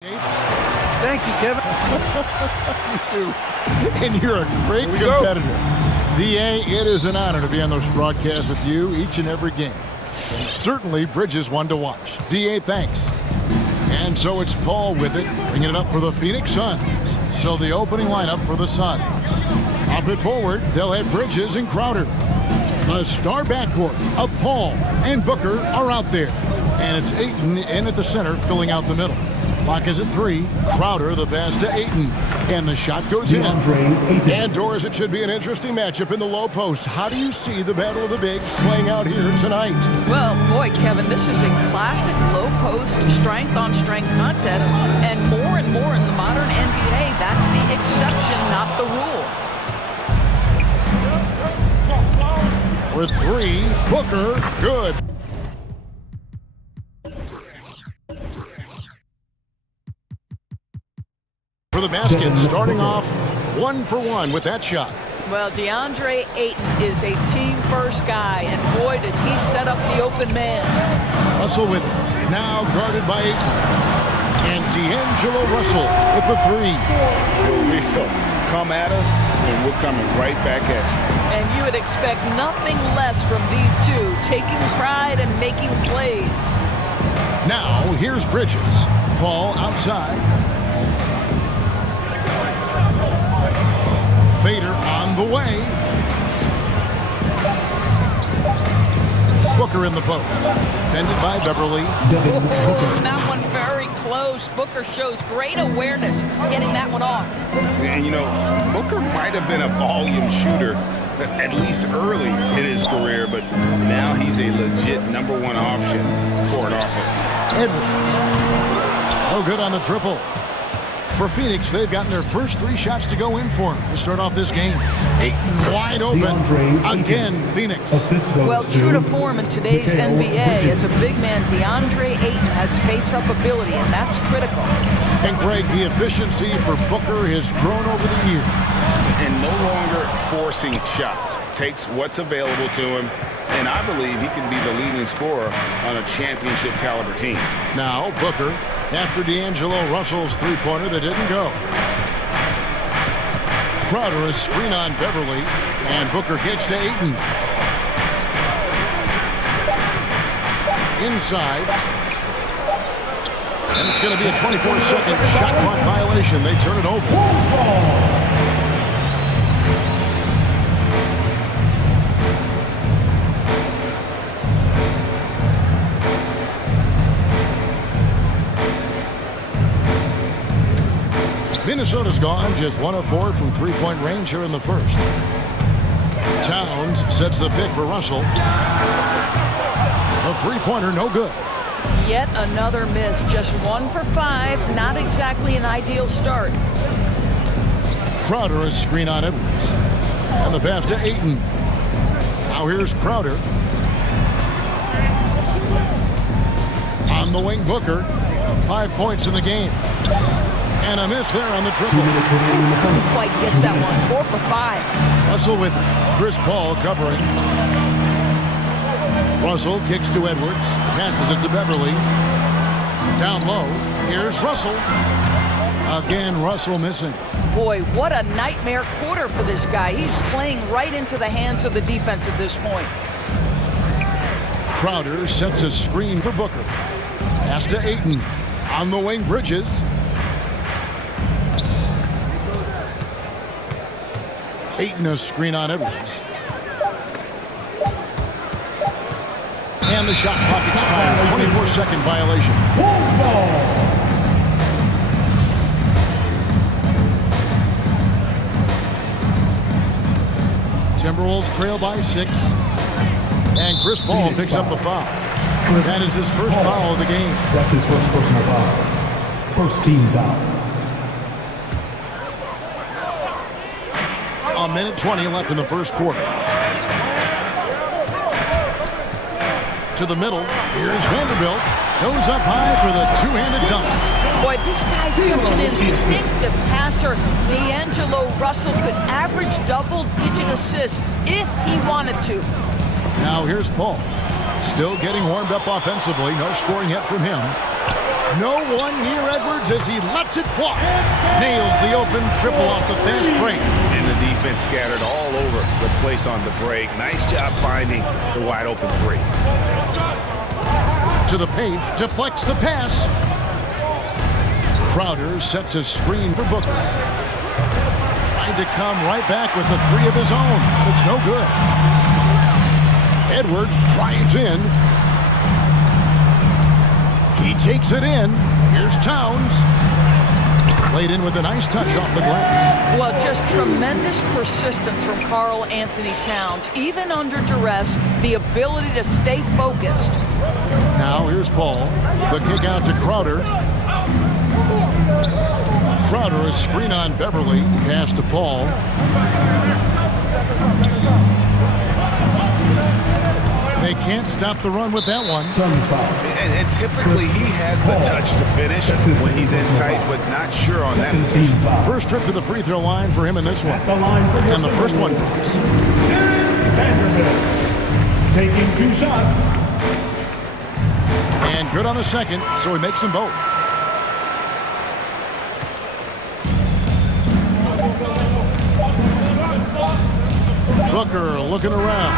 Thank you, Kevin. You too. And you're a great competitor. DA, it is an honor to be on this broadcast with you each and every game. And certainly Bridges one to watch. DA, thanks. And so it's Paul with it, bringing it up for the Phoenix Suns. So the opening lineup for the Suns. Up and forward, they'll have Bridges and Crowder. The star backcourt of Paul and Booker are out there. And it's Ayton in at the center, filling out the middle. Clock is at 3. Crowder the pass to Ayton. And the shot goes in. And Doris, it should be an interesting matchup in the low post. How do you see the battle of the bigs playing out here tonight? Well, boy, Kevin, this is a classic low post strength-on-strength contest. And more in the modern NBA, that's the exception, not the rule. For 3, Booker, good. For the basket, starting off 1 for 1 with that shot. Well, DeAndre Ayton is a team-first guy, and boy, does he set up the open man. Russell with it, now guarded by Ayton. And D'Angelo Russell with the 3. We'll come at us, and we're coming right back at you. And you would expect nothing less from these two, taking pride and making plays. Now, here's Bridges. Paul outside. Fader on the way. Booker in the post. Defended by Beverly. That one very close. Booker shows great awareness getting that one off. And, you know, Booker might have been a volume shooter, at least early in his career, but now he's a legit #1 option for an offense. Edwards. Oh, good on the triple. For Phoenix, they've gotten their first 3 shots to go in for him to start off this game. Ayton wide open. Again, Phoenix. Well, true to form in today's NBA, as a big man, DeAndre Ayton has face-up ability, and that's critical. And Greg, the efficiency for Booker has grown over the years. And no longer forcing shots. Takes what's available to him, and I believe he can be the leading scorer on a championship caliber team. Now, Booker, after D'Angelo Russell's 3-pointer that didn't go. Crowder a screen on Beverly, and Booker kicks to Ayton. Inside. And it's going to be a 24-second shot clock violation. They turn it over. Minnesota's gone just 1 of 4 from 3-point range here in the first. Towns sets the pick for Russell. A 3-pointer, no good. Yet another miss, just 1 for 5, not exactly an ideal start. Crowder a screen on Edwards. And the pass to Ayton. Now here's Crowder. On the wing, Booker. 5 points in the game. And a miss there on the triple. Couldn't quite get that one. 4 for 5. Russell with it. Chris Paul covering. Russell kicks to Edwards. Passes it to Beverly. Down low. Here's Russell. Again, Russell missing. Boy, what a nightmare quarter for this guy. He's playing right into the hands of the defense at this point. Crowder sets a screen for Booker. Pass to Ayton. On the wing, Bridges. Ayton a screen on Edwards. And the shot clock expires. 24-second violation. Timberwolves trail by 6. And Chris Paul picks up the foul. That is his first foul of the game. That's his first personal foul. First team foul. A minute 20 left in the first quarter. To the middle. Here's Vanderbilt. Goes up high for the two-handed dunk. Boy, this guy's such an instinctive passer. D'Angelo Russell could average double-digit assists if he wanted to. Now here's Paul. Still getting warmed up offensively. No scoring yet from him. No one near Edwards as he lets it fly. Nails the open triple off the fast break. And the defense scattered all over the place on the break. Nice job finding the wide open three. To the paint, deflects the pass. Crowder sets a screen for Booker. Trying to come right back with the three of his own, but it's no good. Edwards drives in. He takes it in. Here's Towns. Played in with a nice touch off the glass. Well, just tremendous persistence from Karl Anthony Towns. Even under duress, the ability to stay focused. Now here's Paul. The kick out to Crowder. Crowder, a screen on Beverly. Pass to Paul. They can't stop the run with that one. And typically he has the touch to finish when he's in tight, but not sure on that position. First trip to the free throw line for him in this one. And the first one drops. Taking 2 shots. And good on the second, so he makes them both. Booker looking around.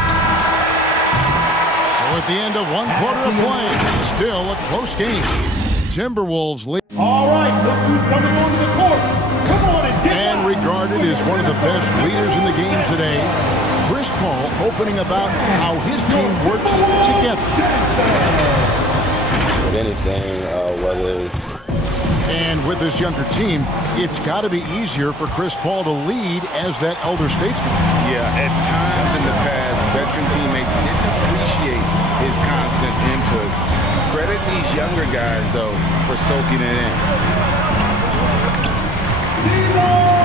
So at the end of 1 quarter of play, still a close game. Timberwolves lead. All right, look who's coming onto the court. Come on and get And regarded as one of the best leaders in the game today, Chris Paul opening about how his team works together. With anything, whether it's... And with this younger team, it's got to be easier for Chris Paul to lead as that elder statesman. Yeah, at times in the past, veteran teammates didn't appreciate his constant input. Credit these younger guys, though, for soaking it in.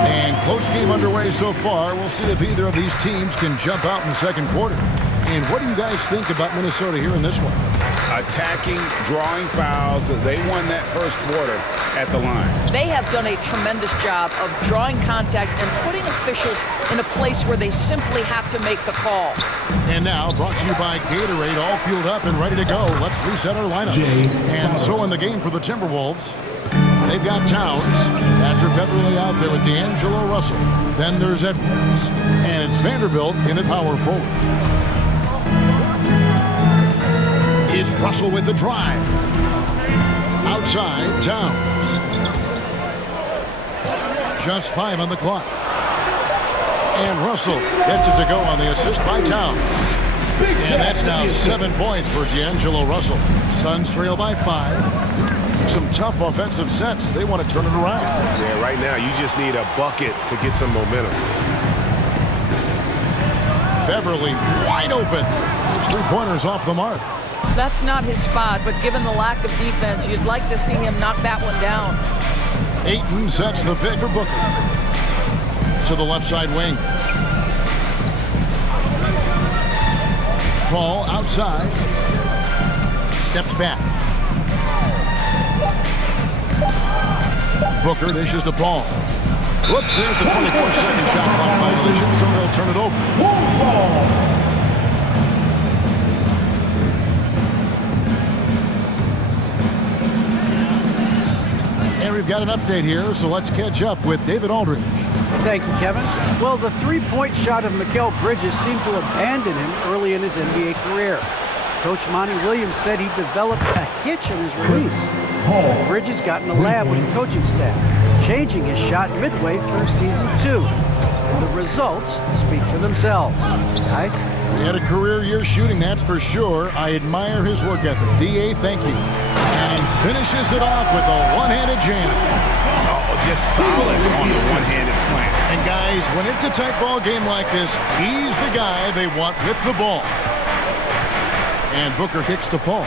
And close game underway so far. We'll see if either of these teams can jump out in the second quarter. And what do you guys think about Minnesota here in this one? Attacking, drawing fouls. They won that first quarter at the line. They have done a tremendous job of drawing contact and putting officials in a place where they simply have to make the call. And now, brought to you by Gatorade, all fueled up and ready to go. Let's reset our lineups. And so in the game for the Timberwolves, they've got Towns, Patrick Beverly out there with D'Angelo Russell. Then there's Edwards. And it's Vanderbilt in at power forward. It's Russell with the drive. Outside, Towns. Just 5 on the clock. And Russell gets it to go on the assist by Towns. And that's now 7 points for D'Angelo Russell. Suns trail by 5. Some tough offensive sets. They want to turn it around. Yeah, right now you just need a bucket to get some momentum. Beverly wide open. His 3-pointers off the mark. That's not his spot, but given the lack of defense, you'd like to see him knock that one down. Ayton sets the pick for Booker. To the left side wing. Paul outside. Steps back. Booker dishes the ball. Whoops, there's the 24-second shot clock violation, so they'll turn it over. And we've got an update here, so let's catch up with David Aldridge. Thank you, Kevin. Well, the three-point shot of Mikal Bridges seemed to abandon him early in his NBA career. Coach Monty Williams said he developed a hitch in his release. Bridges got in the lab with the coaching staff, changing his shot midway through season 2. The results speak for themselves. Guys? He had a career year shooting, that's for sure. I admire his work ethic. D.A., thank you. And he finishes it off with a one-handed jam. Oh, just solid on the one-handed slam. And guys, when it's a tight ball game like this, he's the guy they want with the ball. And Booker kicks to Paul.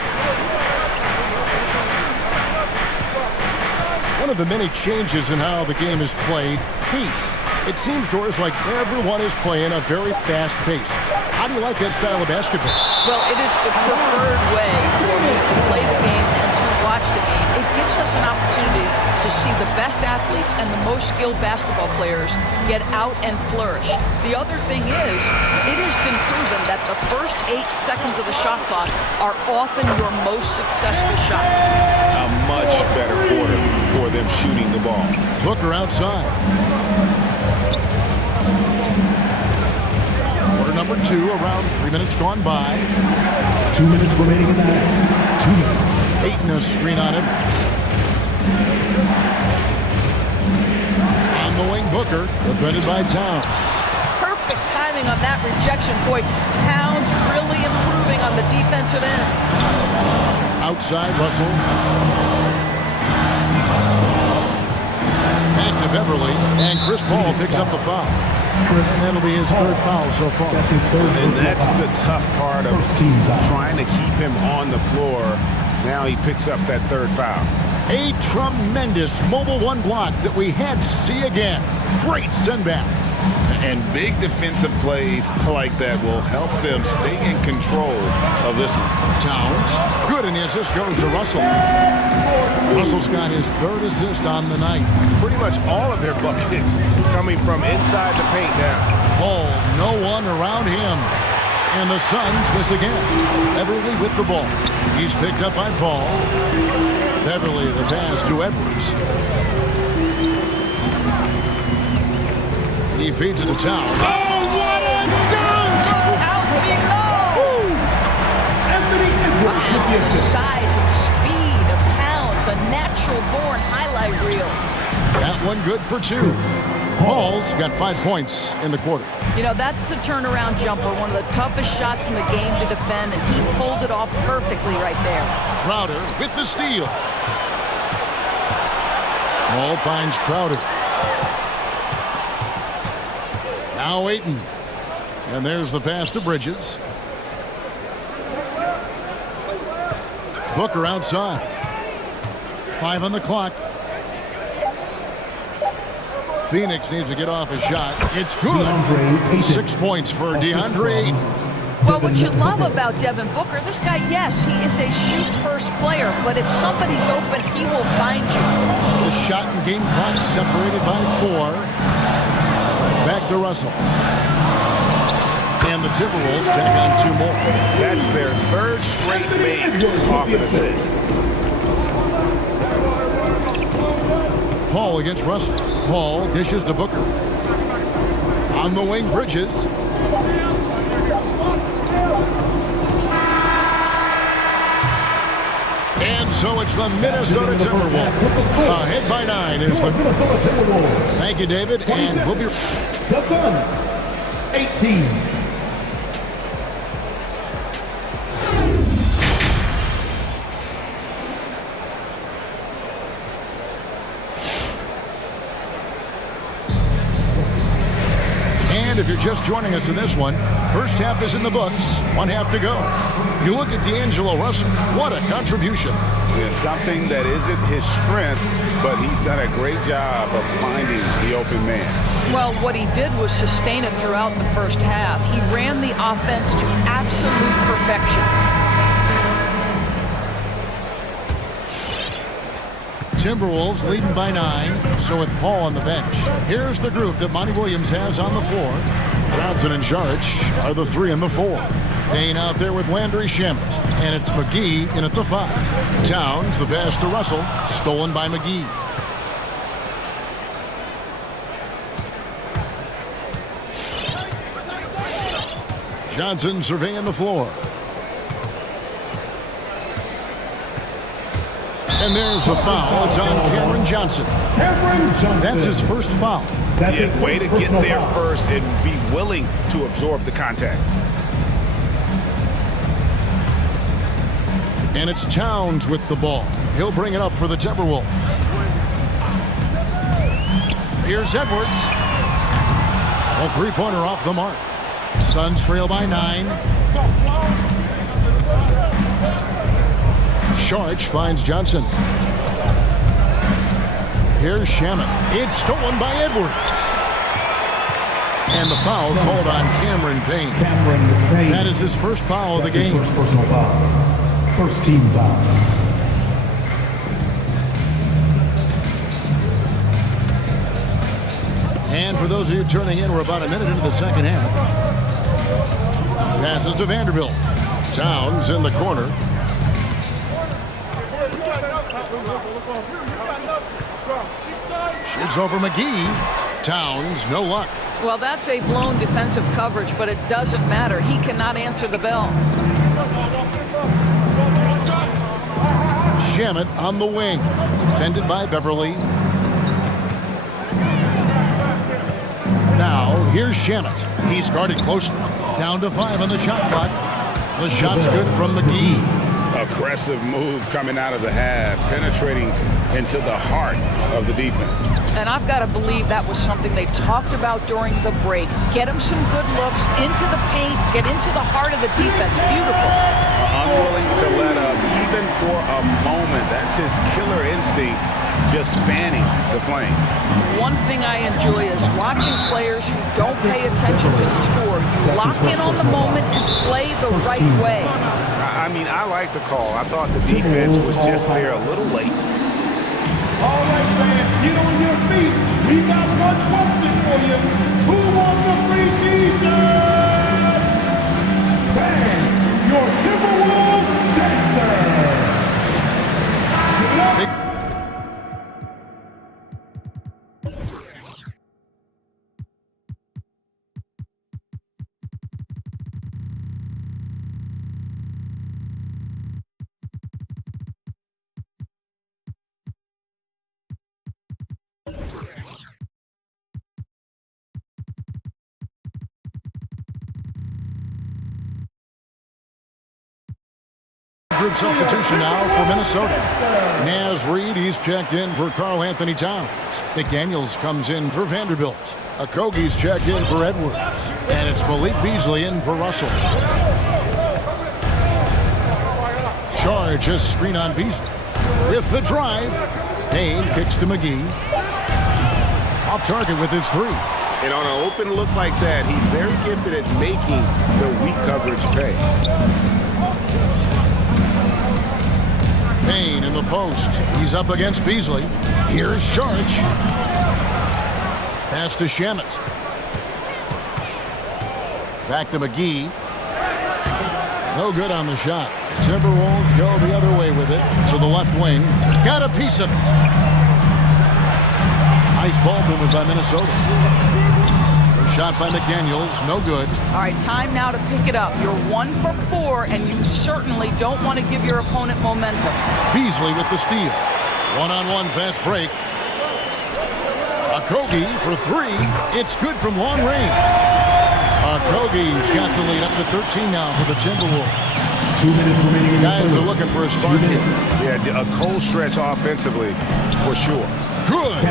One of the many changes in how the game is played, pace. It seems, Doris, like everyone is playing a very fast pace. How do you like that style of basketball? Well, it is the preferred way for me to play the game and to watch the game, it gives us an opportunity to see the best athletes and the most skilled basketball players get out and flourish. The other thing is, it has been proven that the first 8 seconds of the shot clock are often your most successful shots. A much better quarter for them shooting the ball. Booker outside. Quarter number 2, around 3 minutes gone by. 2 minutes remaining in that. 2 minutes. Ayton a screen on Edwards. On the wing, Booker, defended by Towns. Perfect timing on that rejection. Boy, Towns really improving on the defensive end. Outside, Russell. Back to Beverly, and Chris Paul picks up the foul. That'll be his 3rd foul so far. And that's the tough part of trying to keep him on the floor. Now he picks up that 3rd foul. A tremendous mobile 1 block that we had to see again. Great send back. And big defensive plays like that will help them stay in control of this one. Towns, good, and the assist goes to Russell. Russell's got his 3rd assist on the night. Pretty much all of their buckets coming from inside the paint now. Paul, no one around him. And the Suns miss again. Beverly with the ball. He's picked up by Paul. Beverly, the pass to Edwards. He feeds it to Towns. Oh, what a dunk! Out below! Wow, the size and speed of Towns, a natural-born highlight reel. That one good for 2. Paul's got 5 points in the quarter. You know, that's a turnaround jumper, one of the toughest shots in the game to defend, and he pulled it off perfectly right there. Crowder with the steal. Paul finds Crowder. Now Ayton. And there's the pass to Bridges. Booker outside. 5 on the clock. Phoenix needs to get off a shot. It's good. 6 points for DeAndre Ayton. Well, what you love about Devin Booker, this guy, yes, he is a shoot-first player, but if somebody's open, he will find you. The shot and game clock separated by 4. Back to Russell. And the Timberwolves tack on 2 more. That's their 3rd straight make off an assist. Paul against Russell. Paul dishes to Booker. On the wing, Bridges. And so it's the Minnesota Timberwolves. Ahead by 9 is the Minnesota Timberwolves. Thank you, David. And we'll be... The Suns, 18. If you're just joining us in this one, first half is in the books, 1 half to go. You look at D'Angelo Russell, what a contribution. It's something that isn't his strength, but he's done a great job of finding the open man. Well, what he did was sustain it throughout the first half. He ran the offense to absolute perfection. Timberwolves leading by 9, so with Paul on the bench. Here's the group that Monty Williams has on the floor. Johnson and Saric are the 3 and the 4. Payne out there with Landry Shamet, and it's McGee in at the 5. Towns, the pass to Russell, stolen by McGee. Johnson surveying the floor. And there's a foul. It's on Cameron Johnson. That's his first foul. Yeah, way to get there first and be willing to absorb the contact. And it's Towns with the ball. He'll bring it up for the Timberwolves. Here's Edwards. A 3-pointer off the mark. Suns trail by 9. Saric finds Johnson. Here's Shamet. It's stolen by Edwards. And the foul called on Cameron Payne. That is his first foul of the game. First personal foul. First team foul. And for those of you turning in, we're about a minute into the second half. Passes to Vanderbilt. Towns in the corner. Shoots over McGee. Towns, no luck. Well, that's a blown defensive coverage, but it doesn't matter. He cannot answer the bell. Shamet on the wing. Defended by Beverly. Now, here's Shamet. He's guarded close. Down to 5 on the shot clock. The shot's good from McGee. Aggressive move coming out of the half, penetrating into the heart of the defense. And I've got to believe that was something they talked about during the break. Get him some good looks into the paint, get into the heart of the defense. Beautiful. Unwilling to let up, even for a moment. That's his killer instinct, just fanning the flame. One thing I enjoy is watching players who don't pay attention to the score. You lock in on the moment and play the right way. I mean, I like the call. I thought the defense was just there a little late. All right, fans, get on your feet. We got one question for you. Who wants a free t-shirt? Bang, your Timberwolves dancer. Group substitution now for Minnesota. Naz Reid, he's checked in for Karl Anthony Towns. McDaniels comes in for Vanderbilt. Okogie's checked in for Edwards. And it's Malik Beasley in for Russell. Charge a screen on Beasley. With the drive, Payne kicks to McGee. Off target with his 3. And on an open look like that, he's very gifted at making the weak coverage pay. Payne in the post. He's up against Beasley. Here's Charge. Pass to Shamet. Back to McGee. No good on the shot. Timberwolves go the other way with it to the left wing. Got a piece of it. Nice ball movement by Minnesota. Shot by McDaniels, no good. All right, time now to pick it up. You're 1 for 4, and you certainly don't want to give your opponent momentum. Beasley with the steal. One-on-one fast break. Okogie for 3. It's good from long range. Okogie's got the lead up to 13 now for the Timberwolves. 2 minutes remaining. Guys are looking for a spark here. Yeah, a cold stretch offensively for sure. Good.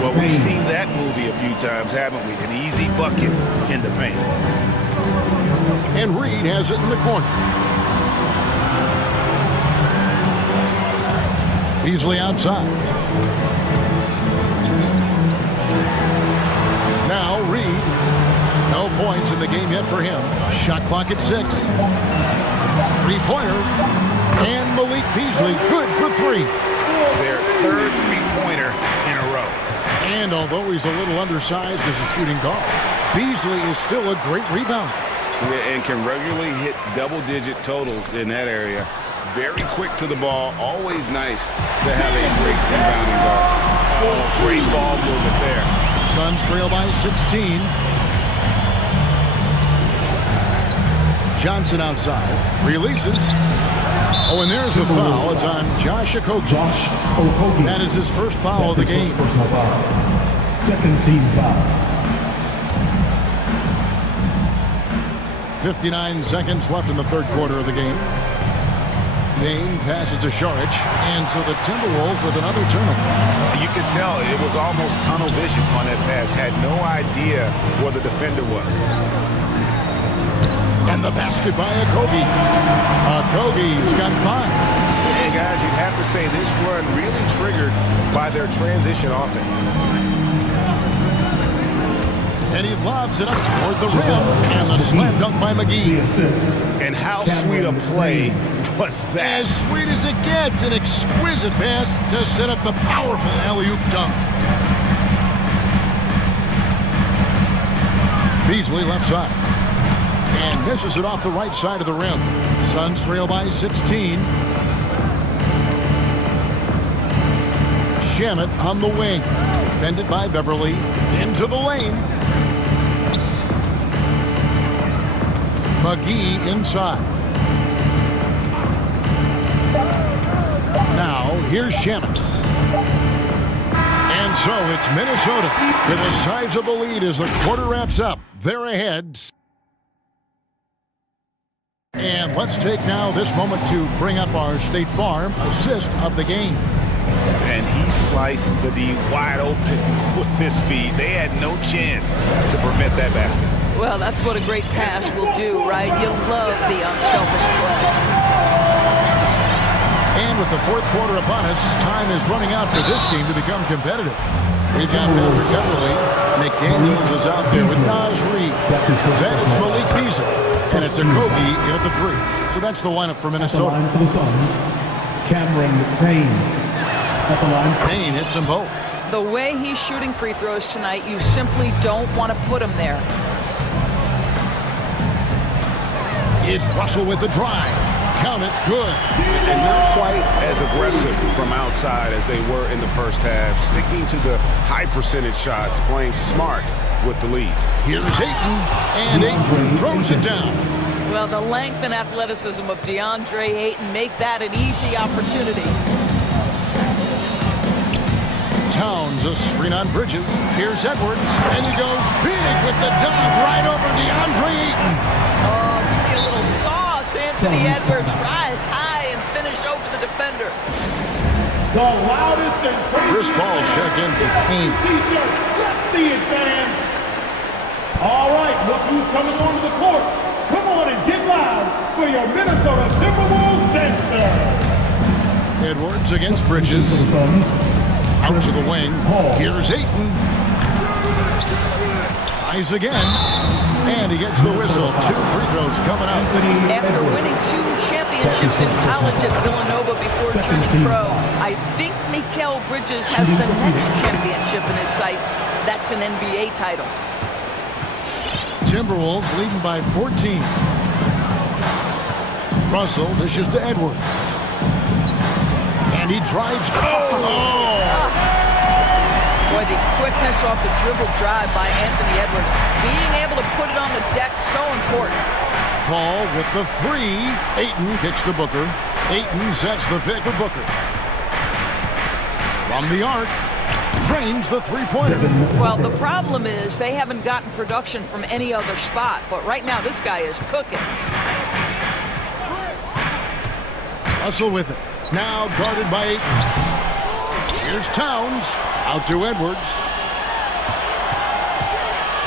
Well, we've seen that movie a few times, haven't we? An easy bucket in the paint. And Reid has it in the corner. Beasley outside. Now Reid. No points in the game yet for him. Shot clock at 6. Three-pointer. And Malik Beasley good for 3. Their third three-pointer in a row. And although he's a little undersized as a shooting guard, Beasley is still a great rebounder. Yeah, and can regularly hit double-digit totals in that area. Very quick to the ball. Always nice to have a great rebounding guard. Oh, great ball movement there. Suns trail by 16. Johnson outside. Releases. Oh, and there's the foul. It's on Josh Okogie. That is his first foul of the game. Personal foul. Second team foul. 59 seconds left in the third quarter of the game. Payne passes to Šarić, and so the Timberwolves with another turnover. You could tell it was almost tunnel vision on that pass. Had no idea where the defender was. And the basket by Okogie. Okogie's got 5. Hey, guys, you'd have to say this run really triggered by their transition offense. And he lobs it up toward the rim. And the slam dunk by McGee. And how sweet a play was that? As sweet as it gets. An exquisite pass to set up the powerful alley-oop dunk. Beasley left side. And misses it off the right side of the rim. Suns trail by 16. Shamet on the wing. Defended by Beverly. Into the lane. McGee inside. Now, here's Shamet. And so it's Minnesota with a sizable lead as the quarter wraps up. They're ahead. And let's take now this moment to bring up our State Farm assist of the game. And he sliced the D wide open with his feet. They had no chance to prevent that basket. Well, that's what a great pass will do, right? You'll love the unselfish play. And with the fourth quarter upon us, time is running out for this game to become competitive. We've got Patrick Beverly. McDaniels is out there with Naj Reed. Then it's Malik Beasley. And it's Okogie in at the 3. So that's the lineup for Minnesota. At the line for the Suns, Cameron Payne. At the line. Payne hits them both. The way he's shooting free throws tonight, you simply don't want to put him there. It's Russell with the drive. Count it, good. And not quite as aggressive from outside as they were in the first half. Sticking to the high percentage shots, playing smart with the lead. Here's Ayton, and Ayton throws it down. Well, the length and athleticism of DeAndre Ayton make that an easy opportunity. Towns, a screen on Bridges. Here's Edwards, and he goes big with the dunk right over DeAndre Ayton. Oh, give me a little sauce. Anthony Edwards rise high and finish over the defender. The loudest and Chris Paul checked in for Payne. Let's see it, fans. All right, look who's coming onto the court. Come on and get loud for your Minnesota Timberwolves dancers. Edwards against Bridges. Out to the wing. Here's Ayton. Tries again. And he gets the whistle. 2 free throws coming up. After winning 2 championships in college at Villanova before turning pro, I think Mikal Bridges has the next championship in his sights. That's an NBA title. Timberwolves leading by 14. Russell dishes to Edwards. And he drives. Boy, the quickness off the dribble drive by Anthony Edwards. Being able to put it on the deck, so important. Paul with the 3. Ayton kicks to Booker. Ayton sets the pick for Booker. From the arc, drains the three-pointer. Well, the problem is they haven't gotten production from any other spot, but right now this guy is cooking. Russell with it. Now guarded by Ayton. Here's Towns. Out to Edwards.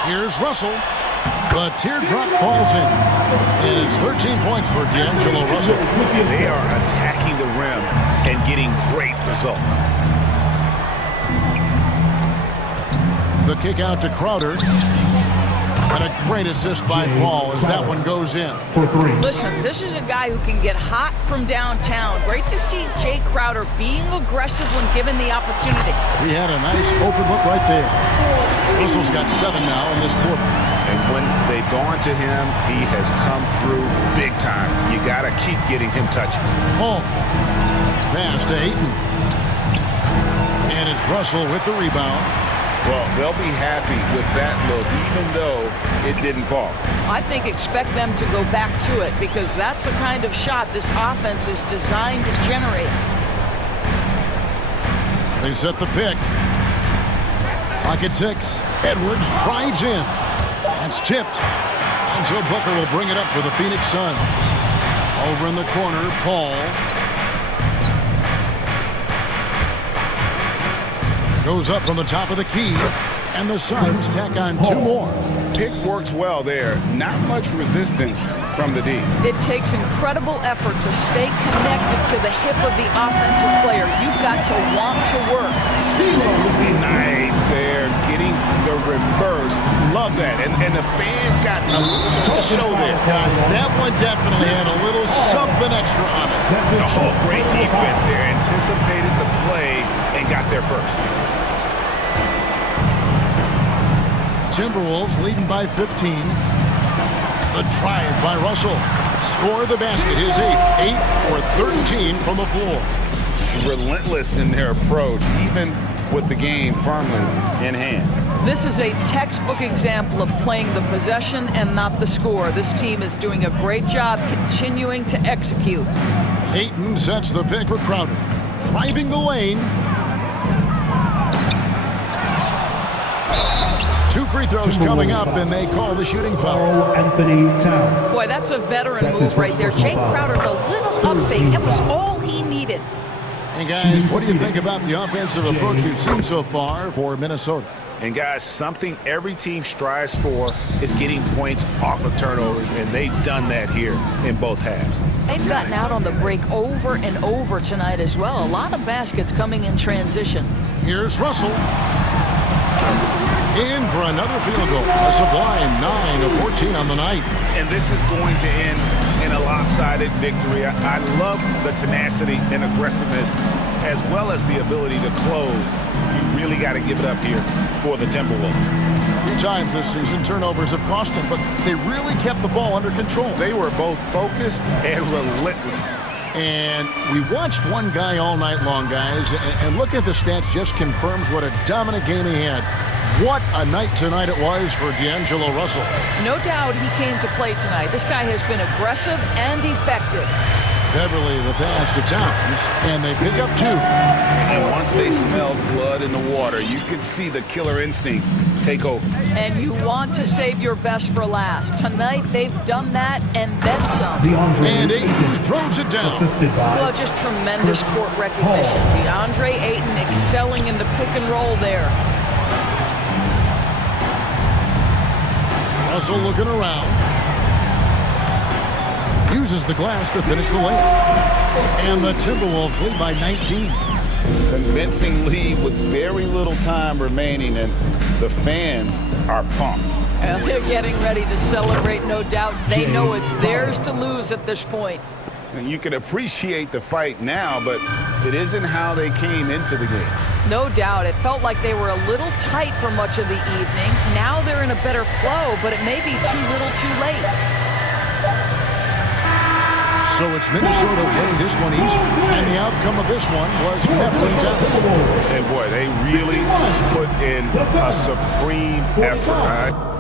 Here's Russell. The teardrop falls in. And it's 13 points for D'Angelo Russell. They are attacking the rim and getting great results. The kick out to Crowder. And a great assist by Paul as that one goes in. Listen, this is a guy who can get hot from downtown. Great to see Jay Crowder being aggressive when given the opportunity. He had a nice open look right there. Russell's got 7 now in this quarter. And when they've gone to him, he has come through big time. You got to keep getting him touches. Paul. Pass to Ayton. And it's Russell with the rebound. Well, they'll be happy with that look, even though it didn't fall. I think expect them to go back to it because that's the kind of shot this offense is designed to generate. They set the pick. Pocket 6. Edwards drives in. That's tipped. And so Booker will bring it up for the Phoenix Suns. Over in the corner, Paul. Goes up from the top of the key, and the Suns tack on 2 more. Pick works well there. Not much resistance from the D. It takes incredible effort to stay connected to the hip of the offensive player. You've got to want to work. Nice there, getting the reverse. Love that. And the fans got a little show there. Guys, that one definitely had a little something extra on it. Oh, great defense there. Anticipated the play and got there first. Timberwolves leading by 15. The drive by Russell. Score the basket, his 8th. 8 for 13 from the floor. Relentless in their approach, even with the game firmly in hand. This is a textbook example of playing the possession and not the score. This team is doing a great job continuing to execute. Ayton sets the pick for Crowder. Driving the lane. 2 free throws coming up, and they call the shooting foul. Anthony Town. Boy, that's a veteran move right there. Jake Crowder, the little up fake, that was all he needed. And guys, what do you think about the offensive approach we've seen so far for Minnesota? And guys, something every team strives for is getting points off of turnovers, and they've done that here in both halves. They've gotten out on the break over and over tonight as well. A lot of baskets coming in transition. Here's Russell. In for another field goal. A sublime 9 of 14 on the night. And this is going to end in a lopsided victory. I love the tenacity and aggressiveness, as well as the ability to close. You really got to give it up here for the Timberwolves. A few times this season, turnovers have cost them, but they really kept the ball under control. They were both focused and relentless. And we watched one guy all night long, guys, and looking at the stats just confirms what a dominant game he had. What a night tonight it was for D'Angelo Russell. No doubt he came to play tonight. This guy has been aggressive and effective. Beverly the pass to Towns, and they pick up 2. And once they smelled blood in the water, you could see the killer instinct take over. And you want to save your best for last. Tonight, they've done that and then some. And Ayton throws it down. Well, just tremendous court recognition. DeAndre Ayton excelling in the pick and roll there. Russell looking around. Uses the glass to finish the layup. And the Timberwolves lead by 19. Convincing lead with very little time remaining, and the fans are pumped. They're getting ready to celebrate, no doubt. They know it's theirs to lose at this point. And you can appreciate the fight now, but it isn't how they came into the game. No doubt. It felt like they were a little tight for much of the evening. Now they're in a better flow, but it may be too little too late. So it's Minnesota winning this one easy, and the outcome of this one was Nephilim Devils. And boy, they really put in a supreme effort.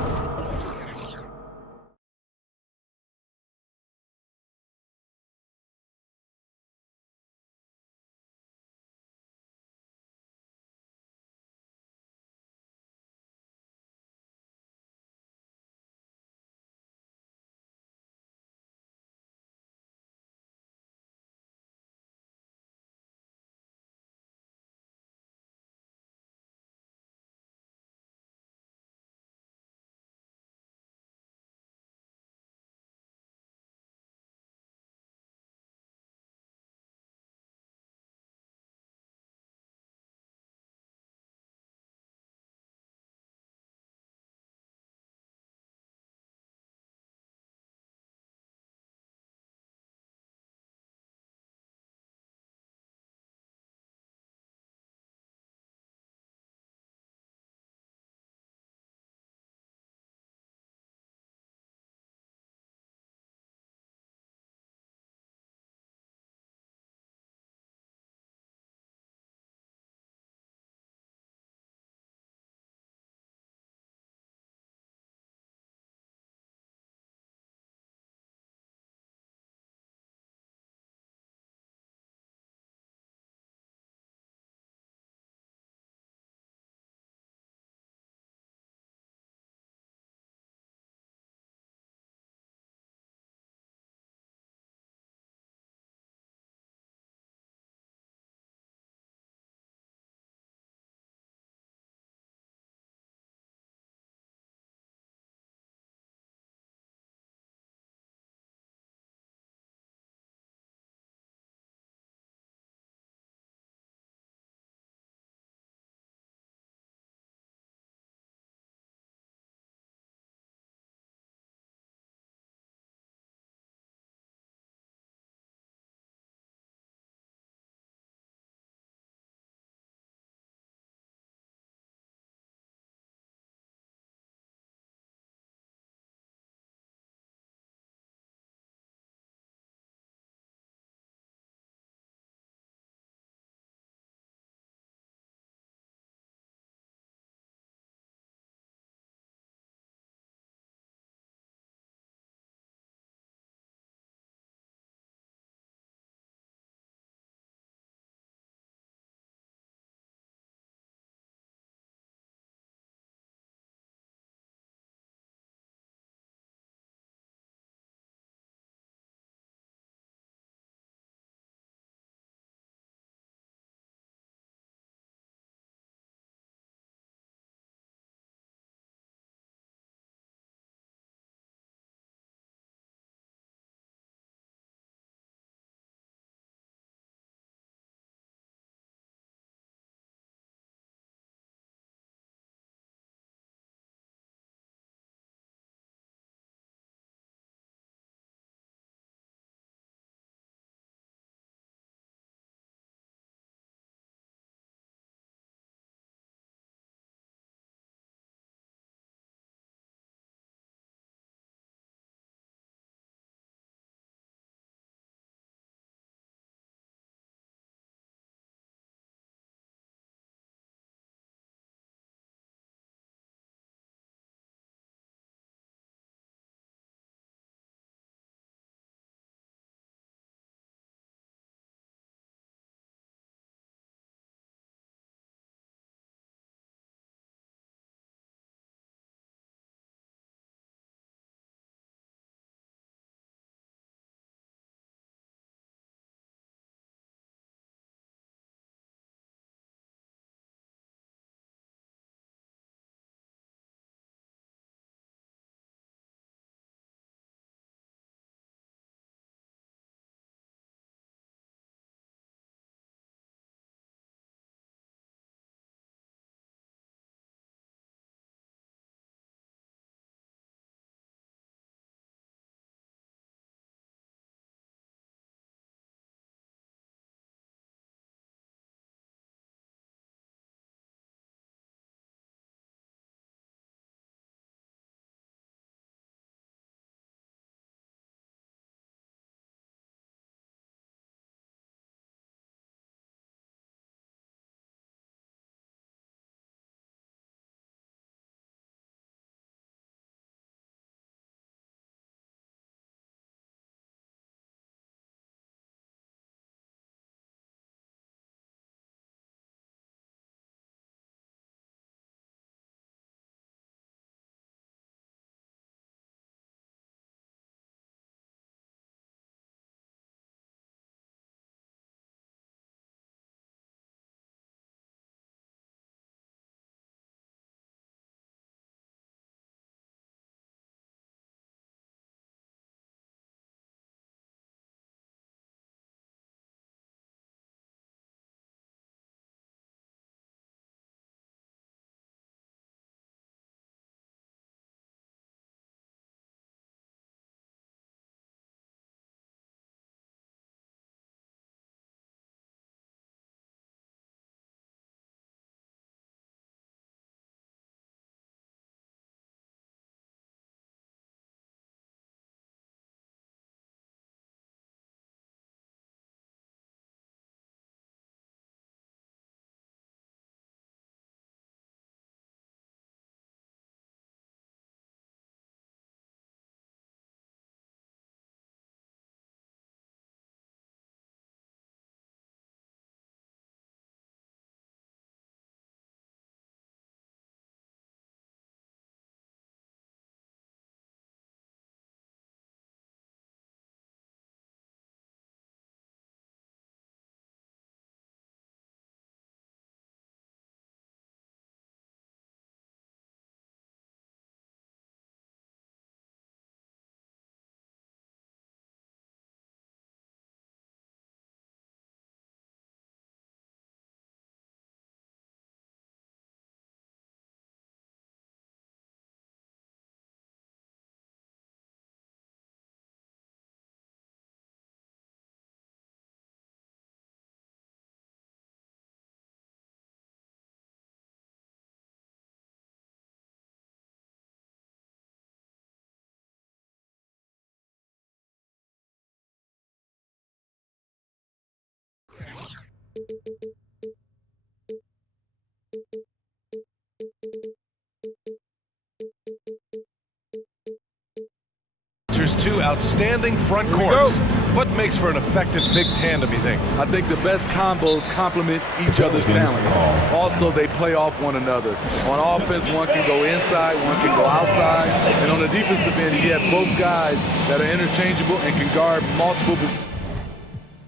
outstanding front courts. What makes for an effective big tandem, you think? I think the best combos complement each other's talents. Also, they play off one another. On offense, one can go inside, one can go outside. And on the defensive end, you have both guys that are interchangeable and can guard multiple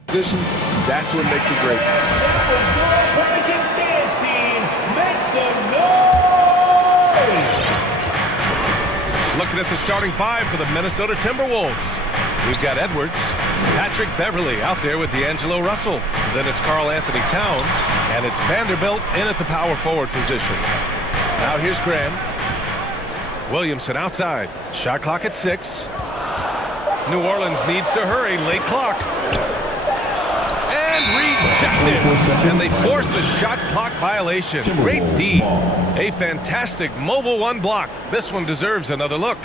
positions. That's what makes it great. Looking at the starting five for the Minnesota Timberwolves. We've got Edwards, Patrick Beverley out there with D'Angelo Russell. Then it's Karl Anthony Towns, and it's Vanderbilt in at the power forward position. Now here's Graham. Williamson outside. Shot clock at 6. New Orleans needs to hurry. Late clock. And rejected. And they force the shot clock violation. Great D. A fantastic mobile one block. This one deserves another look.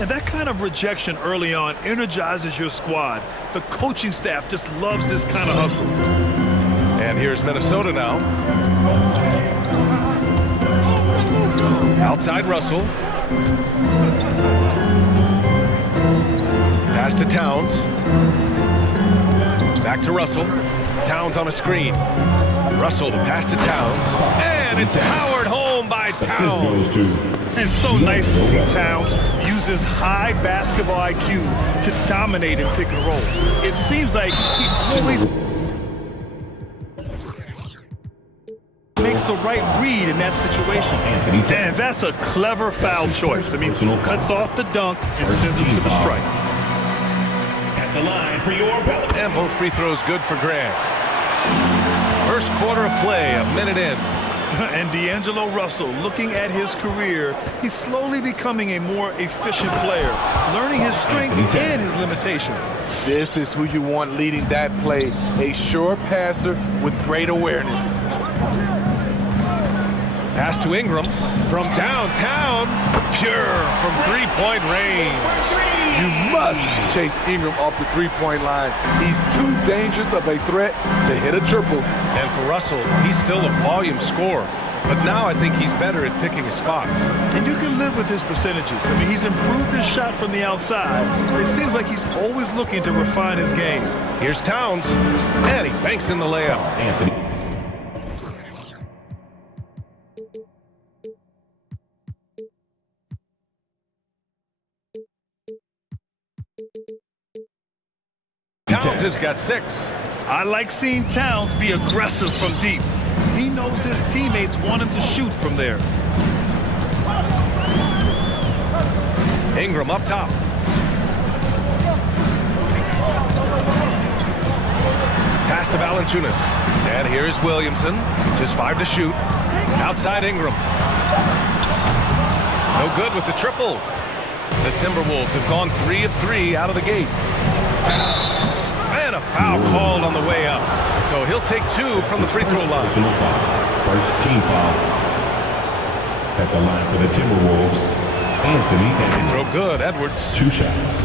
And that kind of rejection early on energizes your squad. The coaching staff just loves this kind of hustle. And here's Minnesota now. Outside Russell. Pass to Towns. Back to Russell. Towns on a screen. Russell to pass to Towns. And it's powered home by Towns. And so nice to see Towns use his high basketball IQ to dominate in pick and roll. It seems like he always makes the right read in that situation. And that's a clever foul choice. I mean, cuts off the dunk and sends him to the strike. At the line for your belt. And both free throws good for Graham. First quarter of play, a minute in. And D'Angelo Russell, looking at his career, he's slowly becoming a more efficient player, learning his strengths and his limitations. This is who you want leading that play, a sure passer with great awareness. Pass to Ingram from downtown, pure from three-point range. You must chase Ingram off the three-point line. He's too dangerous of a threat to hit a triple. And for Russell, he's still a volume scorer. But now I think he's better at picking his spots. And you can live with his percentages. I mean, he's improved his shot from the outside. It seems like he's always looking to refine his game. Here's Towns, and he banks in the layup. Anthony. Towns has got 6. I like seeing Towns be aggressive from deep. He knows his teammates want him to shoot from there. Ingram up top. Pass to Valanciunas. And here's Williamson. Just 5 to shoot. Outside Ingram. No good with the triple. The Timberwolves have gone 3 of 3 out of the gate. And a foul called on the way up. So he'll take 2 from the free throw line. First team foul. At the line for the Timberwolves, Anthony. Free throw good, Edwards. 2 shots.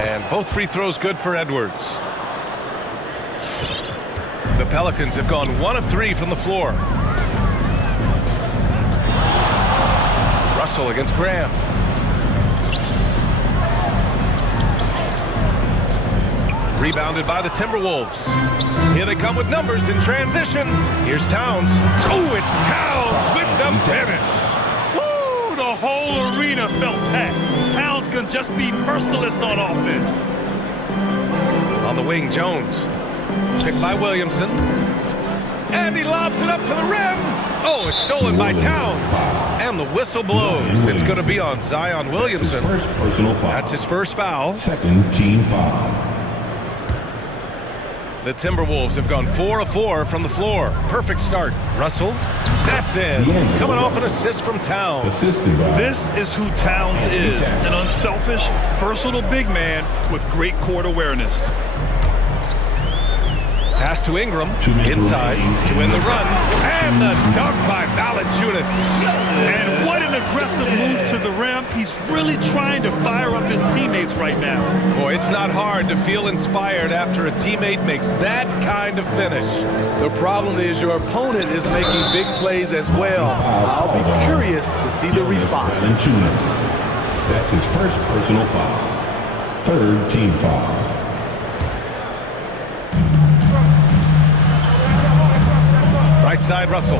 And both free throws good for Edwards. The Pelicans have gone 1 of 3 from the floor. Russell against Graham. Rebounded by the Timberwolves. Here they come with numbers in transition. Here's Towns. Oh, it's Towns with the finish. Woo! The whole arena felt packed. Towns can just be merciless on offense. On the wing, Jones. Picked by Williamson. And he lobs it up to the rim. Oh, it's stolen by Towns. And the whistle blows. It's going to be on Zion Williamson. That's his first foul. Second team foul. The Timberwolves have gone 4 of 4 from the floor. Perfect start. Russell, that's in. Coming off an assist from Towns. This is who Towns is. An unselfish, versatile big man with great court awareness. Pass to Ingram, inside to win the run. And the dunk by Valanciunas. And what an aggressive move to the rim. He's really trying to fire up his teammates right now. Boy, it's not hard to feel inspired after a teammate makes that kind of finish. The problem is your opponent is making big plays as well. I'll be curious to see the response. That's his first personal foul. Third team foul. Right side, Russell.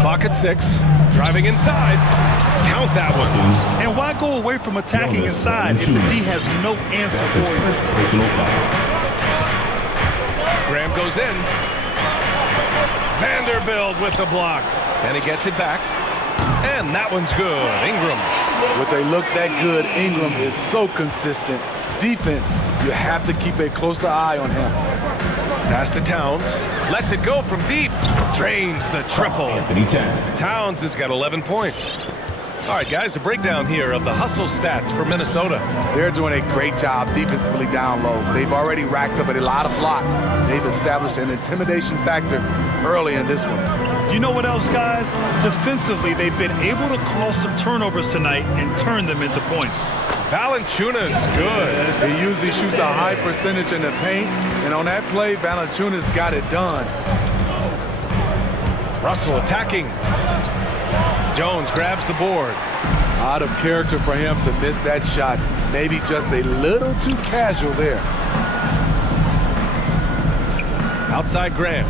Clock at 6. Driving inside. Count that one. And why go away from attacking inside if the D has no answer for you? Graham goes in. Vanderbilt with the block. And he gets it back. And that one's good. Ingram. With a look that good, Ingram is so consistent. Defense, you have to keep a closer eye on him. Pass to Towns. Lets it go from deep. Drains the triple. Towns has got 11 points. All right, guys, a breakdown here of the hustle stats for Minnesota. They're doing a great job defensively down low. They've already racked up a lot of blocks. They've established an intimidation factor early in this one. You know what else, guys? Defensively, they've been able to cause some turnovers tonight and turn them into points. Valanciunas, good. He usually shoots a high percentage in the paint, and on that play, Valanciunas got it done. Russell attacking. Jones grabs the board. Out of character for him to miss that shot. Maybe just a little too casual there. Outside Graham.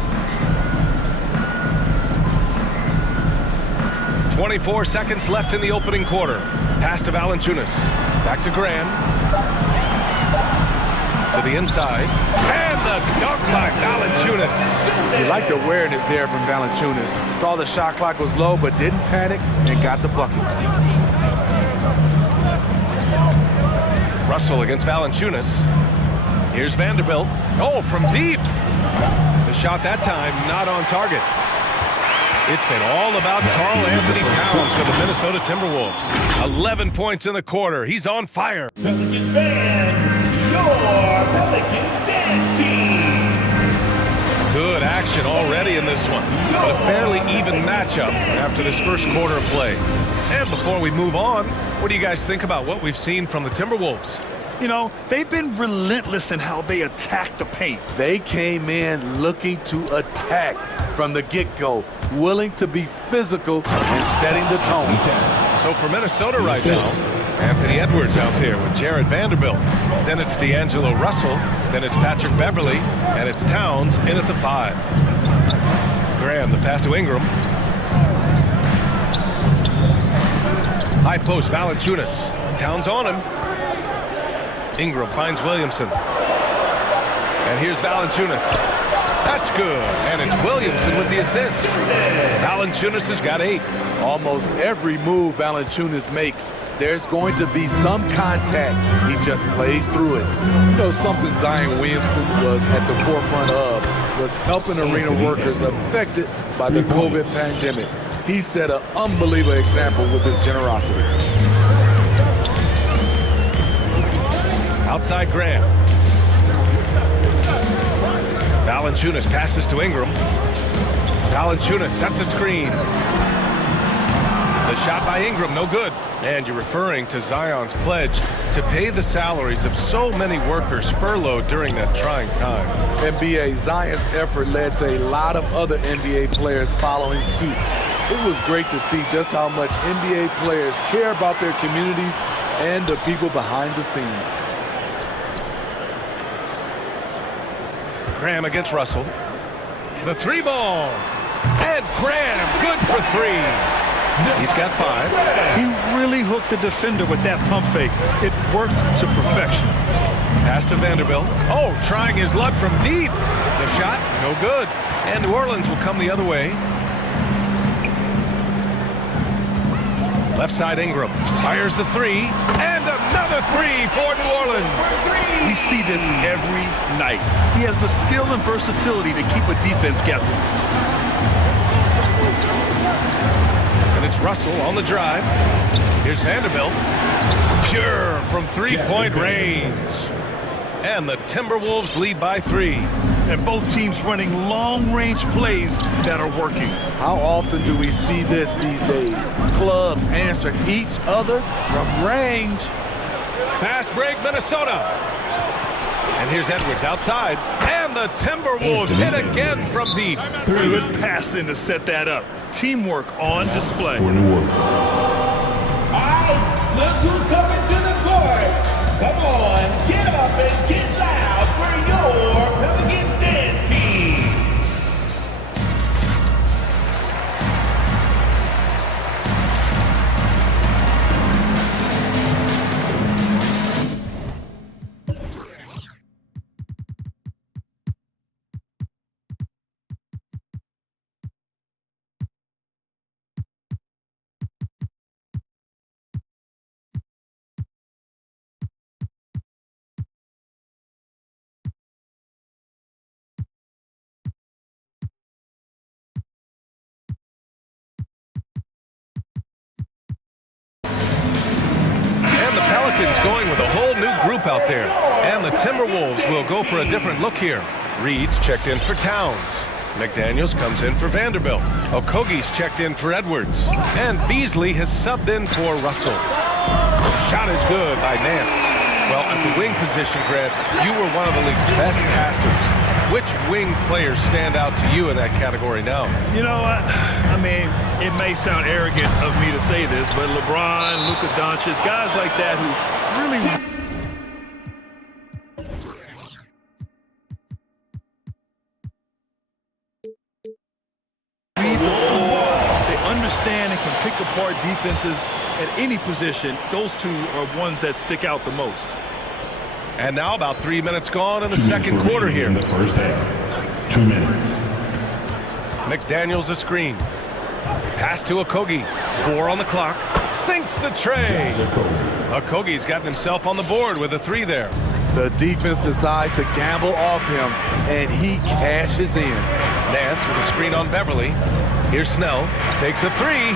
24 seconds left in the opening quarter. Pass to Valanciunas. Back to Graham. To the inside. And the dunk by Valanciunas. You like the awareness there from Valanciunas. Saw the shot clock was low, but didn't panic and got the bucket. Russell against Valanciunas. Here's Vanderbilt. Oh, from deep. The shot that time not on target. It's been all about Karl Anthony Towns for the Minnesota Timberwolves. 11 points in the quarter. He's on fire. Pelicans band, your Pelicans dance team. Good action already in this one, but a fairly even matchup after this first quarter of play. And before we move on, what do you guys think about what we've seen from the Timberwolves? You know, they've been relentless in how they attack the paint. They came in looking to attack from the get-go, willing to be physical and setting the tone. So for Minnesota right now, Anthony Edwards out there with Jared Vanderbilt. Then it's D'Angelo Russell. Then it's Patrick Beverly. And it's Towns in at the 5. Graham, the pass to Ingram. High post, Valanciunas. Towns on him. Ingram finds Williamson. And here's Valanciunas. That's good. And it's Williamson with the assist. Valanciunas has got 8. Almost every move Valanciunas makes, there's going to be some contact. He just plays through it. You know, something Zion Williamson was at the forefront of was helping arena workers affected by the COVID pandemic. He set an unbelievable example with his generosity. Outside Graham. Valanciunas passes to Ingram. Valanciunas sets a screen. The shot by Ingram, no good. And you're referring to Zion's pledge to pay the salaries of so many workers furloughed during that trying time. NBA, Zion's effort led to a lot of other NBA players following suit. It was great to see just how much NBA players care about their communities and the people behind the scenes. Graham against Russell. The 3 ball. And Graham, good for 3. He's got 5. He really hooked the defender with that pump fake. It worked to perfection. Pass to Vanderbilt. Oh, trying his luck from deep. The shot, no good. And New Orleans will come the other way. Left side Ingram. Fires the 3. And another 3 for New Orleans. We see this every night. He has the skill and versatility to keep a defense guessing. And it's Russell on the drive. Here's Vanderbilt. Pure from 3-point range. And the Timberwolves lead by 3. and both teams running long-range plays that are working. How often do we see this these days? Clubs answering each other from range. Fast break, Minnesota. And here's Edwards outside. And the Timberwolves hit again from deep. Good passing to set that up. Teamwork on display. All right, look who's coming to the court. Come on, get up and get loud for your Pelicans dance team. Going with a whole new group out there. And the Timberwolves will go for a different look here. Reed's checked in for Towns. McDaniels comes in for Vanderbilt. Okogie's checked in for Edwards. And Beasley has subbed in for Russell. Shot is good by Nance. Well, at the wing position, Grant, you were one of the league's best passers. Which wing players stand out to you in that category now? You know, I mean, it may sound arrogant of me to say this, but LeBron, Luka Doncic, guys like that who really read the floor. They understand and can pick apart defenses at any position. Those two are ones that stick out the most. And now about 3 minutes gone in the second quarter here. In the first half, 2 minutes. McDaniels a screen. Pass to Okogie. 4 on the clock. Sinks the tray. Okogie's gotten himself on the board with a 3 there. The defense decides to gamble off him, and he cashes in. Nance with a screen on Beverly. Here's Snell. Takes a 3.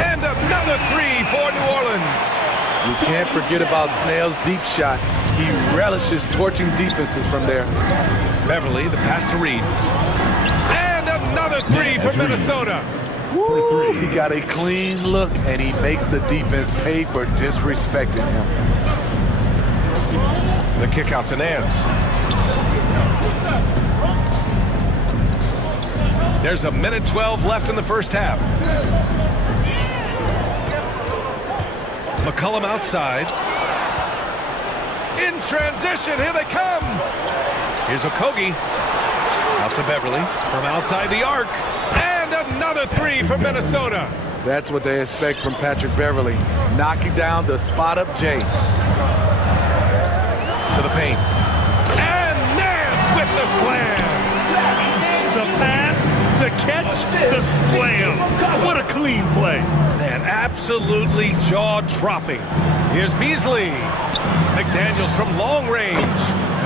And another 3 for New Orleans. You can't forget about Snell's deep shot. He relishes torching defenses from there. Beverly, the pass to Reed. And another 3 for Minnesota. Woo, he got a clean look, and he makes the defense pay for disrespecting him. The kick out to Nance. There's a minute 12 left in the first half. McCollum outside. In transition, here they come. Here's Okogie. Out to Beverly from outside the arc. And another 3 for Minnesota. That's what they expect from Patrick Beverly. Knocking down the spot-up J. To the paint. And Nance with the slam. The pass, the catch, the slam. What a clean play. Man, absolutely jaw-dropping. Here's Beasley. McDaniels from long range.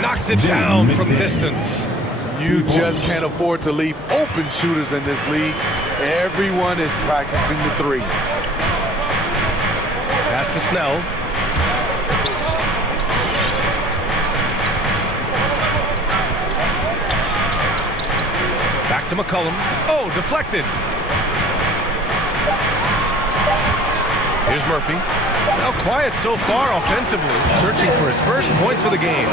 Knocks it down from distance. You just can't afford to leave open shooters in this league. Everyone is practicing the 3. Pass to Snell. Back to McCollum. Oh, deflected. Here's Murphy. Now quiet so far offensively, searching for his first points of the game.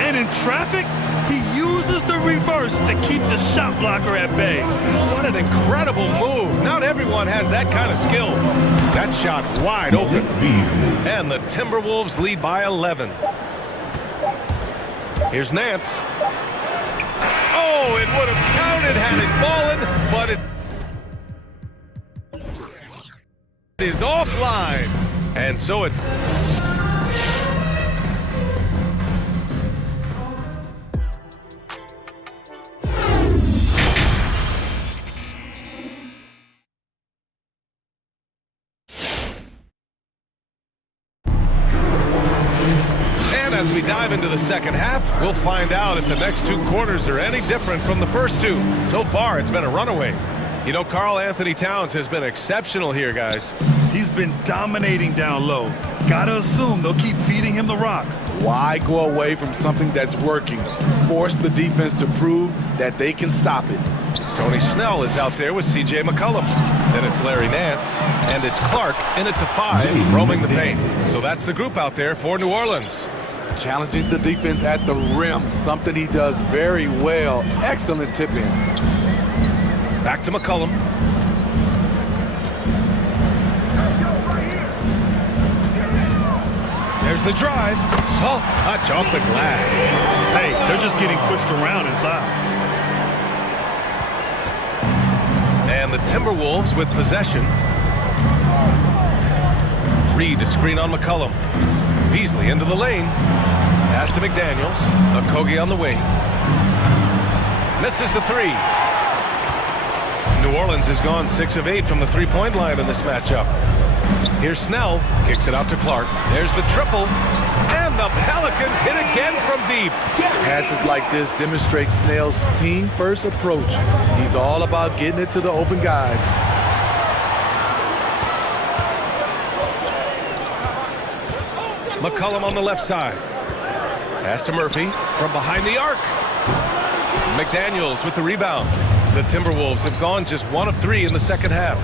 And in traffic, he uses the reverse to keep the shot blocker at bay. What an incredible move. Not everyone has that kind of skill. That shot wide open. And the Timberwolves lead by 11. Here's Nance. Oh, it would have counted had it fallen, but it is offline. And so it... As we dive into the second half, we'll find out if the next 2 quarters are any different from the first 2. So far, it's been a runaway. You know, Karl Anthony Towns has been exceptional here, guys. He's been dominating down low. Gotta assume they'll keep feeding him the rock. Why go away from something that's working? force the defense to prove that they can stop it. Tony Snell is out there with C.J. McCollum. Then it's Larry Nance, and it's Clark in at the 5, roaming the paint. So that's the group out there for New Orleans. Challenging the defense at the rim, something he does very well. Excellent tip-in. Back to McCollum. There's the drive. Soft touch off the glass. Hey, they're just getting pushed around inside. And the Timberwolves with possession. Reed, a screen on McCollum. Beasley into the lane. Pass to McDaniels. Okogie on the wing. Misses the 3. New Orleans has gone 6 of 8 from the three-point line in this matchup. Here's Snell. Kicks it out to Clark. There's the triple. And the Pelicans hit again from deep. Passes like this demonstrate Snell's team-first approach. He's all about getting it to the open guys. McCollum on the left side. Pass to Murphy from behind the arc. McDaniels with the rebound. The Timberwolves have gone just 1 of 3 in the second half.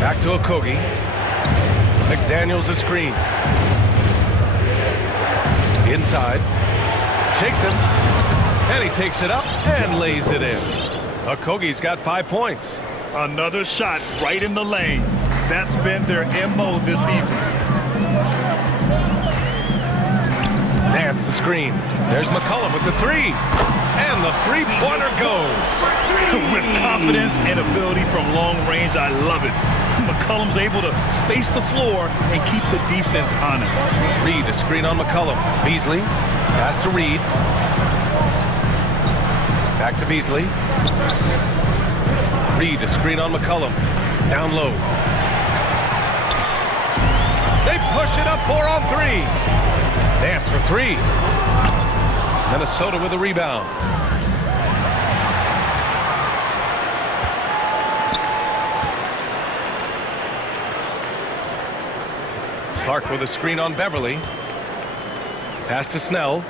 Back to Okogie. McDaniels a screen. Inside. Shakes it. And he takes it up and lays it in. Okogie's got 5 points. Another shot right in the lane. That's been their MO this evening. Nance the screen. There's McCollum with the 3. And the three-pointer goes. With confidence and ability from long range, I love it. McCollum's able to space the floor and keep the defense honest. Reed, a screen on McCollum. Beasley, pass to Reed. Back to Beasley. Reed, a screen on McCollum. Down low. They push it up 4 on 3. Nance for 3. Minnesota with a rebound. Clark with a screen on Beverly. Pass to Snell.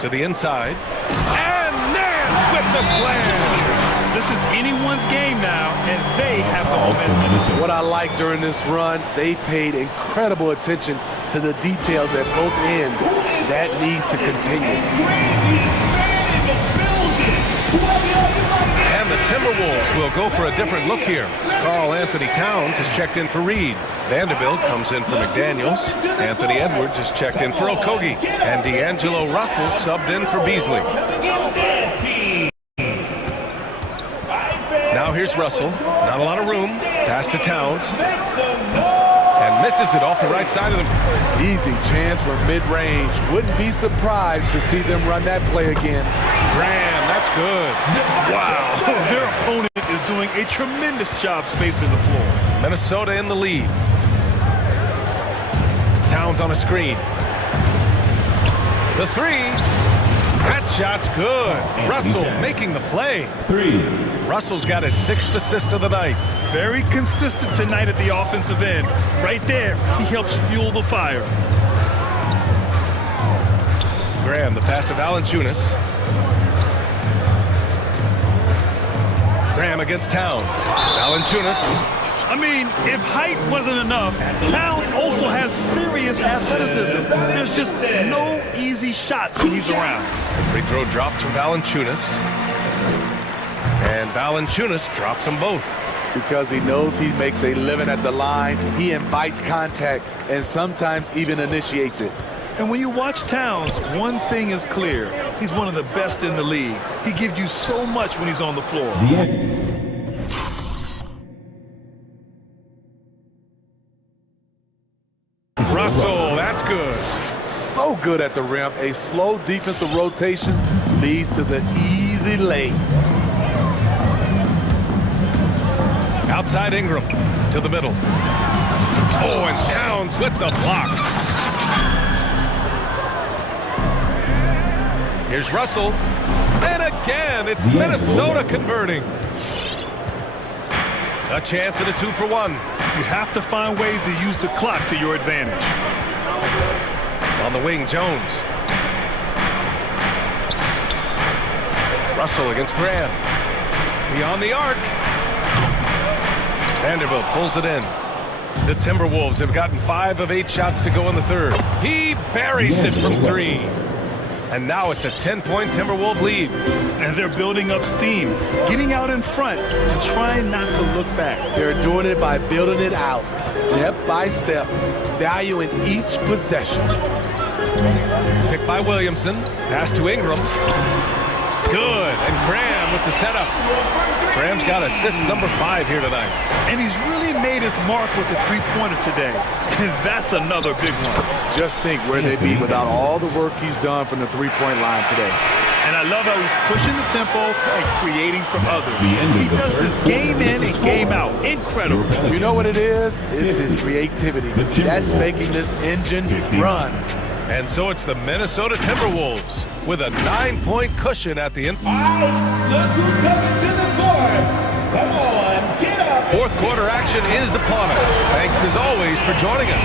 To the inside. And Nance with the slam. This is anyone's game now, and they have the momentum. What I like during this run, they paid incredible attention to the details at both ends. That needs to continue. And the Timberwolves will go for a different look here. Karl Anthony Towns has checked in for Reed. Vanderbilt comes in for McDaniels. Anthony Edwards has checked in for Okogie. And D'Angelo Russell subbed in for Beasley. Now here's Russell. Not a lot of room. Pass to Towns. And misses it off the right side of them. Easy chance for mid-range. Wouldn't be surprised to see them run that play again. Graham, that's good. Wow, their opponent is doing a tremendous job spacing the floor. Minnesota in the lead. Towns on a screen. The 3. That shot's good. Russell making the play. 3. Russell's got his 6th assist of the night. Very consistent tonight at the offensive end. Right there, he helps fuel the fire. Graham, the pass to Valanciunas. Graham against Towns. Valanciunas. I mean, if height wasn't enough, Towns also has serious athleticism. There's just no easy shots when he's around. The free throw drops from Valanciunas. And Valanciunas drops them both. Because he knows he makes a living at the line, he invites contact and sometimes even initiates it. And when you watch Towns, one thing is clear. He's one of the best in the league. He gives you so much when he's on the floor. Russell, that's good. So good at the rim. A slow defensive rotation leads to the easy lay. Outside Ingram to the middle. Oh, and Towns with the block. Here's Russell. And again, it's Minnesota converting. A chance at a 2-for-1. You have to find ways to use the clock to your advantage. On the wing, Jones. Russell against Graham. Beyond the arc. Vanderbilt pulls it in. The Timberwolves have gotten 5 of 8 shots to go in the third. He buries it from 3. And now it's a 10-point Timberwolves lead. And they're building up steam, getting out in front and trying not to look back. They're doing it by building it out, step by step, valuing each possession. Picked by Williamson. Pass to Ingram. Good. And Graham with the setup. Graham's got assist number 5 here tonight. And he's really made his mark with the three-pointer today. And that's another big one. Just think where they'd be without all the work he's done from the three-point line today. And I love how he's pushing the tempo and creating from others. He does this game in and game out. Incredible. You know what it is? It's his creativity. That's making this engine run. And so it's the Minnesota Timberwolves with a 9-point cushion at the end. Look who's coming to the court. Come on, get up. Fourth quarter action is upon us. Thanks as always for joining us.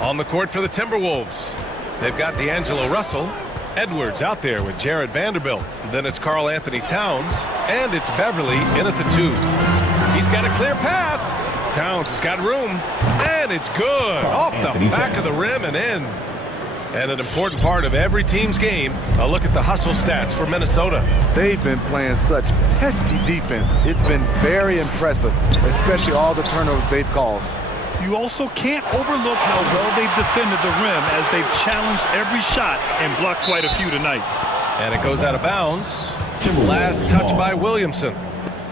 On the court for the Timberwolves, they've got D'Angelo Russell. Edwards out there with Jared Vanderbilt. Then it's Karl Anthony Towns, and it's Beverly in at the 2. He's got a clear path. Towns has got room, and it's good. Off the back of the rim and in. And an important part of every team's game, a look at the hustle stats for Minnesota. They've been playing such pesky defense. It's been very impressive, especially all the turnovers they've caused. You also can't overlook how well they've defended the rim as they've challenged every shot and blocked quite a few tonight. And it goes out of bounds. Last touch by Williamson.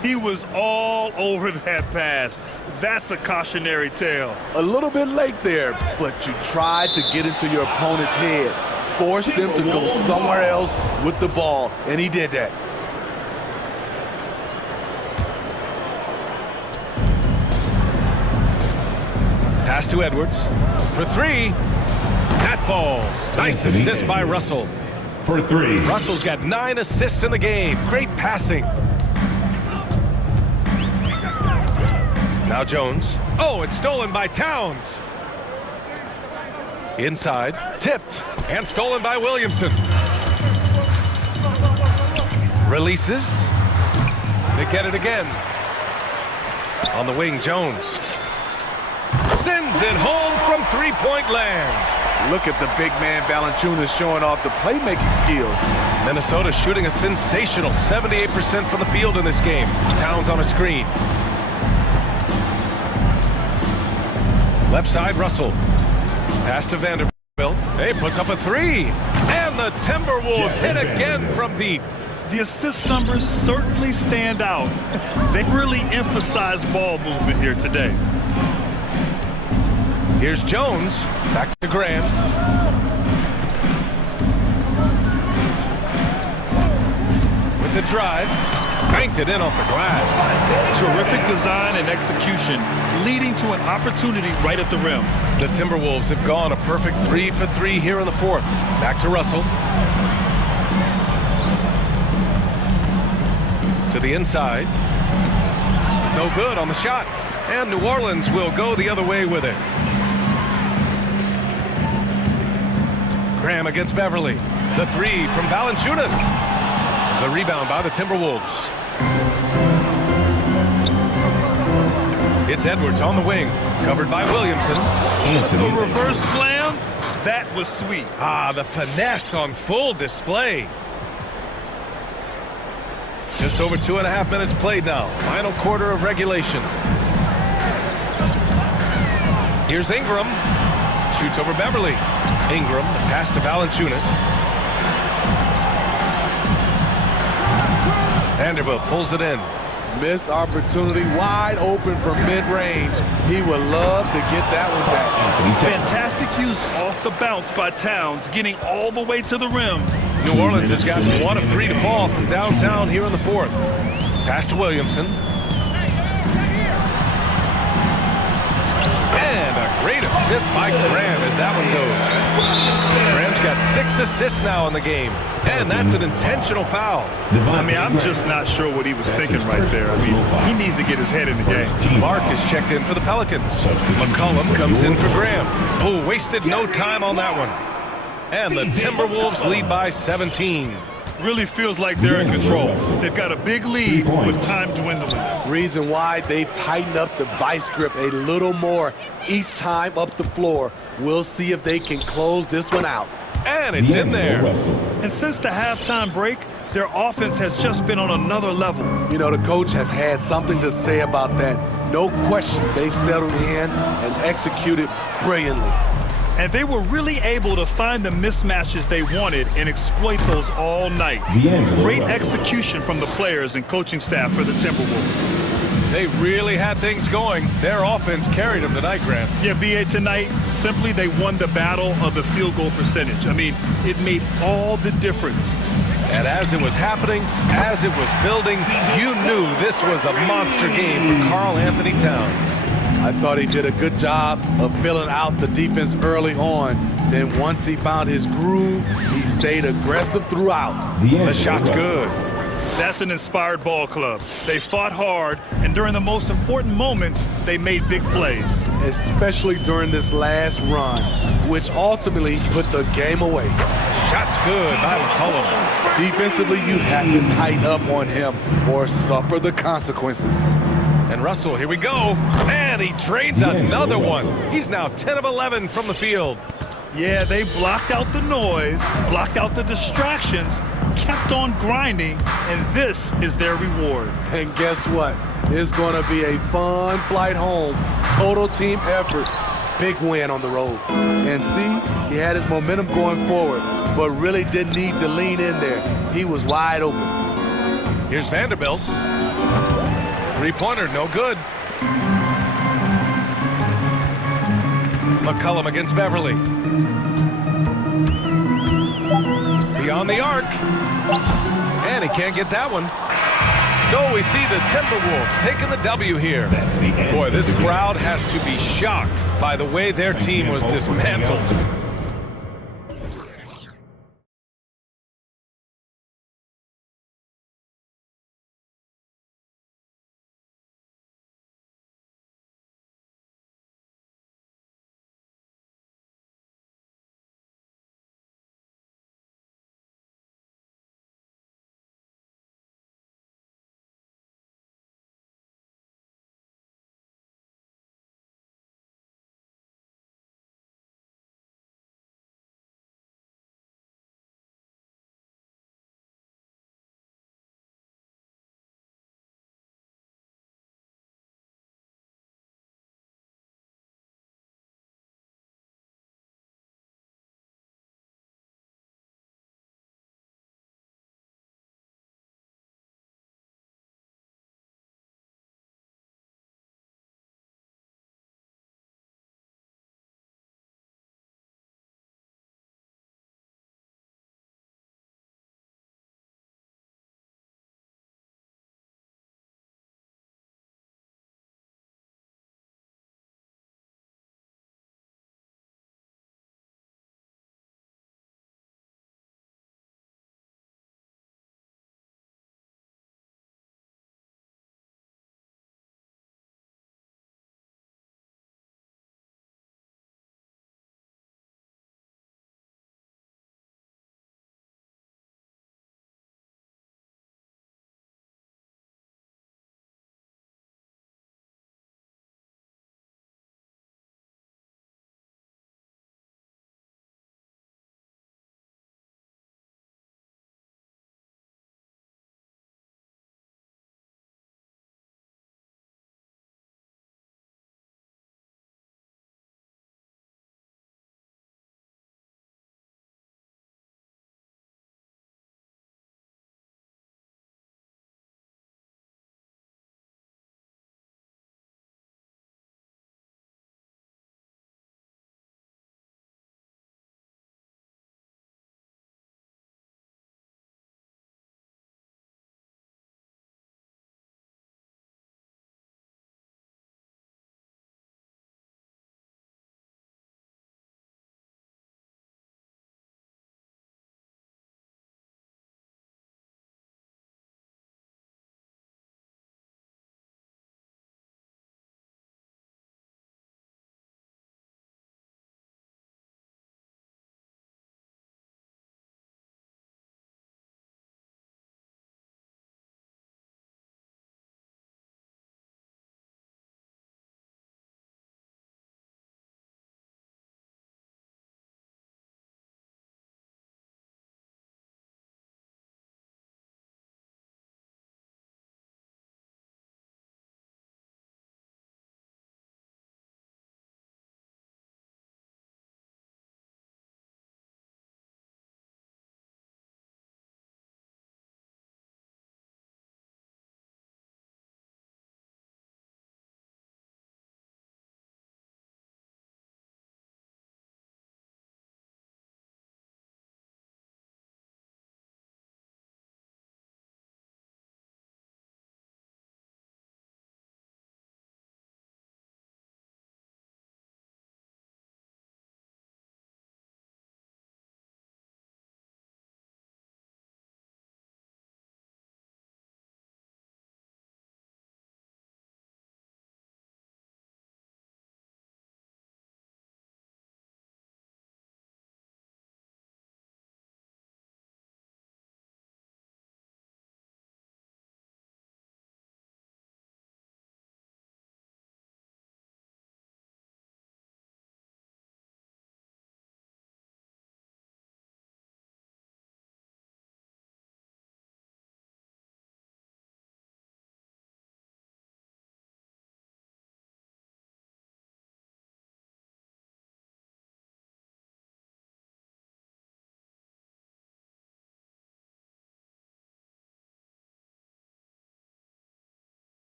He was all over that pass. That's a cautionary tale. A little bit late there, but you tried to get into your opponent's head. Forced them to go somewhere else with the ball, and he did that. Pass to Edwards for 3. That falls. Nice assist by Russell. For 3. Russell's got 9 assists in the game. Great passing. Now Jones. Oh, it's stolen by Towns. Inside, tipped, and stolen by Williamson. Releases. They get it again. On the wing, Jones. Sends it home from three-point land. Look at the big man Valanciunas showing off the playmaking skills. Minnesota shooting a sensational 78% from the field in this game. Towns on a screen. Left side, Russell. Pass to Vanderbilt. He puts up a 3. And the Timberwolves hit again from deep. The assist numbers certainly stand out. They really emphasize ball movement here today. Here's Jones. Back to Graham. With the drive. Banked it in off the glass. Terrific design and execution, leading to an opportunity right at the rim. The Timberwolves have gone a perfect 3 for 3 here in the fourth. Back to Russell. To the inside. No good on the shot. And New Orleans will go the other way with it. Graham against Beverly. The 3 from Valanciunas. The rebound by the Timberwolves. It's Edwards on the wing, covered by Williamson. The reverse slam, that was sweet. Ah, the finesse on full display. Just over 2.5 minutes played now. Final quarter of regulation. Here's Ingram. Shoots over Beverly. Ingram, the pass to Valanciunas. Vanderbilt pulls it in. Missed opportunity, wide open from mid-range. He would love to get that one back. Fantastic use off the bounce by Towns, getting all the way to the rim. New Orleans has got 1 of 3 to fall from downtown here in the fourth. Pass to Williamson. And a great assist assist by Graham as that one goes. Graham's got 6 assists now in the game, and that's an intentional foul. I mean, I'm just not sure what he was thinking right there. I mean, he needs to get his head in the game. Mark is checked in for the Pelicans. McCollum comes in for Graham. Oh, wasted no time on that one. And the Timberwolves lead by 17. Really feels like they're in control. They've got a big lead with time dwindling. Reason why they've tightened up the vice grip a little more each time up the floor. We'll see if they can close this one out. And it's in there. And since the halftime break, their offense has just been on another level. You know, the coach has had something to say about that. No question, they've settled in and executed brilliantly. And they were really able to find the mismatches they wanted and exploit those all night. Great execution from the players and coaching staff for the Timberwolves. They really had things going. Their offense carried them tonight, Graham. Yeah, BA, tonight, simply they won the battle of the field goal percentage. I mean, it made all the difference. And as it was happening, as it was building, you knew this was a monster game for Karl Anthony Towns. I thought he did a good job of filling out the defense early on. Then once he found his groove, he stayed aggressive throughout. The shot's good. That's an inspired ball club. They fought hard, and during the most important moments, they made big plays. Especially during this last run, which ultimately put the game away. Shot's good by McCollum. Defensively, you have to tighten up on him or suffer the consequences. And Russell, here we go. And he drains another one. He's now 10 of 11 from the field. Yeah, they blocked out the noise, blocked out the distractions, kept on grinding, and this is their reward. And guess what? It's going to be a fun flight home. Total team effort. Big win on the road. And see, he had his momentum going forward, but really didn't need to lean in there. He was wide open. Here's Vanderbilt. Three-pointer, no good. McCollum against Beverly. Beyond the arc. And he can't get that one. So we see the Timberwolves taking the W here. Boy, this crowd has to be shocked by the way their team was dismantled.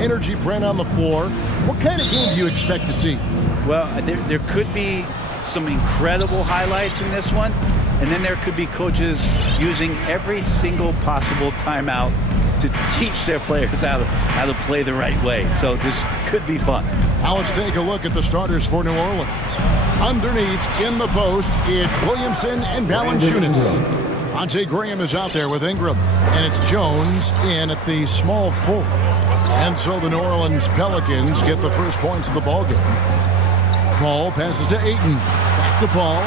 energy brand on the floor. What kind of game do you expect to see? Well, there could be some incredible highlights in this one, and then there could be coaches using every single possible timeout to teach their players how to play the right way. So this could be fun. Now let's take a look at the starters for New Orleans. Underneath, in the post, it's Williamson and Valanciunas. Devontae Graham is out there with Ingram, and it's Jones in at the small forward. And so the New Orleans Pelicans get the first points of the ballgame. Paul passes to Ayton. Back to Paul.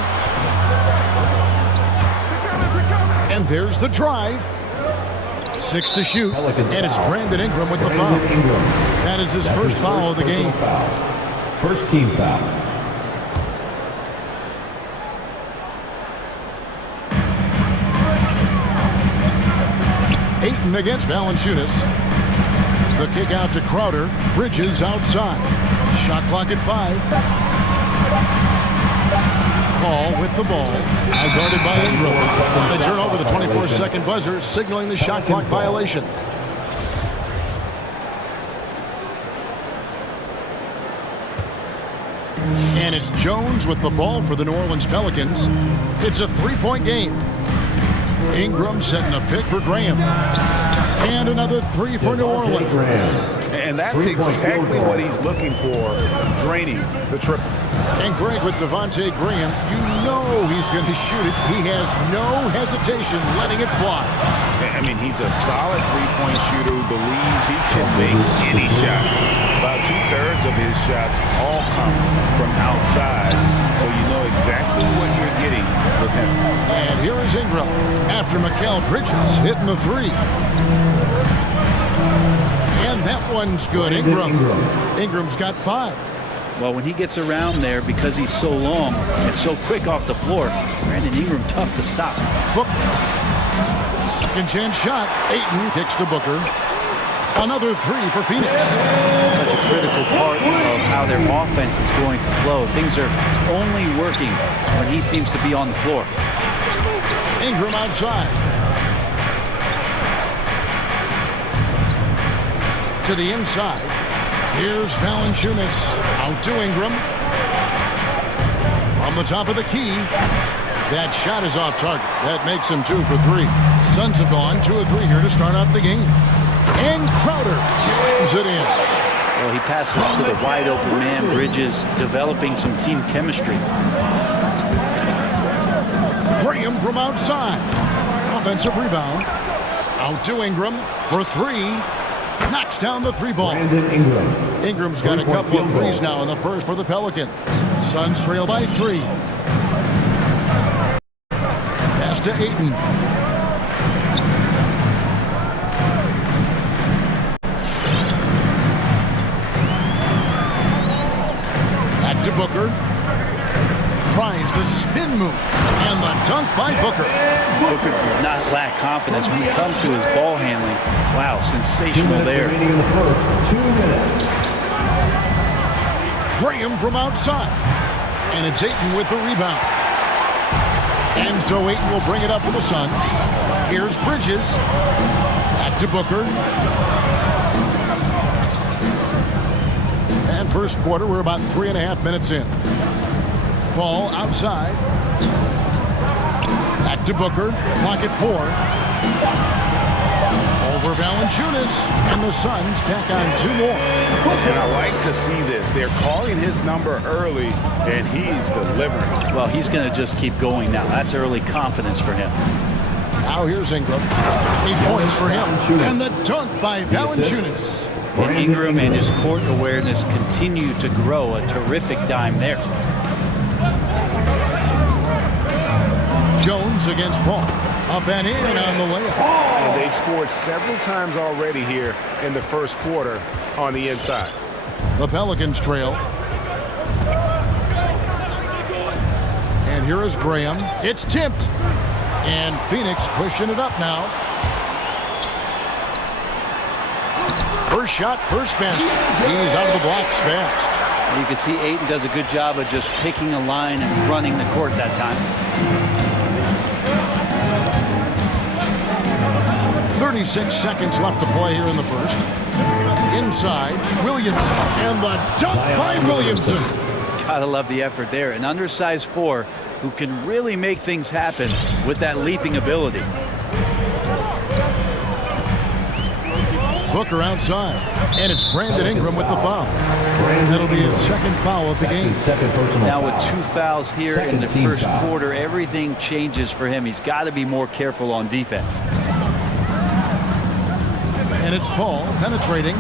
And there's the drive. 6 to shoot, and it's Brandon Ingram with the foul. That is his first foul of the game. First team foul. Ayton against Valanciunas. The kick out to Crowder. Bridges outside. Shot clock at 5. Paul with the ball. Now guarded by Ingram. They turn over the 24-second buzzer, signaling the shot clock violation. And it's Jones with the ball for the New Orleans Pelicans. It's a 3-point game. Ingram setting a pick for Graham. And another 3 for New Orleans. And that's exactly what he's looking for, draining the triple. And Greg, with Devontae Graham, you know he's going to shoot it. He has no hesitation letting it fly. I mean, he's a solid three-point shooter who believes he can make any shot. About 2/3 of his shots all come from outside, so you know exactly what you're getting with him. And here is Ingram after Mikal Bridges hitting the 3. And that one's good. Ingram's got 5. Well, when he gets around there, because he's so long and so quick off the floor, Brandon Ingram tough to stop. Second chance shot. Ayton kicks to Booker. Another 3 for Phoenix. Such a critical part of how their offense is going to flow. Things are only working when he seems to be on the floor. Ingram outside. To the inside. Here's Valanciunas out to Ingram. From the top of the key. That shot is off target. That makes him 2 for 3. Suns have gone 2 of 3 here to start off the game. And Crowder jams it in. Well, he passes to the wide open man. Bridges developing some team chemistry. Graham from outside. Offensive rebound. Out to Ingram for 3. Knocks down the 3-ball. Ingram's got a couple of threes now in the first for the Pelicans. Suns trail by 3. Pass to Ayton. Back to Booker. Tries the spin move. And the dunk by Booker. Booker does not lack confidence when it comes to his ball handling. Wow, sensational there. In the first 2 minutes. Graham from outside. And it's Ayton with the rebound. And so Ayton will bring it up for the Suns. Here's Bridges. Back to Booker. And first quarter, we're about 3.5 minutes in. Paul outside. Back to Booker. Clock at 4. Over Valanciunas. And the Suns tack on 2 more. And I like to see this. They're calling his number early, and he's delivering. Well, he's going to just keep going now. That's early confidence for him. Now here's Ingram. 8 points for him. And the dunk by Valanciunas. And Ingram and his court awareness continue to grow. A terrific dime there. Jones against Paul. Up and in on the layup. And they've scored several times already here in the first quarter on the inside. The Pelicans trail. And here is Graham. It's tipped. And Phoenix pushing it up now. First shot, first basket. He's out of the blocks fast. You can see Ayton does a good job of just picking a line and running the court that time. 36 seconds left to play here in the first. Inside, Williamson, and the dunk by Williamson. Gotta love the effort there. An undersized 4 who can really make things happen with that leaping ability. Booker outside, and it's Brandon Ingram with the foul. That'll be his second foul of the game. Now with 2 fouls here in the first quarter, everything changes for him. He's got to be more careful on defense. And it's Paul penetrating,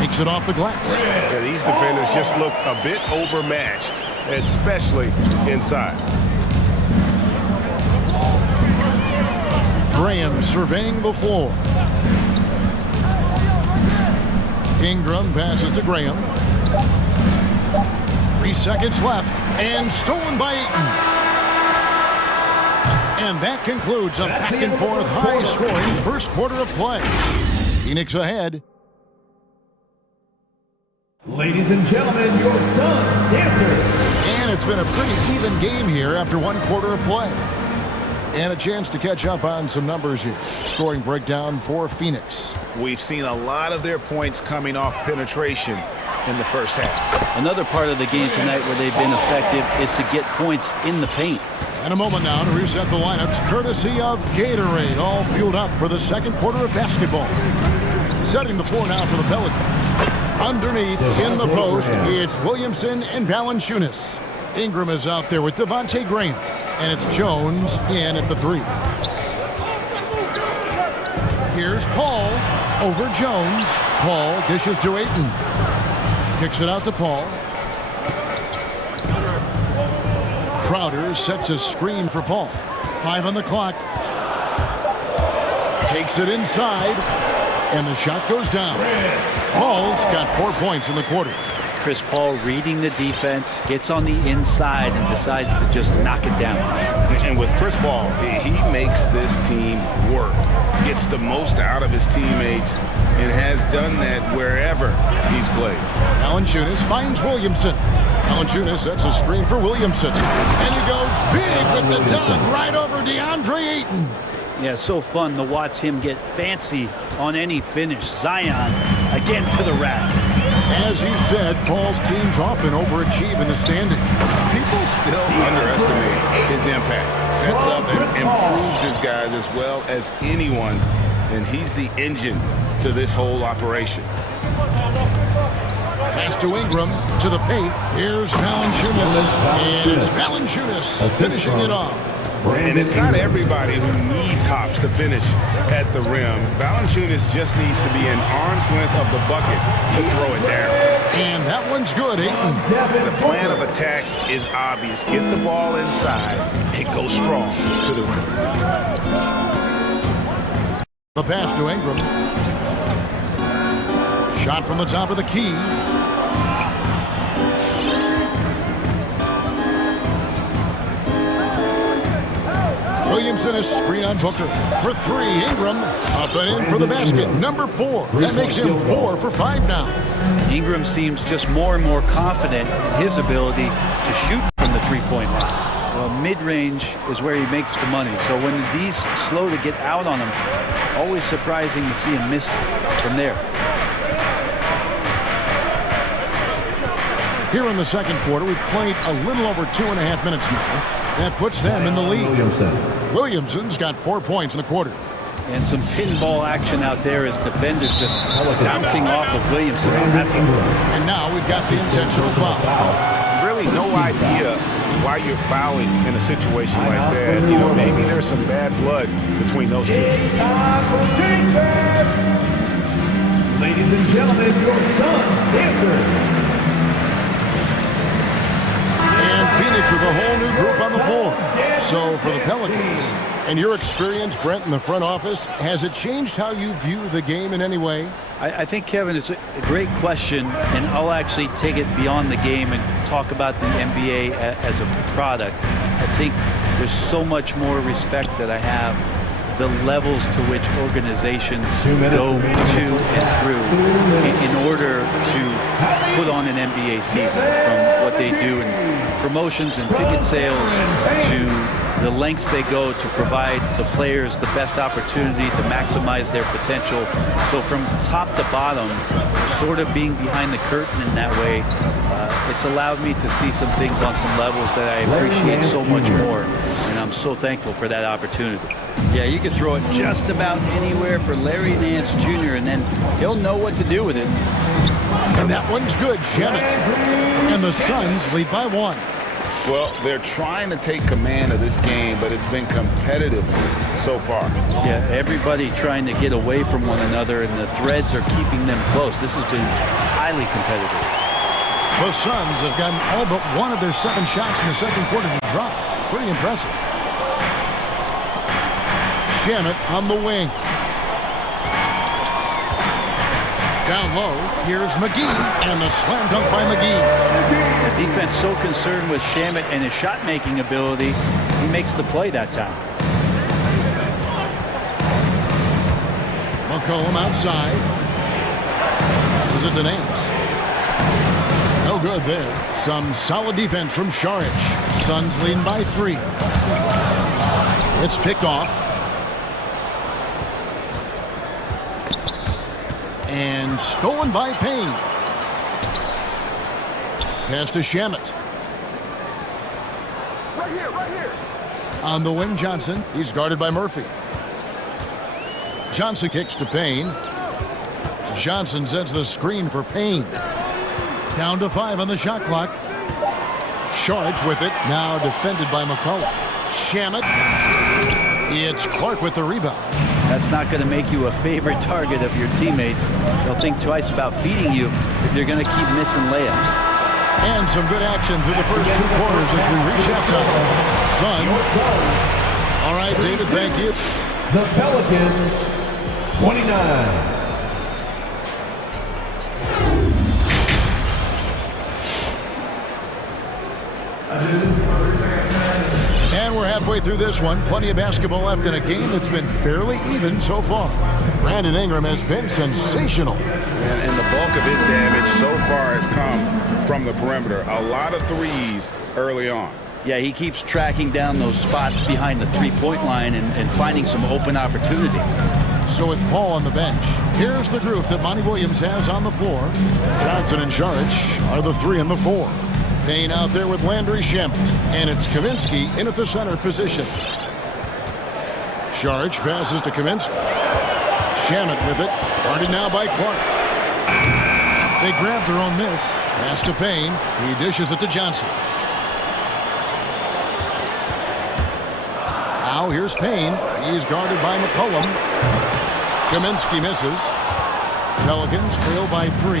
takes it off the glass. Yeah, these defenders just look a bit overmatched, especially inside. Graham surveying the floor. Ingram passes to Graham. 3 seconds left, and stolen by Ayton. And that concludes a back-and-forth, high-scoring first quarter of play. Phoenix ahead. Ladies and gentlemen, your Suns dancers. And it's been a pretty even game here after 1 quarter of play. And a chance to catch up on some numbers here. Scoring breakdown for Phoenix. We've seen a lot of their points coming off penetration in the first half. Another part of the game tonight where they've been effective is to get points in the paint. And a moment now to reset the lineups courtesy of Gatorade, all fueled up for the second quarter of basketball. Setting the floor now for the Pelicans. Underneath in the post, it's Williamson and Valanciunas. Ingram is out there with Devontae Graham. And it's Jones in at the 3. Here's Paul over Jones. Paul dishes to Ayton. Kicks it out to Paul. Crowder sets a screen for Paul. 5 on the clock. Takes it inside. And the shot goes down. Paul's got 4 points in the quarter. Chris Paul reading the defense, gets on the inside and decides to just knock it down. And with Chris Paul, he makes this team work. Gets the most out of his teammates and has done that wherever he's played. Valanciunas finds Williamson. Valanciunas sets a screen for Williamson. And he goes big with the dunk right over DeAndre Ayton. Yeah, so fun to watch him get fancy on any finish. Zion again to the rack. As you said, Paul's teams often overachieve in the standing. People still underestimate his impact. Sets up and improves his guys as well as anyone, and he's the engine to this whole operation. Pass to Ingram, to the paint. Here's Valanciunas, and it's Valanciunas finishing it off. And it's not everybody who needs hops to finish at the rim. Valanciunas just needs to be an arm's length of the bucket to throw it down. And that one's good, Ayton. The plan of attack is obvious. Get the ball inside and go strong to the rim. The pass to Ingram. Shot from the top of the key. Williamson is screen on Booker for 3. Ingram up and in for the basket. Number 4. That makes him 4 for 5 now. Ingram seems just more and more confident in his ability to shoot from the 3-point line. Well, mid-range is where he makes the money. So when the D's slow to get out on him, always surprising to see him miss from there. Here in the second quarter, we've played a little over 2.5 minutes now. That puts them in the lead. Williamson's got 4 points in the quarter. And some pinball action out there as defenders just bouncing off of Williamson on that one. And now we've got the intentional foul. Really no idea why you're fouling in a situation like that. You know, maybe there's some bad blood between those two. Ladies and gentlemen, your Suns dancers. And Phoenix with a whole new group on the floor. So for the Pelicans, and your experience, Brent, in the front office, has it changed how you view the game in any way? I think, Kevin, it's a great question, and I'll actually take it beyond the game and talk about the NBA as a product. I think there's so much more respect that I have the levels to which organizations go to and through in order to put on an NBA season, from what they do in promotions and ticket sales to the lengths they go to provide the players the best opportunity to maximize their potential. So from top to bottom, sort of being behind the curtain in that way, it's allowed me to see some things on some levels that I appreciate so much more, and I'm so thankful for that opportunity. Yeah, you can throw it just about anywhere for Larry Nance Jr., and then he'll know what to do with it. And that one's good, Shemet. And the Suns lead by 1. Well, they're trying to take command of this game, but it's been competitive so far. Yeah, everybody trying to get away from one another, and the threads are keeping them close. This has been highly competitive. The Suns have gotten all but one of their 7 shots in the second quarter to drop. Pretty impressive. Shemet on the wing. Down low, here's McGee, and the slam dunk by McGee. The defense so concerned with Shemet and his shot-making ability, he makes the play that time. McCollum outside. This is it to Nance. No good there. Some solid defense from Šarić. Suns leading by 3. It's picked off. And stolen by Payne. Pass to Shemet. Right here. On the wing, Johnson. He's guarded by Murphy. Johnson kicks to Payne. Johnson sets the screen for Payne. Down to 5 on the shot clock. Šarić with it. Now defended by McCollum. Shemet. It's Clark with the rebound. That's not going to make you a favorite target of your teammates. They'll think twice about feeding you if you're going to keep missing layups. And some good action through the first 2 quarters as we reach halftime. Sun. All right, David, thank you. The Pelicans, 29. And we're halfway through this one. Plenty of basketball left in a game that's been fairly even so far. Brandon Ingram has been sensational. And the bulk of his damage so far has come from the perimeter. A lot of threes early on. Yeah, he keeps tracking down those spots behind the three-point line and finding some open opportunities. So with Paul on the bench, here's the group that Monty Williams has on the floor. Johnson and Šarić are the 3 and the 4. Payne out there with Landry Shemet. And it's Kaminsky in at the center position. Šarić passes to Kaminsky. Shemet with it. Guarded now by Clark. They grab their own miss. Pass to Payne. He dishes it to Johnson. Now here's Payne. He's guarded by McCollum. Kaminsky misses. Pelicans trail by 3.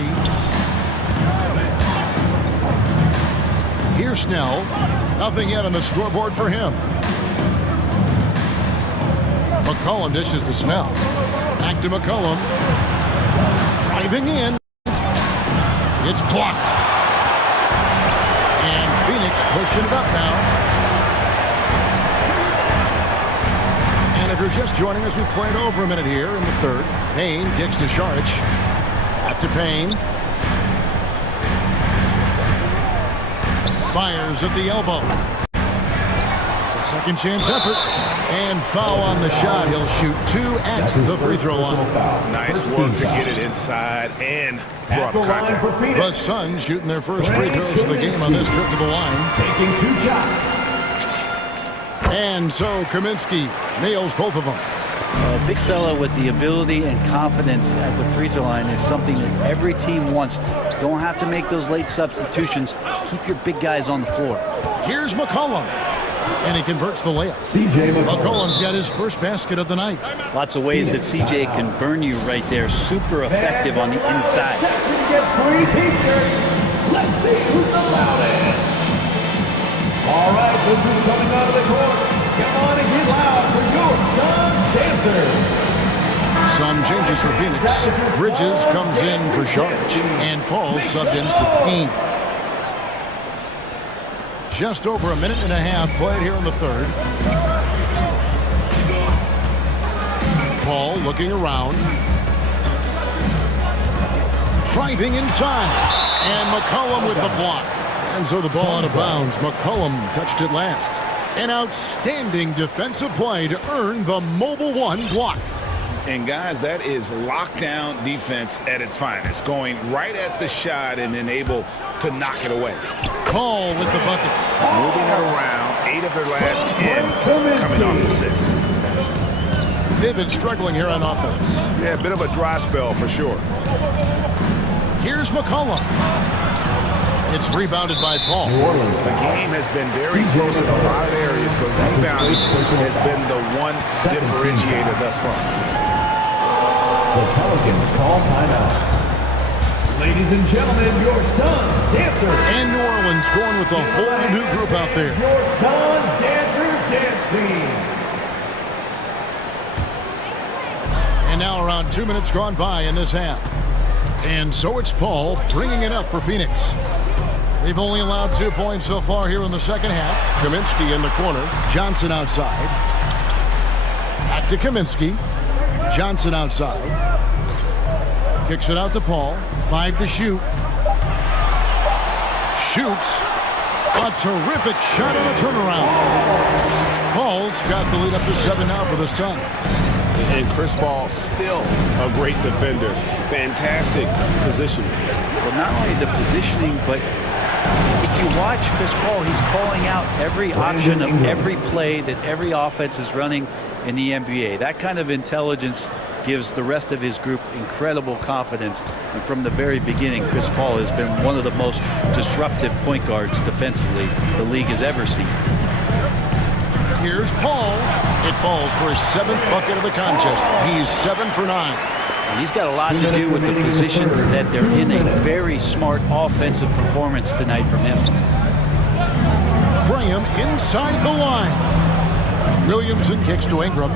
Here's Snell. Nothing yet on the scoreboard for him. McCollum dishes to Snell. Back to McCollum. Driving in. It's blocked. And Phoenix pushing it up now. And if you're just joining us, we played over a minute here in the third. Payne kicks to Šarić. Back to Payne. Fires at the elbow. A second chance effort. And foul on the shot. He'll shoot 2 at the free throw line. Nice work to get it inside and draw the contact. The Suns shooting their first free throws of the game on this trip to the line. Taking 2 shots. And so Kaminsky nails both of them. A big fella with the ability and confidence at the free throw line is something that every team wants. Don't have to make those late substitutions. Keep your big guys on the floor. Here's McCollum. And he converts the layup. McCollum's got his first basket of the night. Lots of ways that CJ can burn you right there. Super effective on the inside. Get free t-shirts. Let's see who's the loudest. All right, this is coming out of the court. Come on and get loud for your Sun Dancers. Some changes for Phoenix. Bridges comes in for Šarić. And Paul subbed in for Payne. Just over a minute and a half played here in the third. Paul looking around. Driving inside. And McCollum with the block. And so the ball out of bounds. McCollum touched it last. An outstanding defensive play to earn the Mobile One block. And guys, that is lockdown defense at its finest, going right at the shot and then able to knock it away. Paul with the bucket. Moving it around, 8 of their last 10 coming off assists. They've been struggling here on offense. Yeah, a bit of a dry spell for sure. Here's McCollum. It's rebounded by Paul. The game has been very close in a lot of areas, but rebounding has been the one differentiator thus far. The Pelicans call timeout. Ladies and gentlemen, your Suns dancers. And New Orleans going with a whole new group out there. Your Suns dancers dance team. And now around 2 minutes gone by in this half. And so it's Paul bringing it up for Phoenix. They've only allowed 2 points so far here in the second half. Kaminsky in the corner. Johnson outside. Back to Kaminsky. Johnson outside. Kicks it out to Paul. 5 to shoot. Shoots. A terrific shot on the turnaround. Paul's got the lead up to 7 now for the Suns. And Chris Paul still a great defender. Fantastic positioning. Well, not only the positioning, but if you watch Chris Paul, he's calling out every option of every play that every offense is running in the NBA. That kind of intelligence gives the rest of his group incredible confidence. And from the very beginning, Chris Paul has been one of the most disruptive point guards defensively the league has ever seen. Here's Paul. It falls for his 7th bucket of the contest. He's 7 for 9. And he's got a lot to do with the position that they're in. A very smart offensive performance tonight from him. Graham inside the line. Williamson kicks to Ingram.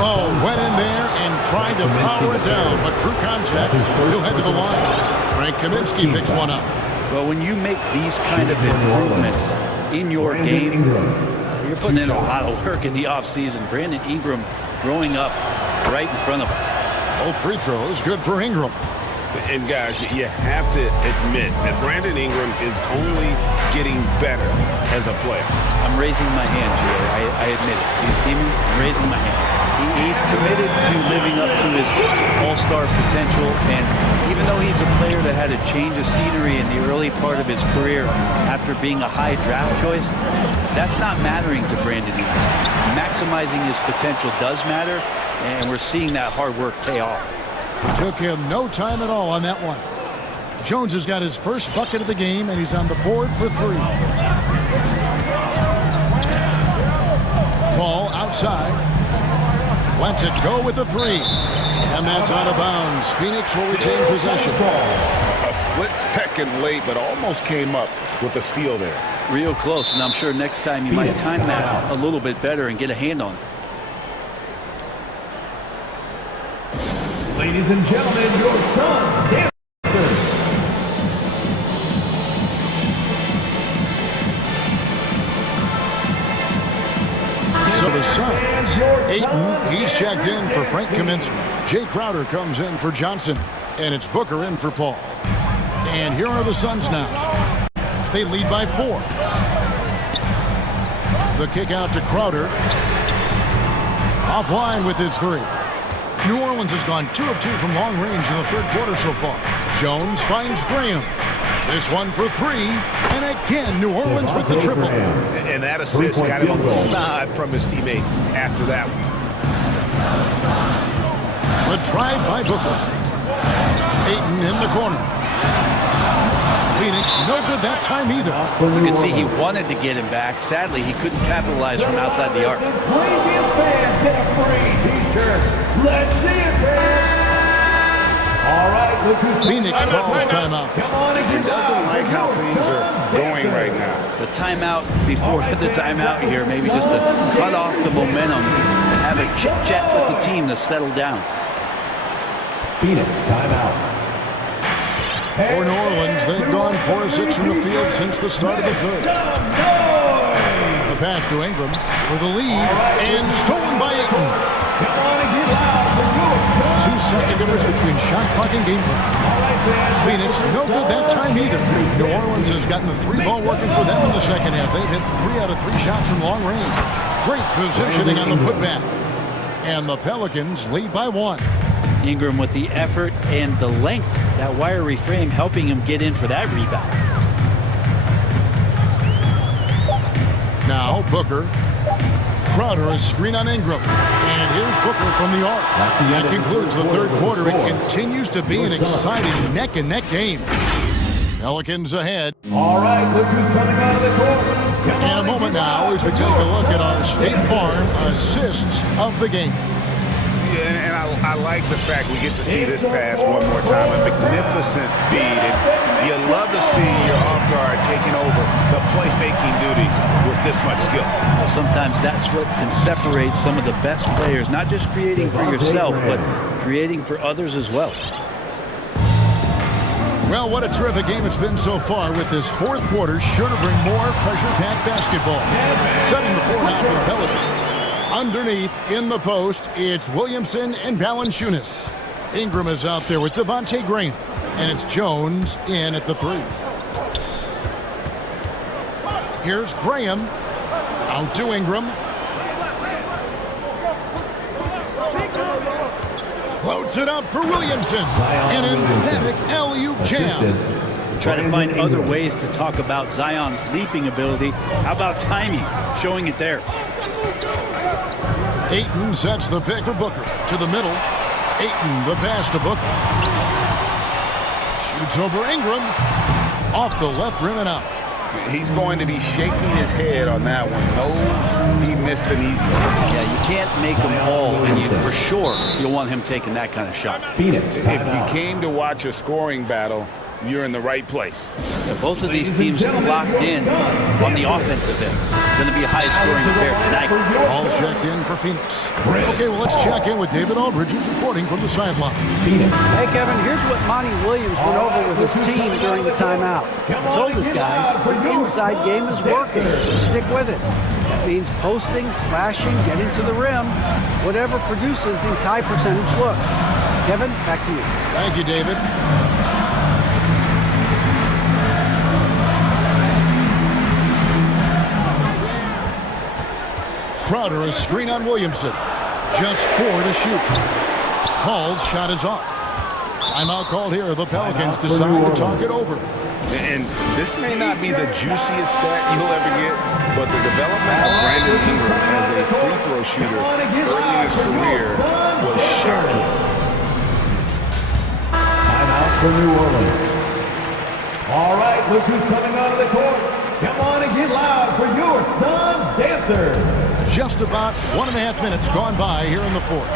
Oh, went in there and tried to power it down, but through contact, he'll head to the line. Frank Kaminsky picks one up. Well, when you make these kind of improvements in your game, you're putting in a lot of work in the offseason. Brandon Ingram growing up right in front of us. Both free throws, good for Ingram. And guys, you have to admit that Brandon Ingram is only getting better as a player. I'm raising my hand, Jay. I admit it. You see me? I'm raising my hand. He's committed to living up to his all-star potential, and even though he's a player that had a change of scenery in the early part of his career after being a high draft choice, that's not mattering to Brandon Ingram. Maximizing his potential does matter, and we're seeing that hard work pay off. Took him no time at all on that one. Jones has got his first bucket of the game, and he's on the board for 3. Paul outside. Lets it go with the 3. And that's out of bounds. Phoenix will retain possession. A split second late, but almost came up with a steal there. Real close, and I'm sure next time you might time that a little bit better and get a hand on it. Ladies and gentlemen, your Suns dancers. So the Suns, Ayton, he's checked in for Frank Kaminsky. Jay Crowder comes in for Johnson, and it's Booker in for Paul. And here are the Suns now. They lead by 4. The kick out to Crowder. Offline with his 3. New Orleans has gone 2 of 2 from long range in the 3rd quarter so far. Jones finds Graham. This one for 3. And again, New Orleans with the triple. And that assist got him a little nod from his teammate after that one. The drive by Booker. Ayton in the corner. Phoenix no good that time either. You can see he wanted to get him back. Sadly, he couldn't capitalize from outside the arc. Craziest fans get a free t-shirt. Let's see it, fans. All right, look who's Phoenix calls timeout. He doesn't like how things are going right now. The timeout before the timeout here, maybe just to cut off the momentum and have a chit-chat with the team to settle down. Phoenix timeout. For New Orleans, they've gone 4 of 6 from the field since the start of the 3rd. The pass to Ingram for the lead, and stolen by Ayton. 2 2-second difference between shot clock and game clock. Phoenix, no good that time either. New Orleans has gotten the 3-ball working for them in the second half. They've hit 3 out of 3 shots from long range. Great positioning on the putback. And the Pelicans lead by 1. Ingram with the effort and the length. That wiry frame helping him get in for that rebound. Now Booker. Crowder, a screen on Ingram. And here's Booker from the arc. That concludes the third quarter. It continues to be an exciting neck-and-neck game. Pelicans ahead. All right, look who's coming out of the court. And a moment now as we take a look at our State Farm assists of the game. Yeah, and I like the fact we get to see this pass one more time. A magnificent feed. And you love to see your off guard taking over the playmaking duties with this much skill. Well, sometimes that's what can separate some of the best players, not just creating for yourself, but creating for others as well. Well, what a terrific game it's been so far, with this fourth quarter sure to bring more pressure-packed basketball. Setting the floor now for the Pelicans. Underneath, in the post, it's Williamson and Valanciunas. Ingram is out there with Devontae Graham. And it's Jones in at the 3. Here's Graham. Out to Ingram. Floats it up for Williamson. An emphatic alley-oop jam. Try to find other ways to talk about Zion's leaping ability. How about timing? Showing it there. Ayton sets the pick for Booker. To the middle. Ayton, the pass to Booker. Shoots over Ingram. Off the left rim and out. He's going to be shaking his head on that one. Knows he missed an easy one. Yeah, you can't make them all, and you, for sure you'll want him taking that kind of shot. Phoenix. If you came to watch a scoring battle, you're in the right place. So both of these teams locked in on the offensive end. Going to be a high-scoring affair tonight. All checked in for Phoenix. Okay, well, let's check in with David Aldridge, who's reporting from the sideline. Hey, Kevin, here's what Monty Williams went over with his team during the timeout. He told his guys the inside game is working, so stick with it. That means posting, slashing, getting to the rim, whatever produces these high-percentage looks. Kevin, back to you. Thank you, David. Crowder, a screen on Williamson. Just 4 to shoot. Call's shot is off. Timeout called here. The Pelicans decide to talk it over. And this may not be the juiciest stat you'll ever get, but the development of Brandon Ingram as a free throw shooter early in his career was shocking. Timeout for New Orleans. All right, look who's coming out of the court. Come on and get loud for your Suns dancer. Just about 1.5 minutes gone by here in the fourth.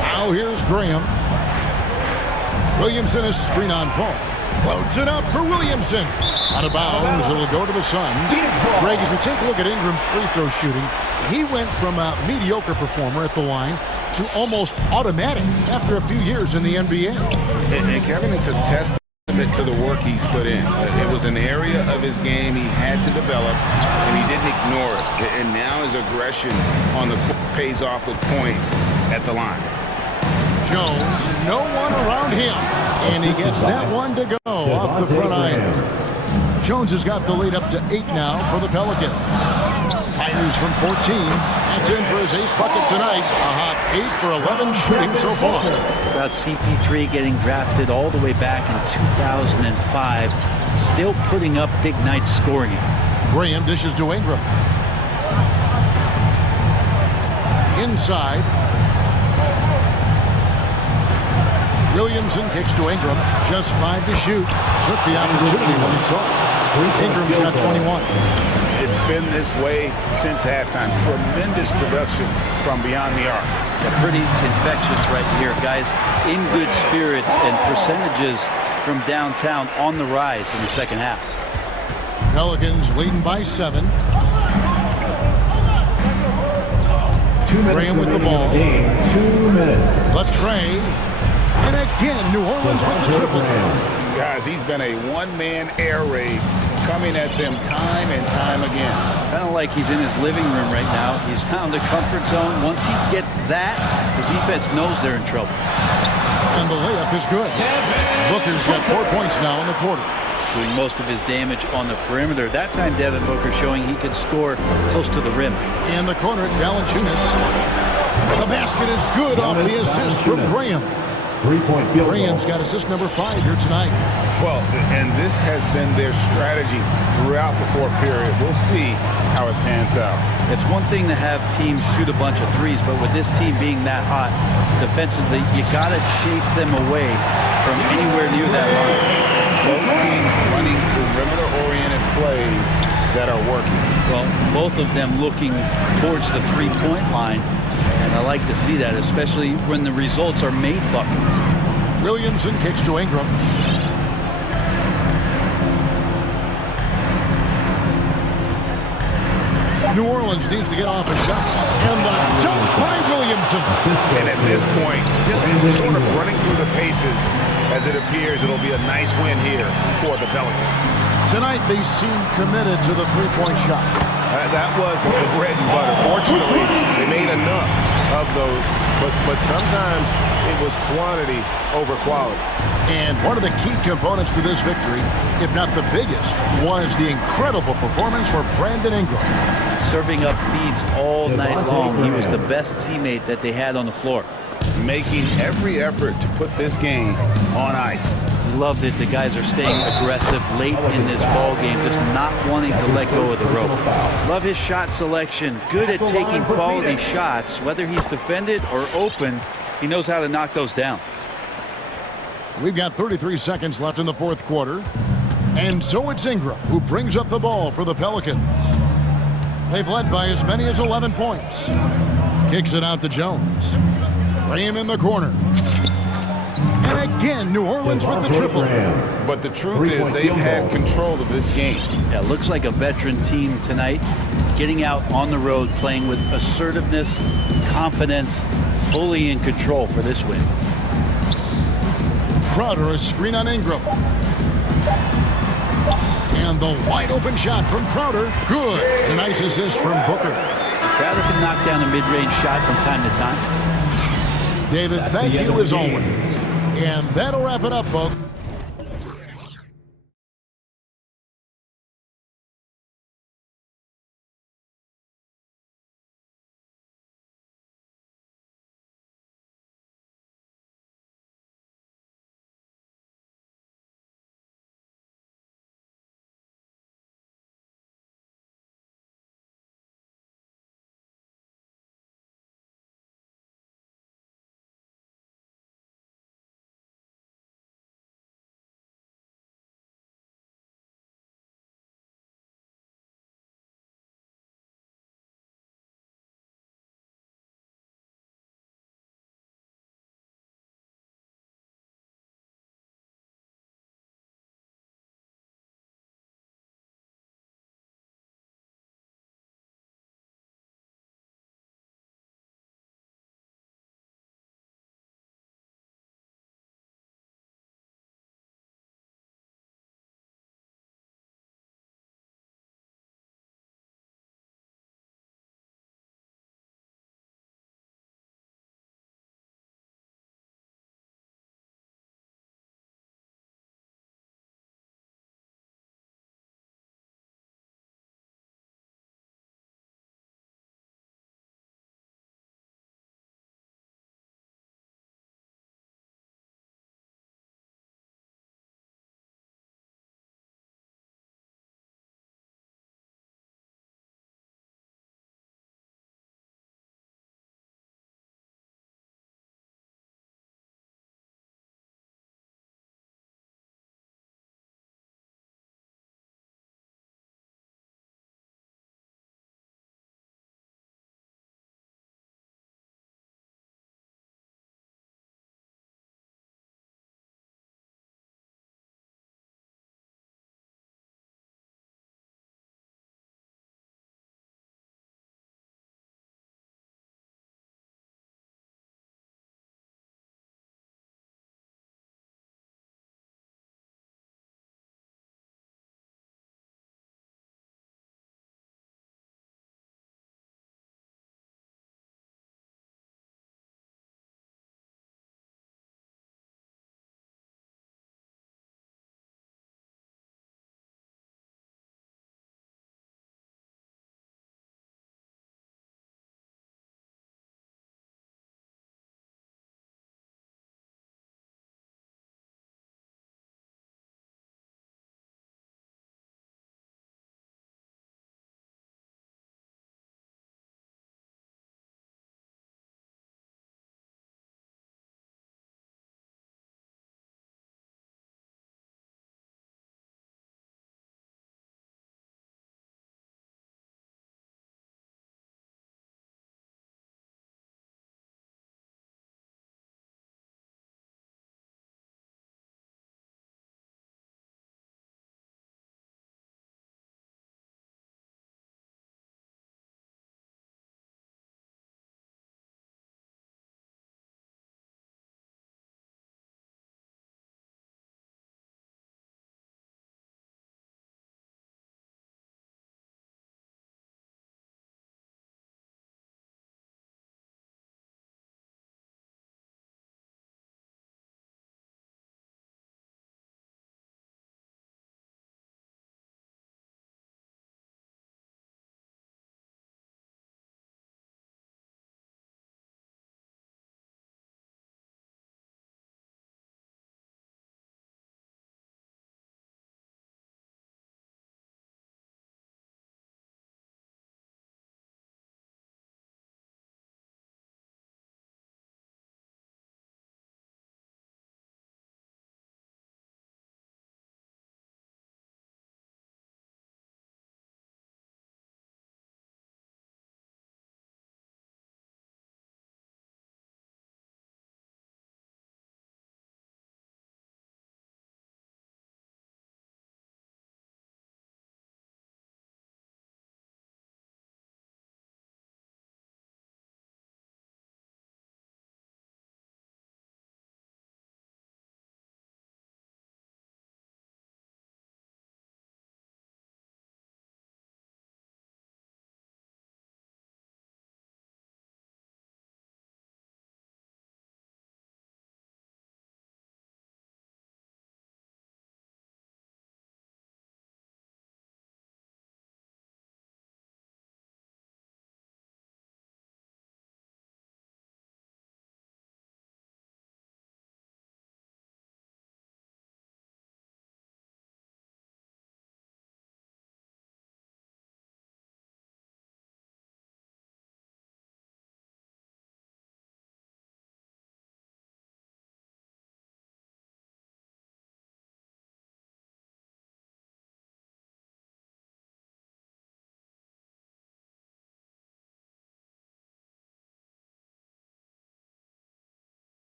Now here's Graham. Williamson is screen on Paul. Floats it up for Williamson. Out of bounds, it'll go to the Suns. Greg, as we take a look at Ingram's free throw shooting, he went from a mediocre performer at the line to almost automatic after a few years in the NBA. And Kevin, it's a testament to the work he's put in. It was an area of his game he had to develop, and he didn't ignore it. And now his aggression on the court pays off with points at the line. Jones, no one around him, and he gets that one to go off the front iron. Jones has got the lead up to 8 now for the Pelicans. Fires from 14. That's in for his 8th bucket tonight. A hot 8 for 11 shooting so far. About CP3 getting drafted all the way back in 2005. Still putting up big nights scoring it. Graham dishes to Ingram. Inside. Williamson kicks to Ingram. Just 5 to shoot. Took the opportunity when he saw it. Ingram's got 21. It's been this way since halftime. Tremendous production from beyond the arc. Yeah, pretty infectious right here. Guys in good spirits, and percentages from downtown on the rise in the second half. Pelicans leading by 7. Graham with the ball. 2 minutes. Latrey. And again, New Orleans with the triple. Guys, he's been a one-man air raid coming at them time and time again. Kind of like he's in his living room right now. He's found a comfort zone. Once he gets that, the defense knows they're in trouble. And the layup is good. Booker's got 4 points now in the quarter. Doing most of his damage on the perimeter. That time, Devin Booker showing he could score close to the rim. In the corner, it's Valanciunas. The basket is good off the assist from Graham. Three-point field goal. Graham's got assist number 5 here tonight. Well, and this has been their strategy throughout the fourth period. We'll see how it pans out. It's one thing to have teams shoot a bunch of threes, but with this team being that hot defensively, you got to chase them away from anywhere near that line. Both teams running perimeter-oriented plays that are working. Well, both of them looking towards the three-point line. And I like to see that, especially when the results are made buckets. Williamson kicks to Ingram. New Orleans needs to get off his shot. And the jump by Williamson. And at this point, just sort of running through the paces, as it appears it'll be a nice win here for the Pelicans. Tonight, they seem committed to the three-point shot. That was the bread and butter. Fortunately, they made enough of those, but sometimes it was quantity over quality. And one of the key components to this victory, if not the biggest, was the incredible performance for Brandon Ingram. Serving up feeds all night long. He was the best teammate that they had on the floor. Making every effort to put this game on ice. Loved it. The guys are staying aggressive late in this ball game, just not wanting to let go of the rope. Love his shot selection. Good at taking quality shots. Whether he's defended or open, he knows how to knock those down. We've got 33 seconds left in the fourth quarter. And so it's Ingram who brings up the ball for the Pelicans. They've led by as many as 11 points. Kicks it out to Jones. Graham in the corner. And again, New Orleans with the triple. But the truth is they've had control of this game. Yeah, looks like a veteran team tonight. Getting out on the road, playing with assertiveness, confidence, fully in control for this win. Crowder, a screen on Ingram. And the wide open shot from Crowder. Good. A nice assist from Booker. Crowder can knock down a mid-range shot from time to time. David, thank you as always. And that'll wrap it up, folks.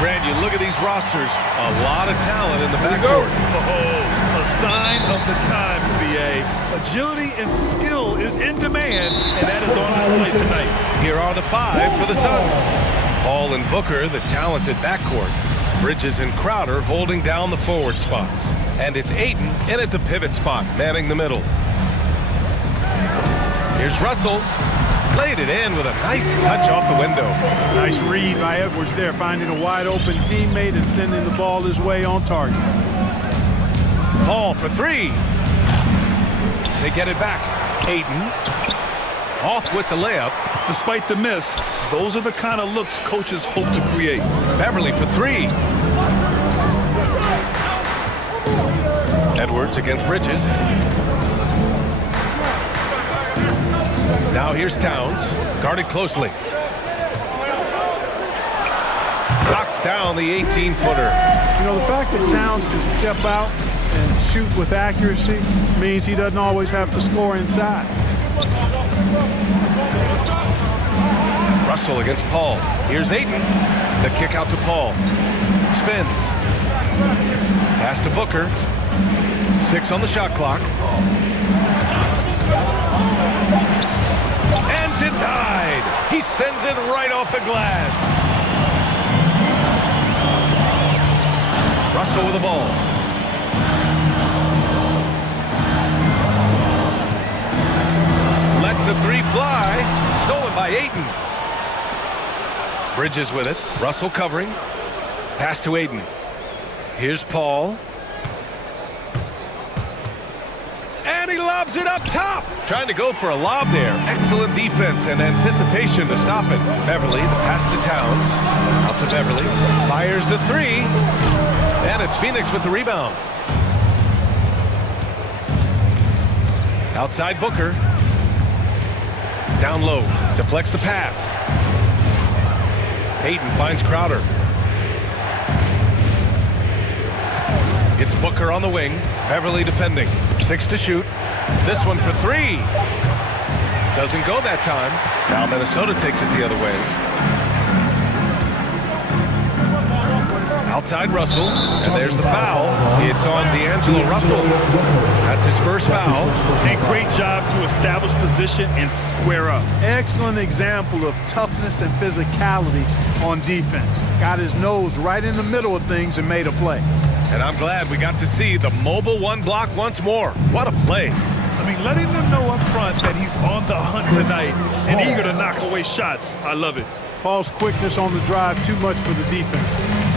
Grant, you look at these rosters, a lot of talent in the backcourt. Oh, a sign of the times, BA. Agility and skill is in demand, and that is on display tonight. Here are the 5 for the Suns. Paul and Booker, the talented backcourt. Bridges and Crowder holding down the forward spots. And it's Ayton in at the pivot spot, manning the middle. Here's Russell. Laid it in with a nice touch off the window. Nice read by Edwards there, finding a wide-open teammate and sending the ball his way on target. Paul for 3. They get it back. Ayton off with the layup. Despite the miss, those are the kind of looks coaches hope to create. Beverly for 3. Edwards against Bridges. Now here's Towns, guarded closely. Knocks down the 18-footer. You know, the fact that Towns can step out and shoot with accuracy means he doesn't always have to score inside. Russell against Paul. Here's Ayton. The kick out to Paul. Spins. Pass to Booker. 6 on the shot clock. And denied. He sends it right off the glass. Russell with the ball. Lets the 3 fly. Stolen by Ayton. Bridges with it. Russell covering. Pass to Ayton. Here's Paul. And he lobs it up top. Trying to go for a lob there. Excellent defense and anticipation to stop it. Beverly, the pass to Towns. Out to Beverly. Fires the 3. And it's Phoenix with the rebound. Outside Booker. Down low. Deflects the pass. Ayton finds Crowder. Gets Booker on the wing. Beverly defending. 6 to shoot. This one for 3. Doesn't go that time. Now Minnesota takes it the other way. Outside Russell. And there's the foul. It's on D'Angelo Russell. That's his first foul. A great job to establish position and square up. Excellent example of toughness and physicality on defense. Got his nose right in the middle of things and made a play. And I'm glad we got to see the mobile 1 block once more. What a play. I mean, letting them know up front that he's on the hunt tonight and eager to knock away shots. I love it. Paul's quickness on the drive too much for the defense.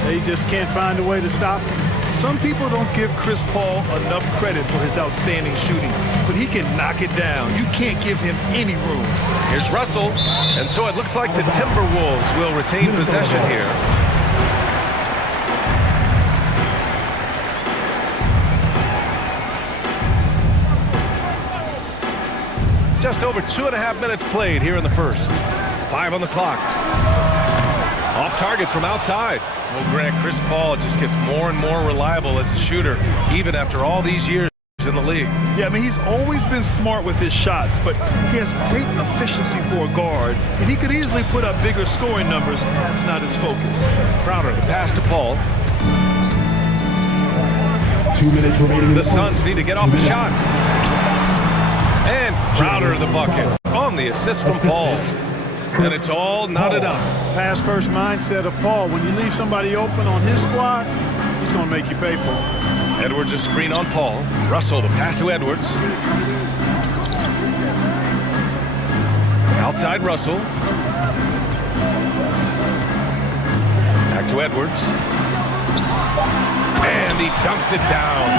They just can't find a way to stop him. Some people don't give Chris Paul enough credit for his outstanding shooting, but he can knock it down. You can't give him any room. Here's Russell. And so it looks like the Timberwolves will retain possession here. Just over 2.5 minutes played here in the first. 5 on the clock. Off target from outside. Well, Grant, Chris Paul just gets more and more reliable as a shooter, even after all these years in the league. Yeah, I mean, he's always been smart with his shots, but he has great efficiency for a guard, and he could easily put up bigger scoring numbers. That's not his focus. Crowder, the pass to Paul. 2 minutes remaining. The Suns need to get off a shot. And Crowder the bucket on the assist from Paul. And it's all knotted up. Pass first mindset of Paul. When you leave somebody open on his squad, he's going to make you pay for it. Edwards a screen on Paul. Russell the pass to Edwards. Outside Russell. Back to Edwards. And he dunks it down.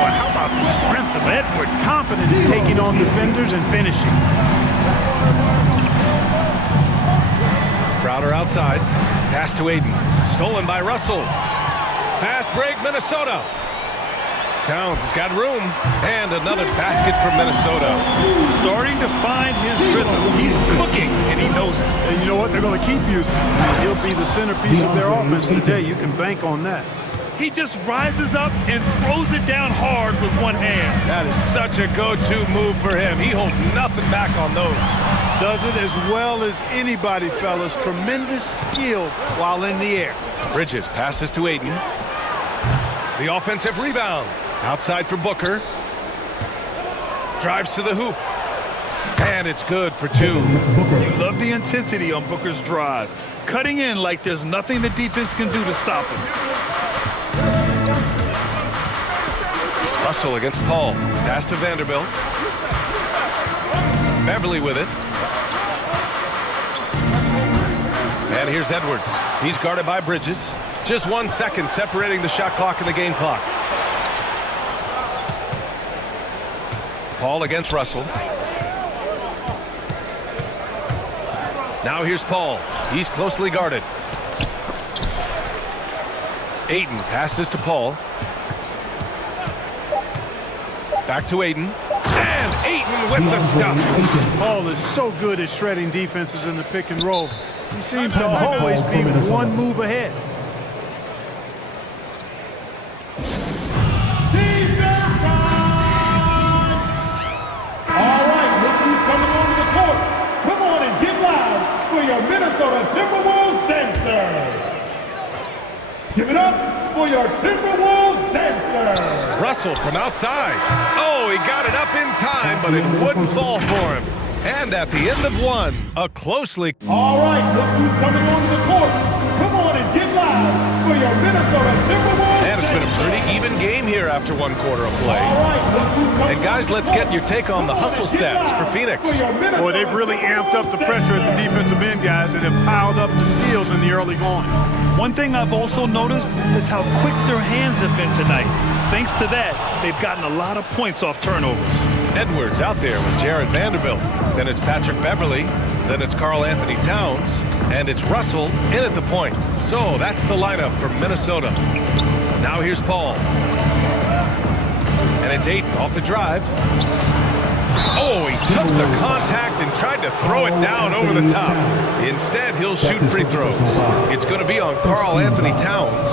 Boy, how about the strength of Edwards? Confident in taking on defenders and finishing. Crowder outside. Pass to Ayton. Stolen by Russell. Fast break, Minnesota. Towns has got room. And another basket for Minnesota. Starting to find his rhythm. He's cooking, and he knows it. And you know what? They're going to keep using him. He'll be the centerpiece of their offense today. You can bank on that. He just rises up and throws it down hard with one hand. That is such a go-to move for him. He holds nothing back on those. Does it as well as anybody, fellas. Tremendous skill while in the air. Bridges passes to Aiden. The offensive rebound. Outside for Booker. Drives to the hoop. And it's good for two. You love the intensity on Booker's drive. Cutting in like there's nothing the defense can do to stop him. Russell against Paul. Pass to Vanderbilt. Beverly with it. And here's Edwards. He's guarded by Bridges. Just 1 second separating the shot clock and the game clock. Paul against Russell. Now here's Paul. He's closely guarded. Aiden passes to Paul. Back to Aiden. And Aiden with the stuff. Paul is so good at shredding defenses in the pick and roll. He seems to always be one move ahead. All right, look who's coming onto the court. Come on and get loud for your Minnesota Timberwolves dancers. Give it up for your Timberwolves dancers. Russell from outside. Oh, he got it up in time, but it wouldn't fall for him. And at the end of one, a closely... All right, look who's coming onto the court. Come on and get loud for your Minnesota Timberwolves. And it's been a pretty even game here after 1 quarter of play. All right, look who's coming. And guys, let's get your take on the hustle stats for Phoenix. Boy, they've really amped up the pressure at the defensive end, guys, and have piled up the steals in the early going. One thing I've also noticed is how quick their hands have been tonight. Thanks to that, they've gotten a lot of points off turnovers. Edwards out there with Jared Vanderbilt. Then it's Patrick Beverly. Then it's Karl Anthony Towns. And it's Russell in at the point. So that's the lineup for Minnesota. Now here's Paul. And it's Aiden off the drive. Oh, he took the contact and tried to throw it down over the top. Instead, he'll shoot free throws. It's going to be on Karl Anthony Towns.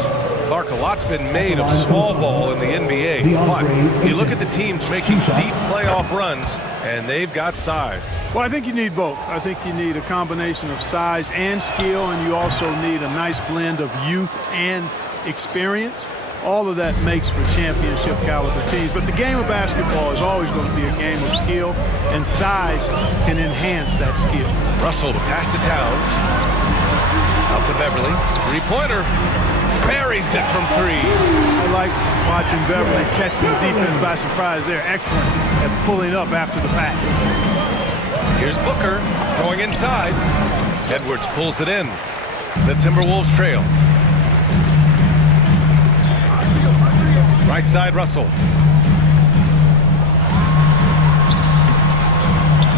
Clark, a lot's been made of small ball in the NBA, but you look at the teams making deep playoff runs, and they've got size. Well, I think you need both. I think you need a combination of size and skill, and you also need a nice blend of youth and experience. All of that makes for championship caliber teams. But the game of basketball is always going to be a game of skill, and size can enhance that skill. Russell to pass to Towns. Out to Beverly. Three-pointer. Buries it from three. I like watching Beverly catching the defense by surprise. They're excellent at pulling up after the pass. Here's Booker going inside. Edwards pulls it in. The Timberwolves trail. Right side, Russell.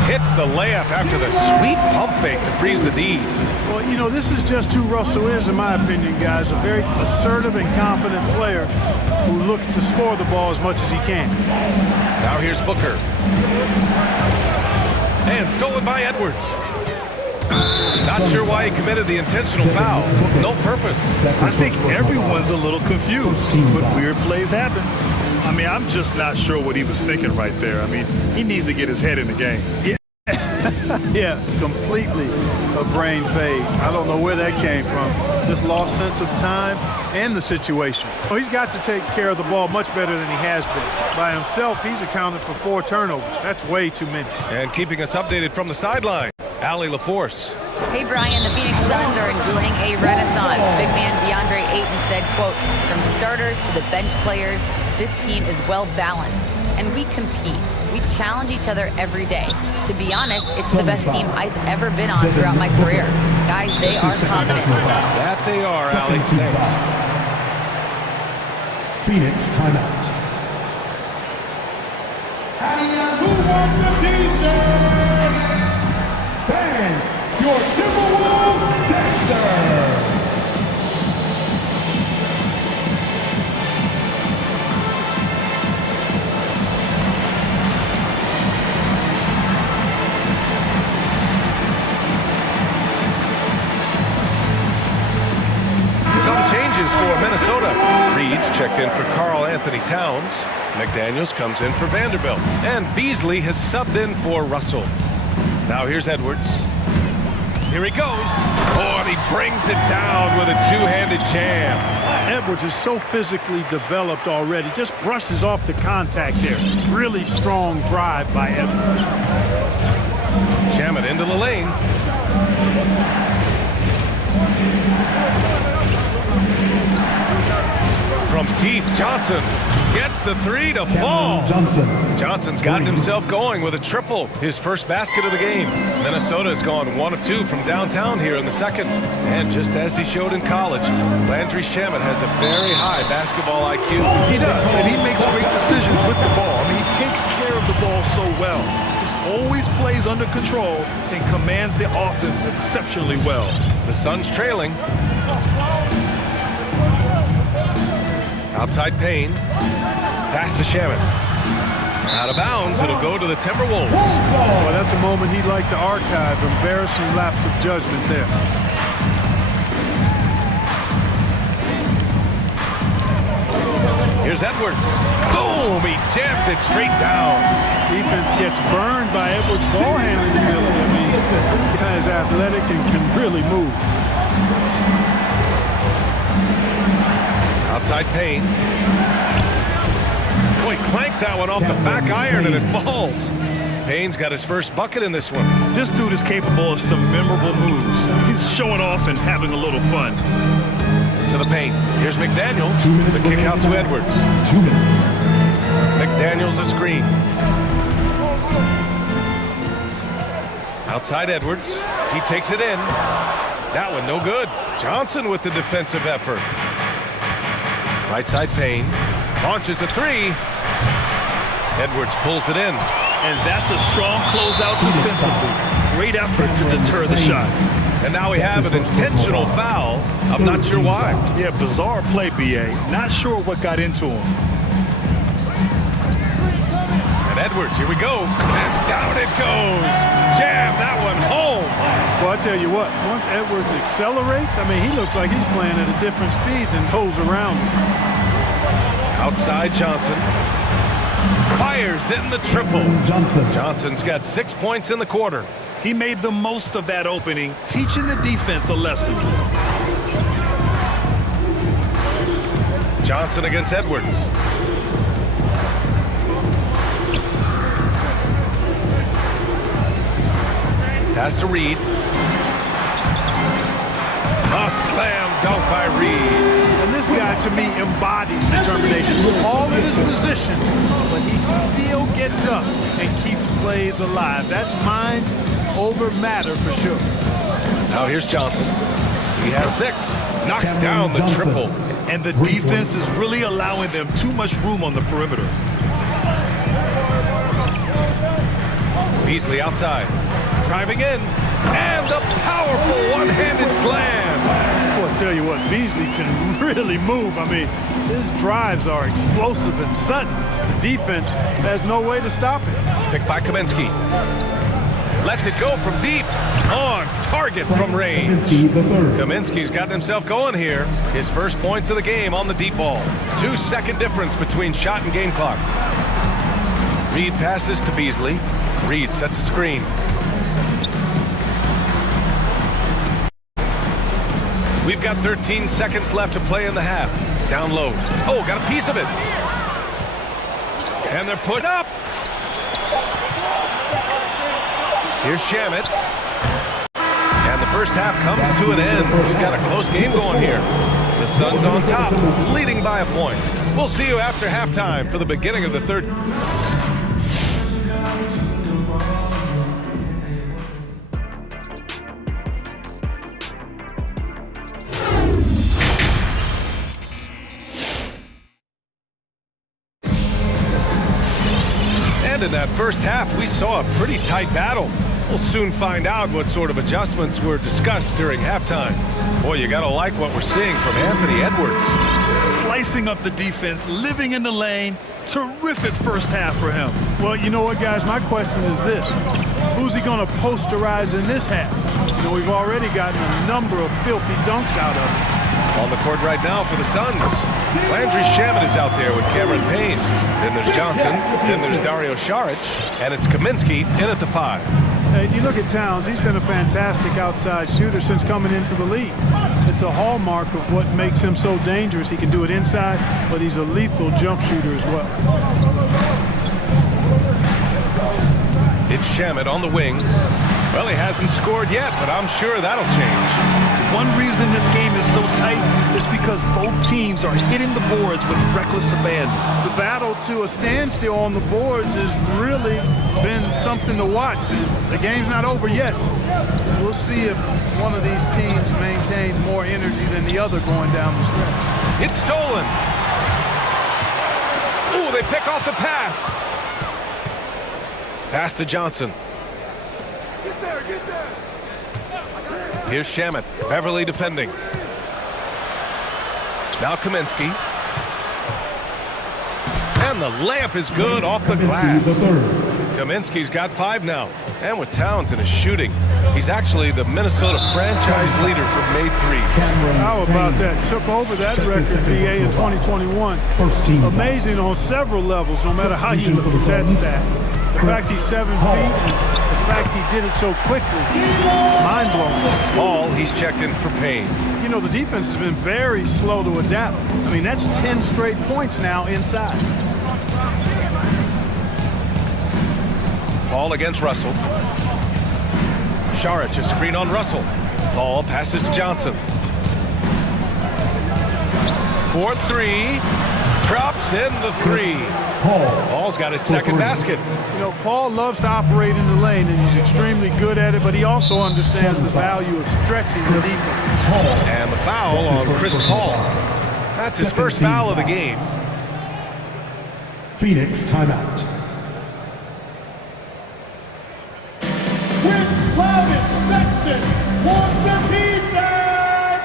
Hits the layup after the sweet pump fake to freeze the D. Well, you know, this is just who Russell is, in my opinion, guys. A very assertive and confident player who looks to score the ball as much as he can. Now here's Booker. And stolen by Edwards. Not sure why he committed the intentional foul. No purpose. I think everyone's a little confused, but weird plays happen. I mean, I'm just not sure what he was thinking right there. I mean, he needs to get his head in the game. Yeah, completely a brain fade. I don't know where that came from. Just lost sense of time and the situation. Well, he's got to take care of the ball much better than he has been. By himself, he's accounted for 4 turnovers. That's way too many. And keeping us updated from the sideline, Allie LaForce. Hey, Brian, the Phoenix Suns are enjoying a renaissance. Big man DeAndre Ayton said, quote, "From starters to the bench players, this team is well balanced, and we compete. We challenge each other every day. To be honest, it's the best team I've ever been on throughout my career. Guys, they are confident." That they are, Allie. Thanks. Phoenix timeout. Who wants the t-shirt? Fans, your Timberwolves dancer. Some changes for Minnesota. Reed's checked in for Karl Anthony Towns. McDaniels comes in for Vanderbilt. And Beasley has subbed in for Russell. Now here's Edwards. Here he goes. Oh, and he brings it down with a two-handed jam. Edwards is so physically developed already. Just brushes off the contact there. Really strong drive by Edwards. Shamet into the lane. From deep, Johnson gets the three to fall. Johnson's gotten himself going with a triple, his first basket of the game. Minnesota has gone 1 of 2 from downtown here in the second. And just as he showed in college, Landry Shamet has a very high basketball IQ. He does, and he makes great decisions with the ball. I mean, he takes care of the ball so well. Just always plays under control and commands the offense exceptionally well. The Suns trailing. Outside Payne. Pass to Shamet. Out of bounds, it'll go to the Timberwolves. Well, that's a moment he'd like to archive. Embarrassing lapse of judgment there. Here's Edwards. Boom! He jams it straight down. Defense gets burned by Edwards' ball handling ability. I mean, this guy is athletic and can really move. Outside Payne. Boy, clanks that one off the back iron and it falls. Payne's got his first bucket in this one. This dude is capable of some memorable moves. He's showing off and having a little fun. To the paint. Here's McDaniels. The kick out to Edwards. 2 minutes. McDaniels a screen. Outside Edwards. He takes it in. That one no good. Johnson with the defensive effort. Right side Payne. Launches a three. Edwards pulls it in. And that's a strong closeout defensively. Great effort to deter the shot. And now we have an intentional foul. I'm not sure why. Yeah, bizarre play, B.A. Not sure what got into him. And Edwards, here we go. And down it goes. Jam that one home. Well, I tell you what, once Edwards accelerates, I mean, he looks like he's playing at a different speed than those around him. Outside Johnson. Fires in the triple. Johnson's got 6 points in the quarter. He made the most of that opening, teaching the defense a lesson. Johnson against Edwards. Pass to Reed. A slam dunk by Reed. And this guy, to me, embodies determination. All in his position, but he still gets up and keeps plays alive. That's mind over matter for sure. Now here's Johnson. He has 6. Knocks down the triple. And the defense is really allowing them too much room on the perimeter. Beasley outside. Driving in. And the powerful one-handed slam. Well, I tell you what, Beasley can really move. I mean, his drives are explosive and sudden. The defense has no way to stop it. Picked by Kaminsky. Lets it go from deep. On target from range. Kaminsky's gotten himself going here. His first points of the game on the deep ball. 2-second difference between shot and game clock. Reed passes to Beasley. Reed sets a screen. We've got 13 seconds left to play in the half. Down low. Oh, got a piece of it. And they're put up. Here's Shamet. And the first half comes to an end. We've got a close game going here. The Suns on top, leading by a point. We'll see you after halftime for the beginning of the third. In that first half, we saw a pretty tight battle. We'll soon find out what sort of adjustments were discussed during halftime. Boy, you gotta like what we're seeing from Anthony Edwards. Slicing up the defense, living in the lane. Terrific first half for him. Well, you know what, guys? My question is this. Who's he going to posterize in this half? You know, we've already gotten a number of filthy dunks out of him. On the court right now for the Suns. Landry Shamet is out there with Cameron Payne. Then there's Johnson. Then there's Dario Saric. And it's Kaminsky in at the 5. Hey, you look at Towns, he's been a fantastic outside shooter since coming into the league. It's a hallmark of what makes him so dangerous. He can do it inside, but he's a lethal jump shooter as well. It's Shamet on the wing. Well, he hasn't scored yet, but I'm sure that'll change. One reason this game is so tight is because both teams are hitting the boards with reckless abandon. The battle to a standstill on the boards has really been something to watch. The game's not over yet. We'll see if one of these teams maintains more energy than the other going down the stretch. It's stolen. Ooh, they pick off the pass. Pass to Johnson. Get there, get there. Here's Shamet. Beverly defending. Now Kaminsky. And the layup is good off the glass. Kaminsky's got 5 now. And with Towns in his shooting, he's actually the Minnesota franchise leader for made threes. How about that? Took over that record, BA, in 2021. Amazing on several levels, no matter how you look at that stat. The fact he's 7 feet, and the fact he did it so quickly, mind-blowing. Ball, he's checked in for Payne. You know, the defense has been very slow to adapt. I mean, that's 10 straight points now inside. Paul against Russell. Saric, a screen on Russell. Paul passes to Johnson. 4-3. Drops in the 3. Paul's got his second basket. You know, Paul loves to operate in the lane, and he's extremely good at it, but he also understands the value of stretching the defense. And the foul on Chris Paul. That's his first foul of the game. Phoenix timeout. With loudest section, wants the T-shirt!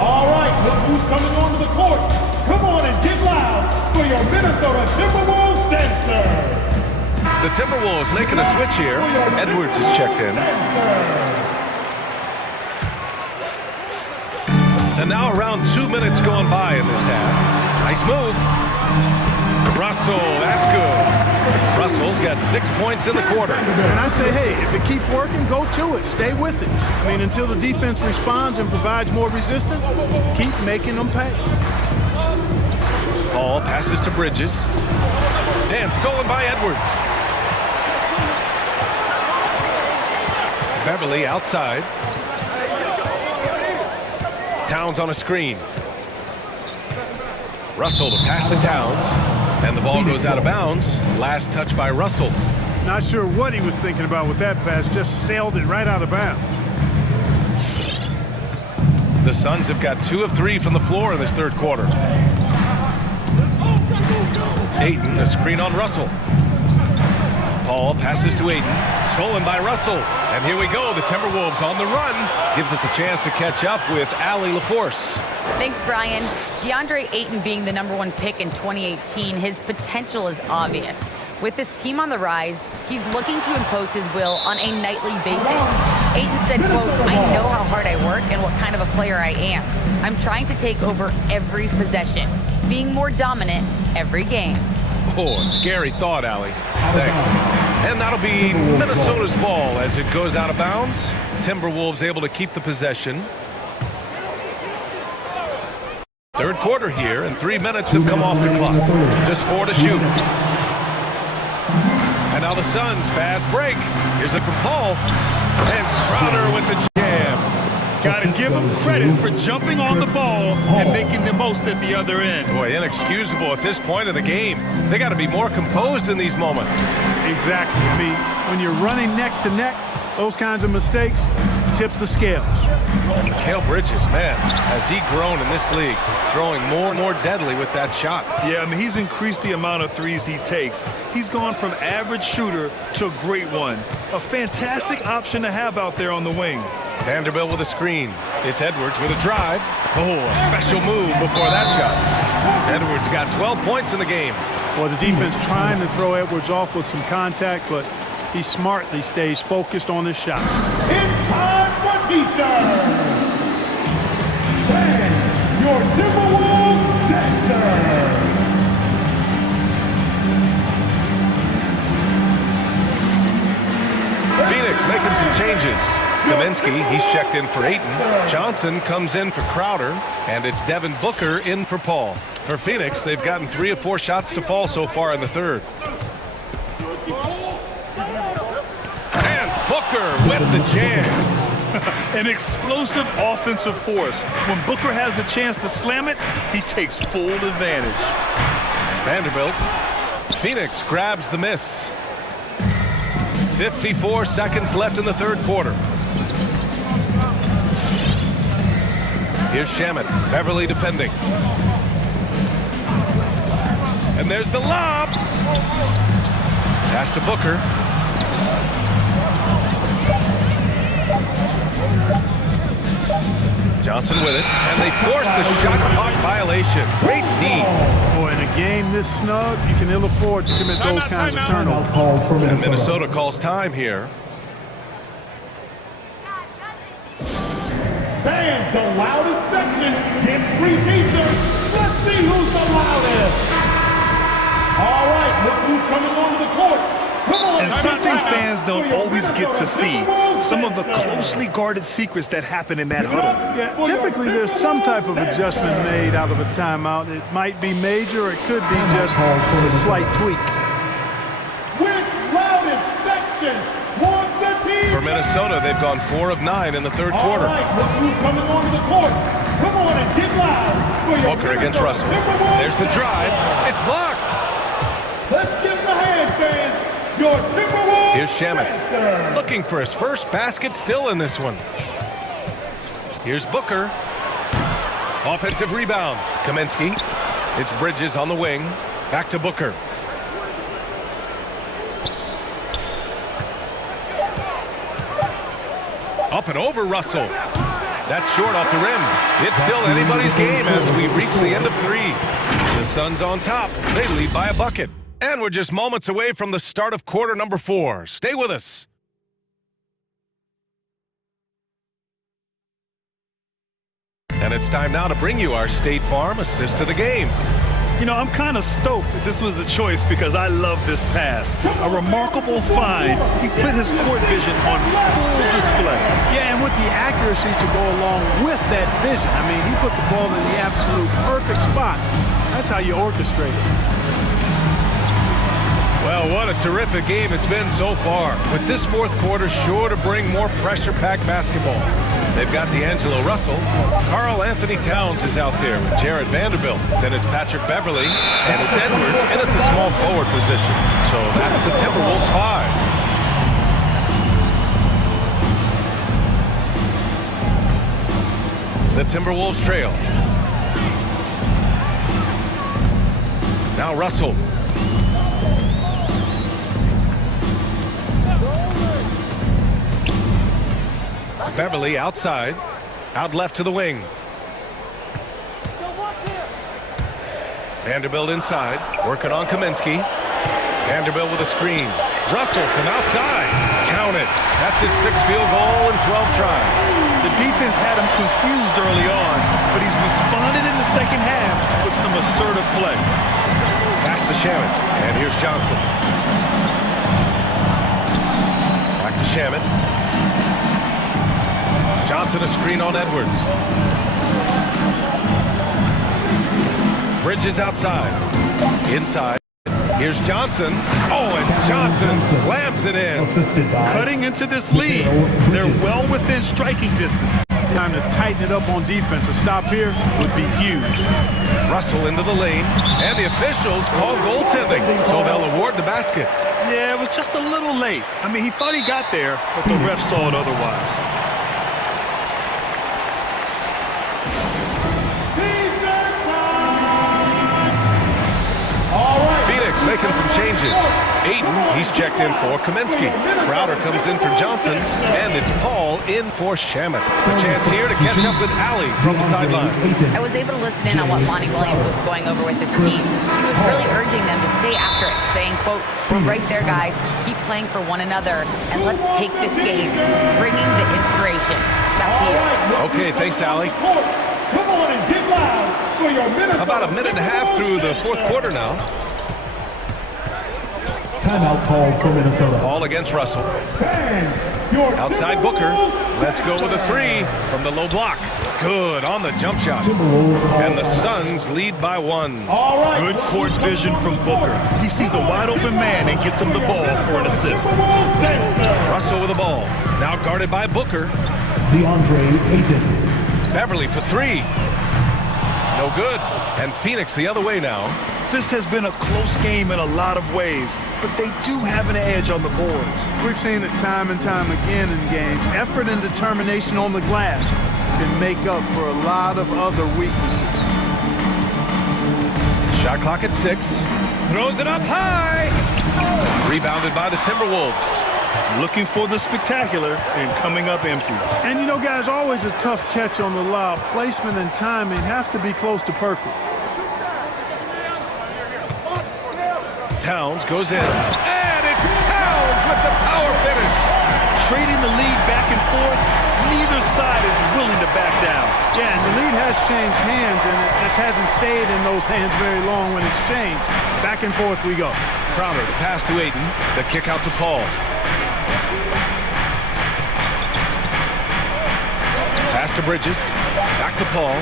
All right, look who's coming onto the court. Come on and get loud for your Minnesota Timberwolves dancers. The Timberwolves making a switch here. Edwards is checked in. And now around 2 minutes gone by in this half. Nice move. Russell, that's good. Russell's got 6 points in the quarter. And I say, hey, if it keeps working, go to it. Stay with it. I mean, until the defense responds and provides more resistance, keep making them pay. Paul passes to Bridges. And stolen by Edwards. Beverly outside. Towns on a screen. Russell to pass to Towns. And the ball goes out of bounds. Last touch by Russell. Not sure what he was thinking about with that pass. Just sailed it right out of bounds. The Suns have got 2 of 3 from the floor in this third quarter. Ayton, a screen on Russell. Paul passes to Ayton. Stolen by Russell. And here we go. The Timberwolves on the run. Gives us a chance to catch up with Allie LaForce. Thanks, Brian. DeAndre Ayton being the #1 pick in 2018, his potential is obvious. With this team on the rise, he's looking to impose his will on a nightly basis. Ayton said, quote, "I know how hard I work and what kind of a player I am. I'm trying to take over every possession, being more dominant every game." Oh, a scary thought, Allie. Thanks. And that'll be Minnesota's ball as it goes out of bounds. Timberwolves able to keep the possession. Third quarter here, and 3 minutes have come off the clock. Just 4 to shoot. And now the Suns, fast break. Here's it from Paul. And Crowder with the jam. Got to give him credit for jumping on the ball and making the most at the other end. Boy, inexcusable at this point of the game. They got to be more composed in these moments. Exactly. I mean, when you're running neck to neck, those kinds of mistakes tip the scales. And Mikal Bridges, man, has he grown in this league, throwing more and more deadly with that shot. Yeah, I mean, he's increased the amount of threes he takes. He's gone from average shooter to a great one. A fantastic option to have out there on the wing. Vanderbilt with a screen. It's Edwards with a drive. Oh, a special move before that shot. Edwards got 12 points in the game. Well, the defense trying to throw Edwards off with some contact, but he smartly stays focused on his shot. It's time for T-shirts. your Timberwolves dancers. Phoenix making some changes. Kaminsky, he's checked in for Ayton. Johnson comes in for Crowder, and it's Devin Booker in for Paul. For Phoenix, they've gotten 3 of 4 shots to fall so far in the third. And Booker with the jam. An explosive offensive force. When Booker has the chance to slam it, he takes full advantage. Vanderbilt. Phoenix grabs the miss. 54 seconds left in the third quarter. Here's Shamet. Beverly defending. And there's the lob. Pass to Booker. Johnson with it, and they force the shot clock violation. Great D. Boy, in a game this snug, you can ill afford to commit those kinds of turnovers. And Minnesota calls time here. Fans, the loudest section gets free t-shirts. Let's see who's the loudest. All right, look who's coming onto the court. And something fans don't always get to see, some of the closely guarded secrets that happen in that huddle. Yeah, typically there's some type of adjustment made out of a timeout. It might be major, or it could be just a slight tweak. Which loudest section wants a team? For Minnesota, they've gone 4 of 9 in the third quarter. All right, look who's coming onto the court. Come on and get loud. Booker against Russell. There's the drive. It's blocked. Let's give the hand, fans. Your Timberwolves. Here's Shamet. Looking for his first basket still in this one. Here's Booker. Offensive rebound. Kaminsky. It's Bridges on the wing. Back to Booker. Up and over Russell. That's short off the rim. It's still anybody's game as we reach the end of 3. The Suns on top. They lead by a bucket. And we're just moments away from the start of quarter number 4. Stay with us. And it's time now to bring you our State Farm assist to the game. You know, I'm kind of stoked that this was a choice because I love this pass. A remarkable find. He put his court vision on full display. Yeah, and with the accuracy to go along with that vision. I mean, he put the ball in the absolute perfect spot. That's how you orchestrate it. Well, what a terrific game it's been so far. With this fourth quarter sure to bring more pressure-packed basketball. They've got D'Angelo Russell. Karl Anthony Towns is out there with Jared Vanderbilt. Then it's Patrick Beverly, and it's Edwards in at the small forward position. So that's the Timberwolves 5. The Timberwolves trail. Now Russell. Beverly outside, out left to the wing. Vanderbilt inside, working on Kaminsky. Vanderbilt with a screen. Russell from outside, count it. That's his 6th field goal in 12 tries. The defense had him confused early on, but he's responded in the second half with some assertive play. Pass to Shamet, and here's Johnson. Back to Shamet. Johnson a screen on Edwards. Bridges outside. Inside. Here's Johnson. Oh, and Johnson slams it in. Cutting into this lead. They're well within striking distance. Time to tighten it up on defense. A stop here would be huge. Russell into the lane. And the officials call goaltending, so they'll award the basket. Yeah, it was just a little late. I mean, he thought he got there, but the ref saw it otherwise. Making some changes. Ayton, he's checked in for Kaminsky. Crowder comes in for Johnson, and it's Paul in for Shamet. A chance here to catch up with Allie from the sideline. I was able to listen in on what Monty Williams was going over with his team. He was really urging them to stay after it, saying, quote, "We're right there, guys. Keep playing for one another, and let's take this game," bringing the inspiration. Back to you. Okay, thanks, Allie. Come on and get loud for your Minnesota. About a minute and a half through the fourth quarter now. Timeout called for Minnesota. Ball against Russell. Fans, your Outside Booker. Let's go with a three from the low block. Good on the jump shot. And the Suns lead by 1. All right. Good court vision from Booker. He sees a wide open man and gets him the ball for an assist. Russell with the ball. Now guarded by Booker. DeAndre Ayton. Beverly for 3. No good. And Phoenix the other way now. This has been a close game in a lot of ways, but they do have an edge on the boards. We've seen it time and time again in games. Effort and determination on the glass can make up for a lot of other weaknesses. Shot clock at 6. Throws it up high. Rebounded by the Timberwolves. Looking for the spectacular and coming up empty. And you know, guys, always a tough catch on the lob. Placement and timing have to be close to perfect. Towns goes in. And it's Towns with the power finish. Trading the lead back and forth, neither side is willing to back down. Yeah, and the lead has changed hands, and it just hasn't stayed in those hands very long when it's changed. Back and forth we go. Crowder, the pass to Ayton. The kick out to Paul. Pass to Bridges. Back to Paul.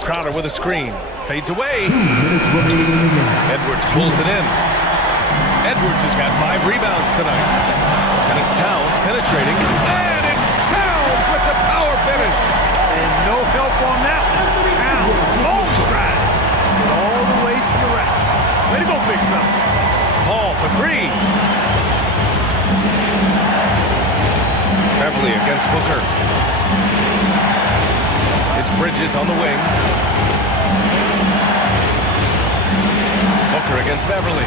Crowder with a screen. Fades away. Edwards pulls it in. Edwards has got 5 rebounds tonight. And it's Towns penetrating. And it's Towns with the power finish. And no help on that one. Towns, long stride. All the way to the rack. Way to go, big fella. Paul for 3. Beverly against Booker. It's Bridges on the wing. Booker against Beverly.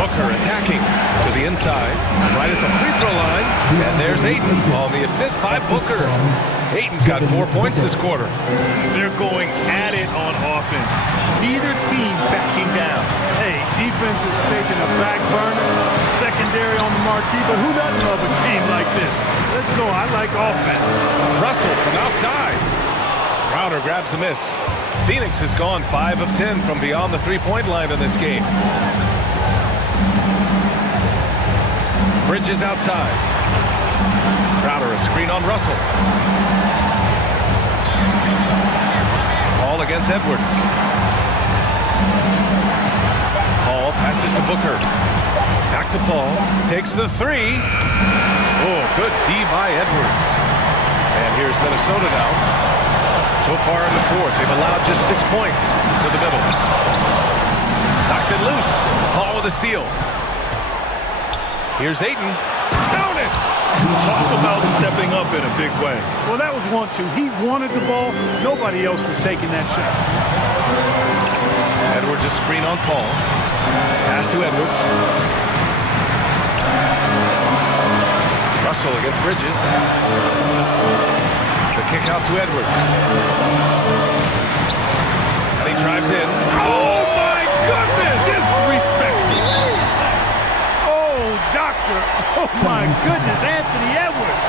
Booker attacking to the inside, right at the free throw line. And there's Ayton on the assist by Booker. Ayton's got 4 points this quarter. They're going at it on offense. Neither team backing down. Hey, defense is taking a back burner. Secondary on the marquee, but who doesn't love a game like this? Let's go. I like offense. Russell from outside. Crowder grabs the miss. Phoenix has gone 5 of 10 from beyond the three-point line in this game. Bridges outside. Crowder a screen on Russell. Paul against Edwards. Paul passes to Booker. Back to Paul. Takes the 3. Oh, good D by Edwards. And here's Minnesota now. So far in the fourth, they've allowed just 6 points to the middle. Knocks it loose. Paul with a steal. Here's Ayton. Count it! Talk about stepping up in a big way. Well, that was 1-2. He wanted the ball. Nobody else was taking that shot. Edwards a screen on Paul. Pass to Edwards. Russell against Bridges. The kick out to Edwards. And he drives in. Oh, my goodness! Disrespectful. Oh, doctor. Oh, my goodness. Anthony Edwards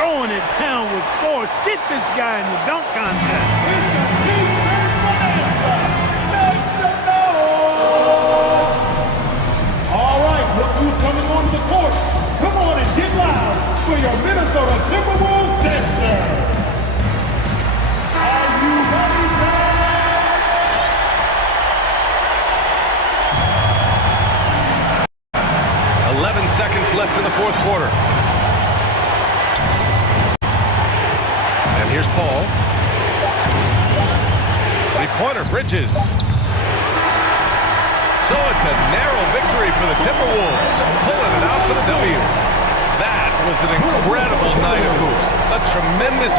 throwing it down with force. Get this guy in the dunk contest. All right, look who's coming onto the court. Come on and get loud for your Minnesota Timberwolves dancer. Are you ready, guys? 11 seconds left in the fourth quarter. And here's Paul. Three-pointer, Bridges. So it's a narrow victory for the Timberwolves, pulling it out for the W. That was an incredible night of hoops. A tremendous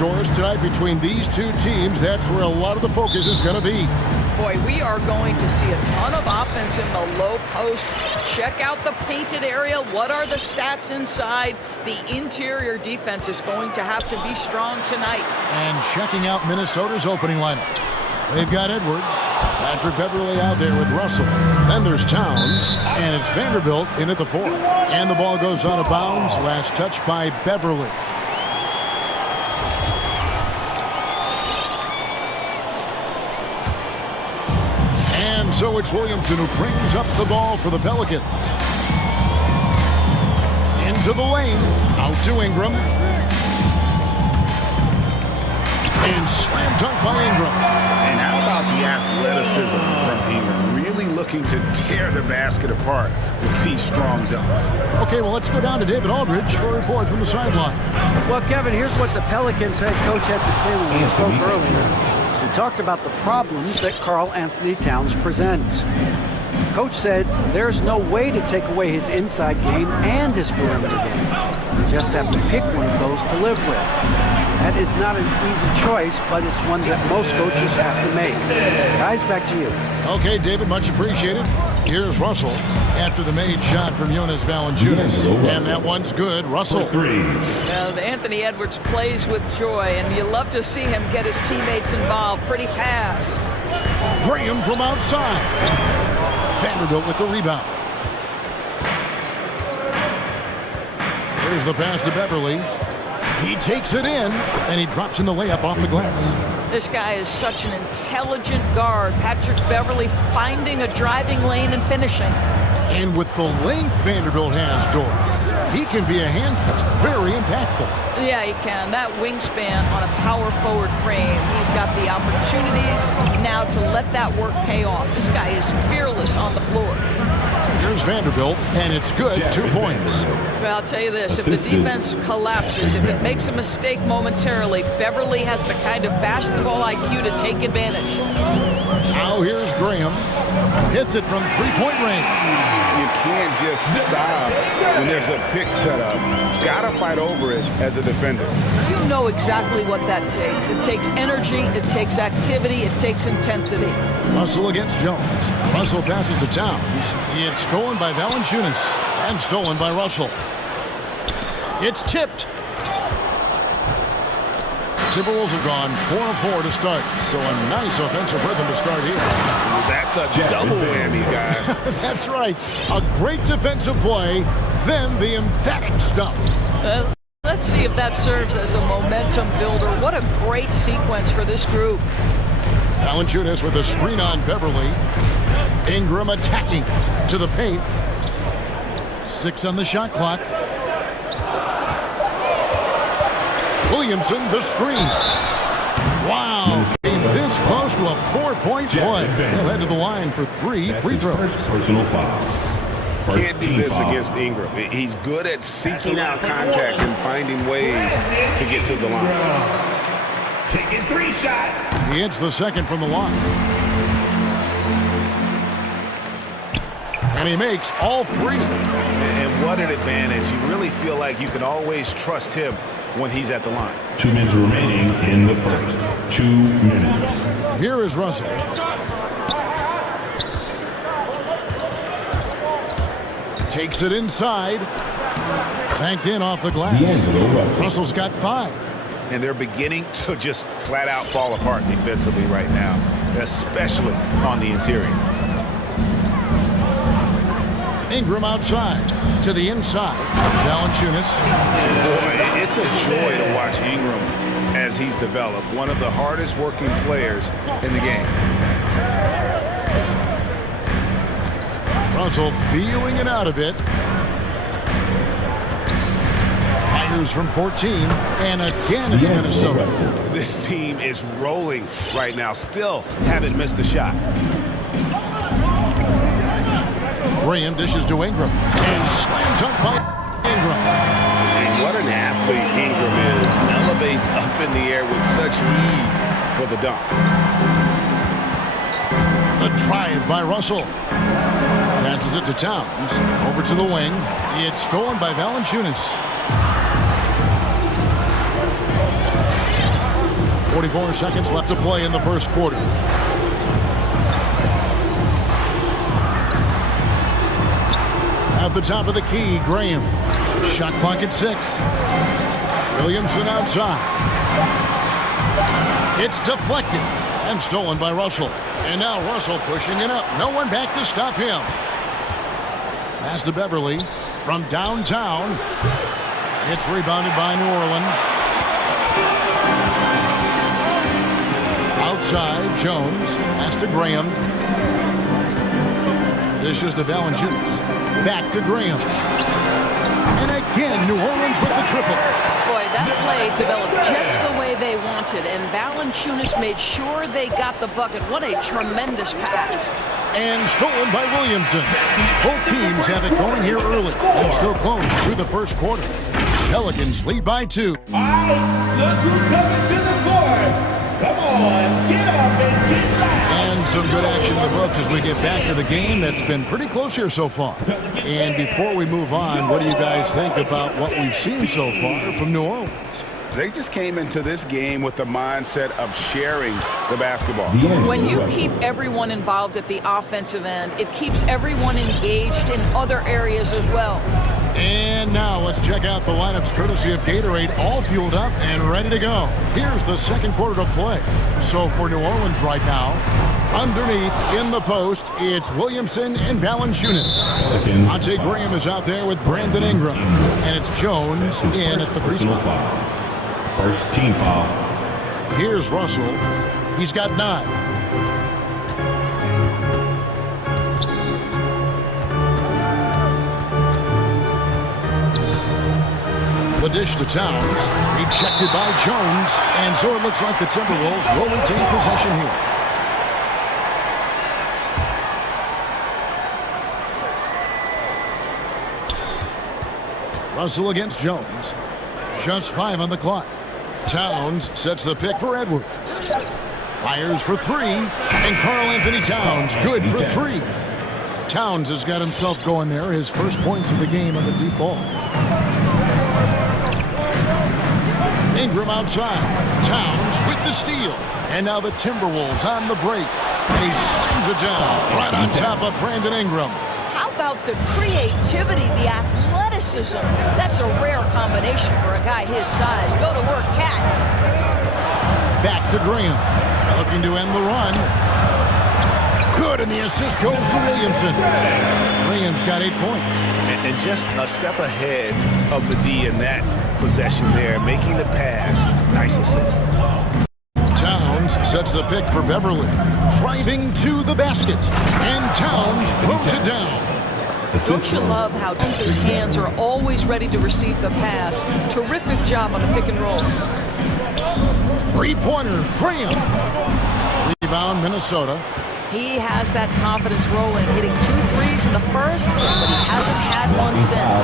Doors tonight between these two teams. That's where a lot of the focus is going to be. Boy, we are going to see a ton of offense in the low post. Check out the painted area. What are the stats inside? The interior defense is going to have to be strong tonight. And checking out Minnesota's opening lineup. They've got Edwards, Patrick Beverly out there with Russell. Then there's Towns, and it's Vanderbilt in at the 4. And the ball goes out of bounds. Last touch by Beverly. So it's Williamson who brings up the ball for the Pelicans. Into the lane. Out to Ingram. And slam dunk by Ingram. And how about the athleticism from Ingram? Really looking to tear the basket apart with these strong dunks. Okay, well, let's go down to David Aldridge for a report from the sideline. Well, Kevin, here's what the Pelicans head coach had to say when we spoke earlier. He talked about the problems that Karl Anthony Towns presents. Coach said there's no way to take away his inside game and his perimeter game. You just have to pick one of those to live with. That is not an easy choice, but it's one that most coaches have to make. Guys, back to you. Okay, David, much appreciated. Here's Russell after the made shot from Jonas Valanciunas. And that one's good. Russell. Now, Anthony Edwards plays with joy, and you love to see him get his teammates involved. Pretty pass. Graham from outside. Vanderbilt with the rebound. Here's the pass to Beverly. He takes it in, and he drops in the layup off the glass. This guy is such an intelligent guard. Patrick Beverly finding a driving lane and finishing. And with the length Vanderbilt has, Doris, he can be a handful. Very impactful. Yeah, he can. That wingspan on a power forward frame. He's got the opportunities now to let that work pay off. This guy is fearless on the floor. Here's Vanderbilt, and it's good. 2 points. Well, I'll tell you this. If the defense collapses, if it makes a mistake momentarily, Beverly has the kind of basketball IQ to take advantage. Now here's Graham. Hits it from three-point range. You can't just stop when there's a pick set up. Gotta fight over it as a defender. You know exactly what that takes. It takes energy, it takes activity, it takes intensity. Russell against Jones. Russell passes to Towns. It's stolen by Valanciunas and stolen by Russell. It's tipped. Timberwolves have gone 4 of 4 to start, so a nice offensive rhythm to start here. That's a double whammy, guys. That's right. A great defensive play, then the emphatic stuff. Let's see if that serves as a momentum builder. What a great sequence for this group. Valanciunas with a screen on Beverly. Ingram attacking to the paint. 6 on the shot clock. Williamson, the screen. Wow. This close to a 4-point play. He'll head to the line for 3 free throws. Personal foul. Can't do this against Ingram. He's good at seeking out contact and finding ways to get to the line. Taking 3 shots. He hits the second from the line. And he makes all 3. And what an advantage. You really feel like you can always trust him when he's at the line. 2 minutes remaining in the first. 2 minutes. Here is Russell. Takes it inside. Banked in off the glass. Russell's got 5. And they're beginning to just flat out fall apart defensively right now, especially on the interior. Ingram outside to the inside. Valanciunas. Boy, it's a joy to watch Ingram as he's developed. One of the hardest working players in the game. Russell feeling it out a bit. Fires from 14, and again it's Minnesota. This team is rolling right now. Still haven't missed a shot. Graham dishes to Ingram, and slam dunk by Ingram. And what an athlete Ingram is. Elevates up in the air with such ease for the dunk. The drive by Russell. Passes it to Towns. Over to the wing. It's stolen by Valanciunas. 44 seconds left to play in the first quarter. At the top of the key, Graham. Shot clock at 6. Williamson outside. It's deflected and stolen by Russell. And now Russell pushing it up. No one back to stop him. Pass to Beverly from downtown. It's rebounded by New Orleans. Outside, Jones. Pass to Graham. Dishes to Valanciunas. Back to Graham. And again, New Orleans with the triple. Boy, that play developed just the way they wanted, and Valanciunas made sure they got the bucket. What a tremendous pass. And stolen by Williamson. Both teams have it going here early and still close through the first quarter. Pelicans lead by 2. All right, look who's coming to the court. Come on, get up and get back. And some good action in the books as we get back to the game that's been pretty close here so far. And before we move on, what do you guys think about what we've seen so far from New Orleans? They just came into this game with the mindset of sharing the basketball. When you keep everyone involved at the offensive end, it keeps everyone engaged in other areas as well. And now let's check out the lineups courtesy of Gatorade, all fueled up and ready to go. Here's the second quarter to play. So for New Orleans right now, underneath in the post, it's Williamson and Valanciunas. Monte Graham is out there with Brandon Ingram. And it's Jones in at the 3 spot. First team foul. Here's Russell. He's got 9. The dish to Towns, rejected by Jones, and so it looks like the Timberwolves will retain possession here. Russell against Jones. Just 5 on the clock. Towns sets the pick for Edwards. Fires for 3, and Karl-Anthony Towns good for 3. Towns has got himself going there, his first points of the game on the deep ball. Ingram outside. Towns with the steal. And now the Timberwolves on the break. And he slams it down right on top of Brandon Ingram. How about the creativity, the athleticism? That's a rare combination for a guy his size. Go to work, Cat. Back to Graham. Looking to end the run. Good, and the assist goes to Williamson. Graham's got 8 points. And just a step ahead of the D in that possession there, making the pass. Nice assist. Towns sets the pick for Beverly. Driving to the basket. And Towns throws it down. Don't you love how his hands are always ready to receive the pass? Terrific job on the pick and roll. 3-pointer, Graham. Rebound, Minnesota. He has that confidence rolling, hitting 2 threes in the first, but he hasn't had one since.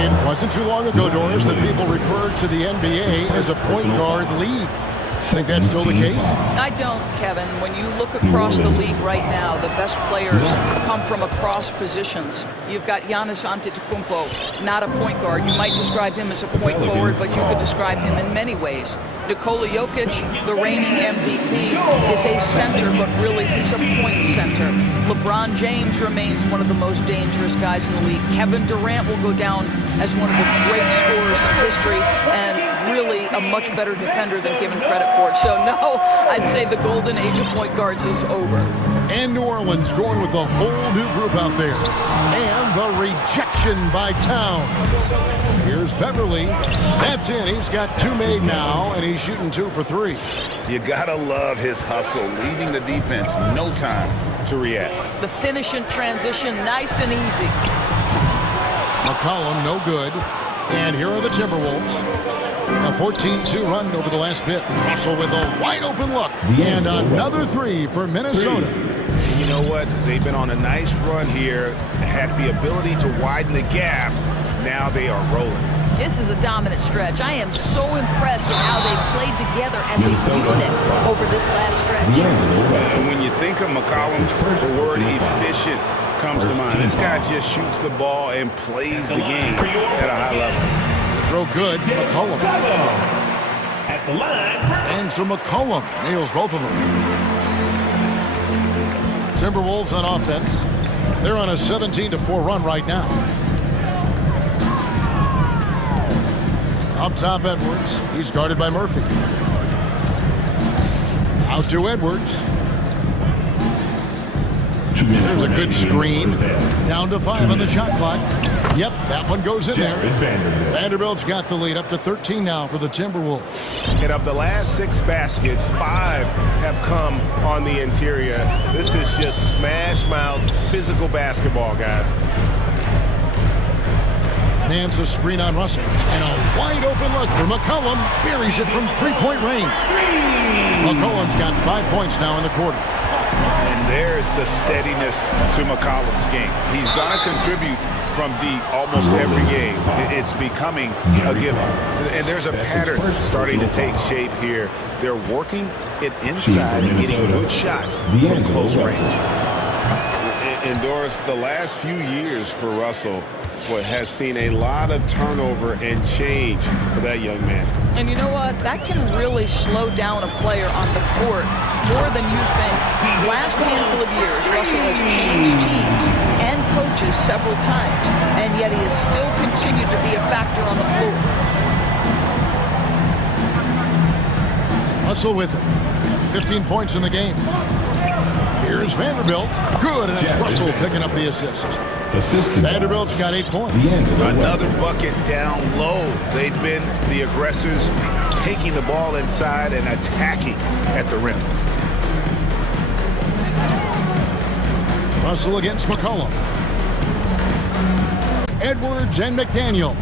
It wasn't too long ago, Doris, that people referred to the NBA as a point guard league. Think that's still the case? I don't, Kevin. When you look across the league right now, the best players come from across positions. You've got Giannis Antetokounmpo, not a point guard. You might describe him as a point forward, but you could describe him in many ways. Nikola Jokic, the reigning MVP, is a center, but really he's a point center. LeBron James remains one of the most dangerous guys in the league. Kevin Durant will go down as one of the great scorers in history and really a much better defender than given credit for it. So no, I'd say the golden age of point guards is over. And New Orleans going with a whole new group out there. And the rejection by Towns. Here's Beverly. That's in. He's got 2 made now, and he's shooting 2 for 3. You gotta love his hustle, leaving the defense no time to react. The finish and transition, nice and easy. McCollum, no good. And here are the Timberwolves. A 14-2 run over the last bit. Russell with a wide open look. And another three for Minnesota. You know what? They've been on a nice run here. Had the ability to widen the gap. Now they are rolling. This is a dominant stretch. I am so impressed with how they've played together as a unit over this last stretch. And when you think of McCollum, the word efficient comes to mind. This guy just shoots the ball and plays the game at a high level. Throw good, McCollum. At the line. And so McCollum nails both of them. Timberwolves on offense. They're on a 17-4 run right now. Up top, Edwards. He's guarded by Murphy. Out to Edwards. There's a good screen. Down to 5 on the shot clock. Yep, that one goes in there. Vanderbilt's got the lead up to 13 now for the Timberwolves. And of the last 6 baskets, 5 have come on the interior. This is just smash-mouth physical basketball, guys. Nance a screen on Russell. And a wide open look for McCollum. Buries it from 3-point range. McCollum's got 5 points now in the quarter. And there's the steadiness to McCollum's game. He's going to contribute from deep almost every game. It's becoming a given. And there's a pattern starting to take shape here. They're working it inside and getting good shots from close range. And Doris, the last few years for Russell has seen a lot of turnover and change for that young man. And you know what? That can really slow down a player on the court more than you think. Last handful of years, Russell has changed teams and coaches several times, and yet he has still continued to be a factor on the floor. Russell with it. 15 points in the game. Here's Vanderbilt. Good, and it's Russell picking up the assist. Vanderbilt's got 8 points. Another bucket down low. They've been the aggressors, taking the ball inside and attacking at the rim. Russell against McCollum. Edwards and McDaniels.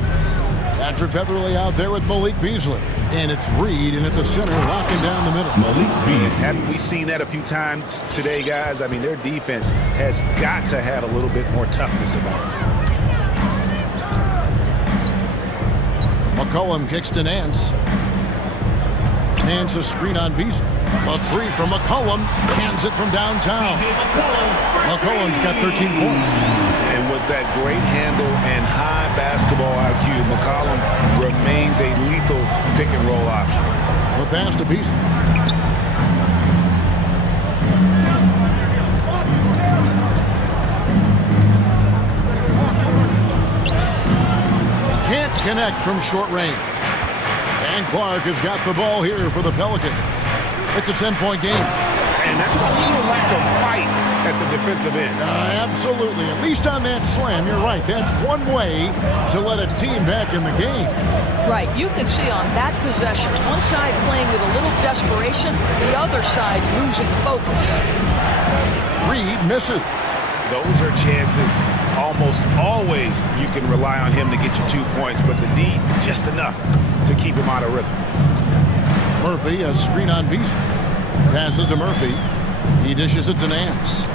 Patrick Beverly out there with Malik Beasley. And it's Reed in at the center, locking down the middle. Haven't we seen that a few times today, guys? I mean, their defense has got to have a little bit more toughness about it. McCollum kicks to Nance. Nance a screen on Beasley. A 3 from McCollum. Hands it from downtown. McCollum's got 13 points. And with that great handle and high basketball IQ, McCollum remains a lethal pick-and-roll option. The pass to Beasley. Can't connect from short range. And Clark has got the ball here for the Pelicans. It's a 10-point game. And that's a little lack of fight at the defensive end. Absolutely. At least on that slam, you're right. That's one way to let a team back in the game. Right. You can see on that possession, one side playing with a little desperation, the other side losing focus. Reed misses. Those are chances. Almost always you can rely on him to get you 2 points, but the D, just enough to keep him out of rhythm. Murphy, a screen on Beasley. Passes to Murphy. He dishes it to Nance.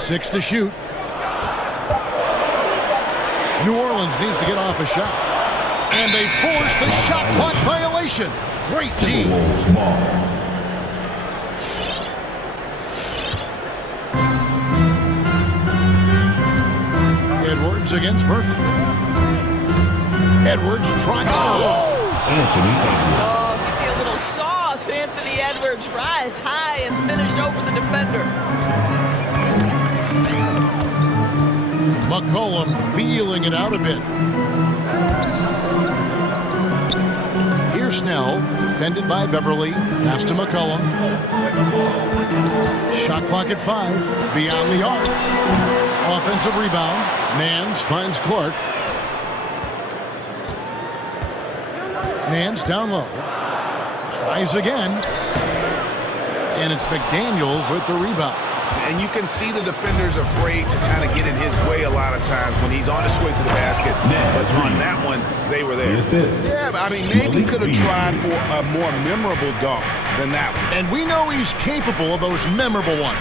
6 to shoot. New Orleans needs to get off a shot. And they force the shot clock violation. Great team. Edwards against Murphy. Edwards trying to... Oh, give me a little sauce. Anthony Edwards rise high and finish over the defender. McCollum feeling it out a bit. Here's Snell, defended by Beverly. Pass to McCollum. Shot clock at 5. Beyond the arc. Offensive rebound. Nance finds Clark. Nance down low. Tries again. And it's McDaniels with the rebound. And you can see the defenders afraid to kind of get in his way a lot of times when he's on his way to the basket. But on that one, they were there. Yeah, I mean, maybe could have tried for a more memorable dunk than that one. And we know he's capable of those memorable ones.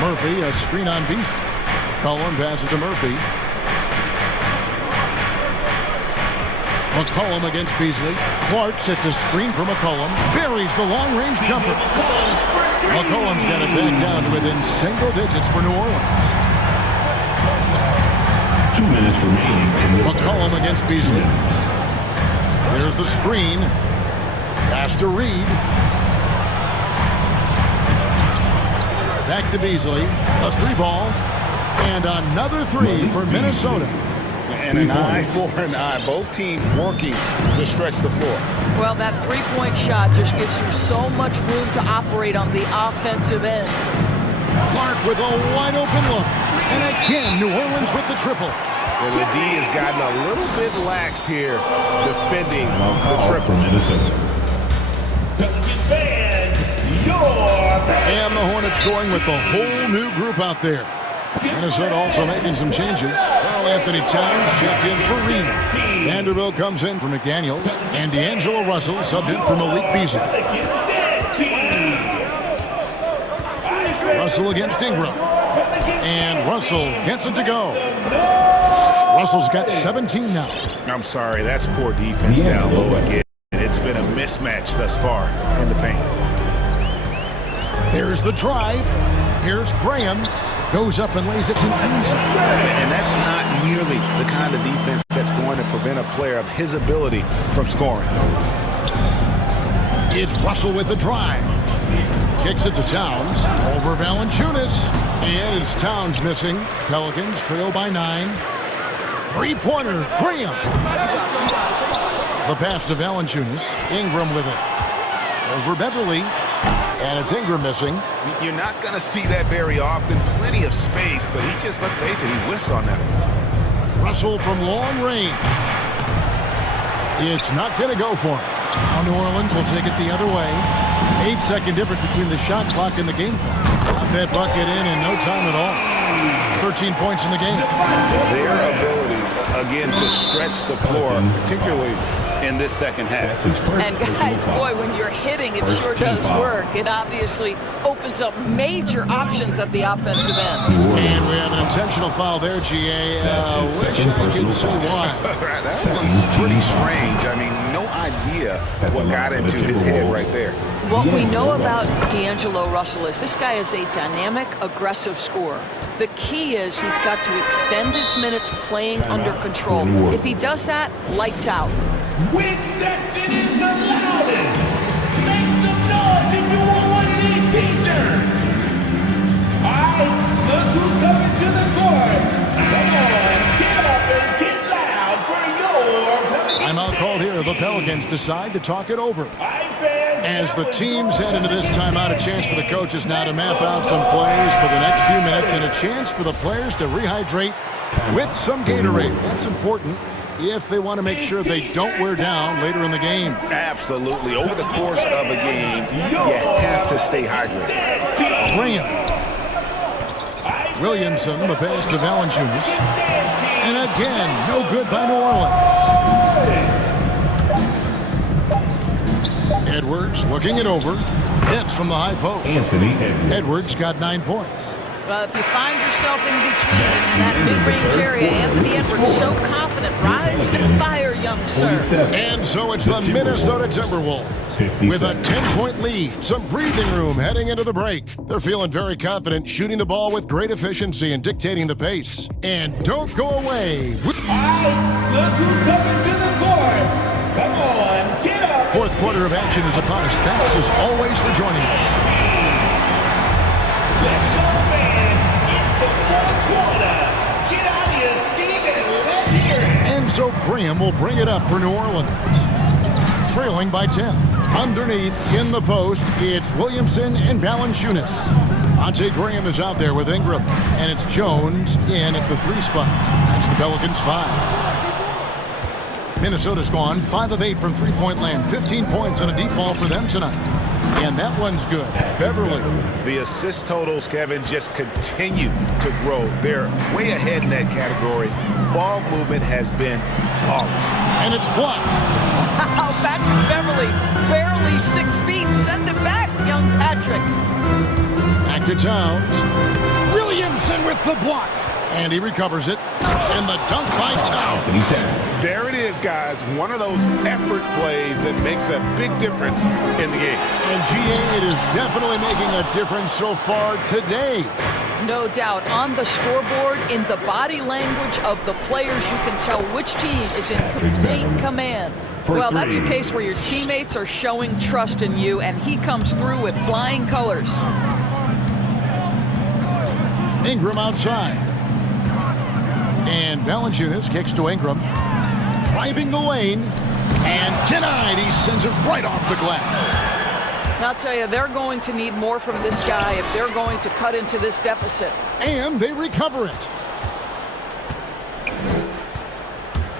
Murphy, a screen on Beasley. Cullen passes to Murphy. McCollum against Beasley. Clark sets a screen for McCollum. Buries the long-range jumper. McCollum's got it back down to within single digits for New Orleans. 2 minutes remaining. McCollum against Beasley. There's the screen. Pass to Reed. Back to Beasley. A 3-ball. And another 3 for Minnesota. And an eye for an eye. Both teams working to stretch the floor. Well, that three-point shot just gives you so much room to operate on the offensive end. Clark with a wide-open look. And again, New Orleans with the triple. Well, the D has gotten a little bit laxed here defending the triple. And the Hornets going with the whole new group out there. Minnesota also making some changes. Carl Anthony Towns checked in for Reed. Vanderbilt comes in for McDaniels. And D'Angelo Russell subbed in for Malik Beasley. Russell against Ingram. And Russell gets it to go. Russell's got 17 now. I'm sorry, that's poor defense down low again. It's been a mismatch thus far in the paint. There's the drive. Here's Graham. Goes up and lays it to Enzo. And that's not nearly the kind of defense that's going to prevent a player of his ability from scoring. It's Russell with the drive. Kicks it to Towns. Over Valanciunas. And it's Towns missing. Pelicans trail by 9. Three-pointer. Graham. The pass to Valanciunas. Ingram with it. Over Beverly. And it's Ingram missing. You're not going to see that very often. Plenty of space, but he just, let's face it, he whiffs on that. Russell from long range. It's not going to go for him. Now New Orleans will take it the other way. 8-second difference between the shot clock and the game clock. Got that bucket in no time at all. 13 points in the game. Their ability, again, to stretch the floor, particularly in this second half. And guys, boy, when you're hitting, it sure does work. It obviously opens up major options at the offensive end. And we have an intentional foul there, GA. Wish I could say why. That one's pretty strange. I mean, no idea what got into his head right there. What we know about D'Angelo Russell is this guy is a dynamic, aggressive scorer. The key is he's got to extend his minutes playing under control. If he does that, lights out. Which section is the loudest? Make some noise if you want one of these t-shirts. All right, look who's coming to the court. Come on, get up and get loud for your... Timeout called here. The Pelicans decide to talk it over. As the teams head into this timeout, a chance for the coaches now to map out some plays for the next few minutes and a chance for the players to rehydrate with some Gatorade. That's important if they want to make sure they don't wear down later in the game. Absolutely. Over the course of a game, you have to stay hydrated. Graham. Williamson, the pass to Valanciunas. And again, no good by New Orleans. Edwards looking it over. Hits from the high post. Edwards got 9 points. Well, if you find yourself in between in that mid-range area, Anthony Edwards so confident. Rise and fire, young sir. And so it's the Minnesota Timberwolves with a 10-point lead. Some breathing room heading into the break. They're feeling very confident, shooting the ball with great efficiency and dictating the pace. And don't go away. All right, look who's coming to the court. Come on, get up. Fourth quarter of action is upon us. Thanks as always for joining us. Let's go, man. It's the fourth quarter. Get out of your seat and let's hear it. And so Graham will bring it up for New Orleans. Trailing by 10. Underneath, in the post, it's Williamson and Valanciunas. Monte Graham is out there with Ingram. And it's Jones in at the 3 spot. That's the Pelicans 5. Minnesota's gone 5 of 8 from three-point land. 15 points on a deep ball for them tonight. And that one's good. Beverly. The assist totals, Kevin, just continue to grow. They're way ahead in that category. Ball movement has been flawless. And it's blocked. Wow, Patrick Beverly, barely 6 feet. Send it back, young Patrick. Back to Towns. Williamson with the block. And he recovers it. And the dunk by Towns. There it is, guys. One of those effort plays that makes a big difference in the game. And GA, it is definitely making a difference so far today. No doubt. On the scoreboard, in the body language of the players, you can tell which team is in complete command. Well, that's a case where your teammates are showing trust in you, and he comes through with flying colors. Ingram outside. And Valanciunas kicks to Ingram. Driving the lane. And denied. He sends it right off the glass. And I'll tell you, they're going to need more from this guy if they're going to cut into this deficit. And they recover it.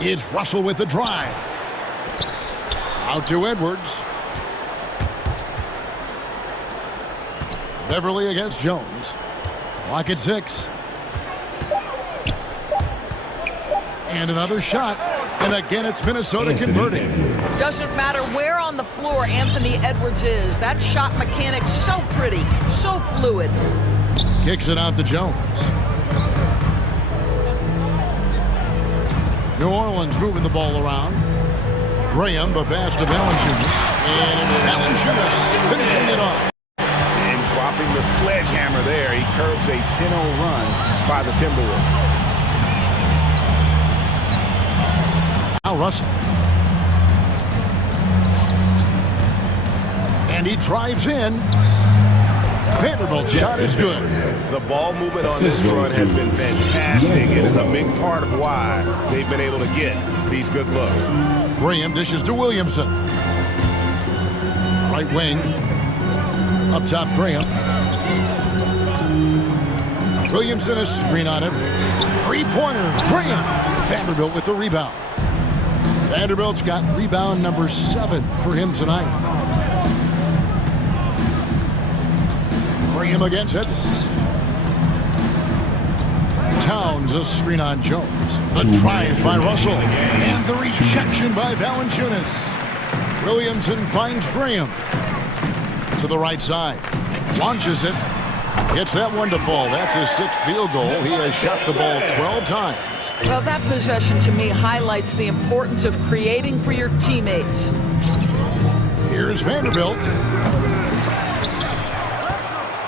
It's Russell with the drive. Out to Edwards. Beverly against Jones. Clock at 6. And another shot. And again, it's Minnesota converting. Doesn't matter where on the floor Anthony Edwards is. That shot mechanic's so pretty, so fluid. Kicks it out to Jones. New Orleans moving the ball around. Graham, but pass to Valanciunas. And it's Valanciunas finishing it off. And dropping the sledgehammer there. He curbs a 10-0 run by the Timberwolves. Now Russell. And he drives in. Vanderbilt's shot is good. The ball movement on this run has been fantastic. It is a big part of why they've been able to get these good looks. Graham dishes to Williamson. Right wing. Up top, Graham. Williamson is screen on Edwards. Three-pointer, Graham. Vanderbilt with the rebound. Vanderbilt's got rebound number 7 for him tonight. Graham against Edwards. Towns a screen on Jones. The drive by Russell. And the rejection by Valanciunas. Williamson finds Graham. To the right side. Launches it. Gets that one to fall. That's his 6th field goal. He has shot the ball 12 times. Well, that possession to me highlights the importance of creating for your teammates. Here's Vanderbilt.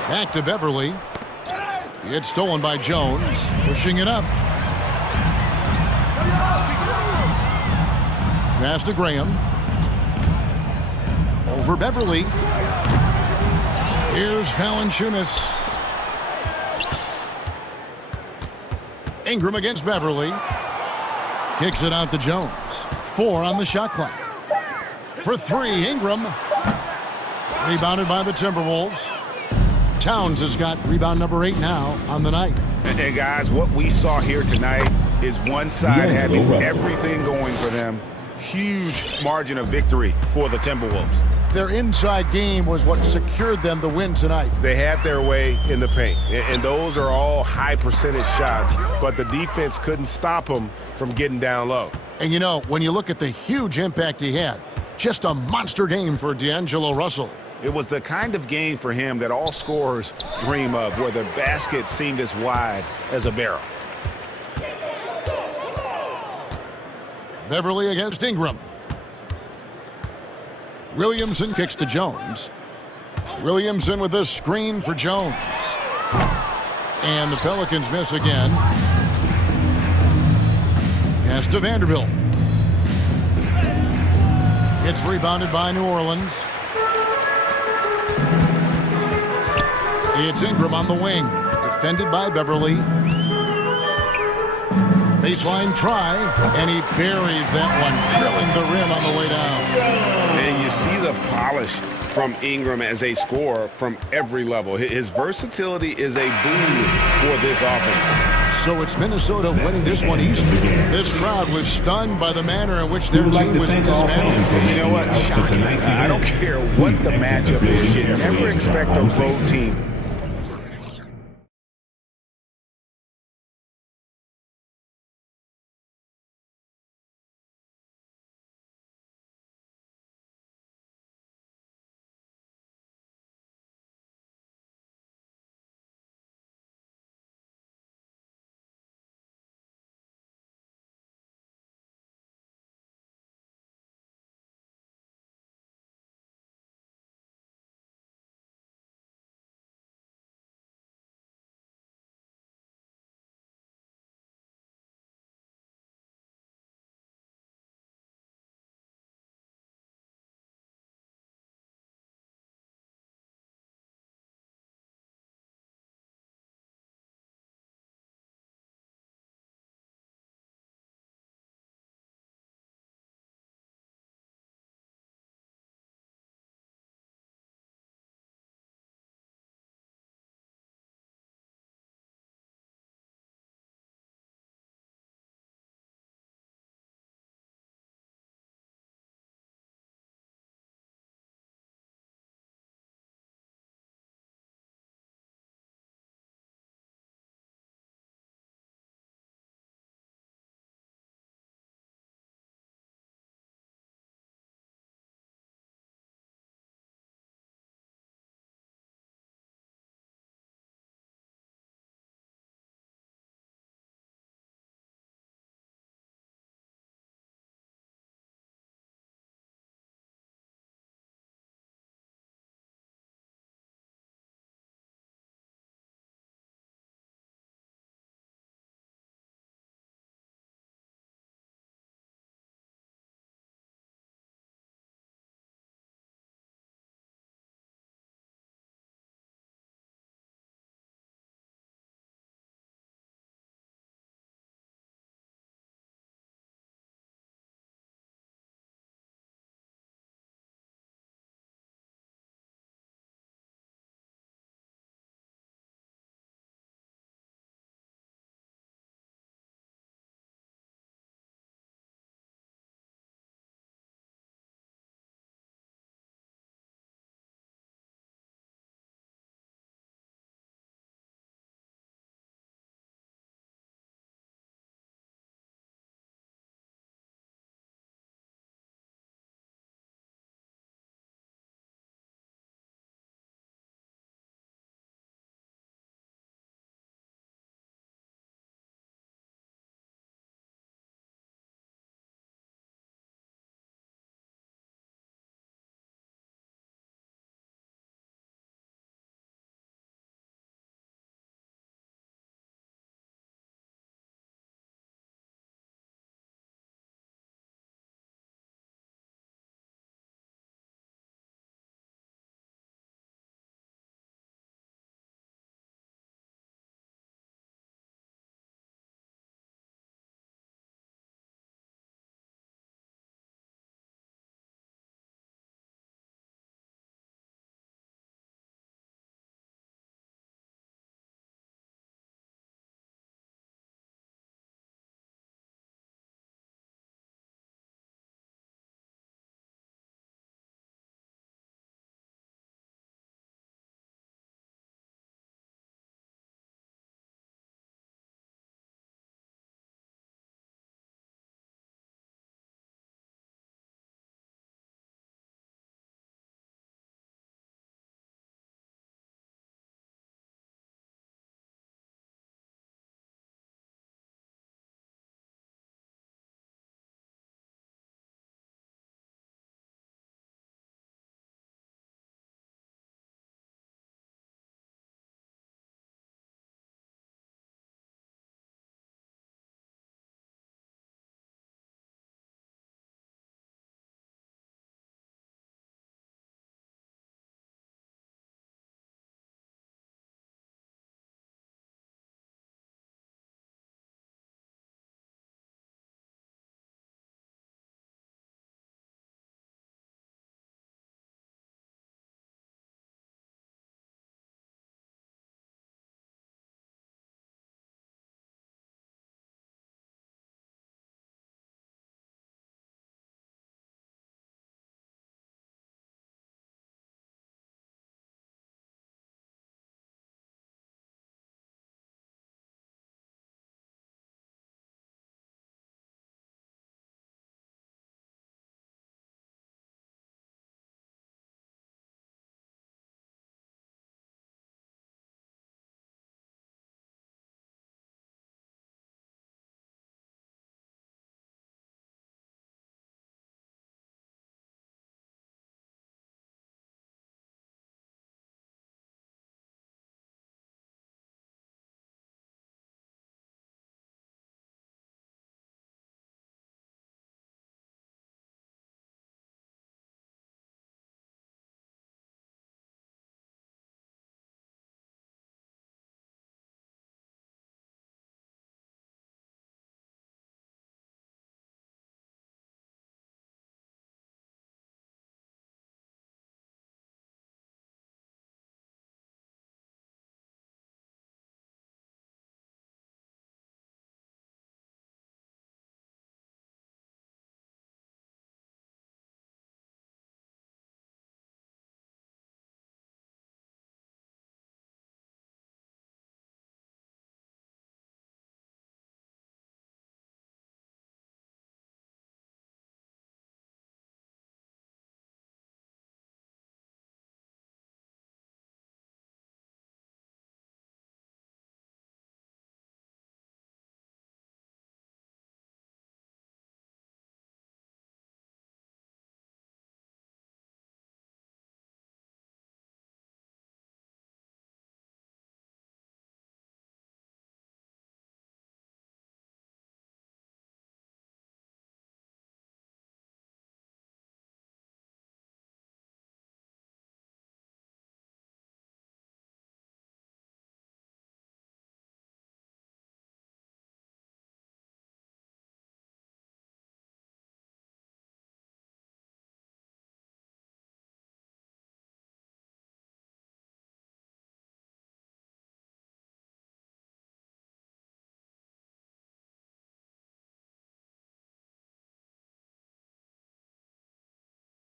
Back to Beverly. It's stolen by Jones. Pushing it up. Pass to Graham. Over Beverly. Here's Valanciunas. Ingram against Beverly. Kicks it out to Jones. 4 on the shot clock. For 3, Ingram. Rebounded by the Timberwolves. Towns has got rebound number 8 now on the night. And guys, what we saw here tonight is one side having everything going for them. Huge margin of victory for the Timberwolves. Their inside game was what secured them the win tonight. They had their way in the paint, and those are all high percentage shots, but the defense couldn't stop them from getting down low. And you know, when you look at the huge impact he had, just a monster game for D'Angelo Russell. It was the kind of game for him that all scorers dream of, where the basket seemed as wide as a barrel. Beverly against Ingram. Williamson kicks to Jones. Williamson with a screen for Jones. And the Pelicans miss again. Pass to Vanderbilt. It's rebounded by New Orleans. It's Ingram on the wing. Defended by Beverly. Baseline try, and he buries that one, drilling the rim on the way down. And you see the polish from Ingram as a scorer from every level. His versatility is a boon for this offense. So it's Minnesota winning this one easily. This crowd was stunned by the manner in which their team was dismantled. You know what? Shocking. I don't care what the matchup is. You never expect a road team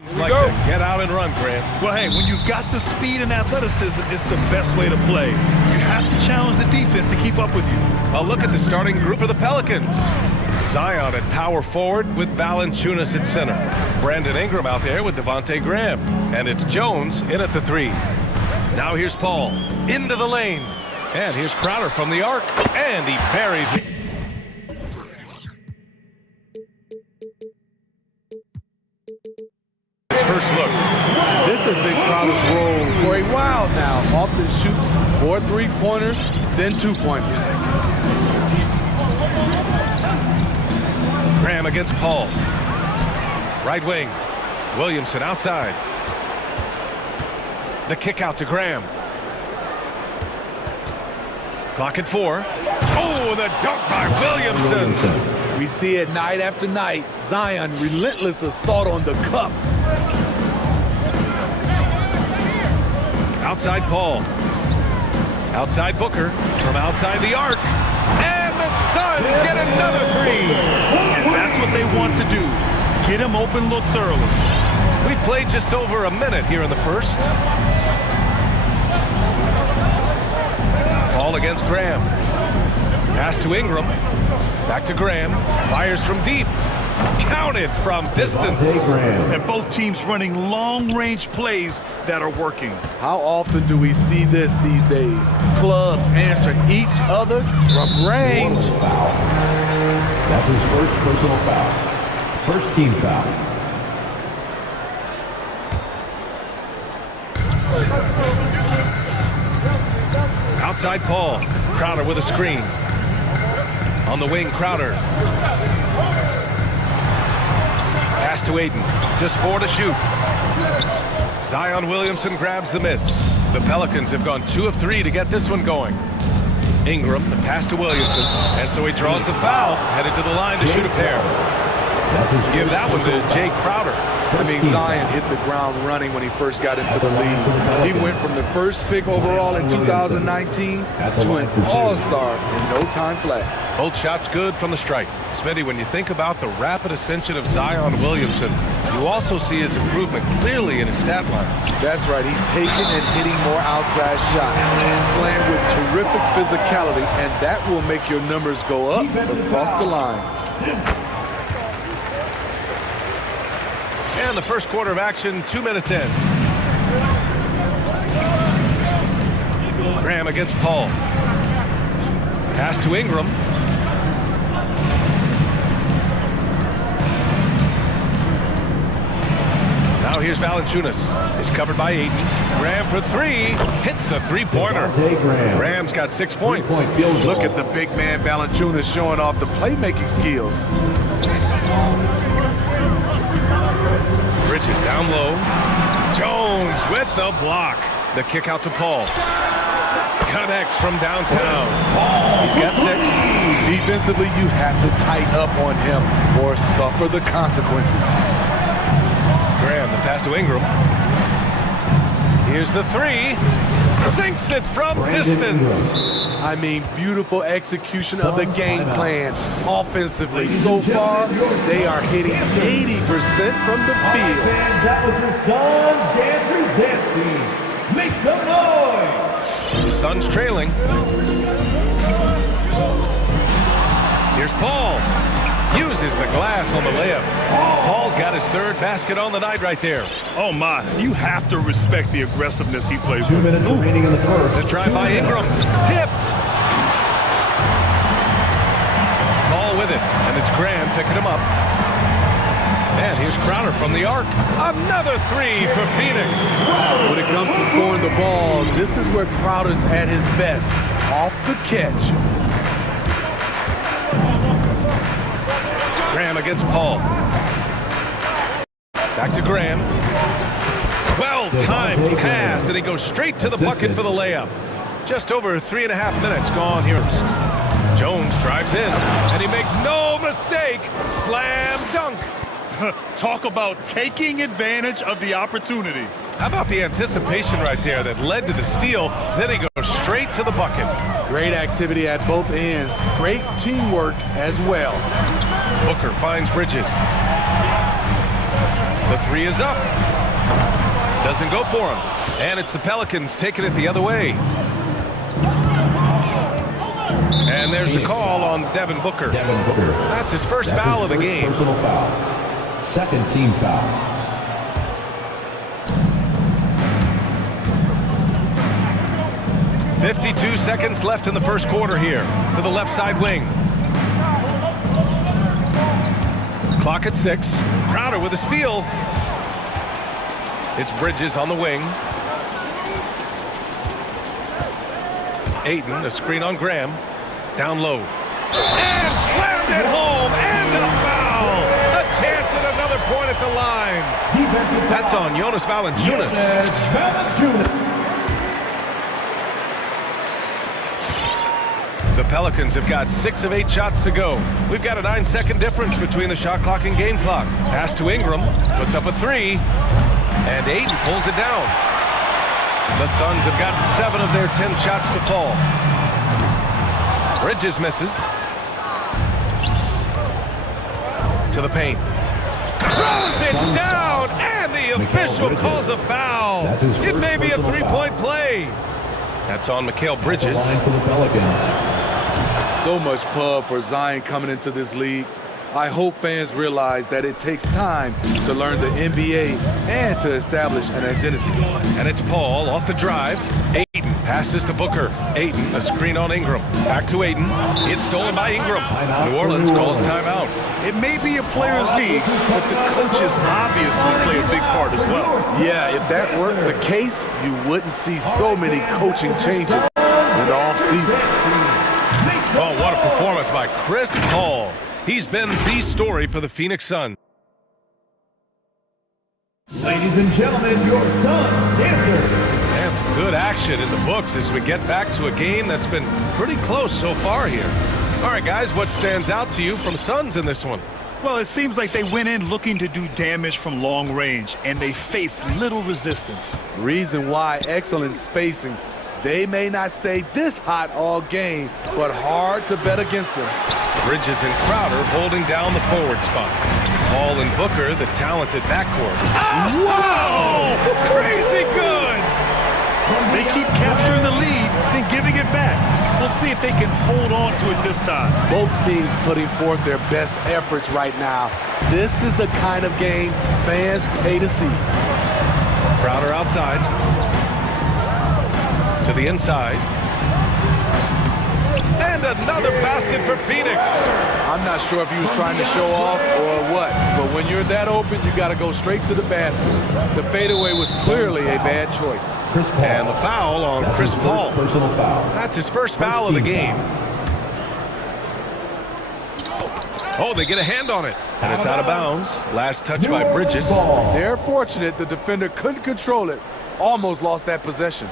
Like to get out and run, Grant. Well, hey, when you've got the speed and athleticism, it's the best way to play. You have to challenge the defense to keep up with you. A look at the starting group of the Pelicans. Zion at power forward with Valanciunas at center. Brandon Ingram out there with Devontae Graham. And it's Jones in at the 3. Now here's Paul into the lane. And here's Crowder from the arc. And he buries it. First look. This has been Crowder's role for a while now. Often shoots more three-pointers than two-pointers. Graham against Paul. Right wing. Williamson outside. The kick out to Graham. Clock at 4. Oh, the dunk by Williamson. We see it night after night. Zion, relentless assault on the cup. Outside Paul. Outside Booker. From outside the arc. And the Suns get another 3. And that's what they want to do. Get him open looks early. We've played just over a minute here in the first. Paul against Graham. Pass to Ingram. Back to Graham. Fires from deep. Counted from distance. And both teams running long-range plays that are working. How often do we see this these days? Clubs answering each other from range. That's his first personal foul. First team foul. Outside Paul. Crowder with a screen. On the wing, Crowder. Pass to Aiden. Just 4 to shoot. Zion Williamson grabs the miss. The Pelicans have gone 2 of 3 to get this one going. Ingram, the pass to Williamson. And so he draws the foul. Headed to the line to shoot a pair. Give that one to Jay Crowder. I mean, Zion hit the ground running when he first got into the league. He went from the first pick overall in 2019 to an all-star in no time flat. Both shots good from the strike. Smitty, when you think about the rapid ascension of Zion Williamson, you also see his improvement clearly in his stat line. That's right. He's taking and hitting more outside shots, playing with terrific physicality, and that will make your numbers go up across the line. And the first quarter of action, 2 minutes in. Graham against Paul. Pass to Ingram. Now here's Valanciunas. He's covered by 8. Graham for 3. Hits the three-pointer. Graham's got 6 points. Look at the big man Valanciunas showing off the playmaking skills. Bridges down low. Jones with the block. The kick out to Paul. Connects from downtown. He's got 6. Defensively, you have to tighten up on him or suffer the consequences. Graham, the pass to Ingram. Here's the 3. Sinks it from distance. I mean, beautiful execution of the game plan offensively. So far, they are hitting 80% from the field. That was your Suns dancers dancing. Make some noise. The Suns trailing. Here's Paul. Uses the glass on the layup. Paul's got his 3rd basket on the night right there. Oh, my. You have to respect the aggressiveness he plays with. 2 minutes remaining in the first. The drive by Ingram. Tipped. Paul with it. And it's Graham picking him up. And here's Crowder from the arc. Another 3 for Phoenix. When it comes to scoring the ball, this is where Crowder's at his best. Off the catch. Graham against Paul. Back to Graham. Well-timed pass, and he goes straight to the bucket for the layup. Just over 3.5 minutes gone here. Jones drives in, and he makes no mistake. Slam dunk. Talk about taking advantage of the opportunity. How about the anticipation right there that led to the steal? Then he goes straight to the bucket. Great activity at both ends. Great teamwork as well. Booker finds Bridges. The three is up. Doesn't go for him. And it's the Pelicans taking it the other way. And there's the call on Devin Booker. That's his first foul of the game. Personal foul. Second team foul. "52 seconds left in the first quarter here. To the left side wing. Clock at 6. Crowder with a steal. It's Bridges on the wing. Ayton, the screen on Graham. Down low. And slammed it home. And a foul. A chance at another point at the line. That's on Jonas Valanciunas. The Pelicans have got 6 of 8 shots to go. We've got a 9-second difference between the shot clock and game clock. Pass to Ingram. Puts up a 3. And Ayton pulls it down. The Suns have got 7 of their 10 shots to fall. Bridges misses. To the paint. Throws it down, and the official calls a foul. It may be a 3-point play. That's on Mikal Bridges. So much pub for Zion coming into this league. I hope fans realize that it takes time to learn the NBA and to establish an identity. And it's Paul off the drive. Ayton passes to Booker. Ayton, a screen on Ingram. Back to Ayton. It's stolen by Ingram. New Orleans calls timeout. It may be a players' league, but the coaches obviously play a big part as well. Yeah, if that weren't the case, you wouldn't see so many coaching changes in the offseason. Oh, what a performance by Chris Paul. He's been the story for the Phoenix Suns. Ladies and gentlemen, your Suns dancer. And some good action in the books as we get back to a game that's been pretty close so far here. All right, guys, what stands out to you from Suns in this one? Well, it seems like they went in looking to do damage from long range, and they faced little resistance. Reason why: excellent spacing. They may not stay this hot all game, but hard to bet against them. Bridges and Crowder holding down the forward spots. Paul and Booker, the talented backcourt. Oh, wow! Crazy good! They keep capturing the lead and giving it back. We'll see if they can hold on to it this time. Both teams putting forth their best efforts right now. This is the kind of game fans pay to see. Crowder outside. To the inside. And another basket for Phoenix. I'm not sure if he was trying to show off or what, but when you're that open, you got to go straight to the basket. The fadeaway was clearly a bad choice. And the foul on Chris Paul. Personal foul. That's his first foul of the game. Oh, they get a hand on it. And it's out of bounds. Last touch by Bridges. They're fortunate the defender couldn't control it. Almost lost that possession.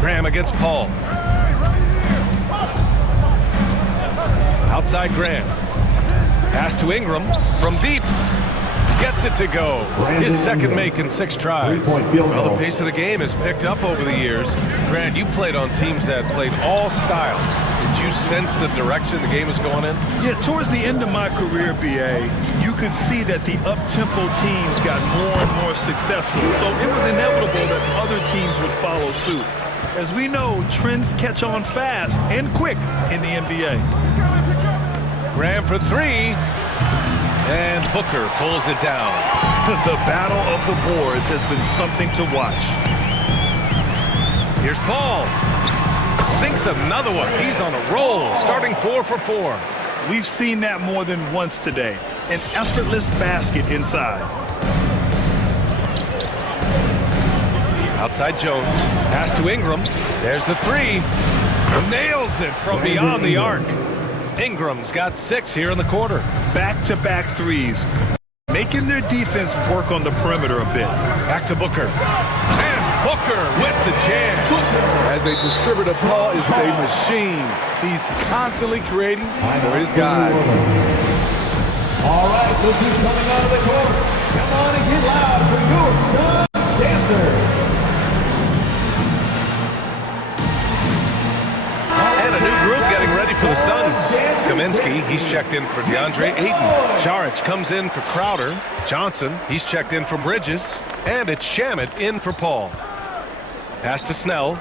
Graham against Paul. Outside Graham. Pass to Ingram from deep. Gets it to go. His second make in 6 tries. Well, the pace of the game has picked up over the years. Grant, you played on teams that played all styles. Did you sense the direction the game is going in? Yeah, towards the end of my career, BA, you could see that the up-tempo teams got more and more successful. So it was inevitable that other teams would follow suit. As we know, trends catch on fast and quick in the NBA. Graham for 3. And Booker pulls it down. The battle of the boards has been something to watch. Here's Paul. Sinks another one. He's on a roll, starting 4 for 4. We've seen that more than once today. An effortless basket inside. Outside Jones. Pass to Ingram. There's the 3. Nails it from beyond the arc. Ingram's got 6 here in the quarter. Back-to-back threes, making their defense work on the perimeter a bit. Back to Booker. And Booker with the jam. As a distributor, Paul is a machine. He's constantly creating for his guys. All right, this is coming out of the court. Come on and get loud for your Suns dancer. And a new group getting ready for the Suns. Kaminsky, he's checked in for DeAndre Ayton. Saric comes in for Crowder. Johnson, he's checked in for Bridges. And it's Shamet in for Paul. Pass to Snell.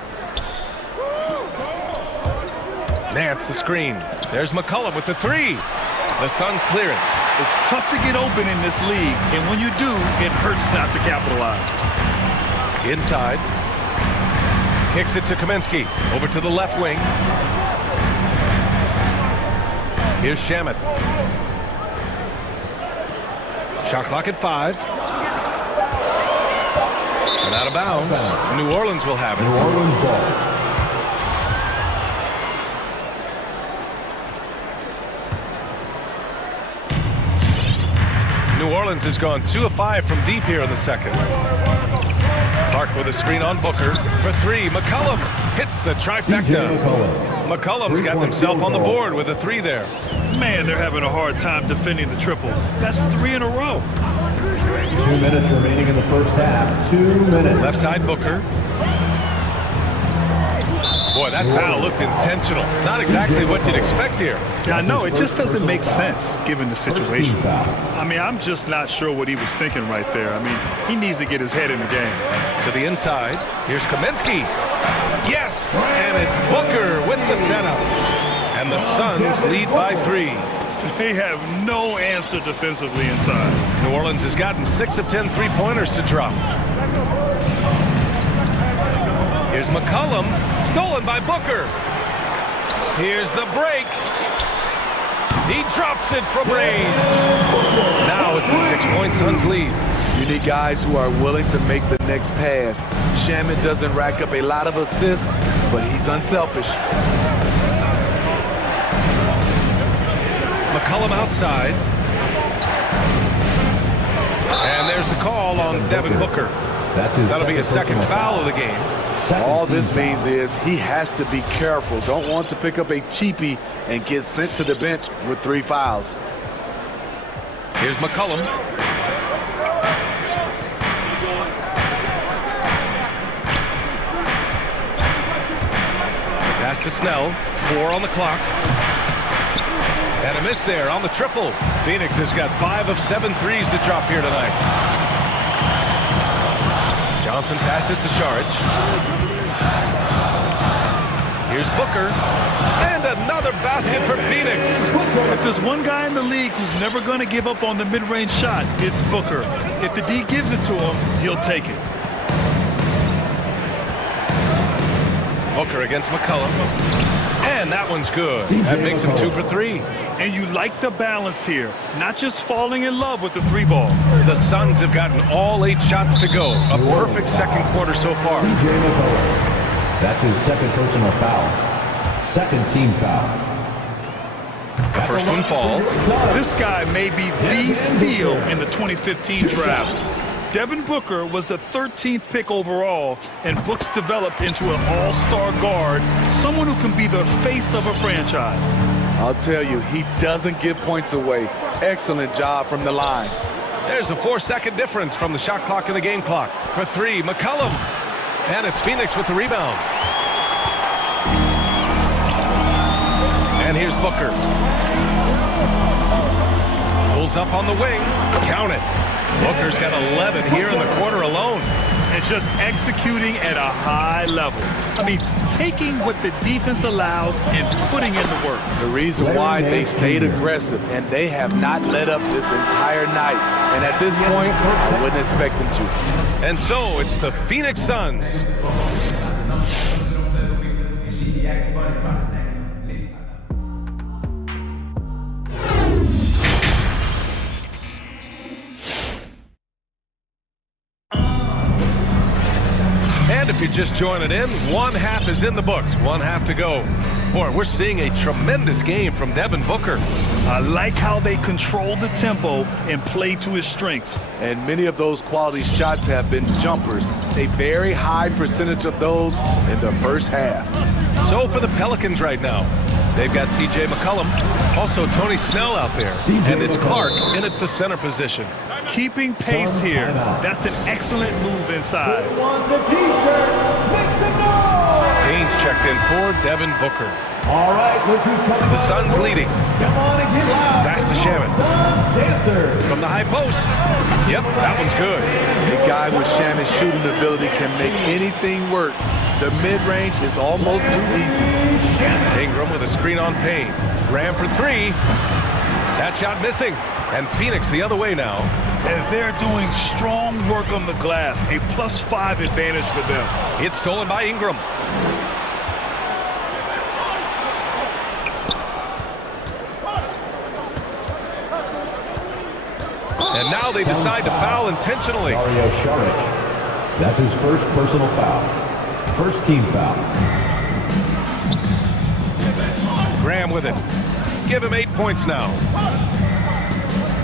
Nance the screen. There's McCollum with the three. The Suns clear it. It's tough to get open in this league, and when you do, it hurts not to capitalize. Inside. Kicks it to Kaminsky. Over to the left wing. Here's Shamet. Shot clock at 5. And out of bounds. New Orleans will have it. New Orleans ball. New Orleans has gone 2 of 5 from deep here in the second. Clark with a screen on Booker for 3. McCollum hits the trifecta. McCollum's got himself on the board with a 3 there. Man, they're having a hard time defending the triple. That's 3 in a row. 2 minutes remaining in the first half. 2 minutes. Left side Booker. Boy, that foul looked intentional. Not exactly what you'd expect here. Yeah, I know. It just doesn't make sense given the situation. I mean, I'm just not sure what he was thinking right there. I mean, he needs to get his head in the game. To the inside. Here's Kaminsky. Yes! And it's Booker with the setup. And the Suns lead by 3. They have no answer defensively inside. New Orleans has gotten 6 of 10 three-pointers to drop. Here's McCollum. Stolen by Booker. Here's the break. He drops it from range. Now it's a 6-point Suns lead. You need guys who are willing to make the next pass. Shamet doesn't rack up a lot of assists, but he's unselfish. McCollum outside. And there's the call on Devin Booker. That'll be his second foul of the game. All this means is he has to be careful. Don't want to pick up a cheapie and get sent to the bench with 3 fouls. Here's McCollum. Pass to Snell. 4 on the clock. And a miss there on the triple. Phoenix has got 5 of 7 threes to drop here tonight. Johnson passes to Saric. Here's Booker. And another basket for Phoenix. If there's one guy in the league who's never going to give up on the mid-range shot, it's Booker. If the D gives it to him, he'll take it. Booker against McCollum. And that one's good. That makes him 2 for 3. And you like the balance here, not just falling in love with the 3 ball. The Suns have gotten all 8 shots to go. A perfect second quarter so far. That's his second personal foul. Second team foul. The first one falls. This guy may be the steal in the 2015 draft. Devin Booker was the 13th pick overall, and Books developed into an all-star guard, someone who can be the face of a franchise. I'll tell you, he doesn't give points away. Excellent job from the line. There's a 4-second difference from the shot clock and the game clock. For 3, McCollum. And it's Phoenix with the rebound. And here's Booker. Pulls up on the wing. Count it. Booker's got 11 here in the quarter alone. And just executing at a high level. I mean, taking what the defense allows and putting in the work. The reason why they stayed aggressive, and they have not let up this entire night. And at this point, I wouldn't expect them to. And so it's the Phoenix Suns. And if you're just joining in, 1 half is in the books. 1 half to go. Boy, we're seeing a tremendous game from Devin Booker. I like how they control the tempo and play to his strengths. And many of those quality shots have been jumpers. A very high percentage of those in the first half. So for the Pelicans right now, they've got C.J. McCollum, also Tony Snell out there, and it's Clark in at the center position. Keeping pace here. That's an excellent move inside. Wants a t-shirt. Make some noise. Haynes checked in for Devin Booker. All right, look who's coming. The Suns leading. Come on and get loud. Pass to Shaman. From the high post. Yep, that one's good. A guy with Shaman's shooting ability can make anything work. The mid-range is almost too easy. Ingram with a screen on Payne. Graham for three. That shot missing. And Phoenix the other way now. And they're doing strong work on the glass. A +5 advantage for them. It's stolen by Ingram. And now they decide to foul intentionally. That's his first personal foul. First team foul. Graham with it. Give him 8 points now.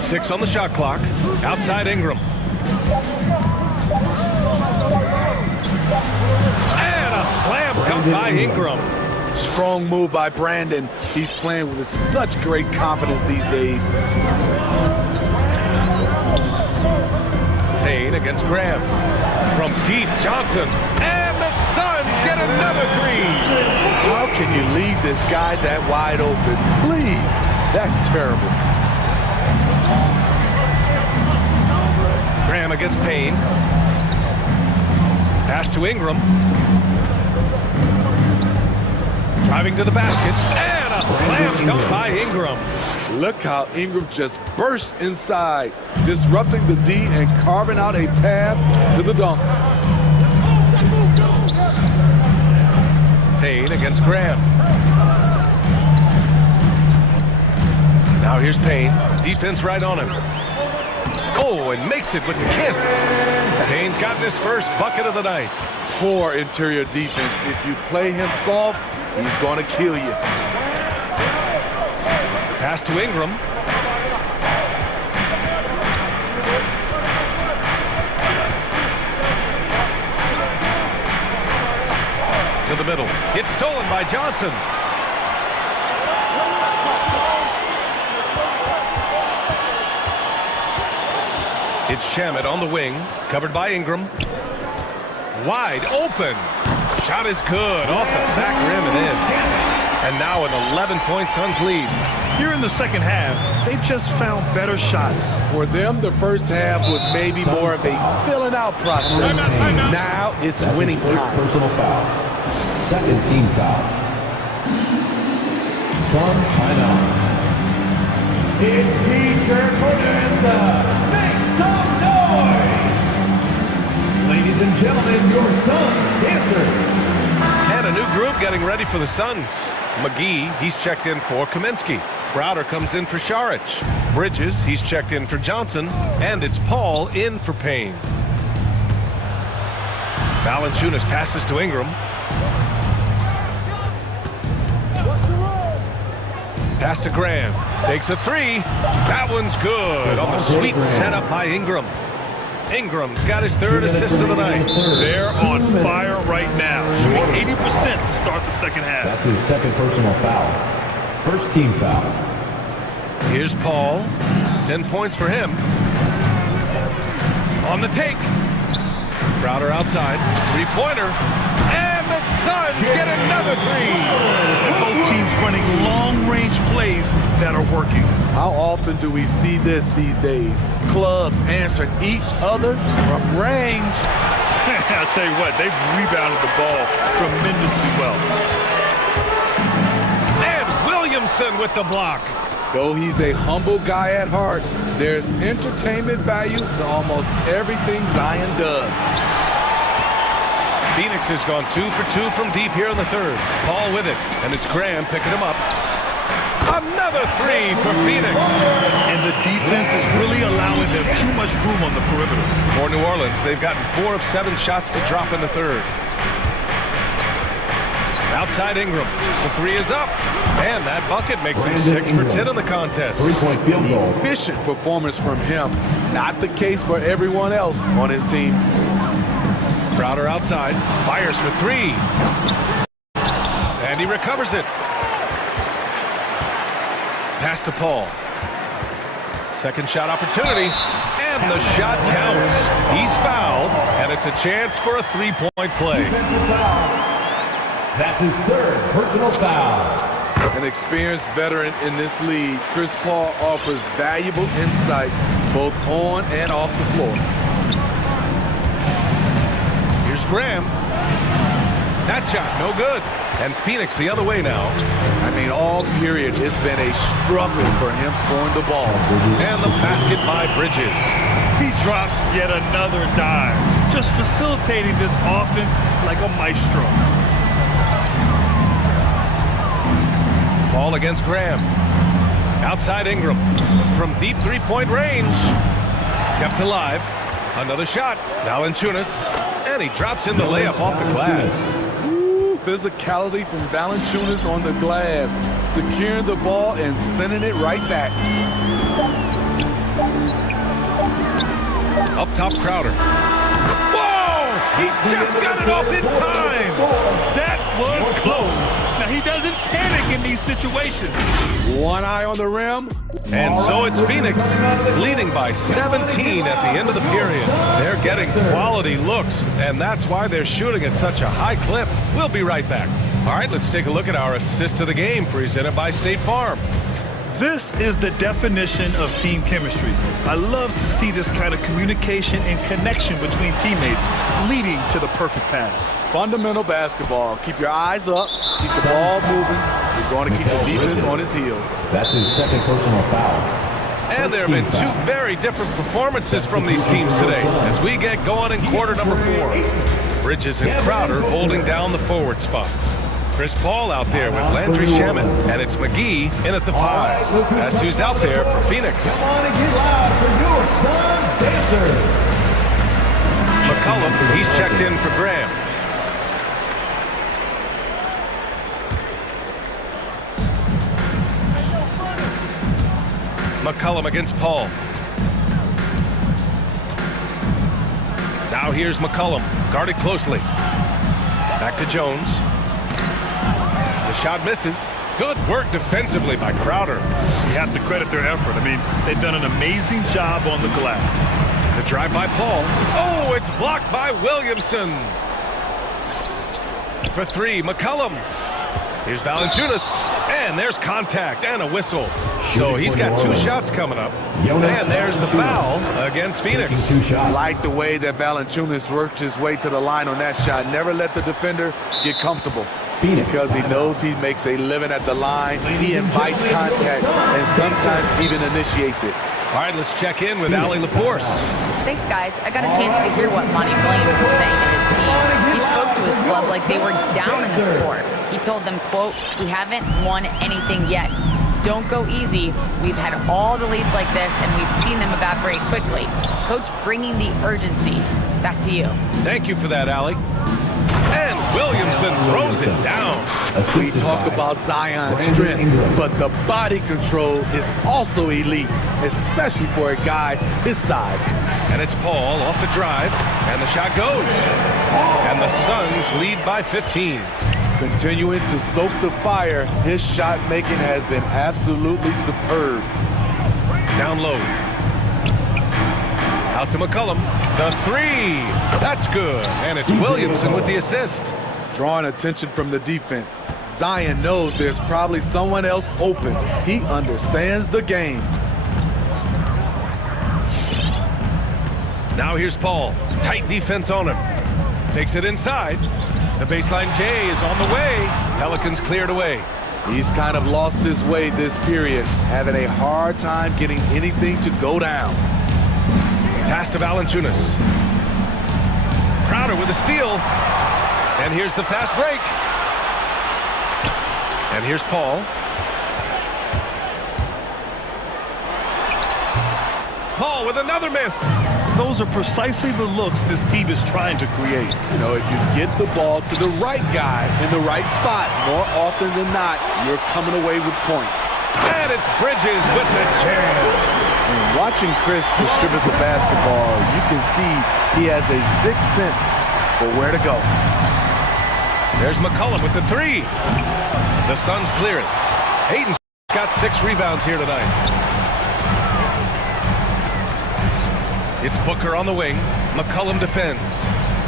6 on the shot clock. Outside Ingram. And a slam dunk by Ingram. Strong move by Brandon. He's playing with such great confidence these days. Payne against Graham. From deep, Johnson. And the Suns get another three. How can you leave this guy that wide open? Please. That's terrible. Graham against Payne. Pass to Ingram. Driving to the basket. And a slam dunk by Ingram. Look how Ingram just bursts inside, disrupting the D and carving out a path to the dunk. Payne against Graham. Now here's Payne. Defense right on him. Oh, and makes it with the kiss. Payne's gotten his first bucket of the night. Poor interior defense. If you play him soft, he's going to kill you. Pass to Ingram. To the middle. It's stolen by Johnson. It's Shamet on the wing. Covered by Ingram. Wide open. Shot is good. Off the back rim and in. And now an 11-point Suns lead. Here in the second half, they've just found better shots. For them, the first half was maybe more of a filling out process. Now it's winning time. Personal foul. Second team foul. Suns timeout. It's T-shirt bonanza. Make some noise. Ladies and gentlemen, your Suns dancers. And a new group getting ready for the Suns. McGee, he's checked in for Kaminsky. Crowder comes in for Šarić. Bridges, he's checked in for Johnson. And it's Paul in for Payne. Valanciunas passes to Ingram. Pass to Graham. Takes a three. That one's good on the sweet setup by Ingram. Ingram's got his third assist of the night. They're on fire right now, shooting 80% to start the second half. That's his second personal foul. First team foul. Here's Paul. 10 points for him. On the take. Crowder outside. Three-pointer. And the Suns get another three. And both teams running long-range plays that are working. How often do we see this these days? Clubs answering each other from range. I'll tell you what, they've rebounded the ball tremendously well. And Williamson with the block. Though he's a humble guy at heart, there's entertainment value to almost everything Zion does. Phoenix has gone 2 for 2 from deep here in the third. Paul with it, and it's Graham picking him up. Another three for Phoenix. And the defense is really allowing them too much room on the perimeter. For New Orleans, they've gotten 4 of 7 shots to drop in the third. Outside Ingram. The three is up. And that bucket makes him 6 for 10 in the contest. Three-point field goal. Efficient performance from him. Not the case for everyone else on his team. Crowder outside. Fires for three. And he recovers it. Pass to Paul. Second shot opportunity. And the shot counts. He's fouled. And it's a chance for a three-point play. Defensive foul. That's his third personal foul. An experienced veteran in this league, Chris Paul offers valuable insight both on and off the floor. Here's Graham. That shot, no good. And Phoenix the other way now. I mean, all period, it's been a struggle for him scoring the ball. And the basket by Bridges. He drops yet another dive, just facilitating this offense like a maestro. Ball against Graham. Outside Ingram. From deep three-point range. Kept alive. Another shot. Valanciunas. And he drops in the layup off the glass. Physicality from Valanciunas on the glass, securing the ball and sending it right back. Up top, Crowder. Whoa! He just got it off in time. That was close. Now, he doesn't panic in these situations. One eye on the rim. And so it's Phoenix leading by 17 at the end of the period. They're getting quality looks, and that's why they're shooting at such a high clip. We'll be right back. All right, let's take a look at our assist of the game presented by State Farm. This is the definition of team chemistry. I love to see this kind of communication and connection between teammates leading to the perfect pass. Fundamental basketball. Keep your eyes up. Keep the ball moving. You're going to keep the defense on his heels. That's his second personal foul. And there have been two very different performances from these teams today as we get going in quarter number 4. Bridges and Crowder holding down the forward spots. Chris Paul out there with Landry Shamet, and it's McGee in at the 5. That's who's out there for Phoenix. Come on and get loud for your son, Dancer. McCollum, he's checked in for Graham. McCollum against Paul. Now here's McCollum, guarded closely. Back to Jones. The shot misses. Good work defensively by Crowder. You have to credit their effort. I mean, they've done an amazing job on the glass. The drive by Paul. Oh, it's blocked by Williamson. For 3, McCollum. Here's Valanciunas. And there's contact and a whistle. So he's got 2 shots coming up. And there's the foul against Phoenix. I like the way that Valanciunas worked his way to the line on that shot. Never let the defender get comfortable. Because he knows he makes a living at the line. He invites contact and sometimes even initiates it. All right, let's check in with Allie LaForce. Thanks, guys. I got a chance to hear what Monty Williams was saying to his team. He spoke to his club like they were down in the score. He told them, quote, "We haven't won anything yet. Don't go easy. We've had all the leads like this, and we've seen them evaporate quickly." Coach bringing the urgency. Back to you. Thank you for that, Allie. And Williamson throws it down. We talk about Zion's strength, but the body control is also elite, especially for a guy his size. And it's Paul off the drive, and the shot goes. And the Suns lead by 15. Continuing to stoke the fire, his shot making has been absolutely superb. Down low. Out to McCollum. The 3. That's good. And it's Williamson with the assist. Drawing attention from the defense. Zion knows there's probably someone else open. He understands the game. Now here's Paul. Tight defense on him. Takes it inside. The baseline J is on the way. Pelicans cleared away. He's kind of lost his way this period, having a hard time getting anything to go down. Pass to Valanciunas. Crowder with a steal. And here's the fast break. And here's Paul. Paul with another miss. Those are precisely the looks this team is trying to create. You know, if you get the ball to the right guy in the right spot, more often than not, you're coming away with points. And it's Bridges with the jam. And watching Chris distribute the basketball, you can see he has a sixth sense for where to go. There's McCollum with the 3. The Suns clear it. Hayden's got 6 rebounds here tonight. It's Booker on the wing. McCollum defends.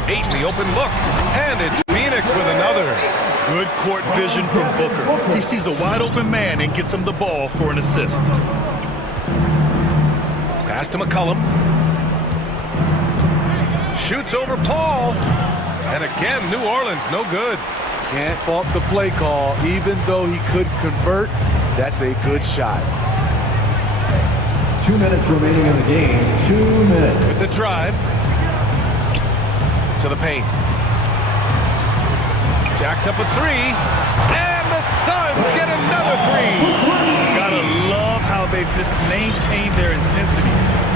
8 in the open look. And it's Phoenix Phoenix with another. Good court vision from Booker. He sees a wide open man and gets him the ball for an assist. Pass to McCollum. Shoots over Paul. And again, New Orleans, no good. Can't fault the play call. Even though he could convert, that's a good shot. 2 minutes remaining in the game. 2 minutes. With the drive. To the paint. Jacks up a three. And the Suns get another three. Gotta love how they've just maintained their intensity,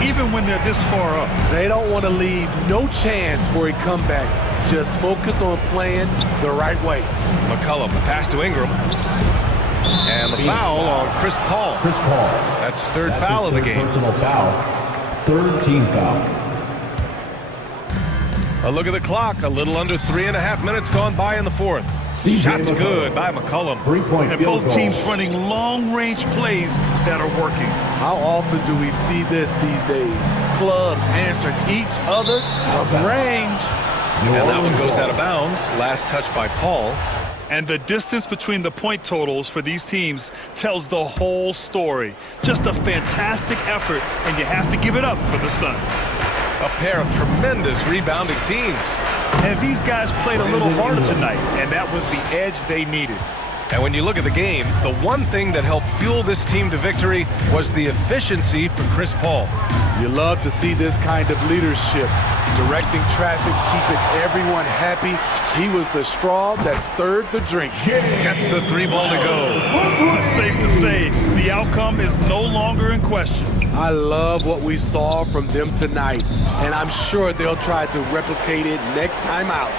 even when they're this far up. They don't want to leave no chance for a comeback. Just focus on playing the right way. McCollum, the pass to Ingram. And the foul on Chris Paul. Chris Paul. That's his third foul of the game. Personal foul. Third team foul. A look at the clock. A little under 3.5 minutes gone by in the fourth. Shots good by McCollum. 3-point And field both goal. teams running long-range plays that are working. How often do we see this these days? Clubs answering each other from range. And that one goes out of bounds. Last touch by Paul. And the distance between the point totals for these teams tells the whole story. Just a fantastic effort, and you have to give it up for the Suns. A pair of tremendous rebounding teams. And these guys played a little harder tonight, and that was the edge they needed. And when you look at the game, the one thing that helped fuel this team to victory was the efficiency from Chris Paul. You love to see this kind of leadership. Directing traffic, keeping everyone happy. He was the straw that stirred the drink. Gets the three ball to go. It's safe to say the outcome is no longer in question. I love what we saw from them tonight, and I'm sure they'll try to replicate it next time out.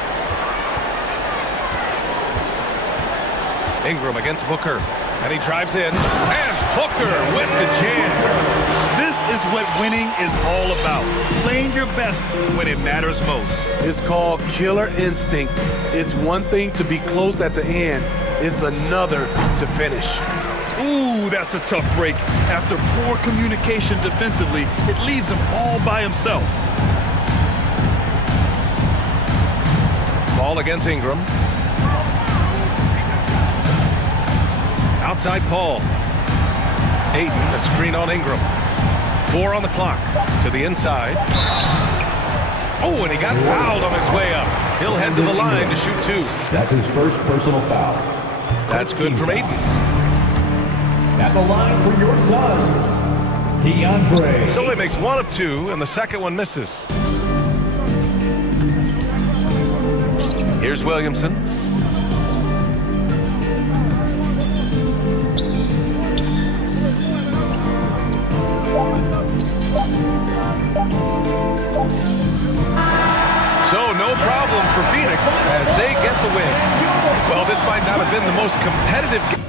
Ingram against Booker, and he drives in, and Booker with the jam. This is what winning is all about. Playing your best when it matters most. It's called killer instinct. It's one thing to be close at the end. It's another to finish. Ooh, that's a tough break. After poor communication defensively, it leaves him all by himself. Ball against Ingram. Outside Paul. Ayton, a screen on Ingram. 4 on the clock. To the inside. Oh, and he got fouled on his way up. He'll head to the line to shoot 2. That's his first personal foul. That's good from Ayton. At the line for your Suns, DeAndre. So he makes 1 of 2, and the second one misses. Here's Williamson. So no problem for Phoenix as they get the win. Well, this might not have been the most competitive game.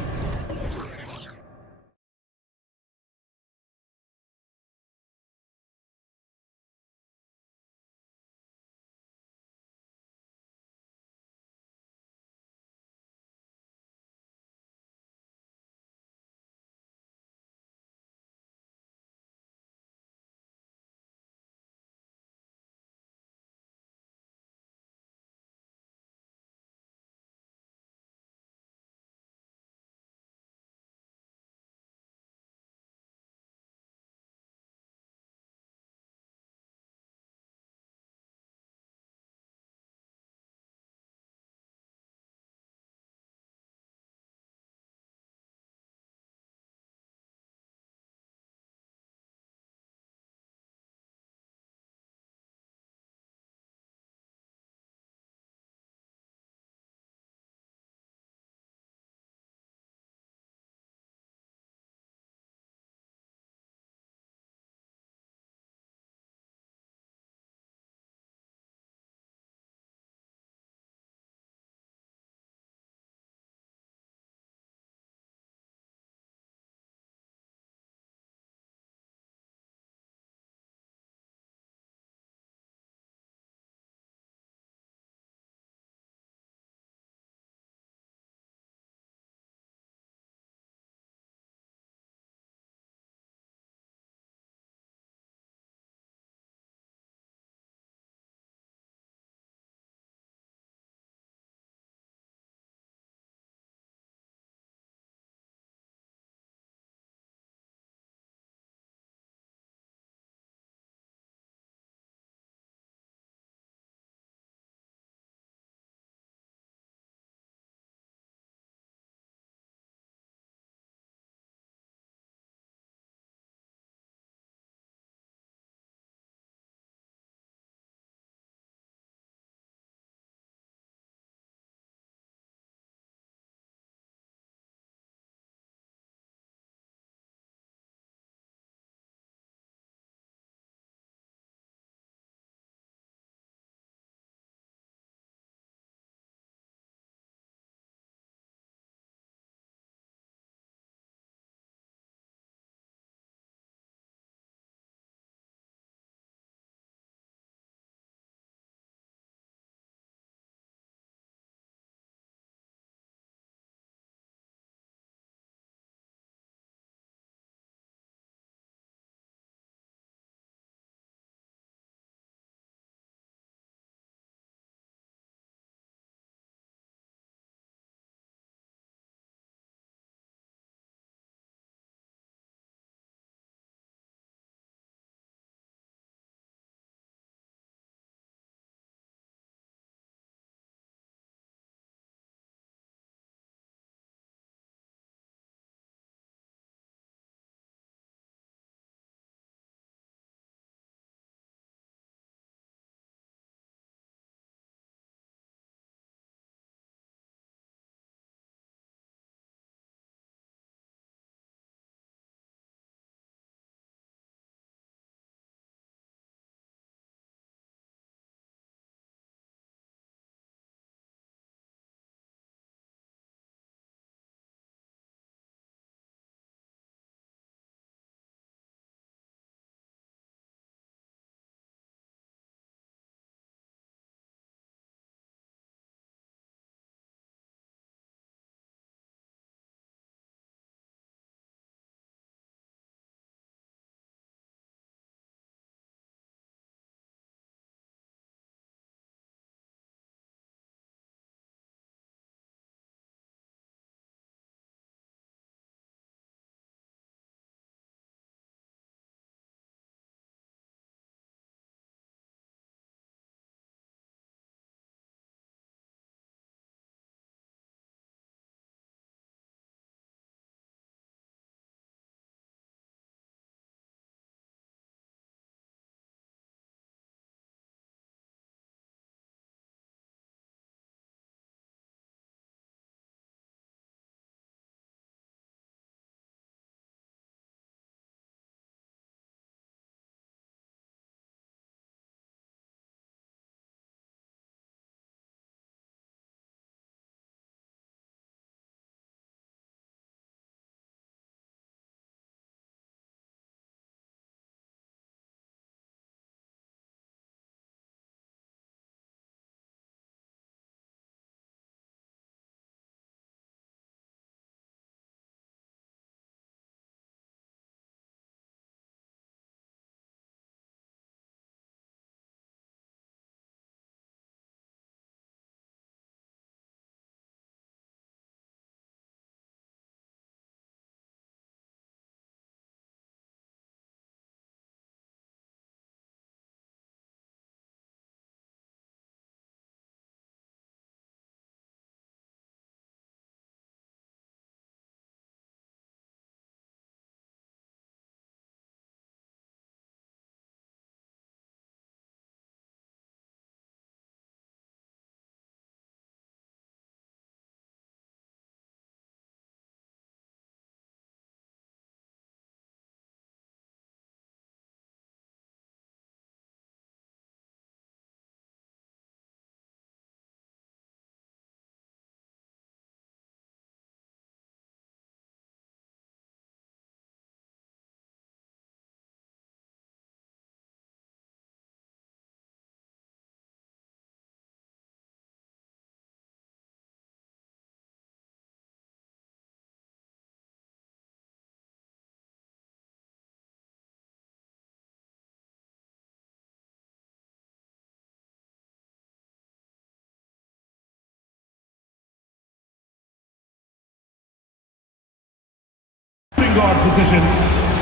shooting guard position.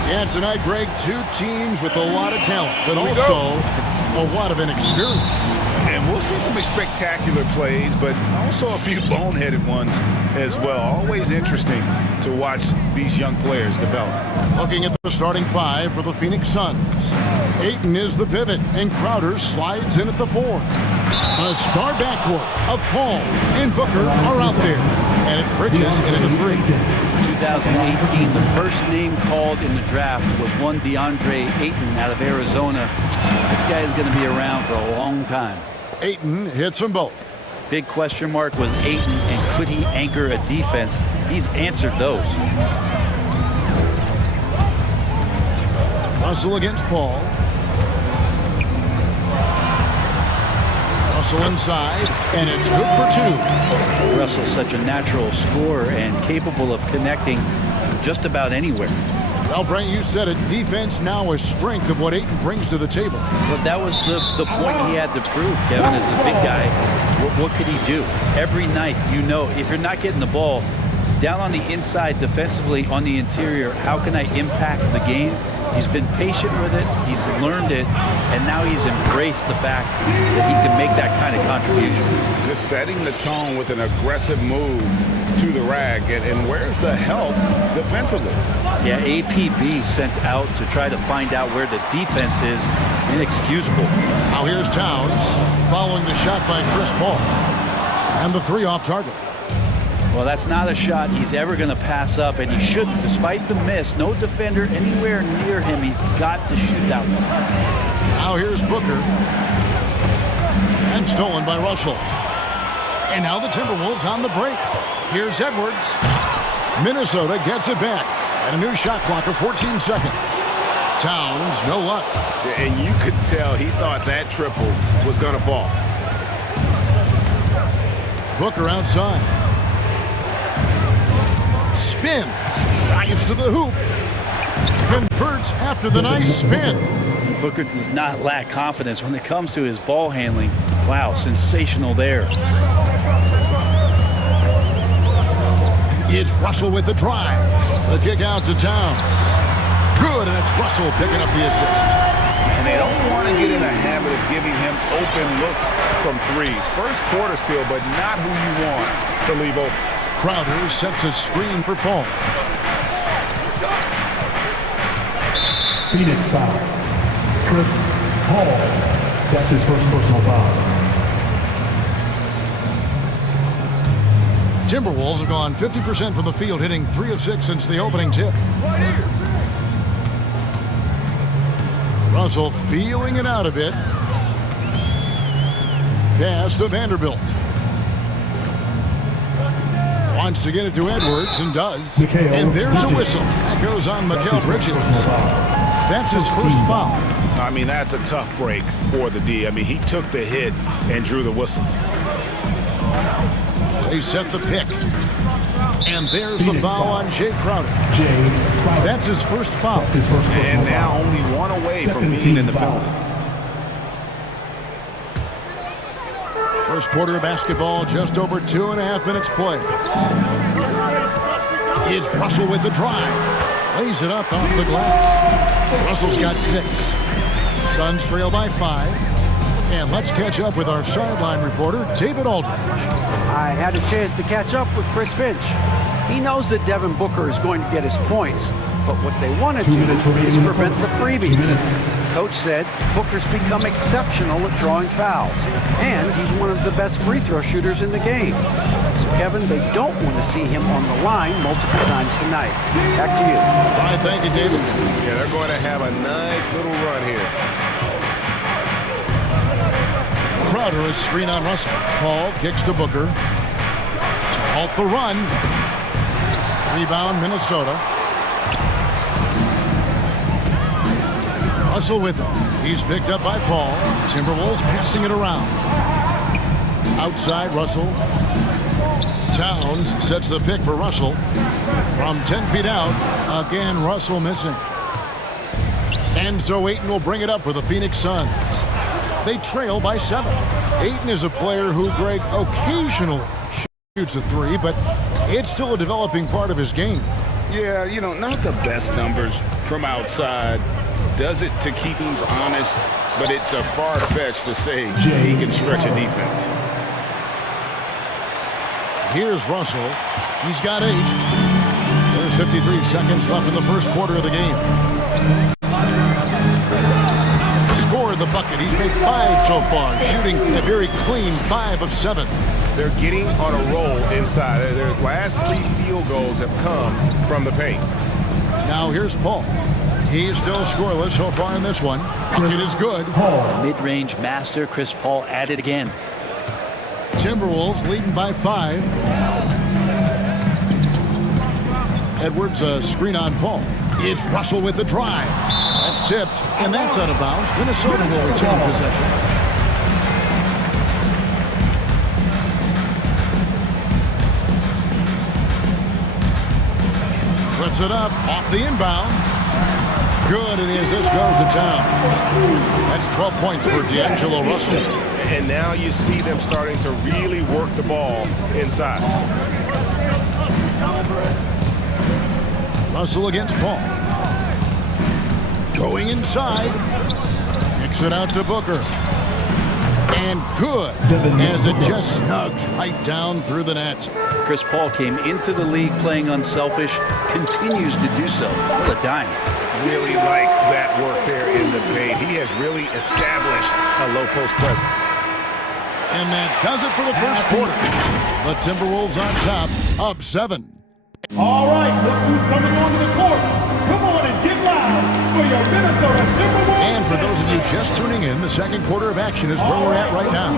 Yeah, tonight, Greg, two teams with a lot of talent, but also a lot of inexperience. And we'll see some spectacular plays, but also a few boneheaded ones as well. Always interesting to watch these young players develop. Looking at the starting five for the Phoenix Suns. Ayton is the pivot, and Crowder slides in at the 4. A star backcourt of Paul and Booker are out there, and it's Bridges in at the 3. 2018, the first name called in the draft was one DeAndre Ayton out of Arizona. This guy is going to be around for a long time. Ayton hits them both. Big question mark was Ayton, and could he anchor a defense? He's answered those. Russell against Paul. Russell inside, and it's good for 2. Russell's such a natural scorer and capable of connecting from just about anywhere. Well, Brent, you said it. Defense now a strength of what Ayton brings to the table. But that was the point he had to prove, Kevin, as a big guy. What could he do? Every night, you know, if you're not getting the ball down on the inside defensively on the interior, how can I impact the game? He's been patient with it, he's learned it, and now he's embraced the fact that he can make that kind of contribution. Just setting the tone with an aggressive move to the rack, and where's the help defensively? Yeah, APB sent out to try to find out where the defense is. Inexcusable. Now here's Towns following the shot by Chris Paul. And the 3 off target. Well, that's not a shot he's ever going to pass up, and he shouldn't. Despite the miss, no defender anywhere near him. He's got to shoot that one. Now here's Booker. And stolen by Russell. And now the Timberwolves on the break. Here's Edwards. Minnesota gets it back. And a new shot clock of 14 seconds. Towns, no luck. And you could tell he thought that triple was going to fall. Booker outside. Spins. Drives to the hoop. Converts after the nice spin. Booker does not lack confidence when it comes to his ball handling. Wow, sensational there. It's Russell with the drive. The kick out to Towns. Good, and it's Russell picking up the assist. And they don't want to get in a habit of giving him open looks from 3. First quarter still, but not who you want to leave open. Crowder sets a screen for Paul. Phoenix foul. Chris Paul. That's his first personal foul. Timberwolves have gone 50% from the field, hitting 3 of 6 since the opening tip. Russell feeling it out a bit. Pass to Vanderbilt. Wants to get it to Edwards and does. And there's a whistle. That goes on Mikal Bridges. That's his first foul. I mean, that's a tough break for the D. I mean, he took the hit and drew the whistle. They set the pick. And there's the foul on Jay Crowder. That's his first foul. And now only 1 away from being in the penalty. First quarter of basketball, just over 2.5 minutes played. It's Russell with the drive. Lays it up off the glass. Russell's got 6. Suns trail by 5. And let's catch up with our sideline reporter, David Aldridge. I had a chance to catch up with Chris Finch. He knows that Devin Booker is going to get his points, but what they want to do is prevent the freebies. Coach said Booker's become exceptional at drawing fouls, and he's one of the best free throw shooters in the game. So, Kevin, they don't want to see him on the line multiple times tonight. Back to you. All right, thank you, David. Yeah, they're going to have a nice little run here. Crowder is screen on Russell. Paul kicks to Booker. To halt the run. Rebound, Minnesota. Russell with him. He's picked up by Paul. Timberwolves passing it around. Outside, Russell. Towns sets the pick for Russell. From 10 feet out. Again, Russell missing. And so Ayton will bring it up for the Phoenix Suns. They trail by 7. Ayton is a player who, Greg, occasionally shoots a 3, but it's still a developing part of his game. Yeah, you know, not the best numbers from outside. Does it to keep teams honest, but it's a far-fetched to say he can stretch a defense. Here's Russell. He's got 8. There's 53 seconds left in the first quarter of the game. Scored the bucket. He's made 5 so far, shooting a very clean 5 of 7. They're getting on a roll inside. Their last 3 field goals have come from the paint. Now here's Paul. He's still scoreless so far in this one. Bucket is good. Mid-range master Chris Paul at it again. Timberwolves leading by 5. Edwards a screen on Paul. It's Russell with the drive. That's tipped, and that's out of bounds. Minnesota will retain possession. Puts it up off the inbound. Good, and the assist goes to town. That's 12 points for D'Angelo Russell. And now you see them starting to really work the ball inside. Russell against Paul. Going inside. Kicks it out to Booker. And good, as it just snugs right down through the net. Chris Paul came into the league playing unselfish, continues to do so. What a dime. Really like that work there in the paint. He has really established a low post presence. And that does it for the first quarter. The Timberwolves on top, up 7. All right, look who's coming onto the court. Come on and get loud for your Minnesota Timberwolves. And for those of you just tuning in, the second quarter of action is where we're at right now.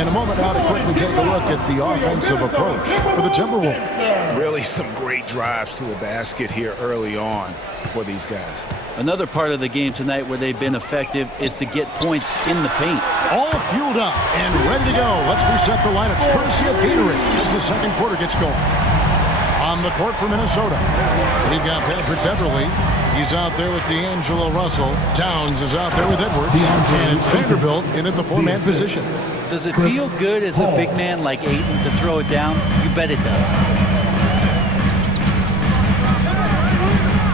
In a moment now to quickly take a look at the offensive approach for the Timberwolves. Really some great drives to the basket here early on for these guys. Another part of the game tonight where they've been effective is to get points in the paint. All fueled up and ready to go. Let's reset the lineups courtesy of Gatorade as the second quarter gets going. On the court for Minnesota, we've got Patrick Beverly. He's out there with D'Angelo Russell. Towns is out there with Edwards. And Vanderbilt in at the 4-man position. Does it feel good as a big man like Ayton to throw it down? You bet it does.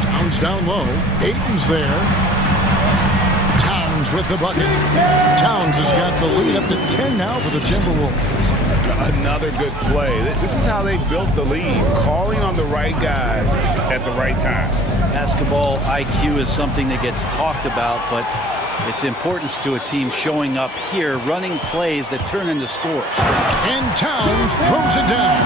Towns down low. Ayton's there. Towns with the bucket. Towns has got the lead up to 10 now for the Timberwolves. Another good play. This is how they built the lead, calling on the right guys at the right time. Basketball IQ is something that gets talked about, but its importance to a team showing up here, running plays that turn into scores. And Towns throws it down.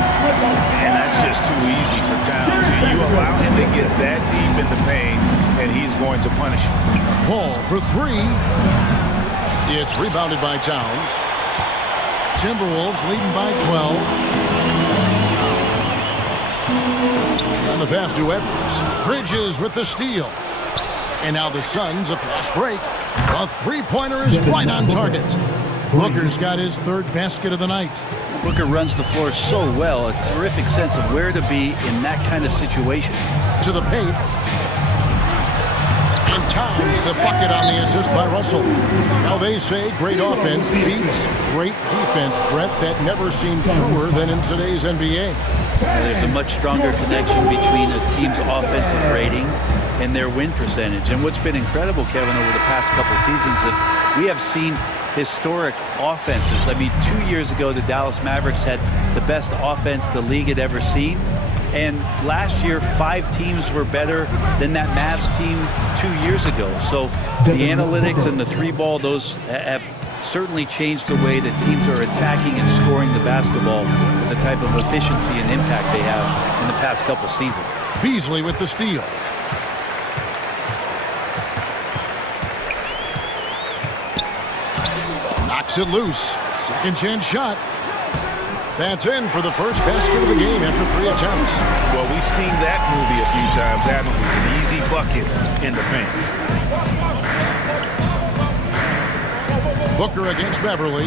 And that's just too easy for Towns. You allow him to get that deep in the paint, and he's going to punish you. Paul for 3. It's rebounded by Towns. Timberwolves leading by 12. On the pass to Edwards. Bridges with the steal. And now the Suns a fast break. A 3-pointer is right on target. Booker's got his 3rd basket of the night. Booker runs the floor so well, a terrific sense of where to be in that kind of situation. To the paint. And Towns the bucket on the assist by Russell. Now they say great offense beats great defense. Brett, that never seemed truer than in today's NBA. There's a much stronger connection between a team's offensive rating and their win percentage. And what's been incredible, Kevin, over the past couple seasons, that we have seen historic offenses. I mean, 2 years ago, the Dallas Mavericks had the best offense the league had ever seen. And last year, 5 teams were better than that Mavs team 2 years ago. So the analytics and the 3-ball, those have certainly changed the way that teams are attacking and scoring the basketball with the type of efficiency and impact they have in the past couple seasons. Beasley with the steal. Knocks it loose. Second chance shot. That's in for the first basket of the game after 3 attempts. Well, we've seen that movie a few times, haven't we? An easy bucket in the paint. Booker against Beverly.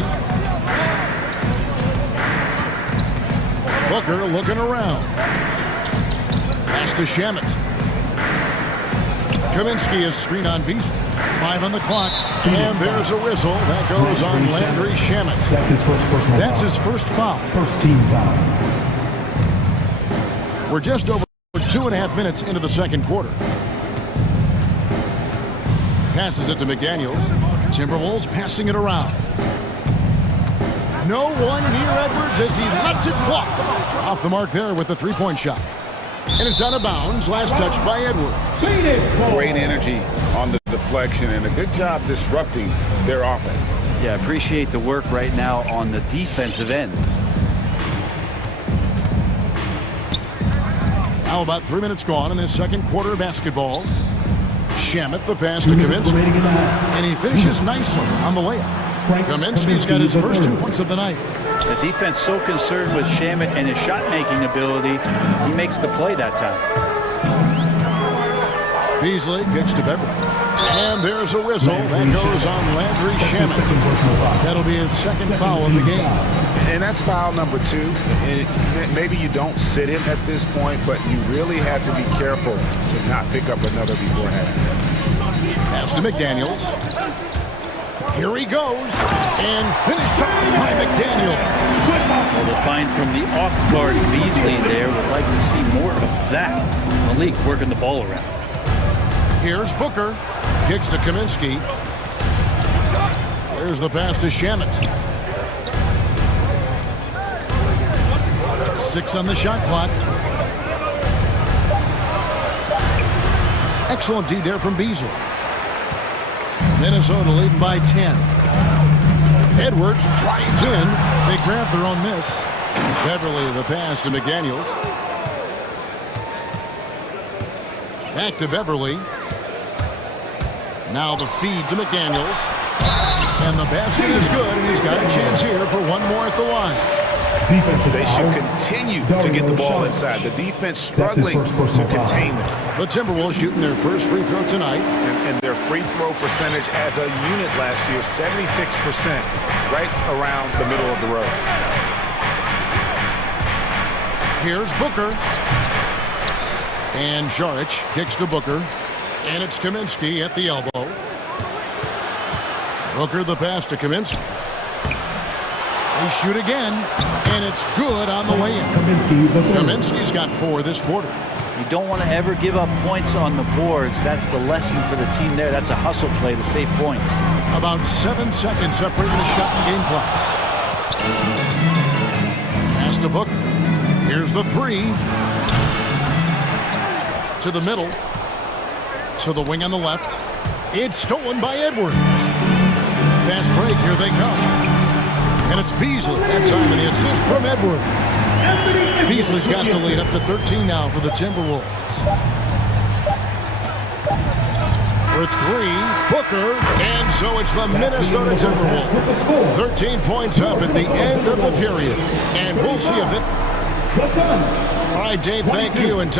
Booker looking around. Pass to Shamet. Kaminsky is screen on Beast. 5 on the clock. And there's a whistle. That goes on Landry Shamet. That's his first personal That's foul. his first foul. First team foul. We're just over 2.5 minutes into the second quarter. Passes it to McDaniels. Timberwolves passing it around. No one near Edwards as he lets it flop. Off the mark there with the three-point shot. And it's out of bounds. Last touch by Edwards. Great energy on the deflection and a good job disrupting their offense. Yeah, appreciate the work right now on the defensive end. Now about 3 minutes gone in this second quarter of basketball. Shamet the pass to Kaminsky. And he finishes nicely on the layup. Kaminsky's got his first 2 points of the night. The defense so concerned with Shamet and his shot-making ability, he makes the play that time. Beasley kicks to Beverly. And there's a whistle that goes on Landry Shamet. That'll be his second foul of the game. And that's foul number 2. And maybe you don't sit him at this point, but you really have to be careful to not pick up another beforehand. Pass to McDaniels. Here he goes, and finished off by McDaniel. Well, the find from the off-guard Beasley there. Would like to see more of that. Malik working the ball around. Here's Booker. Kicks to Kaminsky. There's the pass to Shamet. 6 on the shot clock. Excellent D there from Beasley. Minnesota leading by 10. Edwards drives in. They grab their own miss. Beverly the pass to McDaniels. Back to Beverly. Now the feed to McDaniels. And the basket is good, and he's got a chance here for one more at the line. They should continue to get the ball inside. The defense struggling to contain them. The Timberwolves shooting their first free throw tonight. And their free throw percentage as a unit last year, 76%, right around the middle of the road. Here's Booker. And Šarić kicks to Booker. And it's Kaminsky at the elbow. Booker the pass to Kaminsky. They shoot again, and it's good on the way in. Kaminsky's got 4 this quarter. You don't want to ever give up points on the boards. That's the lesson for the team there. That's a hustle play to save points. About 7 seconds separating the shot and game clocks. Pass to Booker. Here's the 3. To the middle. To the wing on the left. It's stolen by Edwards. Fast break, here they come. And it's Beasley that time, and the assist from Edwards. Beasley's got the lead up to 13 now for the Timberwolves. For 3, Booker, and so it's the Minnesota Timberwolves. 13 points up at the end of the period, and we'll see if it. All right, Dave, thank you. And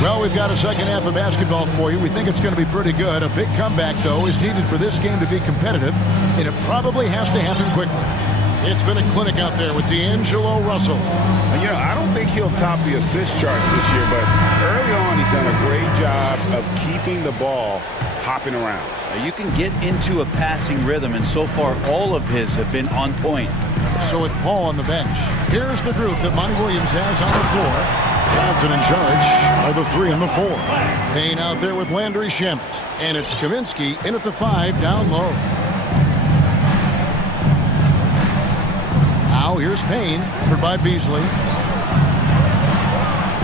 well, we've got a second half of basketball for you. We think it's going to be pretty good. A big comeback, though, is needed for this game to be competitive, and it probably has to happen quickly. It's been a clinic out there with D'Angelo Russell. You know, I don't think he'll top the assist chart this year, but early on he's done a great job of keeping the ball hopping around. You can get into a passing rhythm, and so far all of his have been on point. So with Paul on the bench, here's the group that Monty Williams has on the floor. Johnson and Šarić are the 3 and the 4. Payne out there with Landry Shamet. And it's Kaminsky in at the 5 down low. Now here's Payne, covered by Beasley.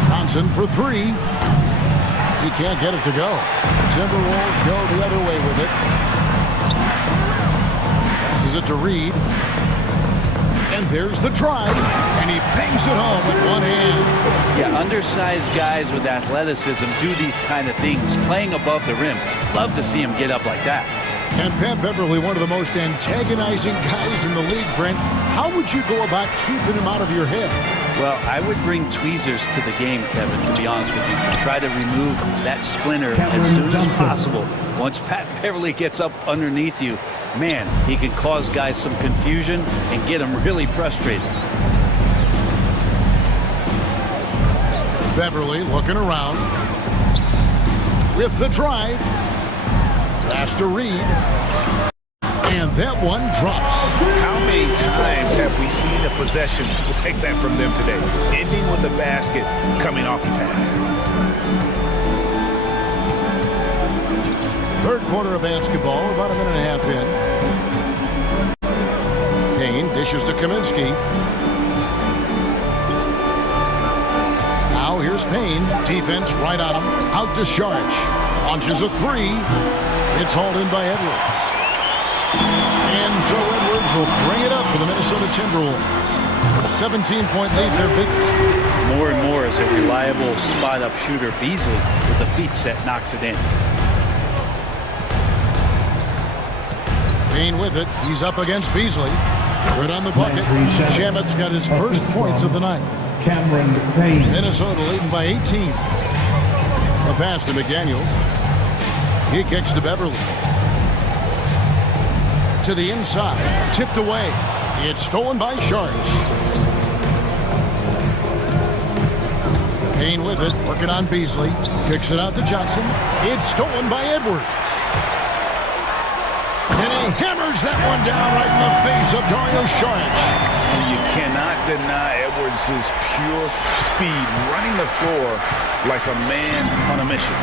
Johnson for 3. He can't get it to go. Timberwolves go the other way with it. Passes it to Reed. And there's the try, and he bangs it home with one hand. Yeah, undersized guys with athleticism do these kind of things, playing above the rim. Love to see him get up like that. And Pat Beverly, one of the most antagonizing guys in the league, Brent. How would you go about keeping him out of your head? Well, I would bring tweezers to the game, Kevin, to be honest with you. Try to remove that splinter as soon as possible. Once Pat Beverly gets up underneath you, man, he can cause guys some confusion and get them really frustrated. Beverly looking around. with the drive. Pass to Reed. And that one drops. How many times have we seen a possession like that from them today? Ending with the basket coming off the pass. Third quarter of basketball, about a minute and a half in. Payne dishes to Kaminsky. Now here's Payne. Defense right on him. Out to Sharch. Launches a three. It's hauled in by Edwards. And so Edwards will bring it up for the Minnesota Timberwolves. 17-point lead, their biggest. More and more as a reliable spot-up shooter. Beasley with the feet set knocks it in. Payne with it. He's up against Beasley. Good on the bucket. Shamet's got his first points of the night. Minnesota leading by 18. A pass to McDaniels. He kicks to Beverly. To the inside. Tipped away. It's stolen by Sharch. Payne with it. Working on Beasley. Kicks it out to Johnson. It's stolen by Edwards. And he hammers that one down right in the face of Dario Saric. And you cannot deny Edwards' pure speed, running the floor like a man on a mission.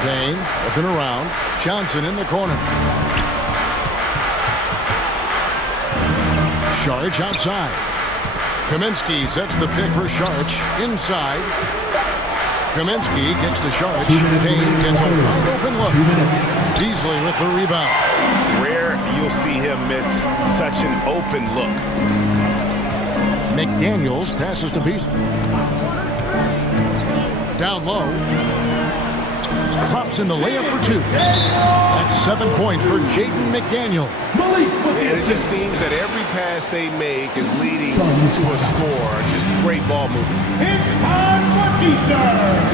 Payne looking around. Johnson in the corner. Saric outside. Kaminsky sets the pick for Saric. Inside. Kaminsky kicks to Sharch. Payne gets a wide open look. Beasley with the rebound. Rare you'll see him miss such an open look. McDaniels passes to Beasley. Down low. Drops in the layup for two. That's 7 points for Jaden McDaniel. And it just seems that every pass they make is leading to a score. Just great ball movement. It's time for T-shirts.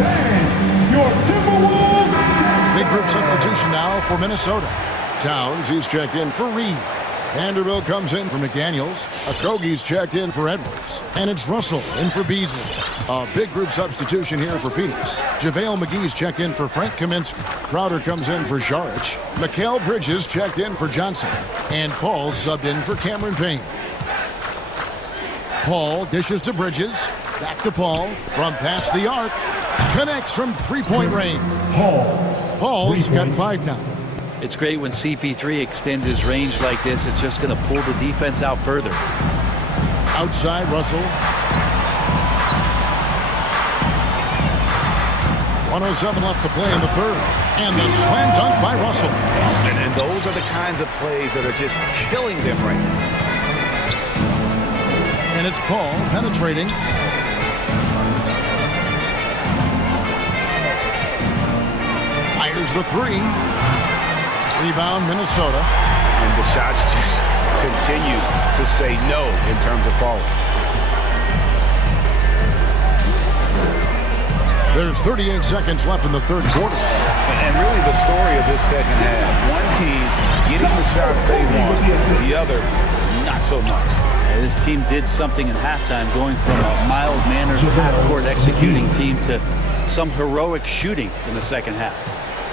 And your Timberwolves. Big group substitution now for Minnesota. Towns, he's checked in for Reed. Vanderbilt comes in for McDaniels. Okogie's checked in for Edwards. And it's Russell in for Beasley. A big group substitution here for Phoenix. JaVale McGee's checked in for Frank Kaminsky. Crowder comes in for Saric. Mikal Bridges checked in for Johnson. And Paul subbed in for Cameron Payne. Paul dishes to Bridges. Back to Paul. From past the arc. Connects from three-point range. Paul's got 5 now. It's great when CP3 extends his range like this. It's just going to pull the defense out further. Outside, Russell. 1:07 left to play in the third. And the slam dunk by Russell. And those are the kinds of plays that are just killing them right now. And it's Paul penetrating. Fires the three. Rebound, Minnesota. And the shots just continue to say no in terms of falling. There's 38 seconds left in the third quarter. And really the story of this second half. One team getting the shots they want, the other not so much. This team did something in halftime, going from a mild-mannered half-court executing team to some heroic shooting in the second half.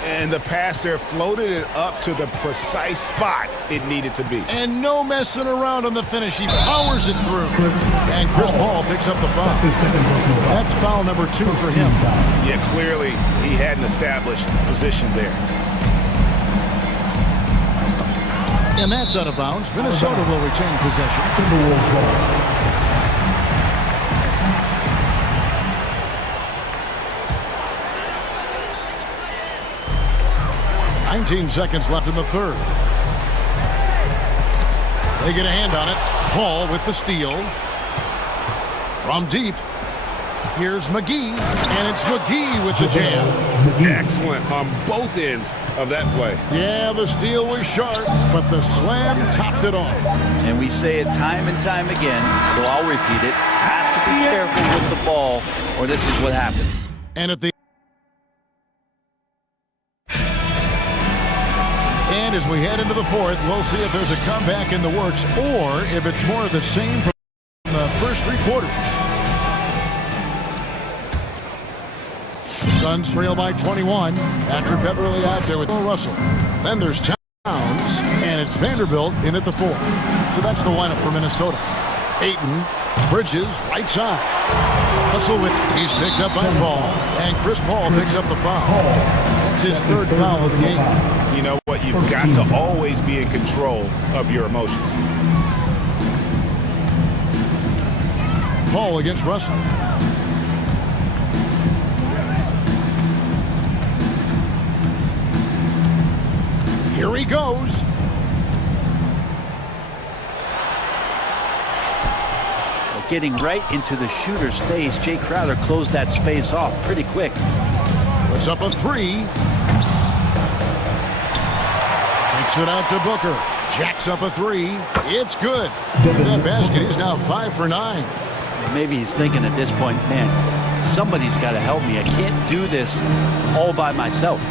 And the pass there floated it up to the precise spot it needed to be. And no messing around on the finish. He powers it through. And Chris Paul picks up the foul. That's foul number 2 for him. Yeah, clearly he had an established position there. And that's out of bounds. Minnesota will retain possession. Timberwolves ball. 19 seconds left in the third. They get a hand on it. Paul with the steal. From deep. Here's McGee. And it's McGee with the jam. Excellent on both ends of that play. Yeah, the steal was sharp, but the slam topped it off. And we say it time and time again, so I'll repeat it. Have to be careful with the ball, or this is what happens. And at the And as we head into the fourth, we'll see if there's a comeback in the works or if it's more of the same from the first 3 quarters. Suns trail by 21. Patrick Beverly out there with Russell. Then there's Towns, and it's Vanderbilt in at the 4. So that's the lineup for Minnesota. Ayton, Bridges, right side. Russell with, he's picked up by Paul, and Chris Paul picks up the foul. That's his third foul of the game. You know what? You've got to always be in control of your emotions. Paul against Russell. Here he goes. Getting right into the shooter's face. Jay Crowder closed that space off pretty quick. Puts up a 3. Takes it out to Booker. Jacks up a 3. It's good. With that basket, he's now 5 for 9. Maybe he's thinking at this point, man, somebody's got to help me. I can't do this all by myself.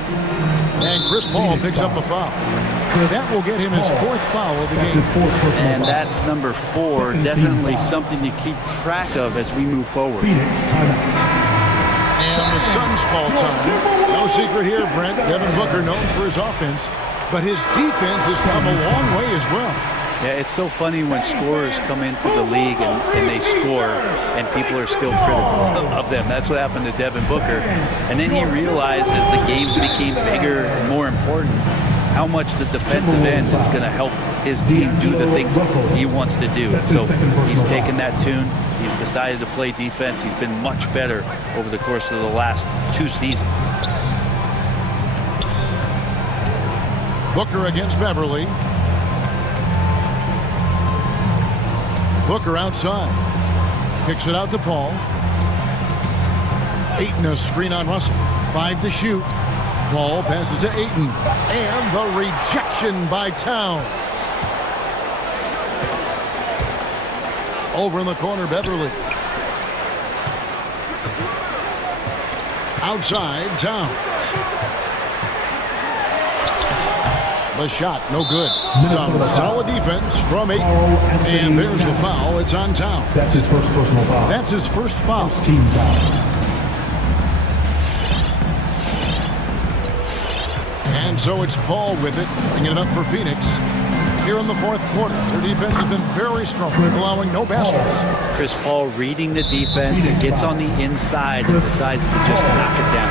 And Chris Paul picks up the foul. That will get him his 4th foul of the game. And that's number 4. Definitely something to keep track of as we move forward. And the Suns call time. No secret here, Brent. Devin Booker known for his offense, but his defense has come a long way as well. Yeah, it's so funny when scorers come into the league and they score and people are still critical of them. That's what happened to Devin Booker. And then he realized as the games became bigger and more important, how much the defensive end is going to help his team do the things he wants to do. So he's taken that tune. He's decided to play defense. He's been much better over the course of the last 2 seasons. Booker against Beverly. Booker outside. Kicks it out to Paul. Ayton a screen on Russell. 5 to shoot. Paul passes to Ayton. And the rejection by Towns. Over in the corner, Beverly. Outside, Towns. The shot, no good. Some solid defense from Ayton. And there's the foul. It's on Towns. That's his first personal foul. That's his first foul. First team foul. And so it's Paul with it, bringing it up for Phoenix. Here in the 4th quarter, their defense has been very strong, allowing no baskets. Chris Paul reading the defense, gets on the inside and decides to just knock it down.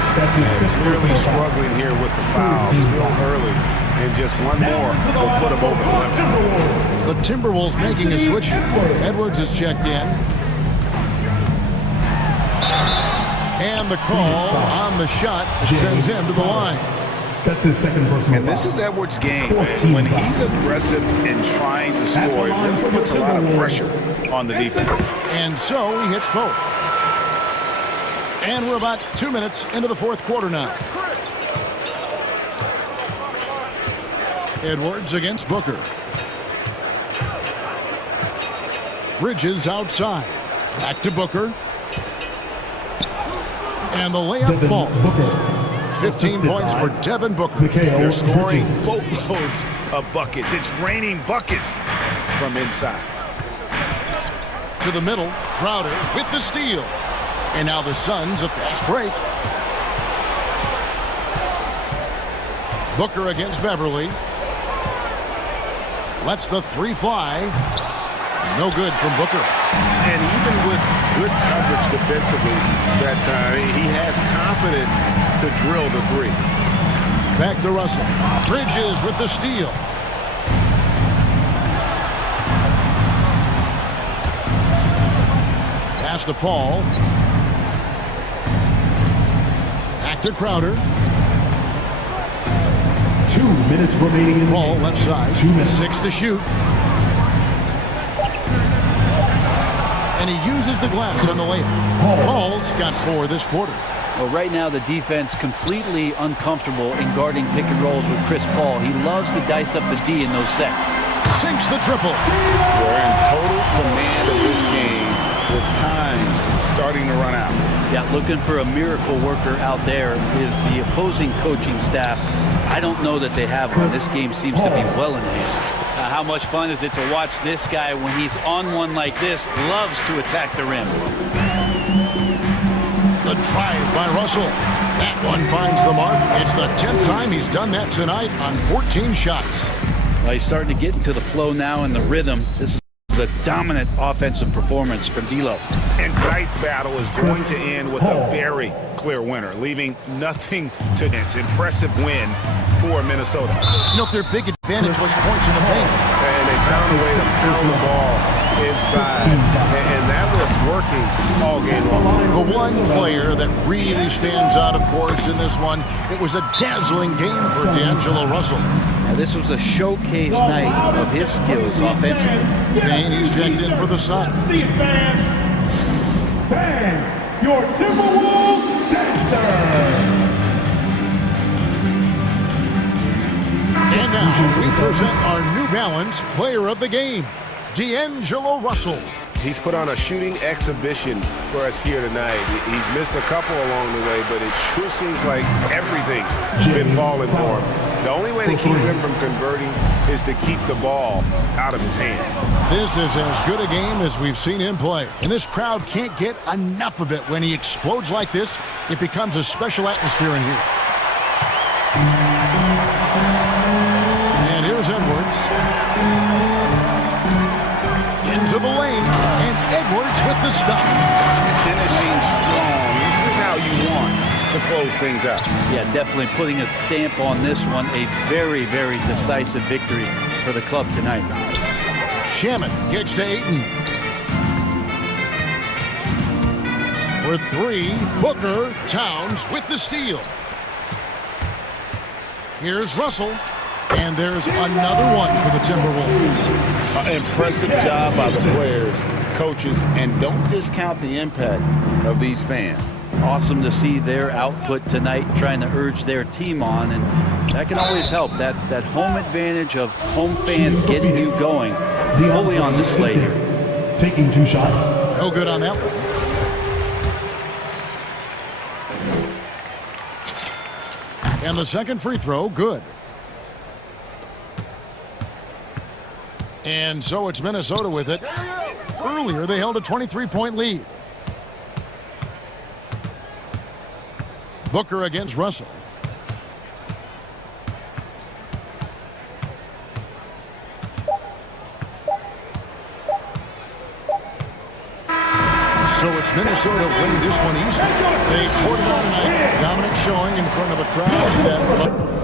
Clearly struggling here with the foul, still early. And just one more will put him over the limit. The Timberwolves making a switch here. Edwards is checked in. And the call on the shot sends him to the line. That's his second personal. And this is Edwards' game, man. When he's aggressive and trying to score, it really puts a lot of pressure on the defense. And so he hits both. And we're about 2 minutes into the 4th quarter now. Edwards against Booker. Bridges outside. Back to Booker. And the layup falls. 15 points for Devin Booker. They're scoring boatloads of buckets. It's raining buckets from inside. To the middle, Crowder with the steal. And now the Suns a fast break. Booker against Beverly. Lets the 3 fly. No good from Booker. And even with good coverage defensively that time, he has confidence to drill the 3. Back to Russell. Bridges with the steal. Pass to Paul. Back to Crowder. 2 minutes remaining in the Paul game. left side. 2 minutes. 6 to shoot. And he uses the glass on the layup. Paul's got 4 this quarter. Well, right now the defense completely uncomfortable in guarding pick and rolls with Chris Paul. He loves to dice up the D in those sets. Sinks the triple. They're in total command of this game with time starting to run out. Yeah, looking for a miracle worker out there is the opposing coaching staff. I don't know that they have one. This game seems to be well in hand. How much fun is it to watch this guy when he's on one like this? Loves to attack the rim. The drive by Russell. That one finds the mark. It's the 10th time he's done that tonight on 14 shots. Well, he's starting to get into the flow now and the rhythm. This is a dominant offensive performance from D'Lo. And tonight's battle is going to end with a very clear winner, leaving nothing to its impressive win for Minnesota. You know, their big advantage was points in the paint. And they found a way to pound the ball inside, and that was working all game long. The one player that really stands out, of course, in this one, it was a dazzling game for D'Angelo Russell. Now, this was a showcase night of his skills offensively. And he's checked in for the Suns. Fans, your Timberwolves dancers. And now we present our New Balance Player of the Game, D'Angelo Russell. He's put on a shooting exhibition for us here tonight. He's missed a couple along the way, but it sure seems like everything's been falling for him. The only way to keep him from converting is to keep the ball out of his hands. This is as good a game as we've seen him play. And this crowd can't get enough of it. When he explodes like this, it becomes a special atmosphere in here. And here's Edwards. Into the lane, and Edwards with the stop. Finishing strong. This is how you want to close things out. Yeah, definitely putting a stamp on this one. A very, very decisive victory for the club tonight. Shaman gets to Ayton. For three, Booker, Towns with the steal. Here's Russell. And there's another one for the Timberwolves. Impressive job by the players, coaches, and don't discount the impact of these fans. Awesome to see their output tonight, trying to urge their team on, and that can always help. That home advantage of home fans getting you going fully on display here. Taking 2 shots. No good on that one. And the second free throw, good. And so it's Minnesota with it. Earlier, they held a 23-point lead. Booker against Russell. So it's Minnesota winning this one easily. They poured it on tonight. Dominant showing in front of a crowd that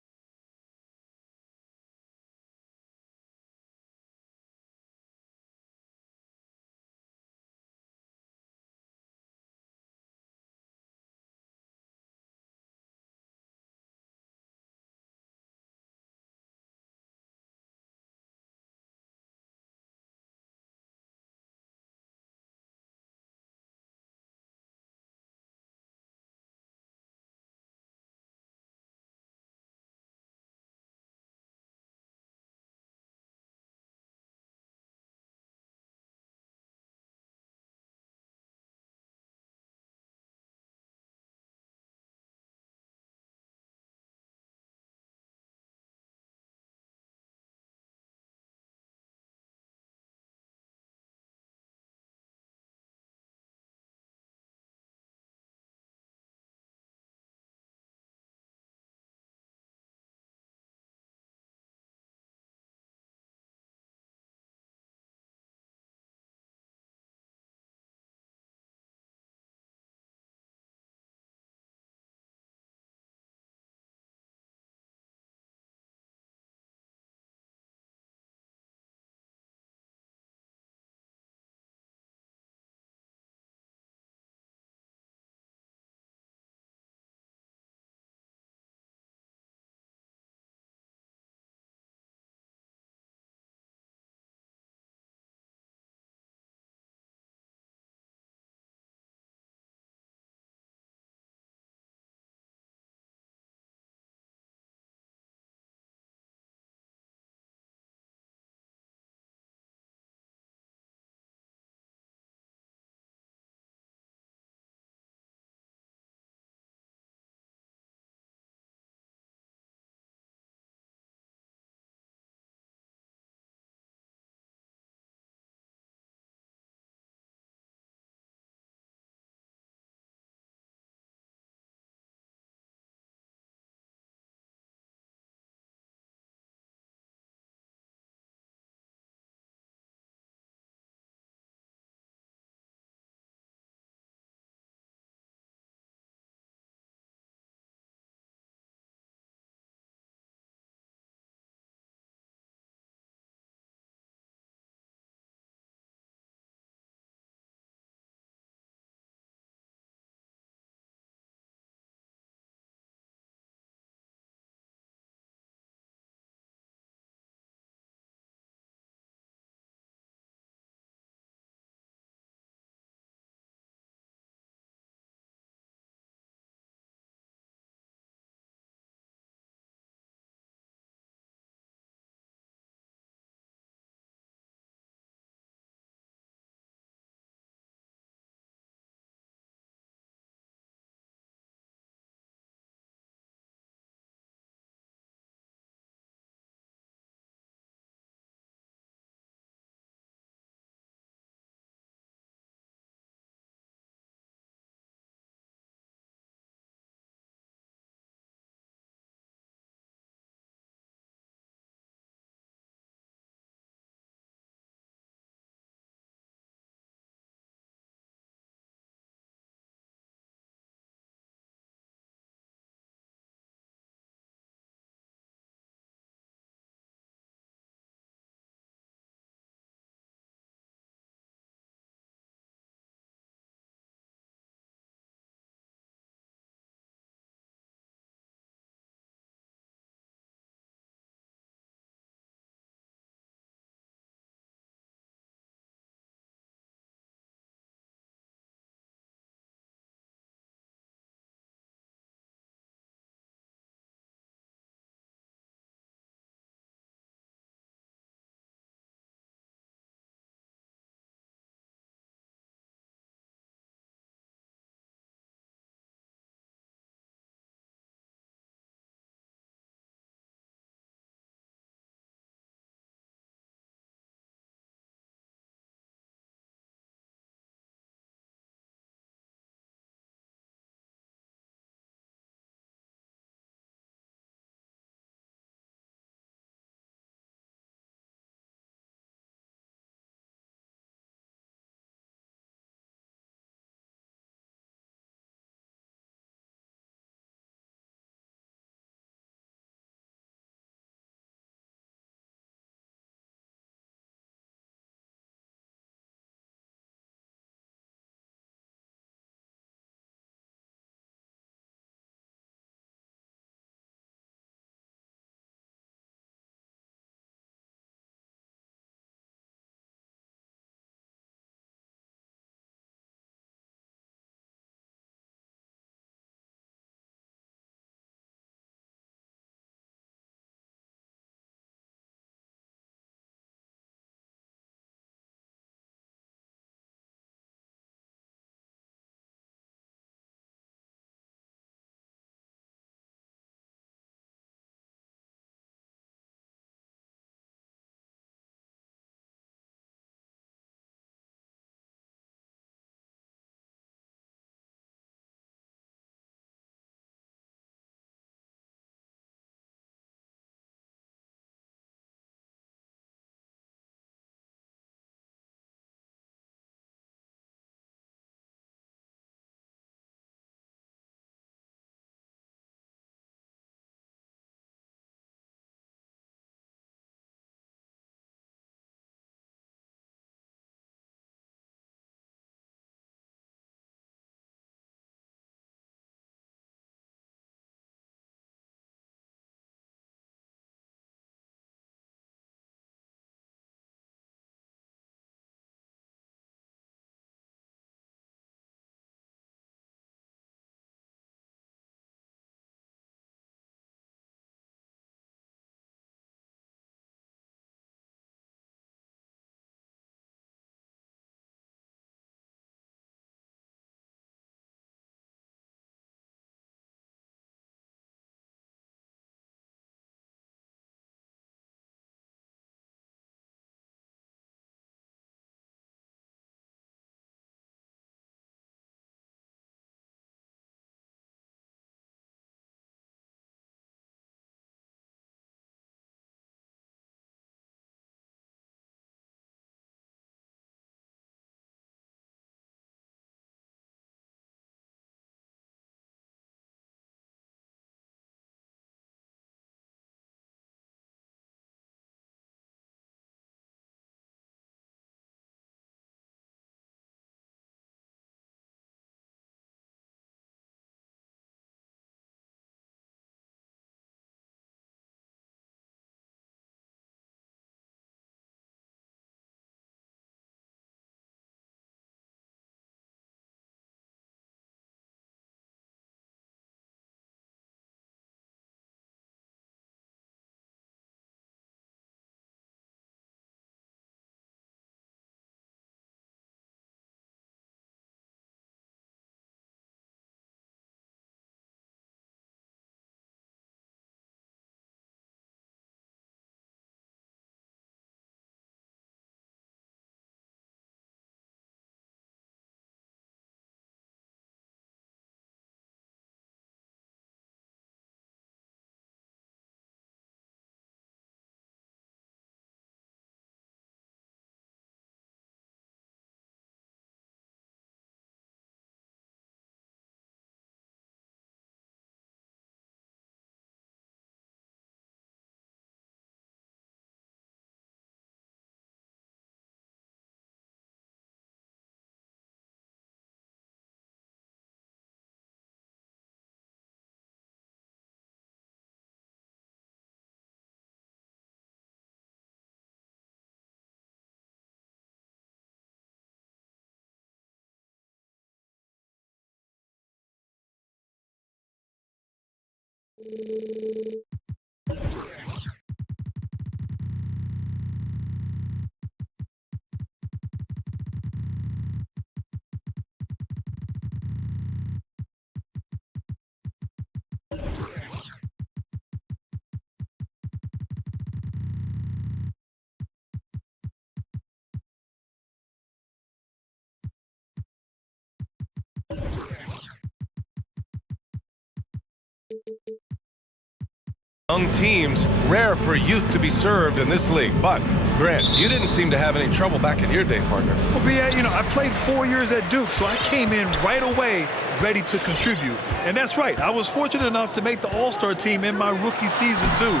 Young teams, rare for youth to be served in this league. But, Grant, you didn't seem to have any trouble back in your day, partner. Well, BA, you know, I played 4 years at Duke, so I came in right away ready to contribute. And that's right. I was fortunate enough to make the All-Star team in my rookie season, too.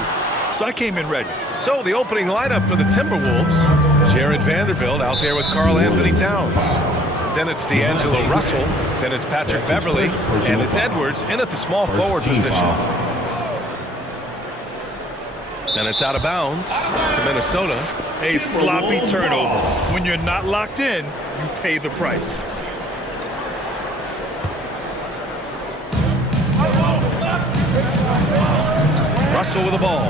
So I came in ready. So the opening lineup for the Timberwolves, Jared Vanderbilt out there with Karl Anthony Towns. Then it's D'Angelo Russell. Then it's Patrick Beverly. And it's Edwards in at the small forward position. Then it's out of bounds to Minnesota. A sloppy turnover. When you're not locked in, you pay the price. Russell with the ball.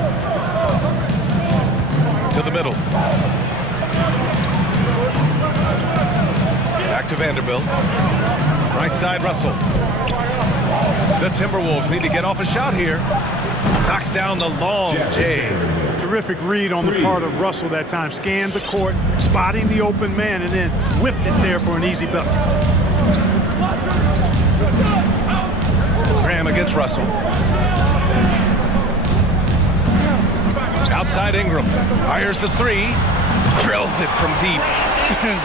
To the middle. Back to Vanderbilt. Right side, Russell. The Timberwolves need to get off a shot here. Knocks down the long J. Terrific read on the part of Russell that time. Scanned the court, spotting the open man, and then whipped it there for an easy bucket. Graham against Russell. Outside Ingram. Fires the three. Drills it from deep.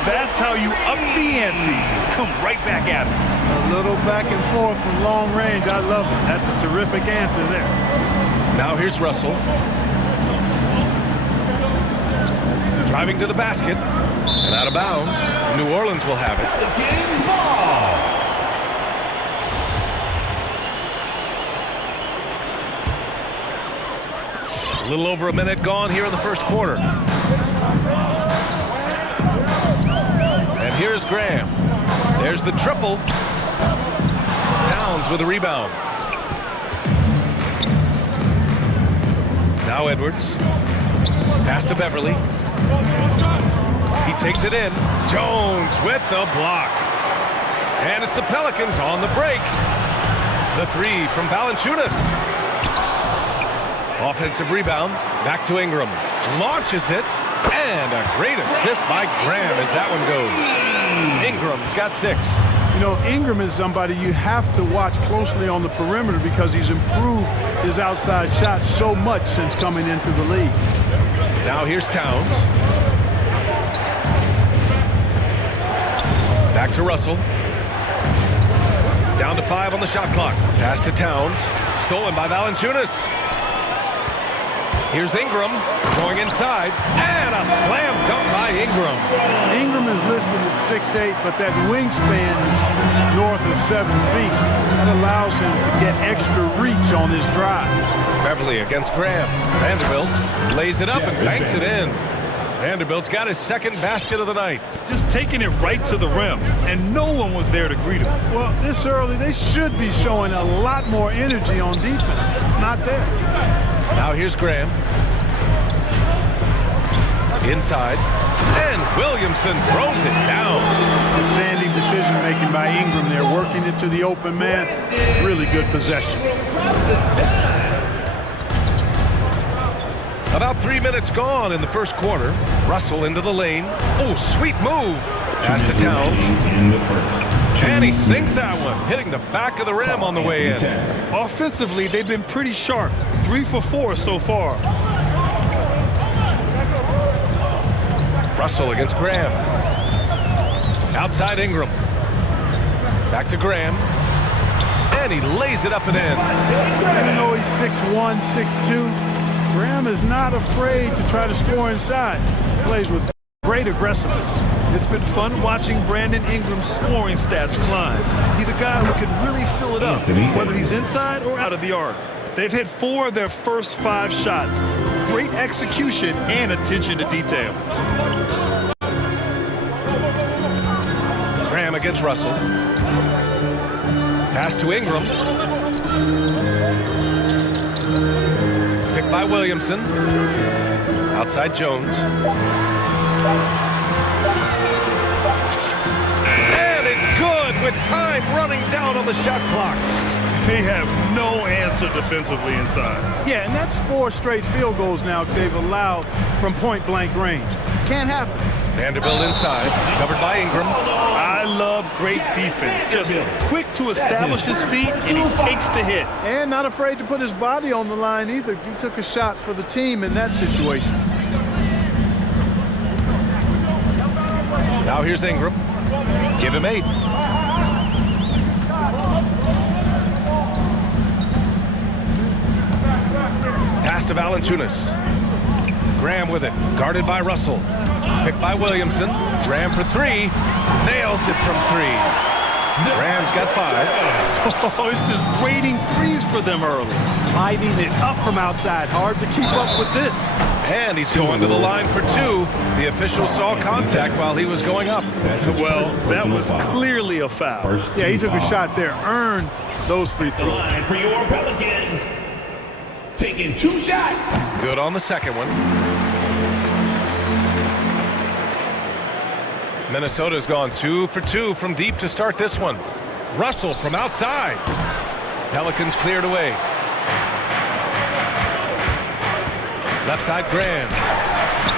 That's how you up the ante. Come right back at him. A little back and forth from long range. I love it. That's a terrific answer there. Now here's Russell. Driving to the basket. And out of bounds. New Orleans will have it. A little over a minute gone here in the first quarter. And here's Graham. There's the triple. Towns with a rebound. Now Edwards. Pass to Beverly. He takes it in. Jones with the block. And it's the Pelicans on the break. The three from Valanciunas. Offensive rebound. Back to Ingram. Launches it. And a great assist by Graham as that one goes. Ingram's got 6. You know, Ingram is somebody you have to watch closely on the perimeter because he's improved his outside shot so much since coming into the league. Now here's Towns. Back to Russell. Down to 5 on the shot clock. Pass to Towns. Stolen by Valanciunas. Here's Ingram going inside, and a slam dunk by Ingram. Ingram is listed at 6'8", but that wingspan is north of 7 feet. That allows him to get extra reach on his drives. Beverly against Graham. Vanderbilt lays it up and banks it in. Vanderbilt's got his second basket of the night. Just taking it right to the rim, and no one was there to greet him. Well, this early, they should be showing a lot more energy on defense. It's not there. Now here's Graham. Inside. And Williamson throws it down. Outstanding decision-making by Ingram there, working it to the open man. Really good possession. About 3 minutes gone in the first quarter. Russell into the lane. Oh, sweet move. Pass to Towns. And he sinks that one, hitting the back of the rim on the way in. Offensively, they've been pretty sharp. 3 for 4 so far. Russell against Graham. Outside Ingram. Back to Graham. And he lays it up and in. Even though he's 6'1", 6'2", Graham is not afraid to try to score inside. He plays with great aggressiveness. It's been fun watching Brandon Ingram's scoring stats climb. He's a guy who can really fill it up, whether he's inside or out of the arc. They've hit 4 of their first 5 shots. Great execution and attention to detail. Graham against Russell. Pass to Ingram. Picked by Williamson. Outside Jones. And it's good with time running down on the shot clock. They have no answer defensively inside. Yeah, and that's 4 straight field goals now they've allowed from point-blank range. Can't happen. Vanderbilt inside, covered by Ingram. I love great defense. Just quick to establish his feet, and he takes the hit. And not afraid to put his body on the line either. He took a shot for the team in that situation. Now here's Ingram. Give him 8. Pass to Valanciunas. Graham with it, guarded by Russell. Picked by Williamson. Graham for 3. Nails it from 3. Graham's got 5. Oh, it's just raining threes for them early. Lighting it up from outside. Hard to keep up with this. And he's going to the line for 2. The official saw contact while he was going up. Well, that was clearly a foul. Yeah, he took a shot there. Earned those free throws. Line for your Pelicans. Taking 2 shots. Good on the second one. Minnesota's gone 2 for 2 from deep to start this one. Russell from outside. Pelicans cleared away. Left side Graham.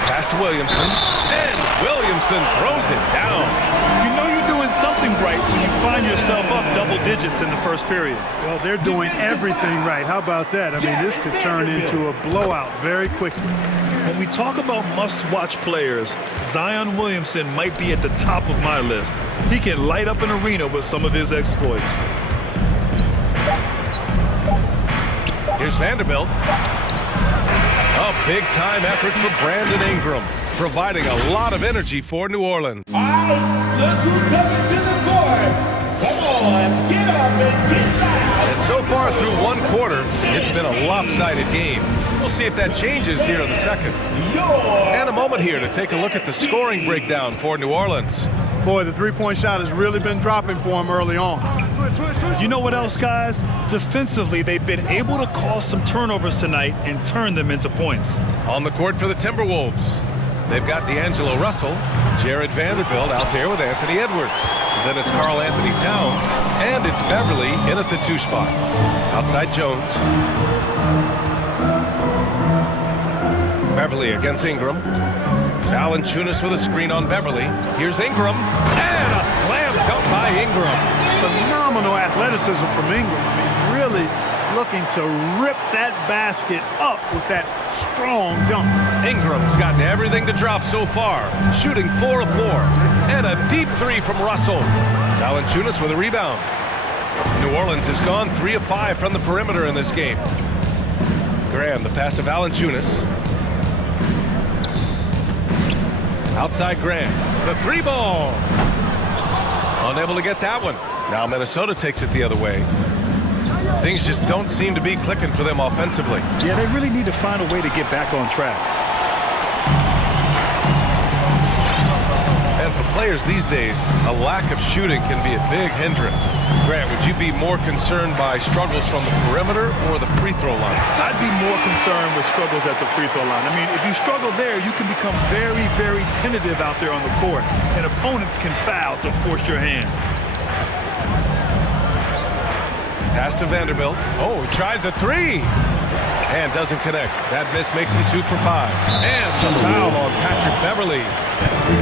Pass to Williamson. And Williamson throws it down. You know you're doing something right when you find yourself up double digits in the first period. Well, they're doing everything right. How about that? I mean, this could turn into a blowout very quickly. When we talk about must-watch players, Zion Williamson might be at the top of my list. He can light up an arena with some of his exploits. Here's Vanderbilt. A big-time effort for Brandon Ingram, providing a lot of energy for New Orleans. All right, look who's coming to the court. Come on, get up and get down. And so far through 1 quarter, it's been a lopsided game. We'll see if that changes here in the second. And a moment here to take a look at the scoring breakdown for New Orleans. Boy, the three-point shot has really been dropping for him early on. You know what else, guys? Defensively, they've been able to cause some turnovers tonight and turn them into points. On the court for the Timberwolves, they've got D'Angelo Russell, Jared Vanderbilt out there with Anthony Edwards. Then it's Karl Anthony Towns, and it's Beverly in at the 2 spot. Outside Jones. Beverly against Ingram. Valanciunas with a screen on Beverly. Here's Ingram, and a slam dunk by Ingram. Phenomenal athleticism from Ingram. I mean, really looking to rip that basket up with that strong dunk. Ingram's gotten everything to drop so far, shooting 4 of 4. And a deep 3 from Russell. Valanciunas with a rebound. New Orleans has gone 3 of 5 from the perimeter in this game. Graham, the pass to Valanciunas. Outside Graham, the 3 ball. Unable to get that one. Now Minnesota takes it the other way. Things just don't seem to be clicking for them offensively. Yeah, they really need to find a way to get back on track. And for players these days, a lack of shooting can be a big hindrance. Grant, would you be more concerned by struggles from the perimeter or the free throw line? I'd be more concerned with struggles at the free throw line. I mean, if you struggle there, you can become very, very tentative out there on the court, and opponents can foul to force your hand. Pass to Vanderbilt. Oh, he tries a 3. And doesn't connect. That miss makes him 2 for 5. And the foul on Patrick Beverly.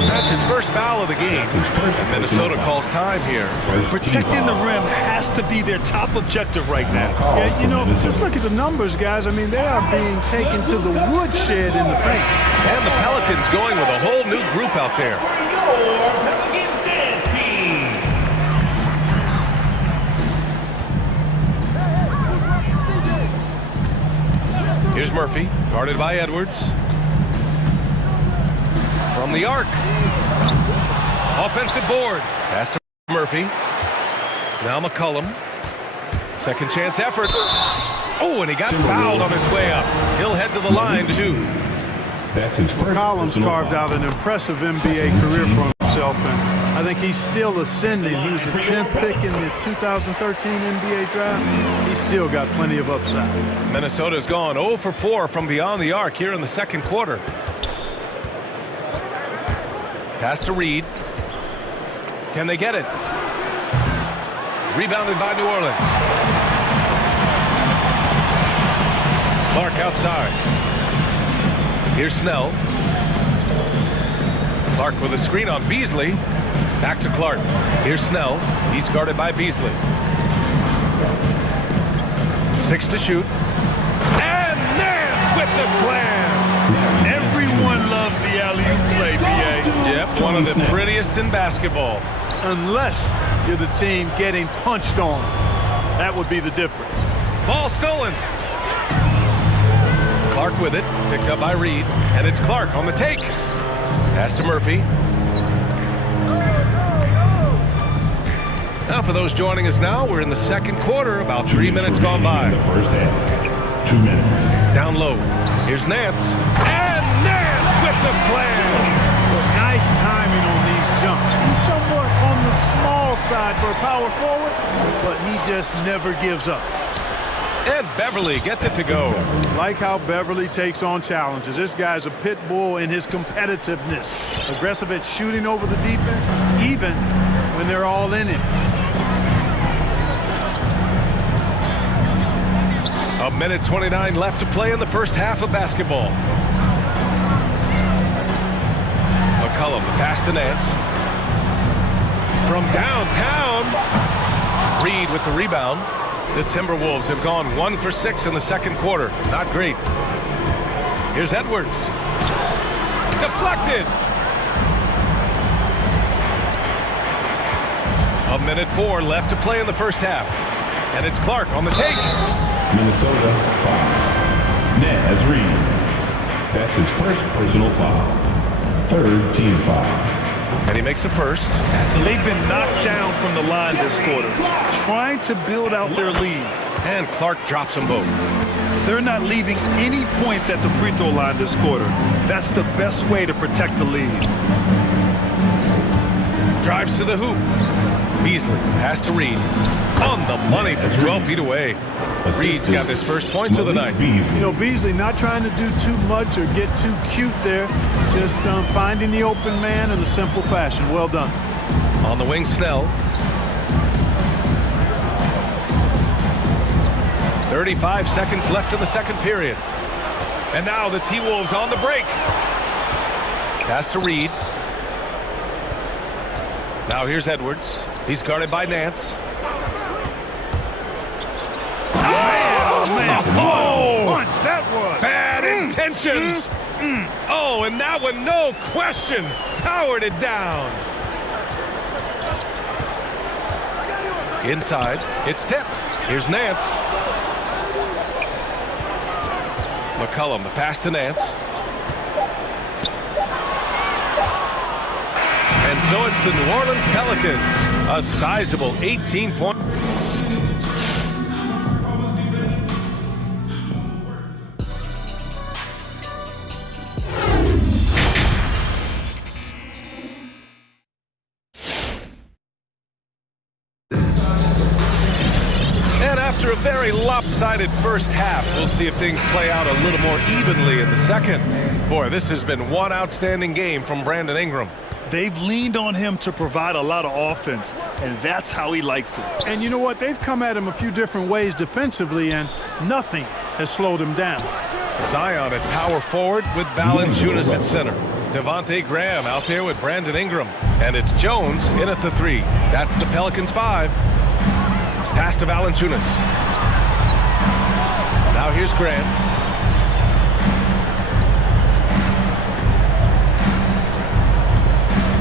That's his first foul of the game. And Minnesota calls time here. Protecting the rim has to be their top objective right now. Yeah, you know, just look at the numbers, guys. I mean, they are being taken to the woodshed in the paint. And the Pelicans going with a whole new group out there. Pelicans dance team. Here's Murphy, guarded by Edwards. From the arc. Offensive board. Pass to Murphy. Now McCollum. Second chance effort. Oh, and he got fouled on his way up. He'll head to the line, too. McCollum's carved out an impressive NBA career for himself, and I think he's still ascending. He was the 10th pick in the 2013 NBA draft. He's still got plenty of upside. Minnesota's gone 0 for 4 from beyond the arc here in the second quarter. Pass to Reed. Can they get it? Rebounded by New Orleans. Clark outside. Here's Snell. Clark with a screen on Beasley. Back to Clark. Here's Snell. He's guarded by Beasley. 6 to shoot. And Nance with the slam. Everyone loves the alley-oop play, B.A. Yep, one of the prettiest in basketball. Unless you're the team getting punched on. That would be the difference. Ball stolen. Clark with it. Picked up by Reed. And it's Clark on the take. Pass to Murphy. Now for those joining us now, we're in the second quarter, about 3 minutes gone by. The first half. 2 minutes. Down low. Here's Nance. And Nance with the slam. Nice timing on these jumps. He's somewhat on the small side for a power forward, but he just never gives up. And Beverly gets it to go. Like how Beverly takes on challenges. This guy's a pit bull in his competitiveness. Aggressive at shooting over the defense, even when they're all in it. A minute 29 left to play in the first half of basketball. McCollum, the pass to Nance. From downtown. Reed with the rebound. The Timberwolves have gone 1 for 6 in the second quarter. Not great. Here's Edwards. Deflected. A minute 4 left to play in the first half. And it's Clark on the take. Minnesota foul. Naz Reed. That's his first personal foul. Third team foul. And he makes a first. They've been knocked down from the line this quarter, trying to build out their lead. And Clark drops them both. They're not leaving any points at the free throw line this quarter. That's the best way to protect the lead. Drives to the hoop. Beasley, pass to Reed. On the money from 12 feet away. Reed's got his first points of the night. You know, Beasley not trying to do too much or get too cute there. Just finding the open man in a simple fashion. Well done. On the wing, Snell. 35 seconds left in the second period. And now the T-Wolves on the break. Pass to Reed. Now here's Edwards. He's guarded by Nance. Oh, punch that was. Bad intentions. Oh, and that one, no question, powered it down. Inside, it's tipped. Here's Nance. McCollum, the pass to Nance. And so it's the New Orleans Pelicans, a sizable 18-point. After a very lopsided first half, we'll see if things play out a little more evenly in the second. Boy, this has been one outstanding game from Brandon Ingram. They've leaned on him to provide a lot of offense, and that's how he likes it. And you know what? They've come at him a few different ways defensively, and nothing has slowed him down. Zion at power forward with Valanciunas at center. Devontae Graham out there with Brandon Ingram. And it's Jones in at the 3. That's the Pelicans 5. Pass to Valanciunas. Now here's Graham.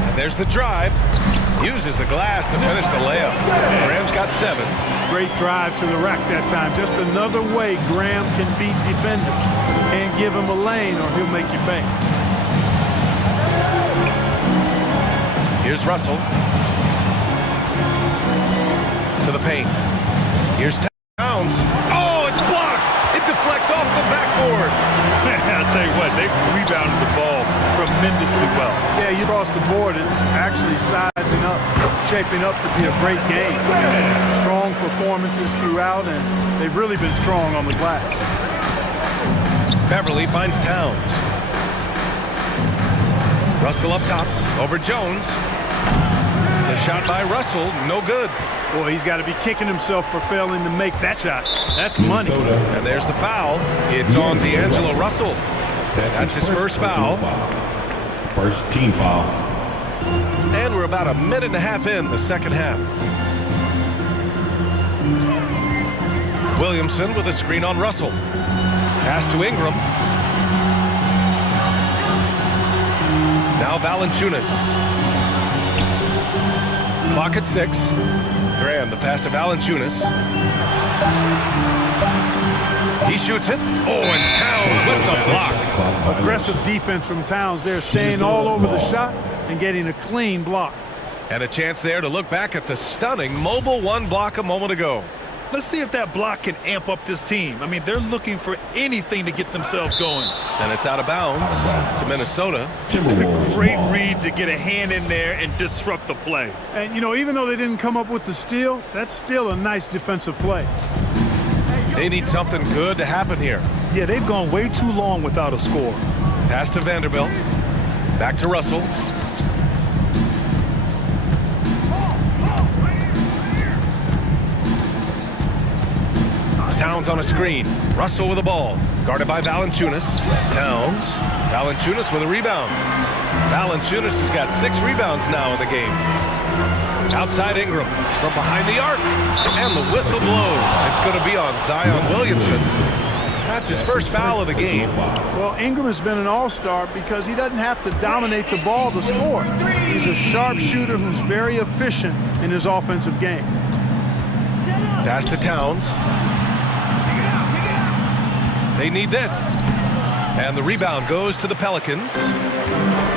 And there's the drive. Uses the glass to finish the layup. Graham's got 7. Great drive to the rack that time. Just another way Graham can beat defenders. Can't give him a lane or he'll make you pay. Here's Russell. To the paint. Here's Towns. Oh, it's blocked. It deflects off the backboard. I'll tell you what, they rebounded the ball tremendously well. Yeah, you across the board, it's actually sizing up, shaping up to be a great game. Strong performances throughout, and they've really been strong on the glass. Beverly finds Towns. Russell up top, over Jones. The shot by Russell, no good. Boy, he's got to be kicking himself for failing to make that shot. That's money. And there's the foul. It's on D'Angelo Russell. That's his first foul. First team foul. And we're about a minute and a half in the second half. Williamson with a screen on Russell. Pass to Ingram. Now Valanciunas. Clock at 6. Graham, the pass to Valanciunas. He shoots it. Oh, and Towns with the block. Aggressive defense from Towns there, staying all over the shot and getting a clean block. And a chance there to look back at the stunning mobile one block a moment ago. Let's see if that block can amp up this team. I mean, they're looking for anything to get themselves going. And it's out of bounds to Minnesota. A great read to get a hand in there and disrupt the play. And, you know, even though they didn't come up with the steal, that's still a nice defensive play. They need something good to happen here. Yeah, they've gone way too long without a score. Pass to Vanderbilt. Back to Russell. Towns on a screen. Russell with the ball. Guarded by Valanciunas. Towns. Valanciunas with a rebound. Valanciunas has got 6 rebounds now in the game. Outside Ingram. From behind the arc. And the whistle blows. It's going to be on Zion Williamson. That's his first foul of the game. Well, Ingram has been an all-star because he doesn't have to dominate the ball to score. He's a sharp shooter who's very efficient in his offensive game. Pass to Towns. They need this. And the rebound goes to the Pelicans.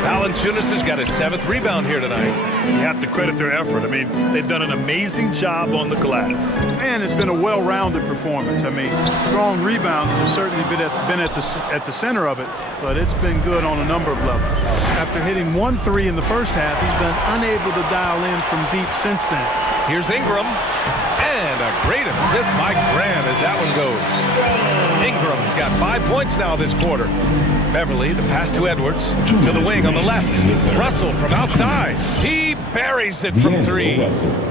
Valanciunas has got his 7th rebound here tonight. You have to credit their effort. I mean, they've done an amazing job on the glass. And it's been a well-rounded performance. I mean, strong rebound has certainly been at the center of it, but it's been good on a number of levels. After hitting 1 3 in the first half, he's been unable to dial in from deep since then. Here's Ingram. And a great assist by Graham as that one goes. Ingram's got 5 points now this quarter. Beverly, the pass to Edwards. To the wing on the left. Russell from outside. He buries it from 3.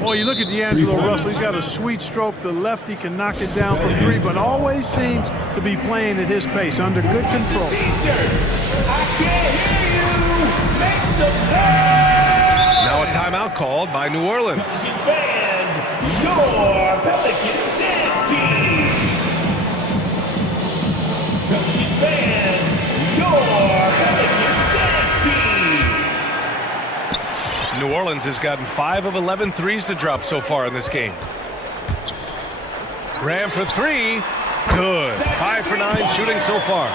Boy, you look at D'Angelo Russell. He's got a sweet stroke. The lefty can knock it down from 3, but always seems to be playing at his pace, under good control. Now a timeout called by New Orleans. Your Pelicans dance team. Coaching fan, your Pelicans dance team. New Orleans has gotten 5 of 11 threes to drop so far in this game. Graham for 3. Good. 5 for 9 shooting so far.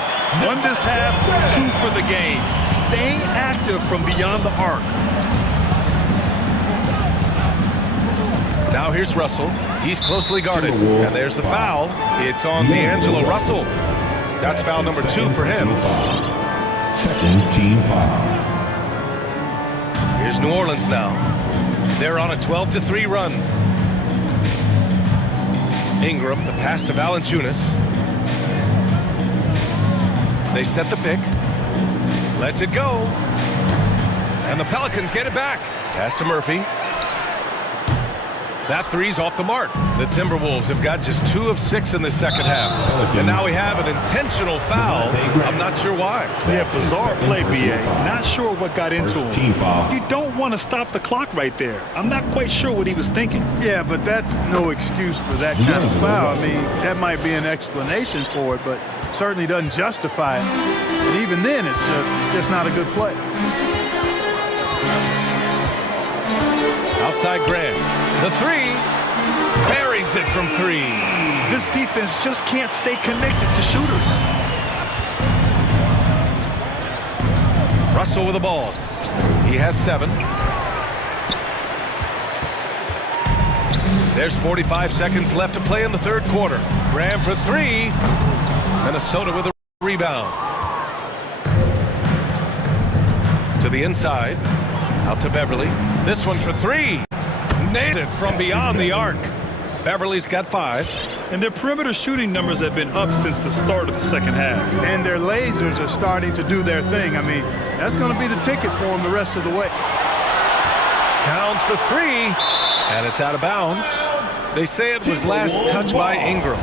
1 this half, 2 for the game. Staying active from beyond the arc. Now here's Russell. He's closely guarded. And there's the foul. It's on D'Angelo Russell. That's foul number 2 for him. Second team foul. Here's New Orleans now. They're on a 12-3 run. Ingram, the pass to Valanciunas. They set the pick. Lets it go. And the Pelicans get it back. Pass to Murphy. That 3's off the mark. The Timberwolves have got just 2 of 6 in the second half. And now we have an intentional foul. I'm not sure why. Yeah, bizarre play, B.A. Not sure what got into him. You don't want to stop the clock right there. I'm not quite sure what he was thinking. Yeah, but that's no excuse for that kind of foul. I mean, that might be an explanation for it, but certainly doesn't justify it. And even then, it's just not a good play. Outside Graham. The 3 buries it from 3. This defense just can't stay connected to shooters. Russell with the ball. He has 7. There's 45 seconds left to play in the third quarter. Graham for 3. Minnesota with a rebound. To the inside. Out to Beverly. This one for three. Nailed it from beyond the arc. Beverly's got 5. And their perimeter shooting numbers have been up since the start of the second half. And their lasers are starting to do their thing. I mean, that's going to be the ticket for them the rest of the way. Towns for 3. And it's out of bounds. They say it was last touched by Ingram.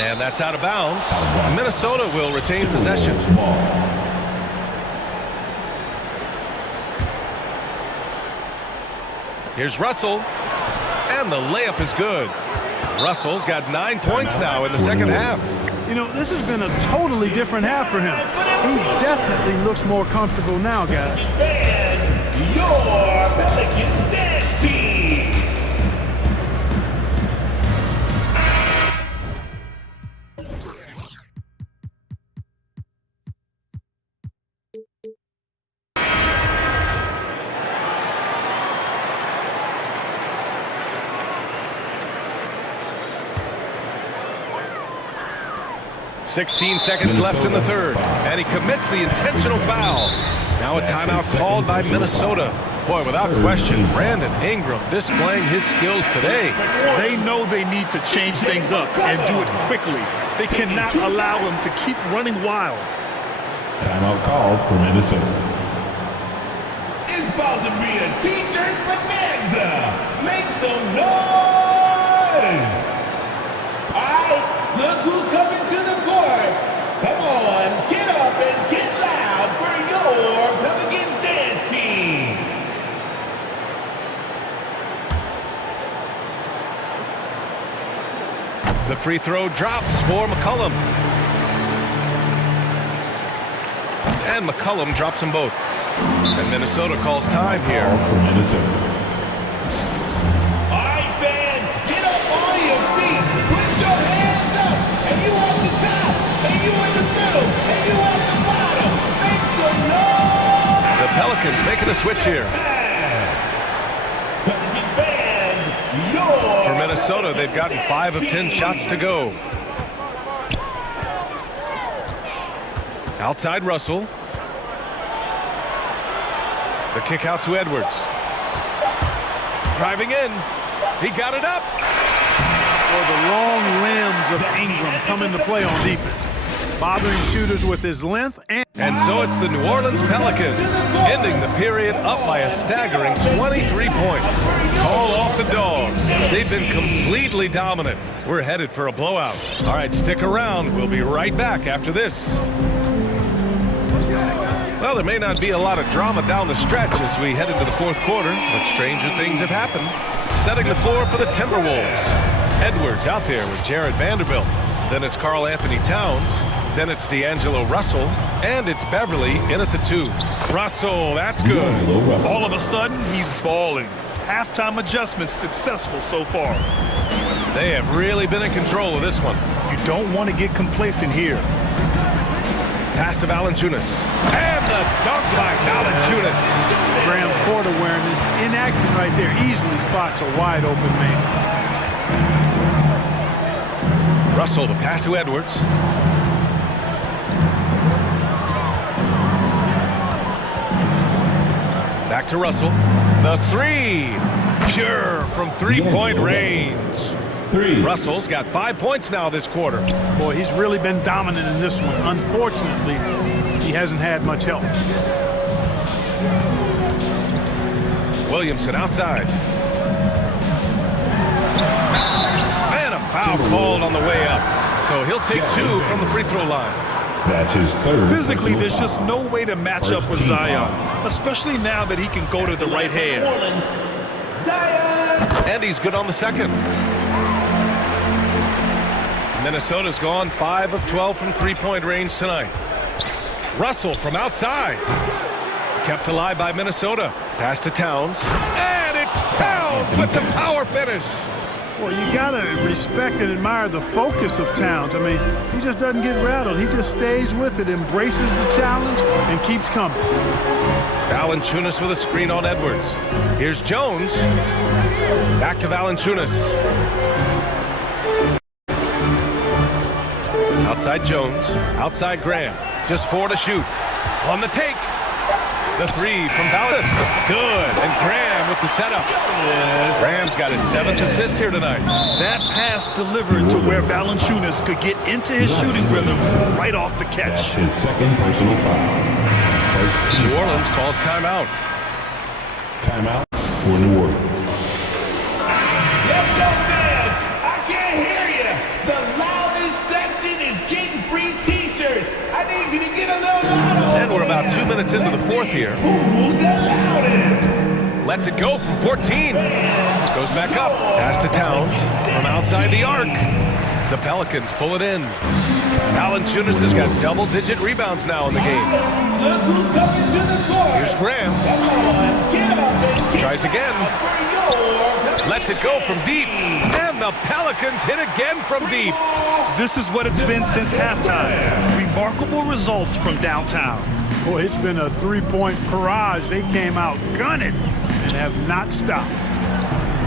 And that's out of bounds. Minnesota will retain possession. Here's Russell. And the layup is good. Russell's got 9 points now in the second half. You know, this has been a totally different half for him. He definitely looks more comfortable now, guys. Your Pelicans dance team. .16 seconds left in the third, and he commits the intentional foul. Now a timeout called by Minnesota. Boy, without question, Brandon Ingram displaying his skills today. They know they need to change things up and do it quickly. They cannot allow him to keep running wild. Timeout called for Minnesota. It's about to be a t-shirt bonanza. Make some noise. All right, look who's coming to the court. Come on, get up and get loud for your Pelicans dance team. The free throw drops for McCollum. And McCollum drops them both. And Minnesota calls time here. For Minnesota. All right, fans, get up on your feet. Put your hands up. And you on the top. And you in the middle. And you on the bottom. Make some noise. The Pelicans making a switch here. Pelicans fans, For Minnesota, they've gotten 5 of 10 shots to go. Outside Russell. The kick out to Edwards. Driving in. He got it up. Well, the long limbs of Ingram come into play on defense, bothering shooters with his length. And so it's the New Orleans Pelicans ending the period up by a staggering 23 points. Call off the Dogs. They've been completely dominant. We're headed for a blowout. All right, stick around. We'll be right back after this. Well, there may not be a lot of drama down the stretch as we head into the fourth quarter, but stranger things have happened. Setting the floor for the Timberwolves. Edwards out there with Jared Vanderbilt. Then it's Karl Anthony Towns. Then it's D'Angelo Russell. And it's Beverly in at the 2. Russell, that's good. All of a sudden, he's balling. Halftime adjustments successful so far. They have really been in control of this one. You don't want to get complacent here. Pass to Valanciunas. And the dunk by Valanciunas. Graham's court awareness in action right there. Easily spots a wide open man. Russell, the pass to Edwards. Back to Russell. The 3. Pure from three-point range. Russell's got 5 points now this quarter. Boy, he's really been dominant in this one. Unfortunately, he hasn't had much help. Williamson outside. And a foul called on the way up. So he'll take 2 from the free throw line. That's his third. Physically, there's just no way to match up with Zion, especially now that he can go to the right hand. And he's good on the second. Minnesota's gone 5 of 12 from three-point range tonight. Russell from outside. Kept alive by Minnesota. Pass to Towns. And it's Towns with the power finish. Well, you got to respect and admire the focus of Towns. I mean, he just doesn't get rattled. He just stays with it, embraces the challenge, and keeps coming. Valanciunas with a screen on Edwards. Here's Jones. Back to Valanciunas. Outside Jones. Outside Graham. Just 4 to shoot. On the take. The 3 from Dallas. Good. And Graham with the setup. Graham's got his 7th assist here tonight. That pass delivered to where Valanciunas could get into his shooting rhythm right off the catch. That's his second personal foul. New Orleans calls timeout. Timeout for New Orleans. Let's go, fans! I can't hear you. The loudest section is getting free T-shirts. I need you to get a little louder. And we're about 2 minutes into the 4th here. Who's the loudest? Lets it go from 14. Goes back up. Pass to Towns from outside the arc. The Pelicans pull it in. Valanciunas has got double-digit rebounds now in the game. Look who's coming to the court. Here's Graham. Come on, get up and get Tries again. Lets it go from deep. And the Pelicans hit again from deep. This is what it's been since halftime. Remarkable results from downtown. Boy, it's been a three-point barrage. They came out gunning and have not stopped.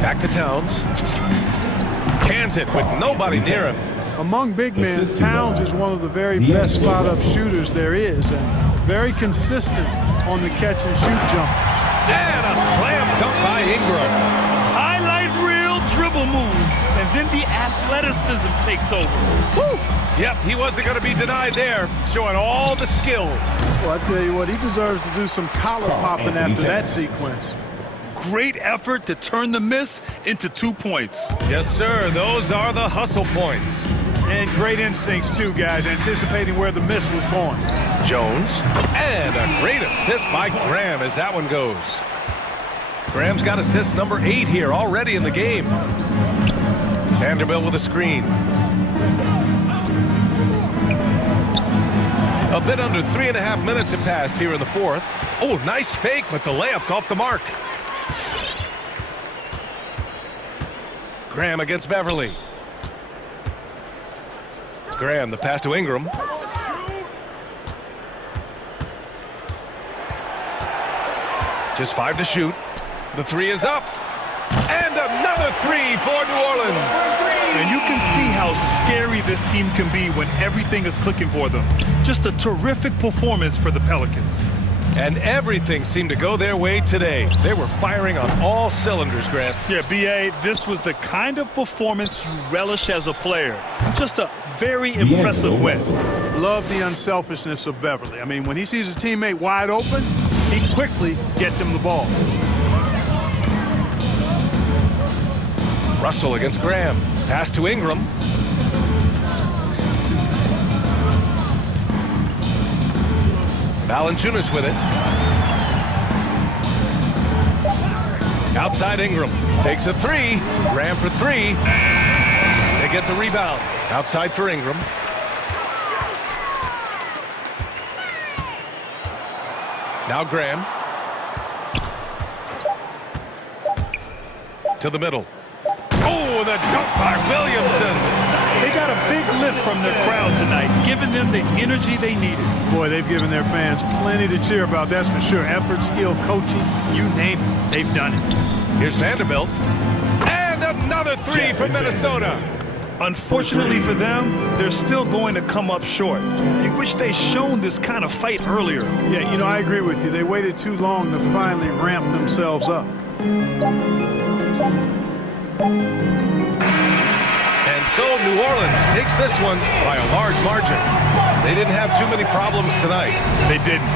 Back to Towns. Cans it with nobody near him. Among big men, Towns is one of the very best spot-up shooters there is, and very consistent on the catch-and-shoot jump. And a slam dunk by Ingram. Highlight reel dribble move, and then the athleticism takes over. Woo! Yep, he wasn't going to be denied there, showing all the skill. Well, I tell you what, he deserves to do some collar popping after that sequence. Great effort to turn the miss into 2 points. Yes, sir. Those are the hustle points. And great instincts, too, guys, anticipating where the miss was going. Jones. And a great assist by Graham as that one goes. Graham's got assist number 8 here already in the game. Vanderbilt with a screen. A bit under 3.5 minutes have passed here in the 4th. Oh, nice fake, but the layup's off the mark. Graham against Beverly. Graham, the pass to Ingram. Just 5 to shoot. The 3 is up. And another 3 for New Orleans. And you can see how scary this team can be when everything is clicking for them. Just a terrific performance for the Pelicans. And everything seemed to go their way today. They were firing on all cylinders, Grant. Yeah, B.A., this was the kind of performance you relish as a player. Just a very impressive win. Love the unselfishness of Beverly. I mean, when he sees his teammate wide open, he quickly gets him the ball. Russell against Graham. Pass to Ingram. Valanciunas with it. Outside Ingram. Takes a 3. Graham for 3. They get the rebound. Outside for Ingram. Now Graham. To the middle. Oh, the dunk by Williamson. They got a big lift from their crowd tonight, giving them the energy they needed. Boy, they've given their fans plenty to cheer about, that's for sure. Effort, skill, coaching, you name it, they've done it. Here's Vanderbilt. And another 3 from Minnesota. Unfortunately for them, they're still going to come up short. You wish they'd shown this kind of fight earlier. Yeah, you know, I agree with you. They waited too long to finally ramp themselves up. And so New Orleans takes this one by a large margin. They didn't have too many problems tonight. They didn't.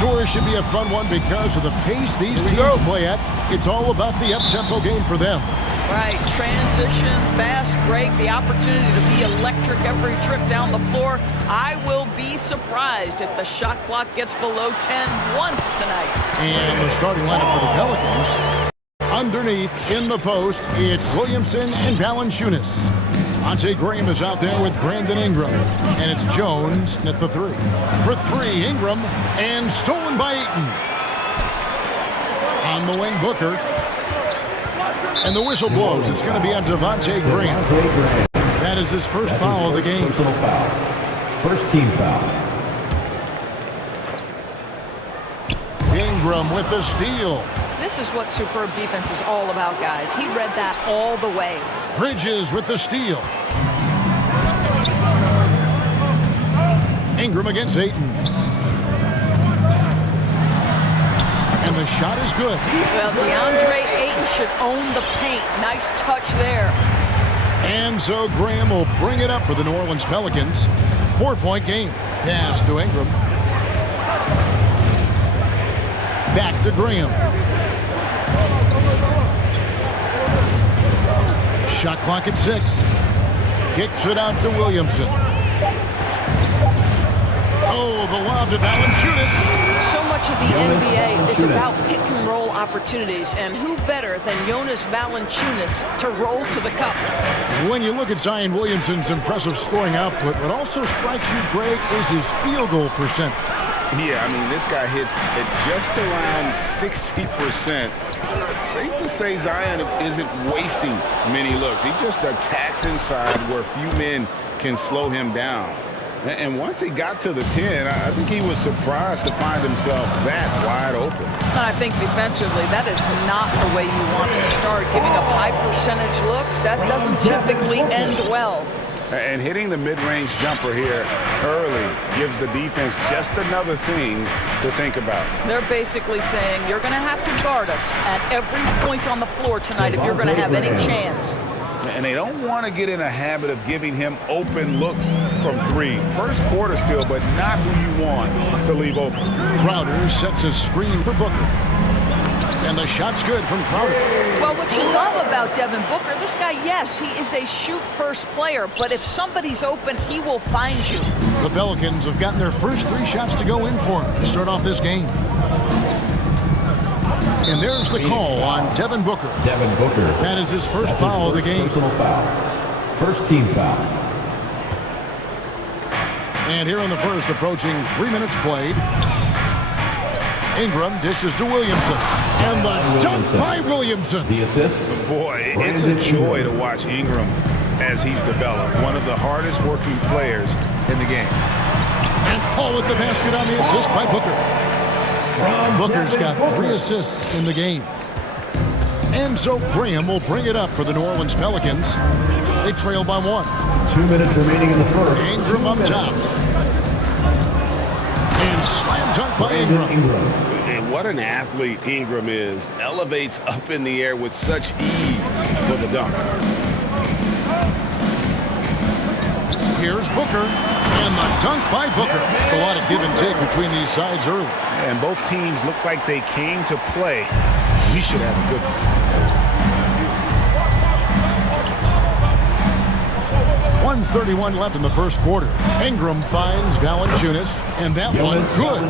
Outdoors should be a fun one because of the pace these teams play at. It's all about the up-tempo game for them. Right, transition, fast break, the opportunity to be electric every trip down the floor. I will be surprised if the shot clock gets below 10 once tonight. And the starting lineup for the Pelicans. Underneath, in the post, it's Williamson and Valanciunas. Ante Graham is out there with Brandon Ingram. And it's Jones at the 3. For 3, Ingram, and stolen by Ayton. On the wing, Booker. And the whistle blows. It's going to be on Devontae Graham. That is his first foul of the game. First team foul. Ingram with the steal. This is what superb defense is all about, guys. He read that all the way. Bridges with the steal. Ingram against Ayton. And the shot is good. Well, DeAndre Ayton should own the paint. Nice touch there. And so Graham will bring it up for the New Orleans Pelicans. 4-point game. Pass to Ingram. Back to Graham. Shot clock at 6. Kicks it out to Williamson. Oh, the lob to Valanciunas. So much of the NBA is about pick and roll opportunities, and who better than Jonas Valanciunas to roll to the cup? When you look at Zion Williamson's impressive scoring output, what also strikes you, Greg, is his field goal percentage. Yeah, I mean, this guy hits at just around 60%. Safe to say Zion isn't wasting many looks. He just attacks inside where few men can slow him down. And once he got to the 10, I think he was surprised to find himself that wide open. I think defensively, that is not the way you want to start. Giving up high percentage looks, that doesn't typically end well. And hitting the mid-range jumper here early gives the defense just another thing to think about. They're basically saying, you're going to have to guard us at every point on the floor tonight if you're going to have any chance. And they don't want to get in a habit of giving him open looks from 3. First quarter still, but not who you want to leave open. Crowder sets a screen for Booker. And the shot's good from Crowder. Well, what you love about Devin Booker, this guy, yes, he is a shoot-first player, but if somebody's open, he will find you. The Pelicans have gotten their first 3 shots to go in for him to start off this game. And there's the call on Devin Booker. Devin Booker. That is his first foul of the game. Personal foul. First team foul. And here in the first, approaching 3 minutes played. Ingram dishes to Williamson. And the dunk by Williamson. The assist. Boy, it's a joy to watch Ingram as he's developed. One of the hardest working players in the game. And Paul with the basket on the assist by Booker. Booker's got 3 assists in the game. And so Graham will bring it up for the New Orleans Pelicans. They trail by 1. 2 minutes remaining in the first. Ingram up top. And slam dunk by Ingram. And what an athlete Ingram is. Elevates up in the air with such ease for the dunk. Here's Booker. And the dunk by Booker. A lot of give and take between these sides early. And both teams look like they came to play. We should have a good one. 1:31 left in the first quarter. Ingram finds Valanciunas, and that one good.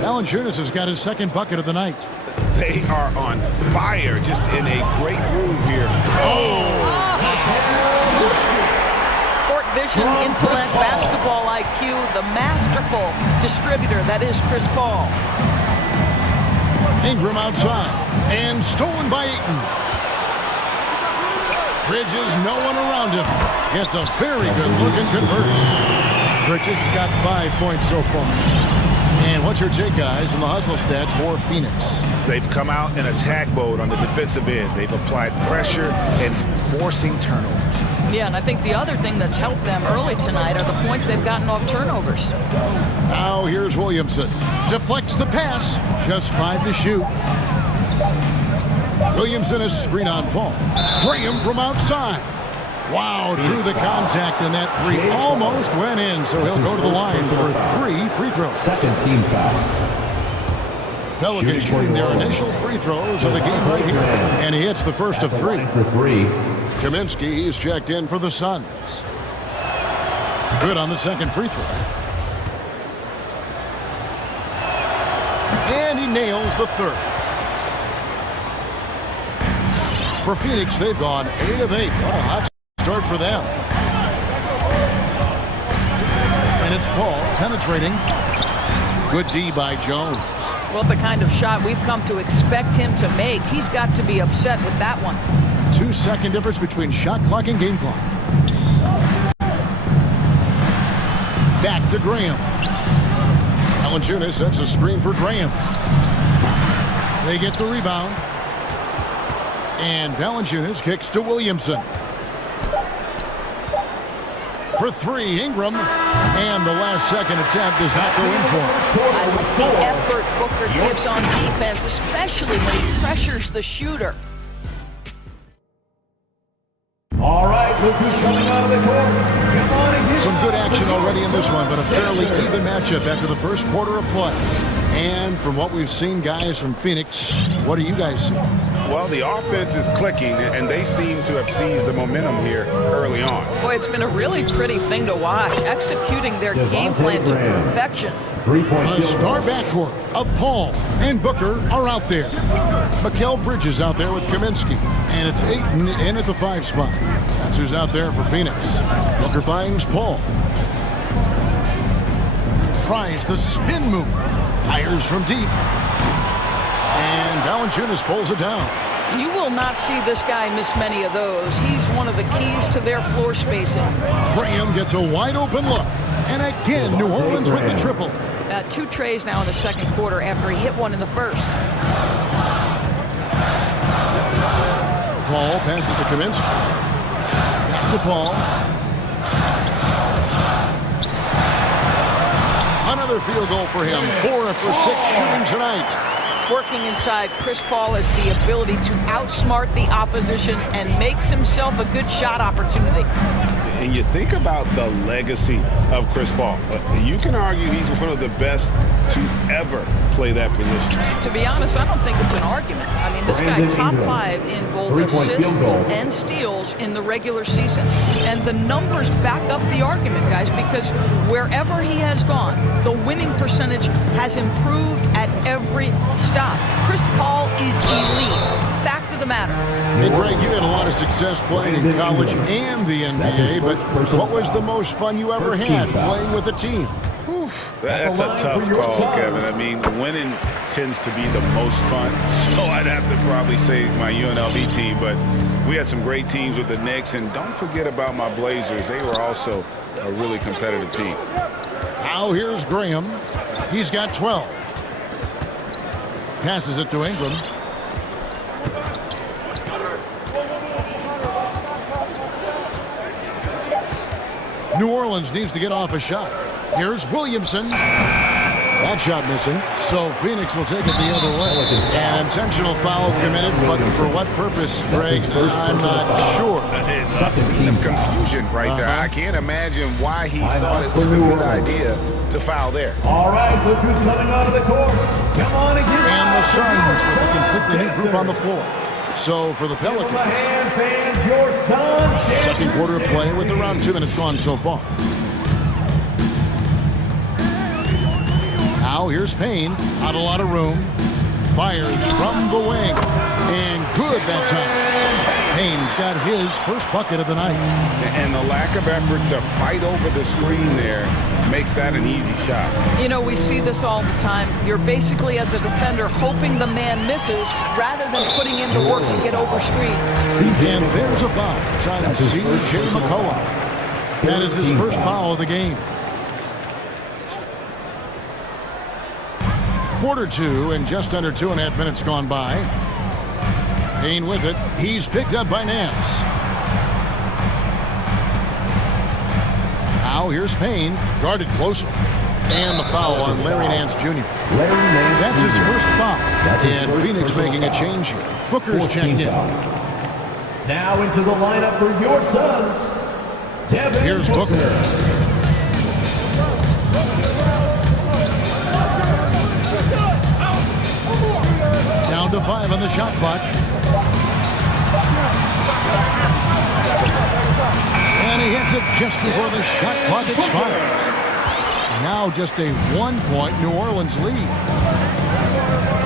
Valanciunas has got his second bucket of the night. They are on fire, just in a great groove here. Court vision, intellect, basketball IQ, the masterful distributor that is Chris Paul. Ingram outside, and stolen by Ayton. Bridges, no one around him. Gets a very good look and converts. Bridges has got 5 points so far. And what's your take, guys, on the hustle stats for Phoenix? They've come out in attack mode on the defensive end. They've applied pressure and forcing turnovers. Yeah, and I think the other thing that's helped them early tonight are the points they've gotten off turnovers. Now here's Williamson. Deflects the pass. Just 5 to shoot. Williamson is screen on Paul. Graham from outside. Wow, drew the contact, and that 3 almost went in, so he'll go to the line for 3 free throws. Second team foul. Pelicans shooting their initial free throws of the game right here. And he hits the first of 3. Kaminsky is checked in for the Suns. Good on the second free throw. And he nails the third. For Phoenix, they've gone 8 of 8. What a hot start for them. And it's Paul penetrating. Good D by Jones. Well, the kind of shot we've come to expect him to make. He's got to be upset with that one. 2-second difference between shot clock and game clock. Back to Graham. Valanciunas sets a screen for Graham. They get the rebound. And Valanciunas kicks to Williamson. For 3, Ingram. And the last second attempt does not go in for him. I like the effort Booker gives on defense, especially when he pressures the shooter. All right, look who's coming out of the court. Come on and get some good action already in this one, but a fairly even matchup after the first quarter of play. And from what we've seen, guys, from Phoenix, what do you guys see? Well, the offense is clicking, and they seem to have seized the momentum here early on. Boy, it's been a really pretty thing to watch, executing their game plan to perfection. The star backcourt of Paul and Booker are out there. Mikal Bridges out there with Kaminsky, and it's Ayton in at the 5 spot. That's who's out there for Phoenix. Booker finds Paul. Tries the spin move. Fires from deep. And Valanciunas pulls it down. You will not see this guy miss many of those. He's one of the keys to their floor spacing. Graham gets a wide open look. And again, New Orleans with the triple. 2 trays now in the second quarter after he hit one in the first. Paul passes to Kaminsky. Back to Paul. Another field goal for him. 4 for 6 shooting tonight. Working inside, Chris Paul has the ability to outsmart the opposition and makes himself a good shot opportunity. And you think about the legacy of Chris Paul. You can argue he's one of the best to ever play that position. To be honest, I don't think it's an argument. I mean, this guy top 5 in both assists and steals in the regular season. And the numbers back up the argument, guys, because wherever he has gone, the winning percentage has improved at every stop. Chris Paul is elite. Fact of the matter. Hey, Greg, you had a lot of success playing in college and the NBA, but what was the most fun you ever had playing with a team? That's a tough call, Kevin. I mean, winning tends to be the most fun. So I'd have to probably say my UNLV team, but we had some great teams with the Knicks, and don't forget about my Blazers. They were also a really competitive team. Now here's Graham. He's got 12. Passes it to Ingram. New Orleans needs to get off a shot. Here's Williamson. That shot missing. So Phoenix will take it the other way. An intentional foul committed, but for what purpose, Greg? I'm not sure. It's a scene of confusion right there. I can't imagine why he thought it was a good idea to foul there. All right, look who's coming out of the court. Come on and get And the Suns with a completely new group on the floor. So for the Pelicans, second quarter of play with around 2 minutes gone so far. Now here's Payne, not a lot of room. Fires from the wing, and good that time. Payne's got his first bucket of the night. And the lack of effort to fight over the screen there makes that an easy shot. You know, we see this all the time. You're basically, as a defender, hoping the man misses rather than putting in the work to get over screens. And there's a foul. It's on C.J. McCollum. That is his first foul of the game. Quarter 2 and just under 2.5 minutes gone by. Payne with it. He's picked up by Nance. Now here's Payne, guarded closer. And the foul on Larry Nance Jr. That's his first foul. And Phoenix making a change here. Booker's checked in. Now into the lineup for your Suns. Here's Booker. 2:05 on the shot clock. And he hits it just before the shot clock expires. Now just a 1-point New Orleans lead.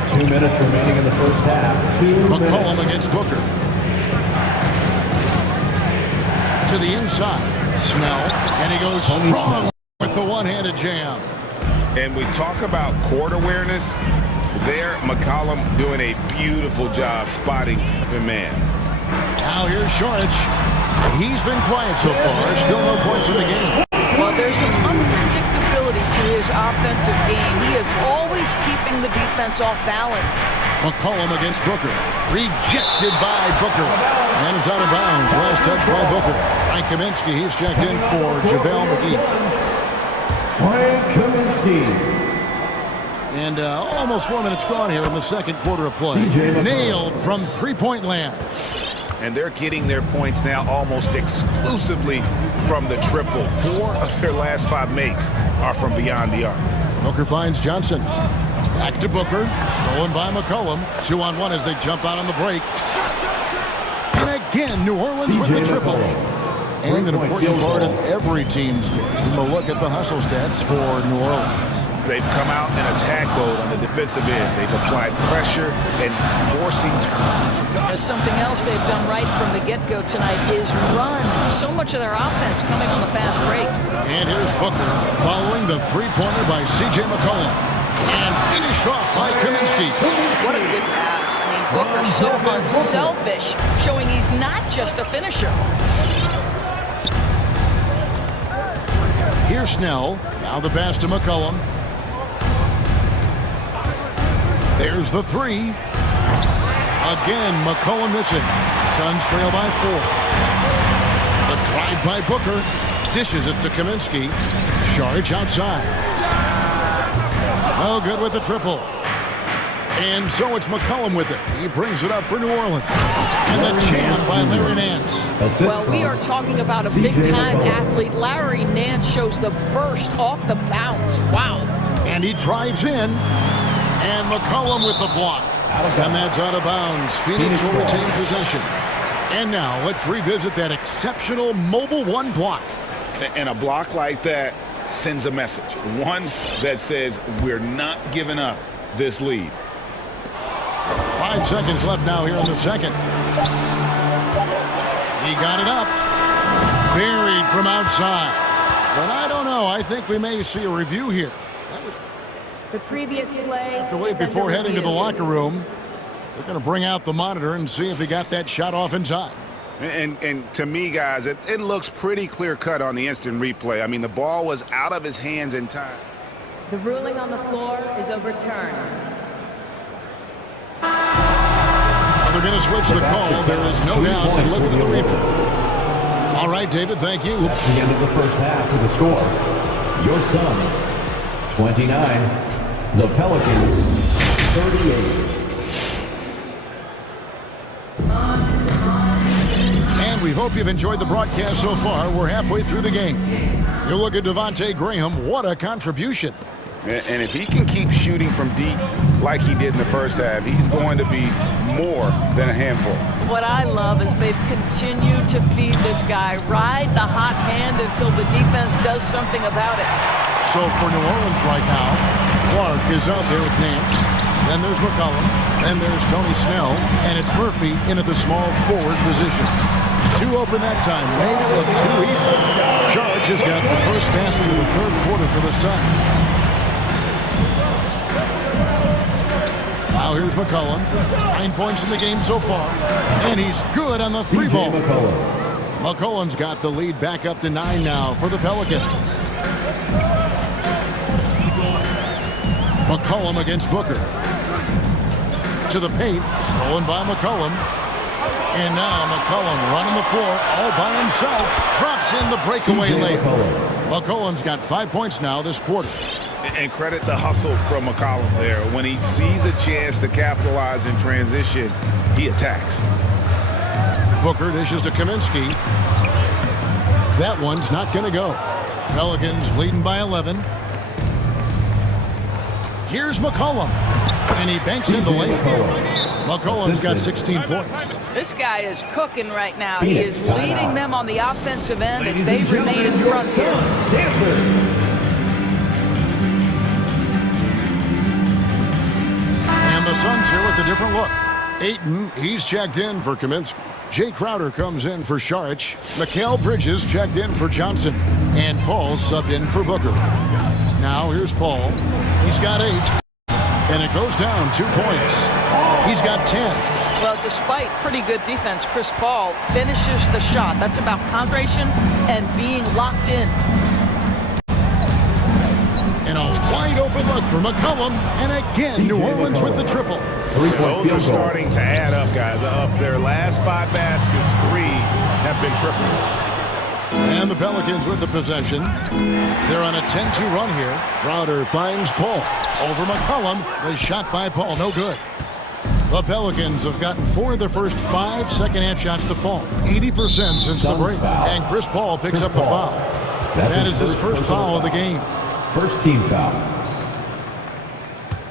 2 minutes remaining in the first half. McCollum against Booker. To the inside. Snell. And he goes strong with the one-handed jam. And we talk about court awareness. There, McCollum doing a beautiful job spotting the man. Now here's Shorich. He's been quiet so far. Still no points in the game. Well, there's an unpredictability to his offensive game. He is always keeping the defense off balance. McCollum against Booker. Rejected by Booker. And it's out of bounds. Last touch by Booker. Frank Kaminsky, he's checked in for JaVale McGee. Frank Kaminsky. And almost 4 minutes gone here in the second quarter of play. Nailed from three-point land. And they're getting their points now almost exclusively from the triple. 4 of their last 5 makes are from beyond the arc. Booker finds Johnson. Back to Booker. Stolen by McCollum. 2-on-1 as they jump out on the break. And again, New Orleans with the triple. And an important part of every team's game. A look at the hustle stats for New Orleans. They've come out in attack mode on the defensive end. They've applied pressure and forcing turnovers. Something else they've done right from the get-go tonight is run. So much of their offense coming on the fast break. And here's Booker following the three-pointer by C.J. McCollum. And finished off by Kaminsky. What a good pass. I mean, Booker so unselfish, showing he's not just a finisher. Here's Snell. Now the pass to McCollum. There's the three. Again, McCollum missing. Suns trail by 4. The drive by Booker. Dishes it to Kaminsky. Charge outside. Oh, good with the triple. And so it's McCollum with it. He brings it up for New Orleans. And the jam by Larry Nance. Well, we are talking about a big-time athlete. Larry Nance shows the burst off the bounce. Wow. And he drives in. And McCollum with the block. And that's out of bounds. Phoenix will retain possession. And now let's revisit that exceptional mobile one block. And a block like that sends a message. One that says we're not giving up this lead. 5 seconds left now here in the second. He got it up. Buried from outside. But I don't know. I think we may see a review here. That was the previous play. Have to wait before heading to the locker room. They're going to bring out the monitor and see if he got that shot off inside. And to me, guys, it looks pretty clear-cut on the instant replay. I mean, the ball was out of his hands in time. The ruling on the floor is overturned. They're going to switch the call. There is no doubt. And look at the replay. All right, David, thank you. That's the end of the first half with the score. Your Suns, 29. The Pelicans, 38. And we hope you've enjoyed the broadcast so far. We're halfway through the game. You look at Devontae Graham. What a contribution. And if he can keep shooting from deep like he did in the first half, he's going to be more than a handful. What I love is they've continued to feed this guy. Ride the hot hand until the defense does something about it. So for New Orleans right now, Clark is out there with Nance. Then there's McCollum. Then there's Tony Snell. And it's Murphy in at the small forward position. 2 open that time. Made it look too easy. Charge has got the first basket of the third quarter for the Suns. Now here's McCollum. 9 points in the game so far. And he's good on the 3-ball. McCollum's got the lead back up to 9 now for the Pelicans. McCollum against Booker. To the paint. Stolen by McCollum. And now McCollum running the floor all by himself. Drops in the breakaway layup. McCollum's got 5 points now this quarter. And credit the hustle from McCollum there. When he sees a chance to capitalize in transition, he attacks. Booker dishes to Kaminsky. That one's not going to go. Pelicans leading by 11. Here's McCollum, and he banks in the lane. McCollum's got 16 points. This guy is cooking right now. He is leading them on the offensive end as they remain in front here. And the Suns here with a different look. Ayton, he's checked in for Kaminsky. Jay Crowder comes in for Saric. Mikal Bridges checked in for Johnson. And Paul subbed in for Booker. Now here's Paul. He's got 8. And it goes down 2 points. He's got 10. Well, despite pretty good defense, Chris Paul finishes the shot. That's about concentration and being locked in. And a wide open look for McCollum. And again, New Orleans with the triple. Those are starting to add up, guys. Of their last 5 baskets, 3 have been triple. And the Pelicans with the possession. They're on a 10-2 run here. Crowder finds Paul. Over McCollum. The shot by Paul, no good. The Pelicans have gotten 4 of their first 5 second-half shots to fall. 80% since the break. And Chris Paul picks up the foul. That is his first foul of the game. First team foul.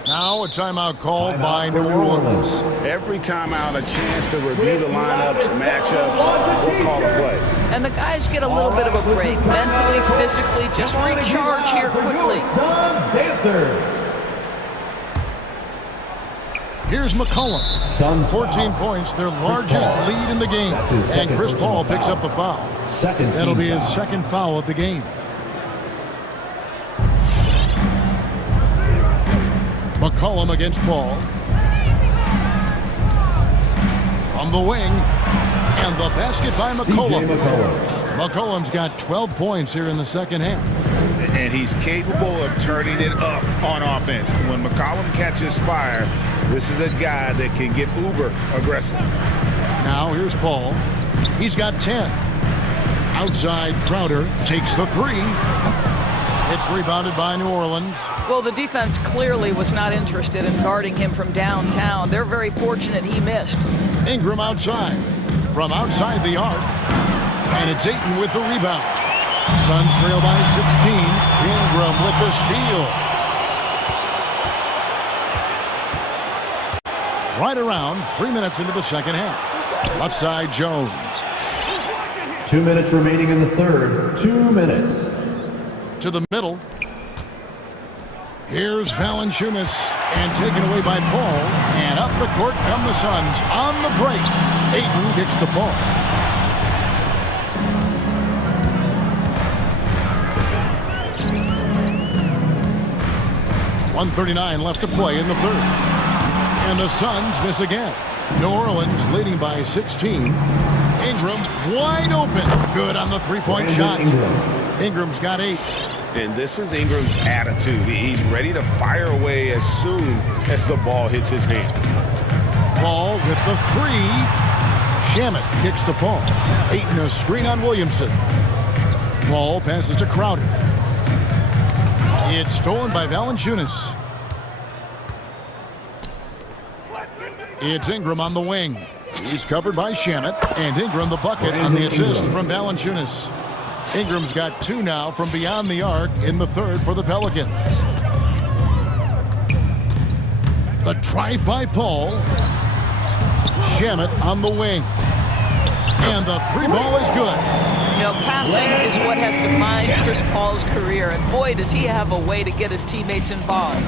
Now a timeout called by New Orleans. Every timeout, a chance to review the lineups, matchups, or call a play. And the guys get a little bit of a break. Mentally, physically, just recharge here quickly. Here's McCollum. 14 points, their largest lead in the game. And Chris Paul picks up the foul. That'll be his second foul of the game. McCollum against Paul. From the wing. And the basket by McCollum. McCollum's got 12 points here in the second half. And he's capable of turning it up on offense. When McCollum catches fire, this is a guy that can get uber aggressive. Now here's Paul. He's got 10. Outside, Crowder takes the 3. It's rebounded by New Orleans. Well, the defense clearly was not interested in guarding him from downtown. They're very fortunate he missed. Ingram outside. From outside the arc. And it's Ayton with the rebound. Suns trail by 16. Ingram with the steal. Right around 3 minutes into the second half. Left side, Jones. 2 minutes remaining in the third. 2 minutes. To the middle. Here's Valanciunas. And taken away by Paul. And up the court come the Suns on the break. Ayton kicks to Paul. .139 left to play in the third. And the Suns miss again. New Orleans leading by 16. Ingram wide open. Good on the three-point shot. Ingram's got 8. And this is Ingram's attitude. He's ready to fire away as soon as the ball hits his hand. Paul with the 3. Shamet kicks to Paul. Ayton a screen on Williamson. Paul passes to Crowder. It's stolen by Valanciunas. It's Ingram on the wing. He's covered by Shamet. And Ingram the bucket on the assist from Valanciunas. Ingram's got 2 now from beyond the arc in the third for the Pelicans. The drive by Paul. Shamet on the wing. And the 3 ball is good. You know, passing is what has defined Chris Paul's career. And boy, does he have a way to get his teammates involved.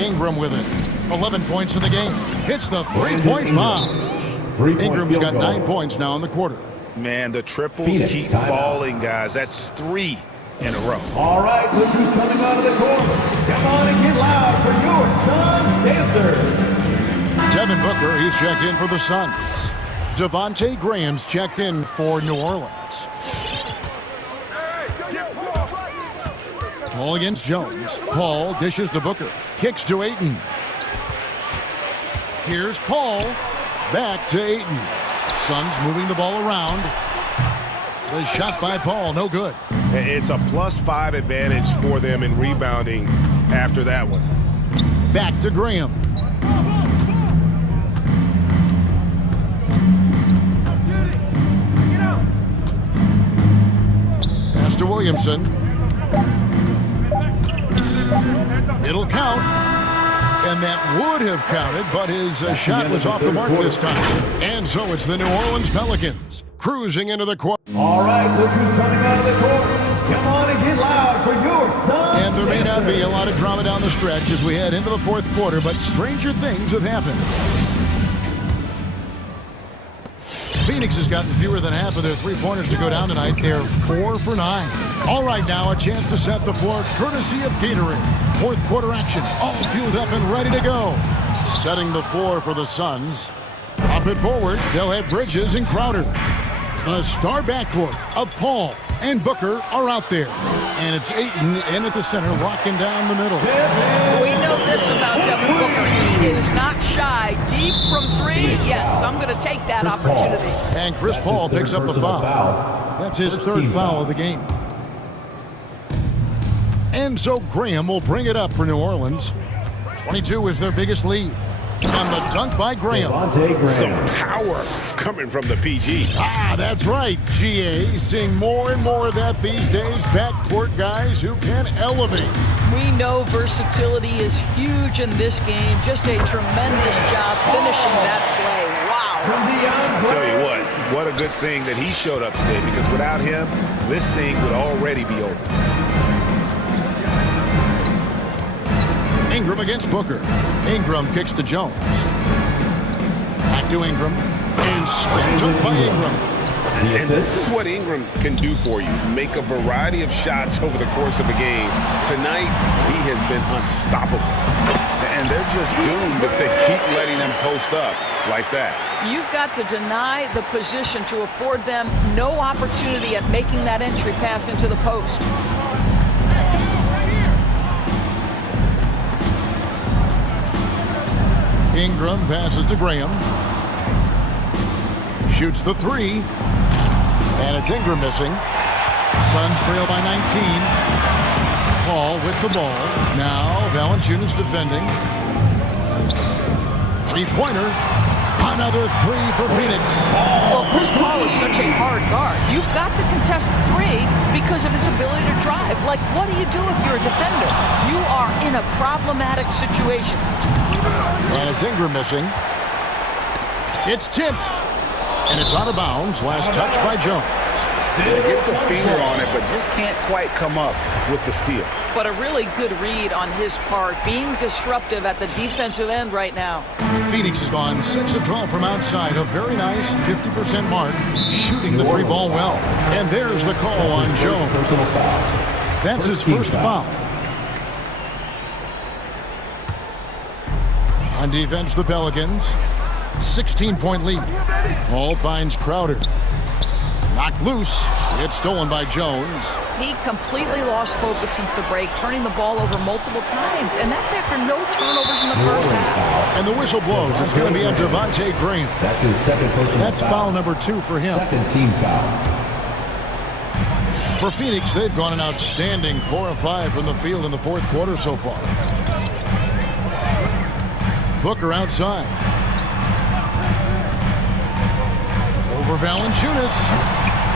Ingram with it. 11 points in the game. Hits the 3-point bomb. Ingram's got 9 points now in the quarter. Man, the triples keep falling, guys. That's 3 in a row. All right, look who's coming out of the corner. Come on and get loud for your Suns dancer. Devin Booker, he's checked in for the Suns. Devontae Graham's checked in for New Orleans. Paul against Jones. Paul dishes to Booker. Kicks to Ayton. Here's Paul. Back to Ayton. Suns moving the ball around. The shot by Paul, no good. It's a +5 advantage for them in rebounding after that one. Back to Graham. Pass to Williamson. It'll count. And that would have counted, but his shot was off the mark this time. And so it's the New Orleans Pelicans cruising into the court. All right, look who's coming out of the court. Come on and get loud for your son. And there may not be a lot of drama down the stretch as we head into the fourth quarter, but stranger things have happened. Phoenix has gotten fewer than half of their three-pointers to go down tonight. They're 4 for 9. All right, now a chance to set the floor courtesy of Gatorade. Fourth quarter action, all fueled up and ready to go. Setting the floor for the Suns. Pop it forward, they'll have Bridges and Crowder. The star backcourt of Paul and Booker are out there. And it's Ayton in at the center, locking down the middle. We know this about Devin Booker. He is not shy. Deep from three, yes, I'm going to take that opportunity. And Chris Paul picks up the foul. That's his third foul of the game. And so Graham will bring it up for New Orleans. 22 is their biggest lead. And the dunk by Graham. Some power coming from the PG. Ah, that's right, GA. Seeing more and more of that these days. Backcourt guys who can elevate. We know versatility is huge in this game. Just a tremendous job finishing that play. Wow. I tell you what a good thing that he showed up today, because without him, this thing would already be over. Ingram against Booker. Ingram kicks to Jones. Back to Ingram. And slammed up by Ingram. And this is what Ingram can do for you. Make a variety of shots over the course of a game. Tonight, he has been unstoppable. And they're just doomed if they keep letting them post up like that. You've got to deny the position to afford them no opportunity at making that entry pass into the post. Ingram passes to Graham. Shoots the three. And it's Ingram missing. Suns trail by 19. Paul with the ball. Now Valanciunas defending. Three-pointer. Another three for Phoenix. Well, Chris Paul is such a hard guard. You've got to contest three because of his ability to drive. Like, what do you do if you're a defender? You are in a problematic situation. And it's Ingram missing. It's tipped. And it's out of bounds. Last touch by Jones. He gets a finger on it, but just can't quite come up with the steal. But a really good read on his part, being disruptive at the defensive end right now. Phoenix has gone 6 of 12 from outside. A very nice 50% mark. Shooting the three ball well. And there's the call on Jones. That's his first foul. On defense, the Pelicans. 16-point lead. Paul finds Crowder. Knocked loose. It's stolen by Jones. He completely lost focus since the break, turning the ball over multiple times. And that's after no turnovers in the first half. And the whistle blows. It's going to be on Devontae Graham. That's his second personal foul. That's foul number 2 for him. Second team foul. For Phoenix, they've gone an outstanding 4 of 5 from the field in the fourth quarter so far. Booker outside. Over Valanciunas.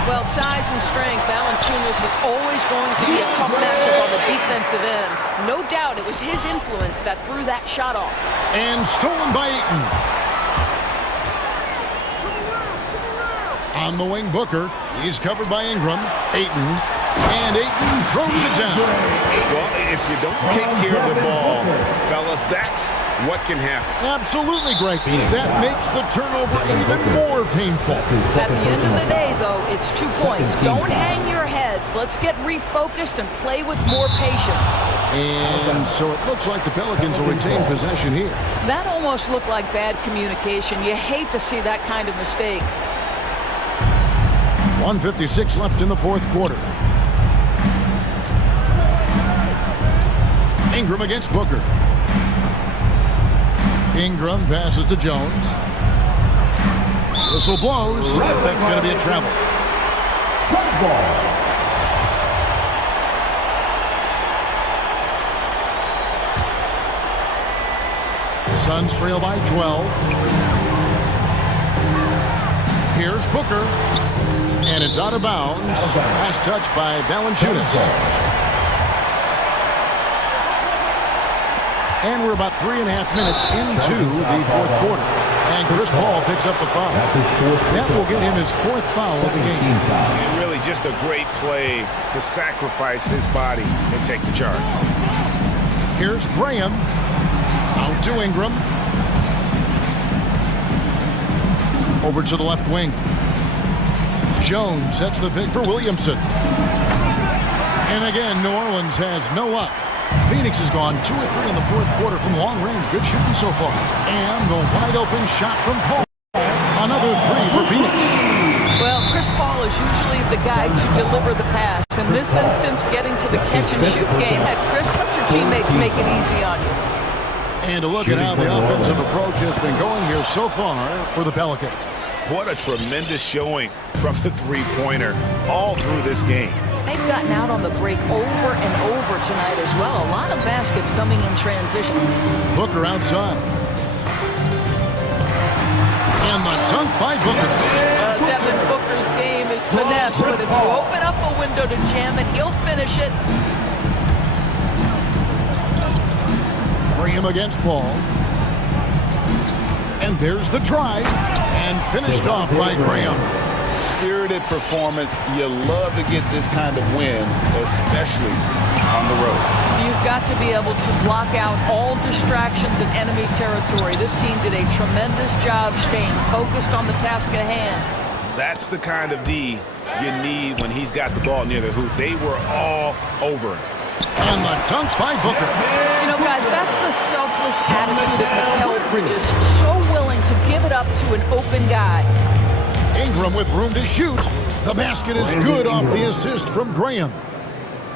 Well, size and strength, Valanciunas is always going to be a tough matchup on the defensive end. No doubt it was his influence that threw that shot off. And stolen by Ayton. On the wing, Booker. He's covered by Ingram. Ayton. And Ayton throws it down. Well, if you don't take care of the ball, fellas, that's what can happen. Absolutely, Greg. That makes the turnover even more painful. At the end of the day, though, it's 2 points. Don't hang your heads. Let's get refocused and play with more patience. And so it looks like the Pelicans will retain possession here. That almost looked like bad communication. You hate to see that kind of mistake. 1:56 left in the fourth quarter. Ingram against Booker. Ingram passes to Jones. Whistle blows. That's going to be a travel. Suns ball. Suns trail by 12. Here's Booker. And it's out of bounds. Last touch by Valanciunas. And we're about 3.5 minutes into the fourth quarter. And Chris Paul picks up the foul. That will get him his fourth foul of the game. And really just a great play to sacrifice his body and take the charge. Here's Graham. Out to Ingram. Over to the left wing. Jones sets the pick for Williamson. And again, New Orleans has no up. Phoenix has gone 2 or 3 in the fourth quarter from long range. Good shooting so far. And the wide open shot from Paul. Another 3 for Phoenix. Well, Chris Paul is usually the guy to deliver the pass. In this instance, getting to the catch and shoot game. Chris, let your teammates make it easy on you. And to look at how the offensive approach has been going here so far for the Pelicans. What a tremendous showing from the three-pointer all through this game. They've gotten out on the break over and over tonight as well. A lot of baskets coming in transition. Booker outside. And the dunk by Booker. Devin Booker's game is finesse, but if you open up a window to jam it, he'll finish it. Graham against Paul. And there's the drive. And finished off by Graham. Spirited performance. You love to get this kind of win, especially on the road. You've got to be able to block out all distractions in enemy territory. This team did a tremendous job staying focused on the task at hand. That's the kind of D you need when he's got the ball near the hoop. They were all over it. And the dunk by Booker. You know, guys, that's the selfless attitude of Mikal Bridges. So willing to give it up to an open guy. Ingram with room to shoot. The basket is good off the assist from Graham.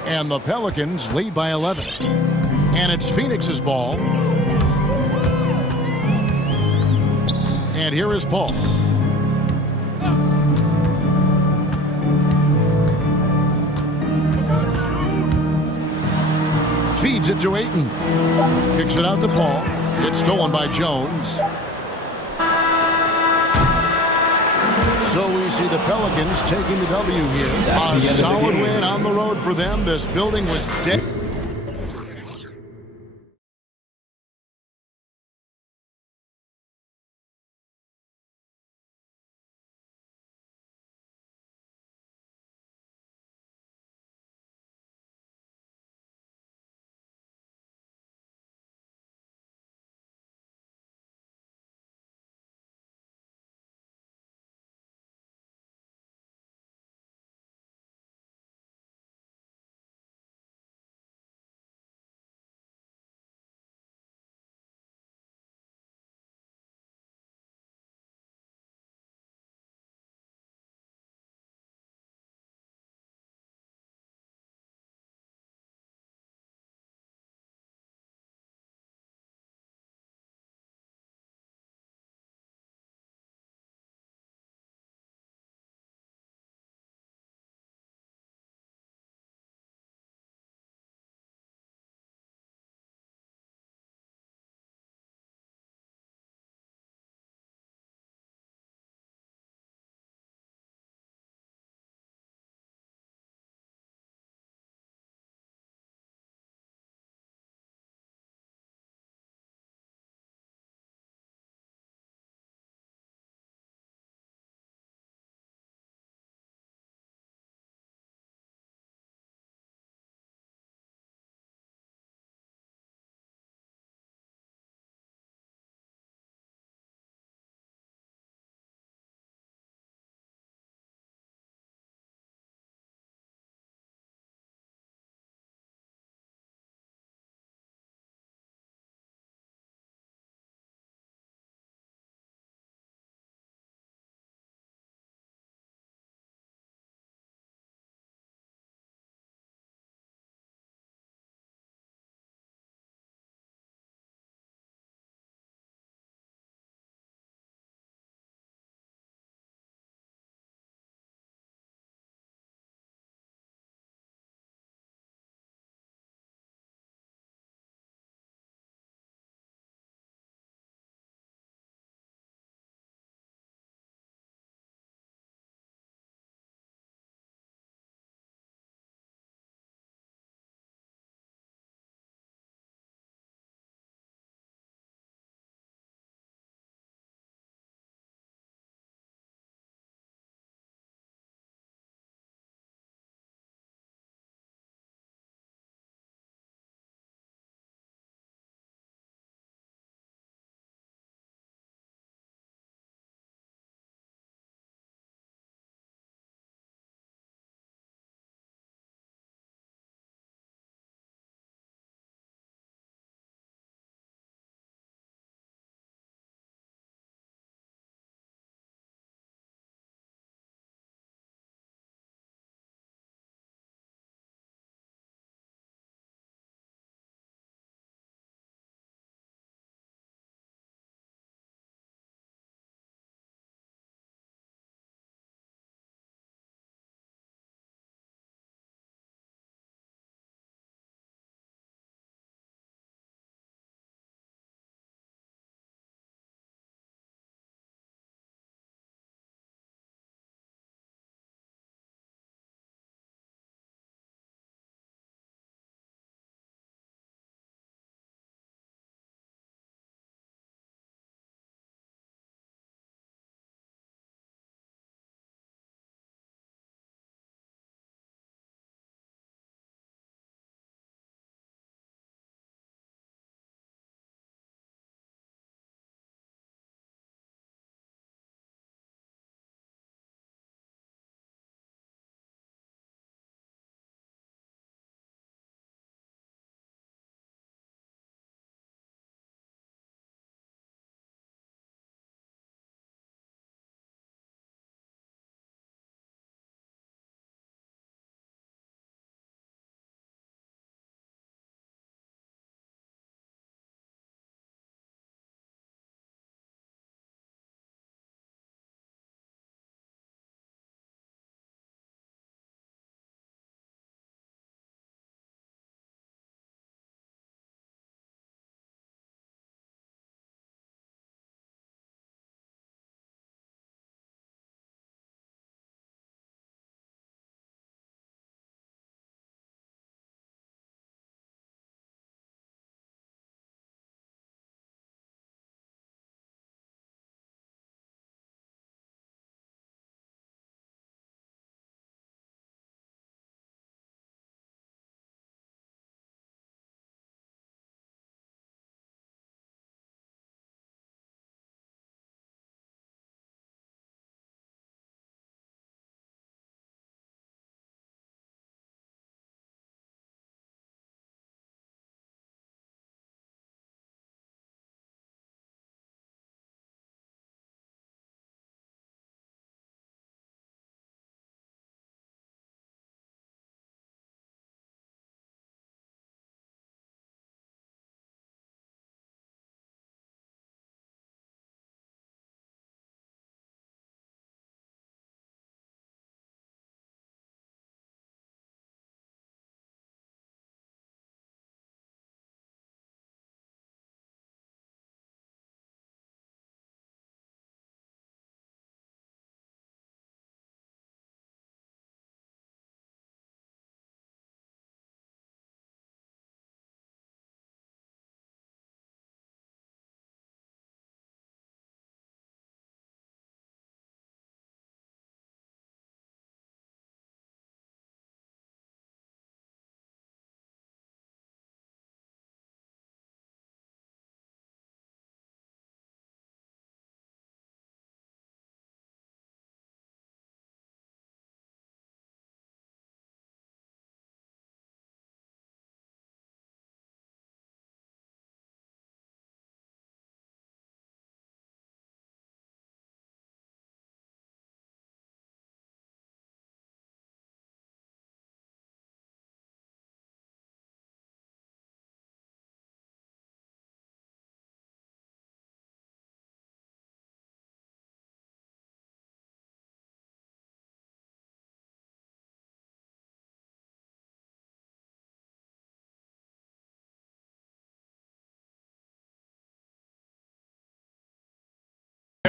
And the Pelicans lead by 11. And it's Phoenix's ball. And here is Paul. Feeds it to Ayton. Kicks it out to Paul. It's stolen by Jones. So we see the Pelicans taking the W here. A solid win on the road for them. This building was dead.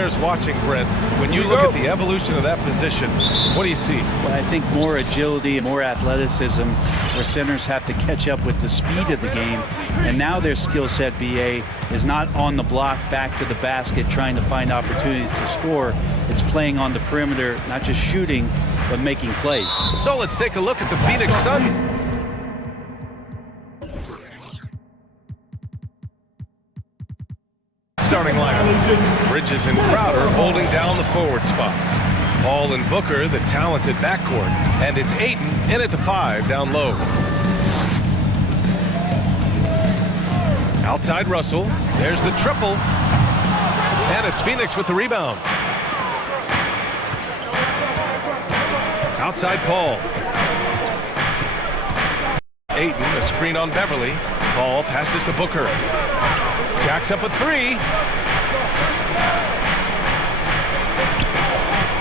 players watching, Brent, when you look at the evolution of that position, what do you see? Well, I think more agility and more athleticism, where centers have to catch up with the speed of the game. And now their skill set, BA, is not on the block, back to the basket, trying to find opportunities to score. It's playing on the perimeter, not just shooting, but making plays. So let's take a look at the Phoenix Suns. Starting lineup. Bridges and Crowder holding down the forward spots. Paul and Booker, the talented backcourt. And it's Ayton in at the 5 down low. Outside Russell. There's the triple. And it's Phoenix with the rebound. Outside Paul. Ayton, a screen on Beverly. Paul passes to Booker. Jacks up a 3.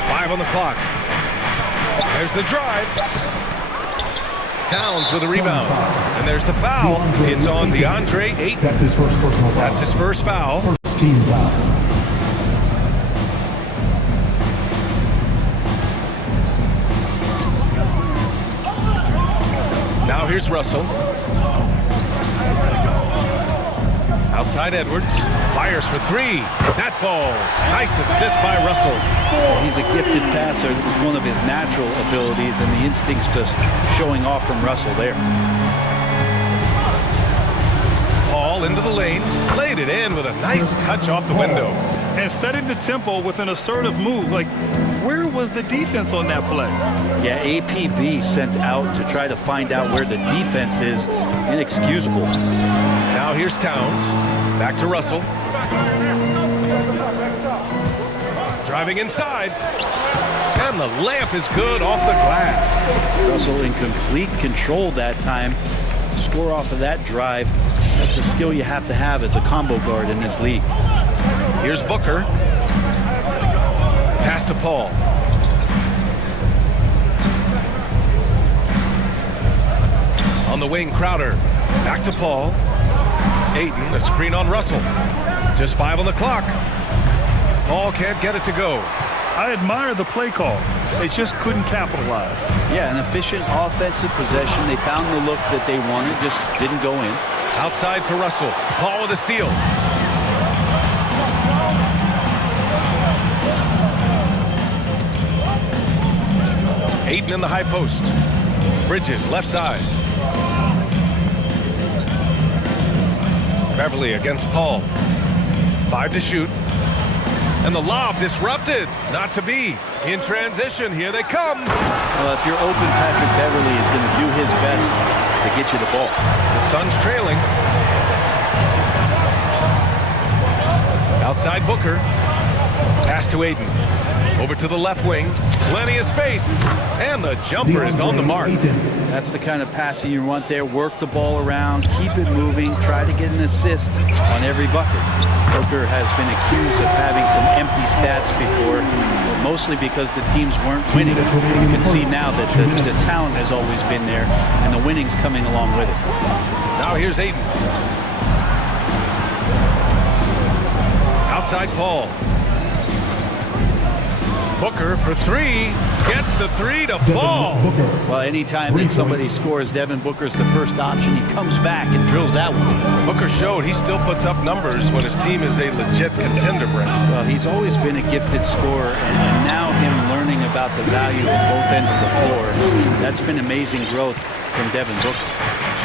5 on the clock. There's the drive. Towns with a rebound. And there's the foul. It's on DeAndre Ayton. That's his first personal foul. That's his first foul. First team foul. Now here's Russell. Outside Edwards. Fires for 3. That falls. Nice assist by Russell. He's a gifted passer. This is one of his natural abilities, and the instinct's just showing off from Russell there. Paul into the lane. Played it in with a nice touch off the window. And setting the tempo with an assertive move. Like, where was the defense on that play? Yeah, APB sent out to try to find out where the defense is. Inexcusable. Now here's Towns. Back to Russell. Driving inside. And the layup is good off the glass. Russell in complete control that time. To score off of that drive, that's a skill you have to have as a combo guard in this league. Here's Booker. Pass to Paul. On the wing, Crowder. Back to Paul. Ayton, a screen on Russell. Just 5 on the clock. Paul can't get it to go. I admire the play call. They just couldn't capitalize. Yeah, an efficient offensive possession. They found the look that they wanted, just didn't go in. Outside for Russell. Paul with a steal. Ayton in the high post. Bridges, left side. Beverly against Paul. 5 to shoot. And the lob disrupted. Not to be. In transition, here they come. Well, if you're open, Patrick Beverly is going to do his best to get you the ball. The Suns trailing. Outside Booker. Pass to Ayton. Over to the left wing. Plenty of space. And the jumper is on the mark. That's the kind of passing you want there. Work the ball around. Keep it moving. Try to get an assist on every bucket. Booker has been accused of having some empty stats before, but mostly because the teams weren't winning. You can see now that the talent has always been there, and the winning's coming along with it. Now here's Ayton. Outside Paul. Booker for 3. Gets the 3 to fall. Well, anytime that somebody scores, Devin Booker's the first option. He comes back and drills that one. Booker showed he still puts up numbers when his team is a legit contender, Brent. Well, he's always been a gifted scorer, and now him learning about the value of both ends of the floor, that's been amazing growth from Devin Booker.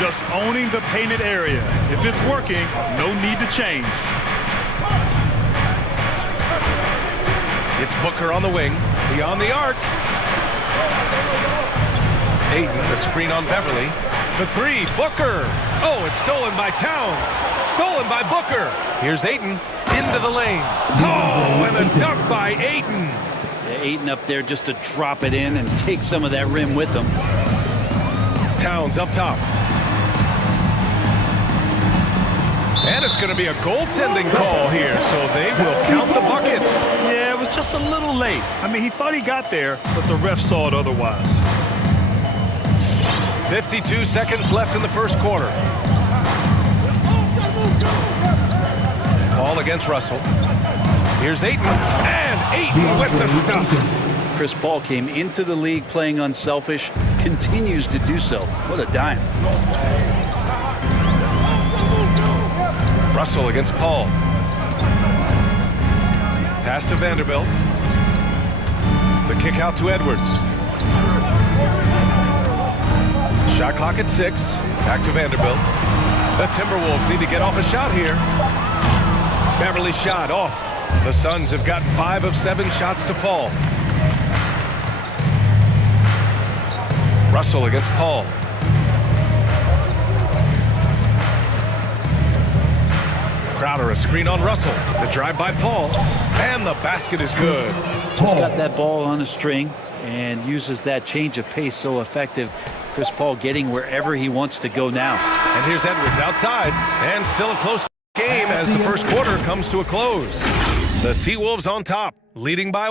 Just owning the painted area. If it's working, no need to change. It's Booker on the wing, beyond the arc. Ayton, the screen on Beverly. For 3, Booker. Oh, it's stolen by Towns. Stolen by Booker. Here's Ayton into the lane. Oh, and a dunk by Ayton. Yeah, Ayton up there just to drop it in and take some of that rim with him. Towns up top. And it's going to be a goaltending call here, so they will count the bucket. Yeah, it was just a little late. I mean, he thought he got there, but the ref saw it otherwise. 52 seconds left in the first quarter. Paul against Russell. Here's Ayton, and Ayton with the stuff. Chris Paul came into the league playing unselfish, continues to do so. What a dime. Russell against Paul. Pass to Vanderbilt. The kick out to Edwards. Shot clock at 6. Back to Vanderbilt. The Timberwolves need to get off a shot here. Beverly's shot off. The Suns have gotten 5 of 7 shots to fall. Russell against Paul. Crowder, a screen on Russell. The drive by Paul. And the basket is good. Just got that ball on a string and uses that change of pace so effective. Chris Paul getting wherever he wants to go now. And here's Edwards outside. And still a close game as the first quarter comes to a close. The T-Wolves on top, leading by.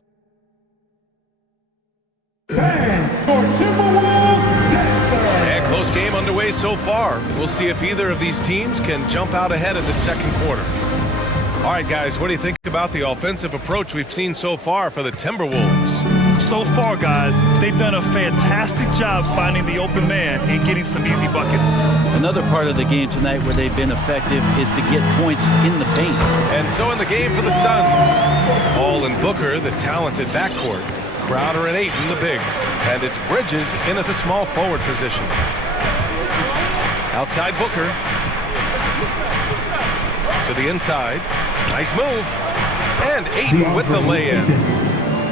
And close game underway so far. We'll see if either of these teams can jump out ahead in the second quarter. All right, guys, what do you think about the offensive approach we've seen so far for the Timberwolves? So far, guys, they've done a fantastic job finding the open man and getting some easy buckets. Another part of the game tonight where they've been effective is to get points in the paint. And so in the game for the Suns, Paul and Booker, the talented backcourt. Crowder and Ayton, the bigs. And it's Bridges in at the small forward position. Outside Booker. To the inside. Nice move. And Ayton with the lay-in.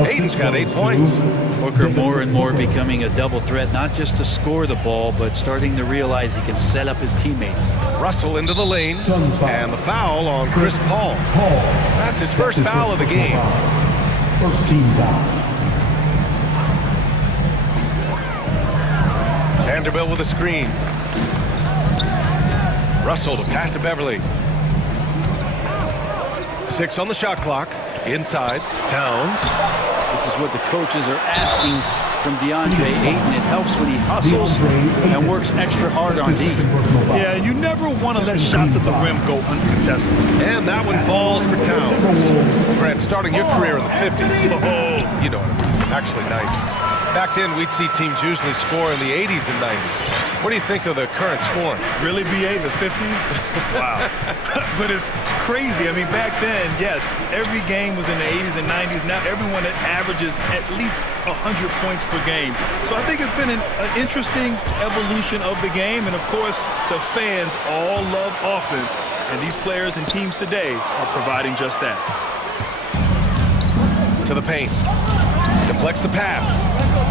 Ayton's got 8 points. Booker more and more becoming a double threat, not just to score the ball, but starting to realize he can set up his teammates. Russell into the lane. And the foul on Chris Paul. That's his first foul of the game. First team foul. Vanderbilt with a screen. Russell to pass to Beverly. 6 on the shot clock. Inside, Towns. This is what the coaches are asking from DeAndre Ayton. It helps when he hustles and works extra hard on D. Yeah, you never want to let shots at the rim go uncontested. And that one falls for Towns. Grant, starting your career in the 50s. You know what I mean. Actually, 90s. Back then, we'd see teams usually score in the 80s and 90s. What do you think of the current scoring? Really, BA, the 50s? Wow. But it's crazy. I mean, back then, yes, every game was in the 80s and 90s. Now everyone averages at least 100 points per game. So I think it's been an interesting evolution of the game. And, of course, the fans all love offense. And these players and teams today are providing just that. To the paint. Deflects the pass.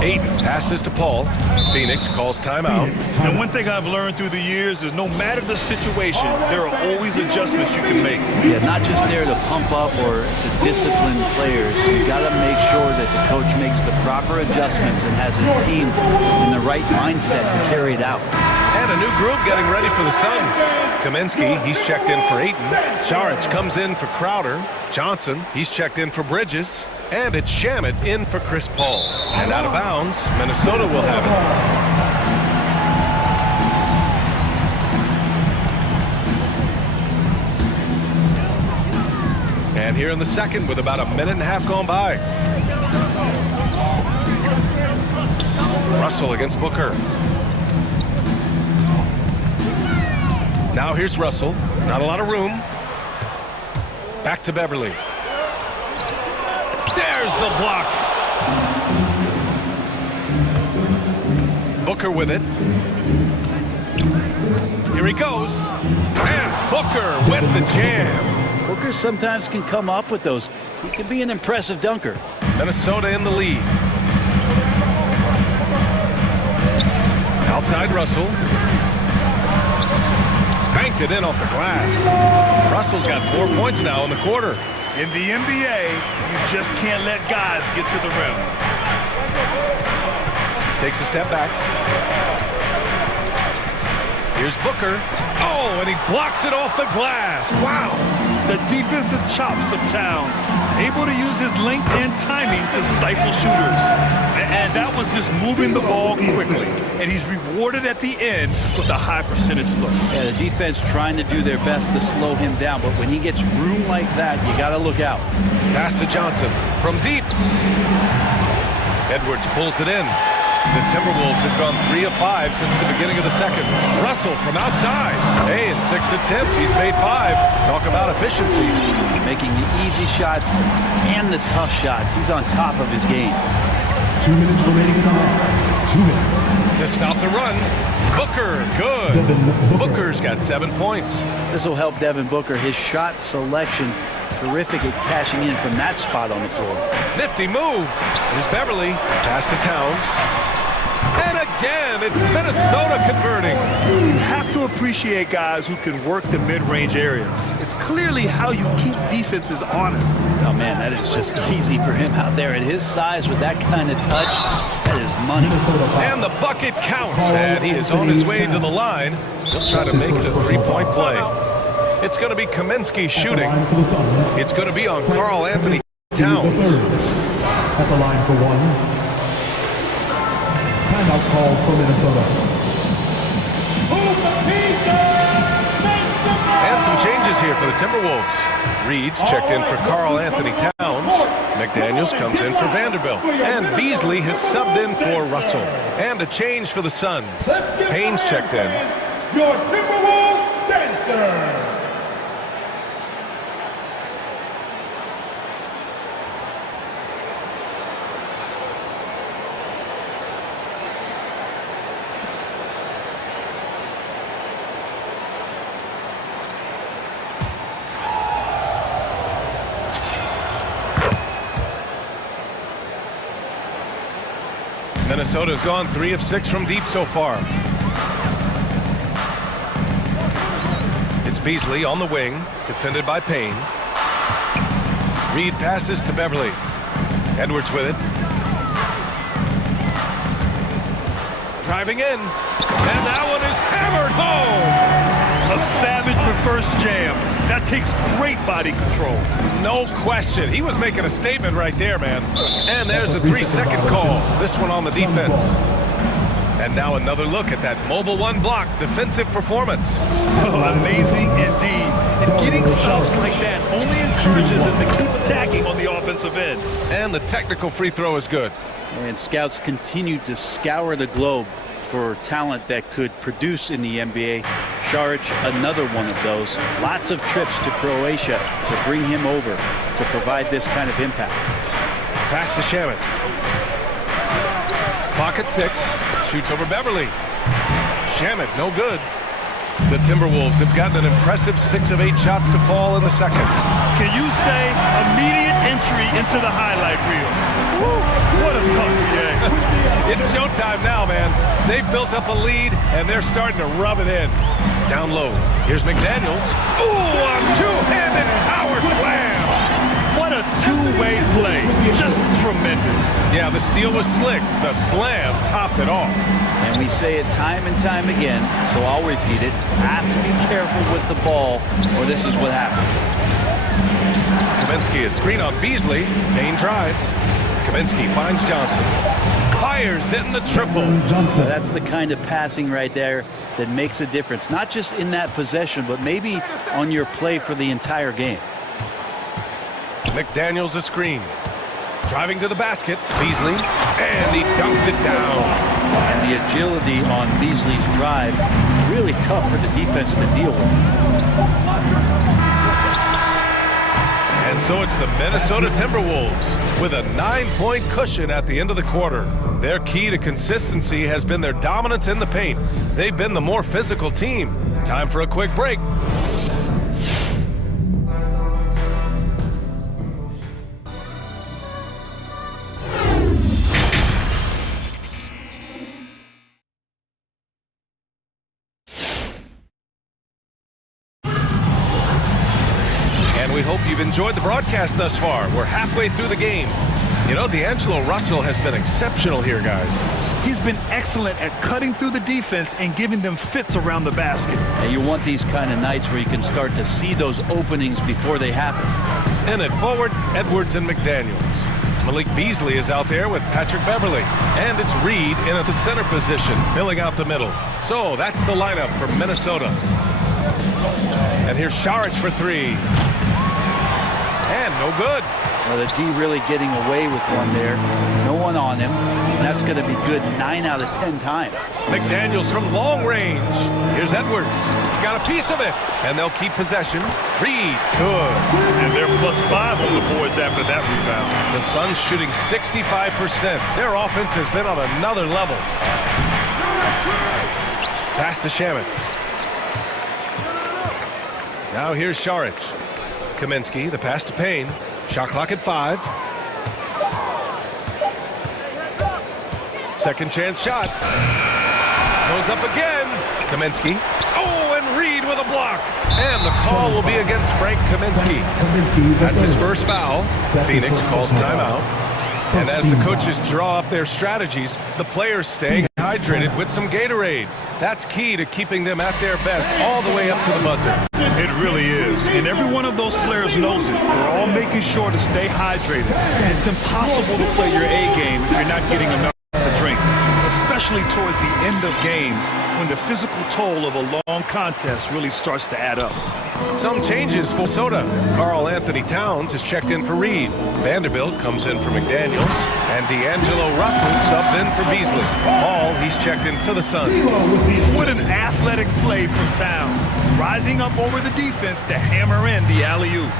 Ayton passes to Paul. Phoenix calls timeout. And one thing I've learned through the years is no matter the situation, there are always adjustments you can make. Yeah, not just there to pump up or to discipline players. You got to make sure that the coach makes the proper adjustments and has his team in the right mindset to carry it out. And a new group getting ready for the Suns. Kaminsky, he's checked in for Ayton. Saric comes in for Crowder. Johnson, he's checked in for Bridges. And it's Shamet in for Chris Paul. And out of bounds, Minnesota will have it. And here in the second with about a minute and a half gone by. Russell against Booker. Now here's Russell. Not a lot of room. Back to Beverly. There's the block. Booker with it. Here he goes. And Booker with the jam. Booker sometimes can come up with those. He can be an impressive dunker. Minnesota in the lead. Outside Russell. Banked it in off the glass. Russell's got 4 points now in the quarter. In the NBA, you just can't let guys get to the rim. Takes a step back. Here's Booker. Oh, and he blocks it off the glass. Wow. the defensive chops of Towns, able to use his length and timing to stifle shooters. And that was just moving the ball quickly. And he's rewarded at the end with a high percentage look. Yeah, the defense trying to do their best to slow him down, but when he gets room like that, you got to look out. Pass to Johnson from deep. Edwards pulls it in. The Timberwolves have gone 3 of 5 since the beginning of the second. Russell from outside. Hey, in 6 attempts, he's made 5. Talk about efficiency. Making the easy shots and the tough shots. He's on top of his game. 2 minutes remaining time. 2 minutes. To stop the run, Booker, good. Booker's got 7 points. This will help Devin Booker. His shot selection, terrific at cashing in from that spot on the floor. Nifty move. Here's Beverly. Pass to Towns. And again, it's Minnesota converting. You have to appreciate guys who can work the mid-range area. It's clearly how you keep defenses honest. Oh, man, that is just easy for him out there at his size with that kind of touch. That is money. And the bucket counts, and he is on his way to the line. He'll try to make it a 3-point play. It's going to be Kaminsky shooting. It's going to be on Karl Anthony Towns. At the line for 1. Timeout call for Minnesota. And some changes here for the Timberwolves. Reed's checked in for Karl Anthony Towns. McDaniels comes in for Vanderbilt. And Beasley has subbed in for Russell. And a change for the Suns. Payne's checked in. Your Timberwolves dancers. Minnesota's gone 3 of 6 from deep so far. It's Beasley on the wing, defended by Payne. Reed passes to Beverly. Edwards with it. Driving in. And that one is hammered home. A savage reverse jam. That takes great body control. No question. He was making a statement right there, man. And there's a 3-second call. This one on the defense. And now another look at that mobile 1 block defensive performance. Oh, amazing indeed. And getting stops like that only encourages him to keep attacking on the offensive end. And the technical free throw is good. And scouts continue to scour the globe for talent that could produce in the NBA. Šarić, another one of those. Lots of trips to Croatia to bring him over to provide this kind of impact. Pass to Shaman. Clock at 6. Shoots over Beverly. Shaman, no good. The Timberwolves have gotten an impressive 6 of 8 shots to fall in the second. Can you say immediate entry into the highlight reel? Woo, what a tough game. It's showtime now, man. They've built up a lead, and they're starting to rub it in. Down low. Here's McDaniels. Ooh, a two-handed power slam. What a two-way play. Just tremendous. Yeah, the steal was slick. The slam topped it off. And we say it time and time again, so I'll repeat it. Have to be careful with the ball, or this is what happens. Kaminsky is screen on Beasley. Payne drives. Kaminsky finds Johnson. Fires in the triple. So that's the kind of passing right there that makes a difference. Not just in that possession, but maybe on your play for the entire game. McDaniels a screen. Driving to the basket. Beasley. And he dunks it down. And the agility on Beasley's drive, really tough for the defense to deal with. And so it's the Minnesota Timberwolves with a 9-point cushion at the end of the quarter. Their key to consistency has been their dominance in the paint. They've been the more physical team. Time for a quick break. We hope you've enjoyed the broadcast thus far. We're halfway through the game. You know, D'Angelo Russell has been exceptional here, guys. He's been excellent at cutting through the defense and giving them fits around the basket. And you want these kind of nights where you can start to see those openings before they happen. And at forward, Edwards and McDaniels. Malik Beasley is out there with Patrick Beverly. And it's Reed in at the center position, filling out the middle. So that's the lineup for Minnesota. And here's Šarić for three. And no good. Well, the D really getting away with one there. No one on him. And that's going to be good 9 out of 10 times. McDaniels from long range. Here's Edwards. Got a piece of it. And they'll keep possession. Reed, good. And they're +5 on the boards after that rebound. The Suns shooting 65%. Their offense has been on another level. Pass to Shamet. Now here's Šarić. Kaminsky, the pass to Payne. Shot clock at 5. Second chance shot. Goes up again. Kaminsky. Oh, and Reed with a block. And the call will be against Frank Kaminsky. That's his first foul. Phoenix calls timeout. And as the coaches draw up their strategies, the players staying hydrated with some Gatorade. That's key to keeping them at their best all the way up to the buzzer. It really is. And every one of those players knows it. They're all making sure to stay hydrated. It's impossible to play your A game if you're not getting enough to drink, especially towards the end of games when the physical toll of a long contest really starts to add up. Some changes for Minnesota. Karl Anthony Towns is checked in for Reed. Vanderbilt comes in for McDaniels. And D'Angelo Russell subbed in for Beasley. Paul, he's checked in for the Suns. What an athletic play from Towns. Rising up over the defense to hammer in the alley-oop.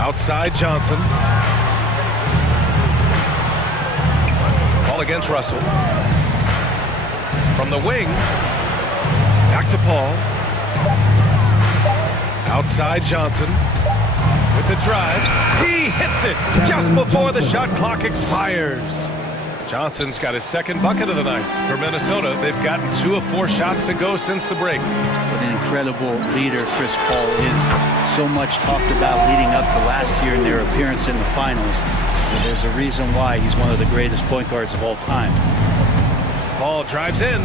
Outside Johnson. Ball against Russell. From the wing. Back to Paul. Outside Johnson. With the drive. He hits it just before the shot clock expires. Johnson's got his second bucket of the night. For Minnesota, they've gotten 2 of 4 shots to go since the break. What an incredible leader Chris Paul is. So much talked about leading up to last year in their appearance in the finals. And there's a reason why he's one of the greatest point guards of all time. Paul drives in.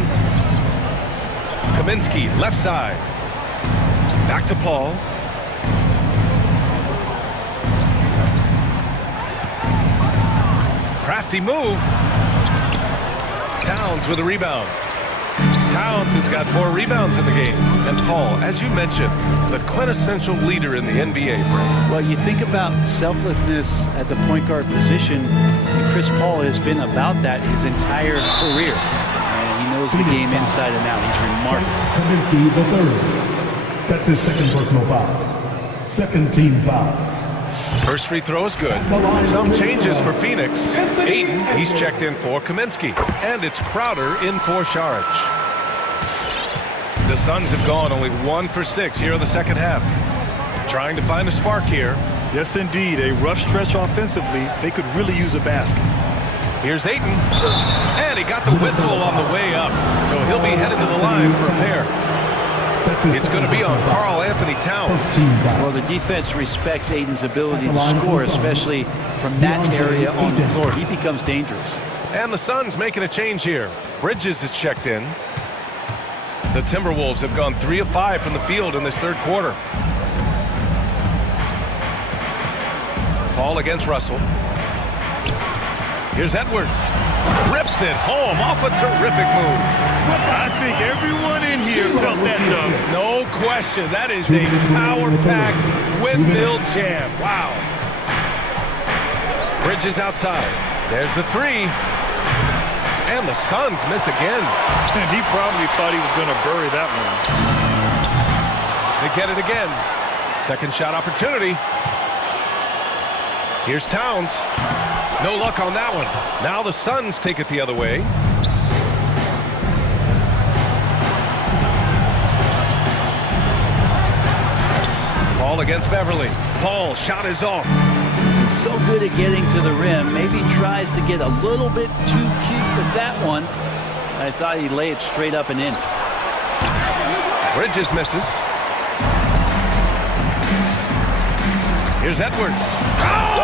Kaminsky, left side. Back to Paul. Crafty move. Towns with a rebound. Towns has got 4 rebounds in the game. And Paul, as you mentioned, the quintessential leader in the NBA, Brent. Well, you think about selflessness at the point guard position, and Chris Paul has been about that his entire career. And he knows the game inside and out. He's remarkable. Kaminsky, the third. That's his second personal foul. Second team foul. First free throw is good. Some changes for Phoenix. Ayton, he's checked in for Kaminsky. And it's Crowder in for Šarić. The Suns have gone only 1 for 6 here in the second half. Trying to find a spark here. Yes, indeed. A rough stretch offensively. They could really use a basket. Here's Ayton. And he got the whistle on the way up. So he'll be headed to the line for a pair. It's going to be on Karl Anthony Towns. Well, the defense respects Ayton's ability to score, especially from that area on the floor. He becomes dangerous. And the Suns making a change here. Bridges is checked in. The Timberwolves have gone 3 of 5 from the field in this third quarter. Paul against Russell. Here's Edwards. Rips it home off a terrific move. I think everyone in here felt that dunk. No question. That is a power-packed windmill jam. Wow. Bridges outside. There's the 3. And the Suns miss again. And he probably thought he was going to bury that one. They get it again. Second shot opportunity. Here's Towns. No luck on that one. Now the Suns take it the other way. Paul against Beverly. Paul, shot is off. He's so good at getting to the rim. Maybe tries to get a little bit too cute with that one. I thought he'd lay it straight up and in. Bridges misses. Here's Edwards. Oh!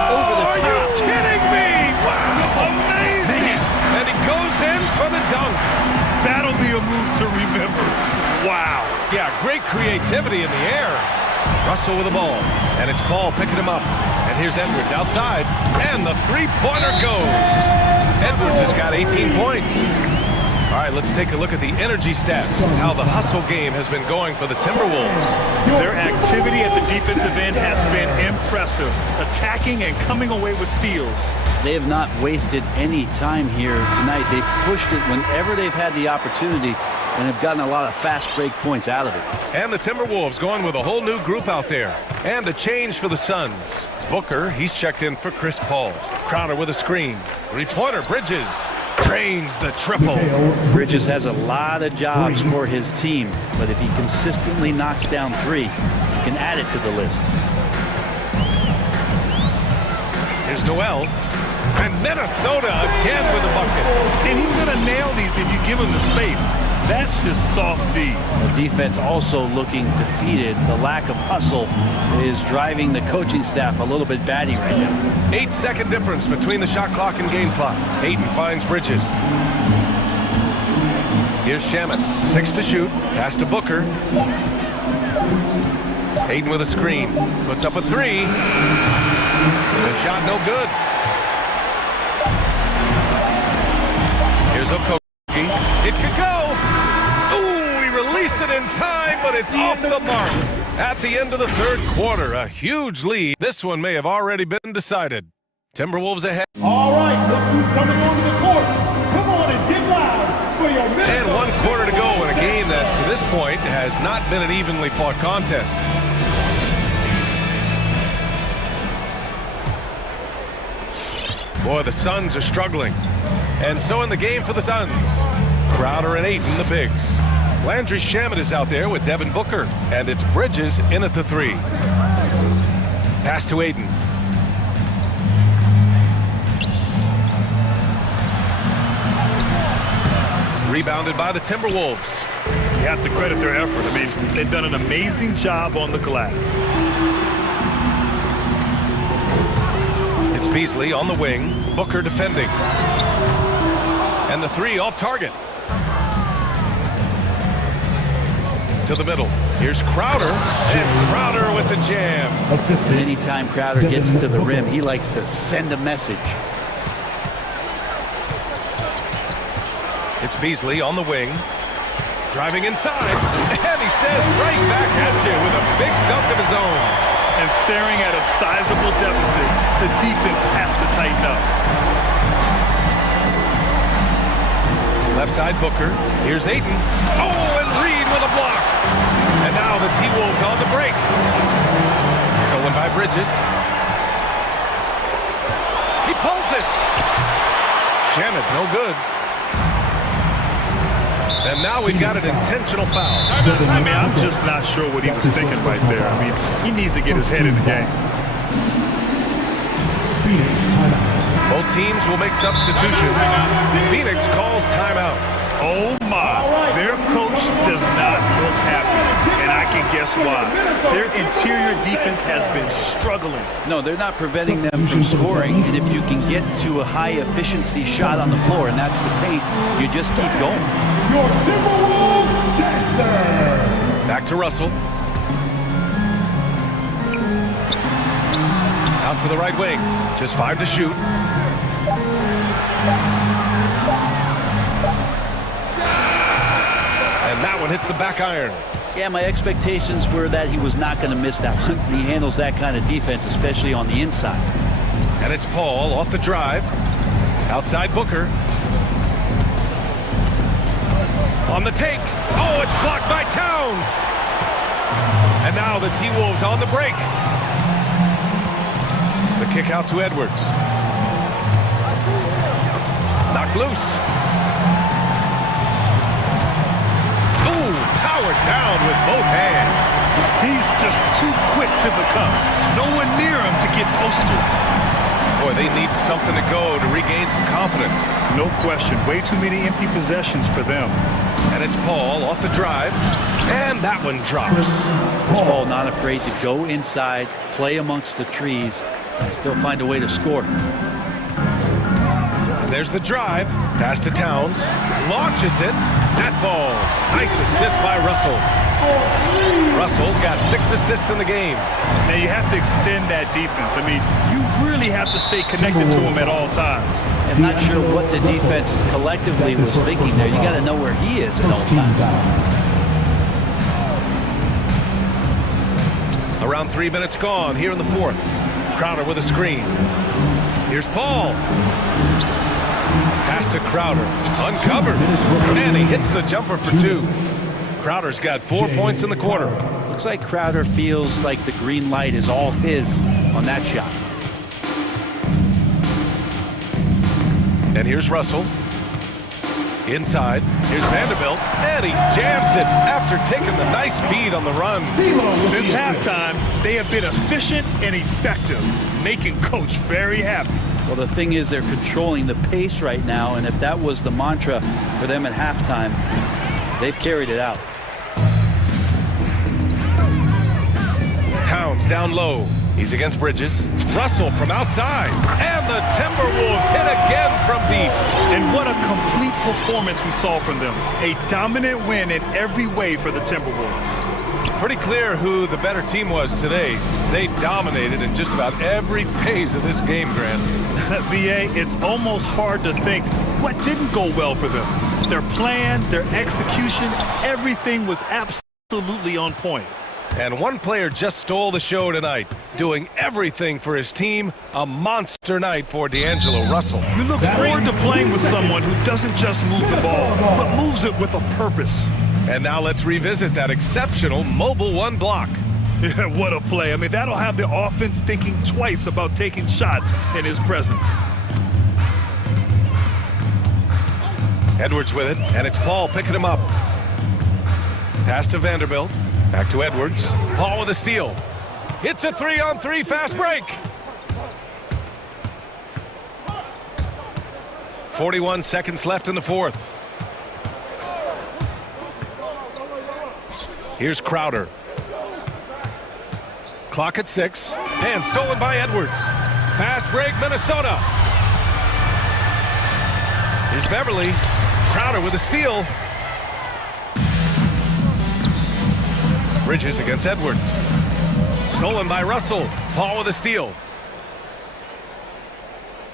great creativity in the air. Russell with the ball, and it's Paul picking him up. And here's Edwards outside, and the three-pointer goes. Edwards has got 18 points. All right, let's take a look at the energy stats, how the hustle game has been going for the Timberwolves. Their activity at the defensive end has been impressive, attacking and coming away with steals. They have not wasted any time here tonight. They've pushed it whenever they've had the opportunity and have gotten a lot of fast break points out of it. And the Timberwolves going with a whole new group out there. And a change for the Suns. Booker, he's checked in for Chris Paul. Crowder with a screen. Three-pointer, Bridges. Drains the triple. Bridges has a lot of jobs for his team, but if he consistently knocks down three, he can add it to the list. Here's Noel. And Minnesota again with a bucket. And he's going to nail these if you give him the space. That's just soft D. The defense also looking defeated. The lack of hustle is driving the coaching staff a little bit batty right now. 8-second difference between the shot clock and game clock. Ayton finds Bridges. Here's Shaman. 6 to shoot. Pass to Booker. Ayton with a screen. Puts up a three. The shot no good. Here's Okogie. It could go. Ooh, he released it in time, but it's off the mark. At the end of the third quarter, a huge lead. This one may have already been decided. Timberwolves ahead. All right, look who's coming onto the court. Come on and get loud for your Minnesota. And 1 quarter to go in a game that, to this point, has not been an evenly fought contest. Boy, the Suns are struggling. And so in the game for the Suns, Crowder and Ayton, the bigs. Landry Shamet is out there with Devin Booker, and it's Bridges in at the three. Pass to Ayton. Rebounded by the Timberwolves. You have to credit their effort. I mean, they've done an amazing job on the glass. It's Beasley on the wing, Booker defending. And the three off target. To the middle. Here's Crowder, and Crowder with the jam. Anytime Crowder gets to the rim, he likes to send a message. It's Beasley on the wing, driving inside, and he says right back at you with a big dunk of his own. And staring at a sizable deficit, the defense has to tighten up. Left side Booker, here's Ayton. Oh, and Reed with a block. And now the T-Wolves on the break. Stolen by Bridges. He pulls it. Shamet, no good. And now we've got an intentional foul. I mean, I'm just not sure what he was thinking right there. I mean, he needs to get his head in the game. Phoenix timeout. Both teams will make substitutions. Phoenix calls timeout. Oh my, their coach does not look happy, and I can guess why. Their interior defense has been struggling. No, they're not preventing them from scoring, and if you can get to a high efficiency shot on the floor, and that's the paint, you just keep going. Your Timberwolves dancers. Back to Russell. Out to the right wing. Just 5 to shoot. And that one hits the back iron. Yeah, my expectations were that he was not going to miss that one. He handles that kind of defense, especially on the inside. And it's Paul off the drive. Outside Booker. On the take. Oh, it's blocked by Towns. And now the T-Wolves on the break. The kick out to Edwards. Knocked loose. Ooh, powered down with both hands. He's just too quick to the cup. No one near him to get posted. Boy, they need something to go to regain some confidence. No question. Way too many empty possessions for them. And it's Paul off the drive. And that one drops. Chris Paul not afraid to go inside, play amongst the trees, and still find a way to score. And there's the drive. Pass to Towns. Launches it. That falls. Nice assist by Russell. Russell's got 6 assists in the game. Now you have to extend that defense. I mean, you really have to stay connected to him at all times. I'm not sure what the defense collectively was thinking there. You got to know where he is at all times. Around 3 minutes gone here in the fourth. Crowder with a screen. Here's Paul. Pass to Crowder. Uncovered. And he hits the jumper for 2. Crowder's got 4 points in the quarter. Looks like Crowder feels like the green light is all his on that shot. And here's Russell. Inside. Here's Vanderbilt. And he jams it after taking the nice feed on the run. Since halftime, they have been efficient and effective, making Coach very happy. Well, the thing is they're controlling the pace right now, and if that was the mantra for them at halftime, they've carried it out. Towns down low. He's against Bridges. Russell from outside. And the Timberwolves hit again from deep. And what a complete performance we saw from them. A dominant win in every way for the Timberwolves. Pretty clear who the better team was today. They dominated in just about every phase of this game, Grant. BA, it's almost hard to think what didn't go well for them. Their plan, their execution, everything was absolutely on point. And one player just stole the show tonight, doing everything for his team. A monster night for D'Angelo Russell. You look forward to playing with someone who doesn't just move the ball, but moves it with a purpose. And now let's revisit that exceptional mobile one block. Yeah, what a play. I mean, that'll have the offense thinking twice about taking shots in his presence. Edwards with it, and it's Paul picking him up. Pass to Vanderbilt. Back to Edwards. Paul with a steal. It's a 3-on-3 fast break. 41 seconds left in the fourth. Here's Crowder. Clock at 6. And stolen by Edwards. Fast break, Minnesota. Here's Beverly. Crowder with a steal. Bridges against Edwards. Stolen by Russell. Paul with a steal.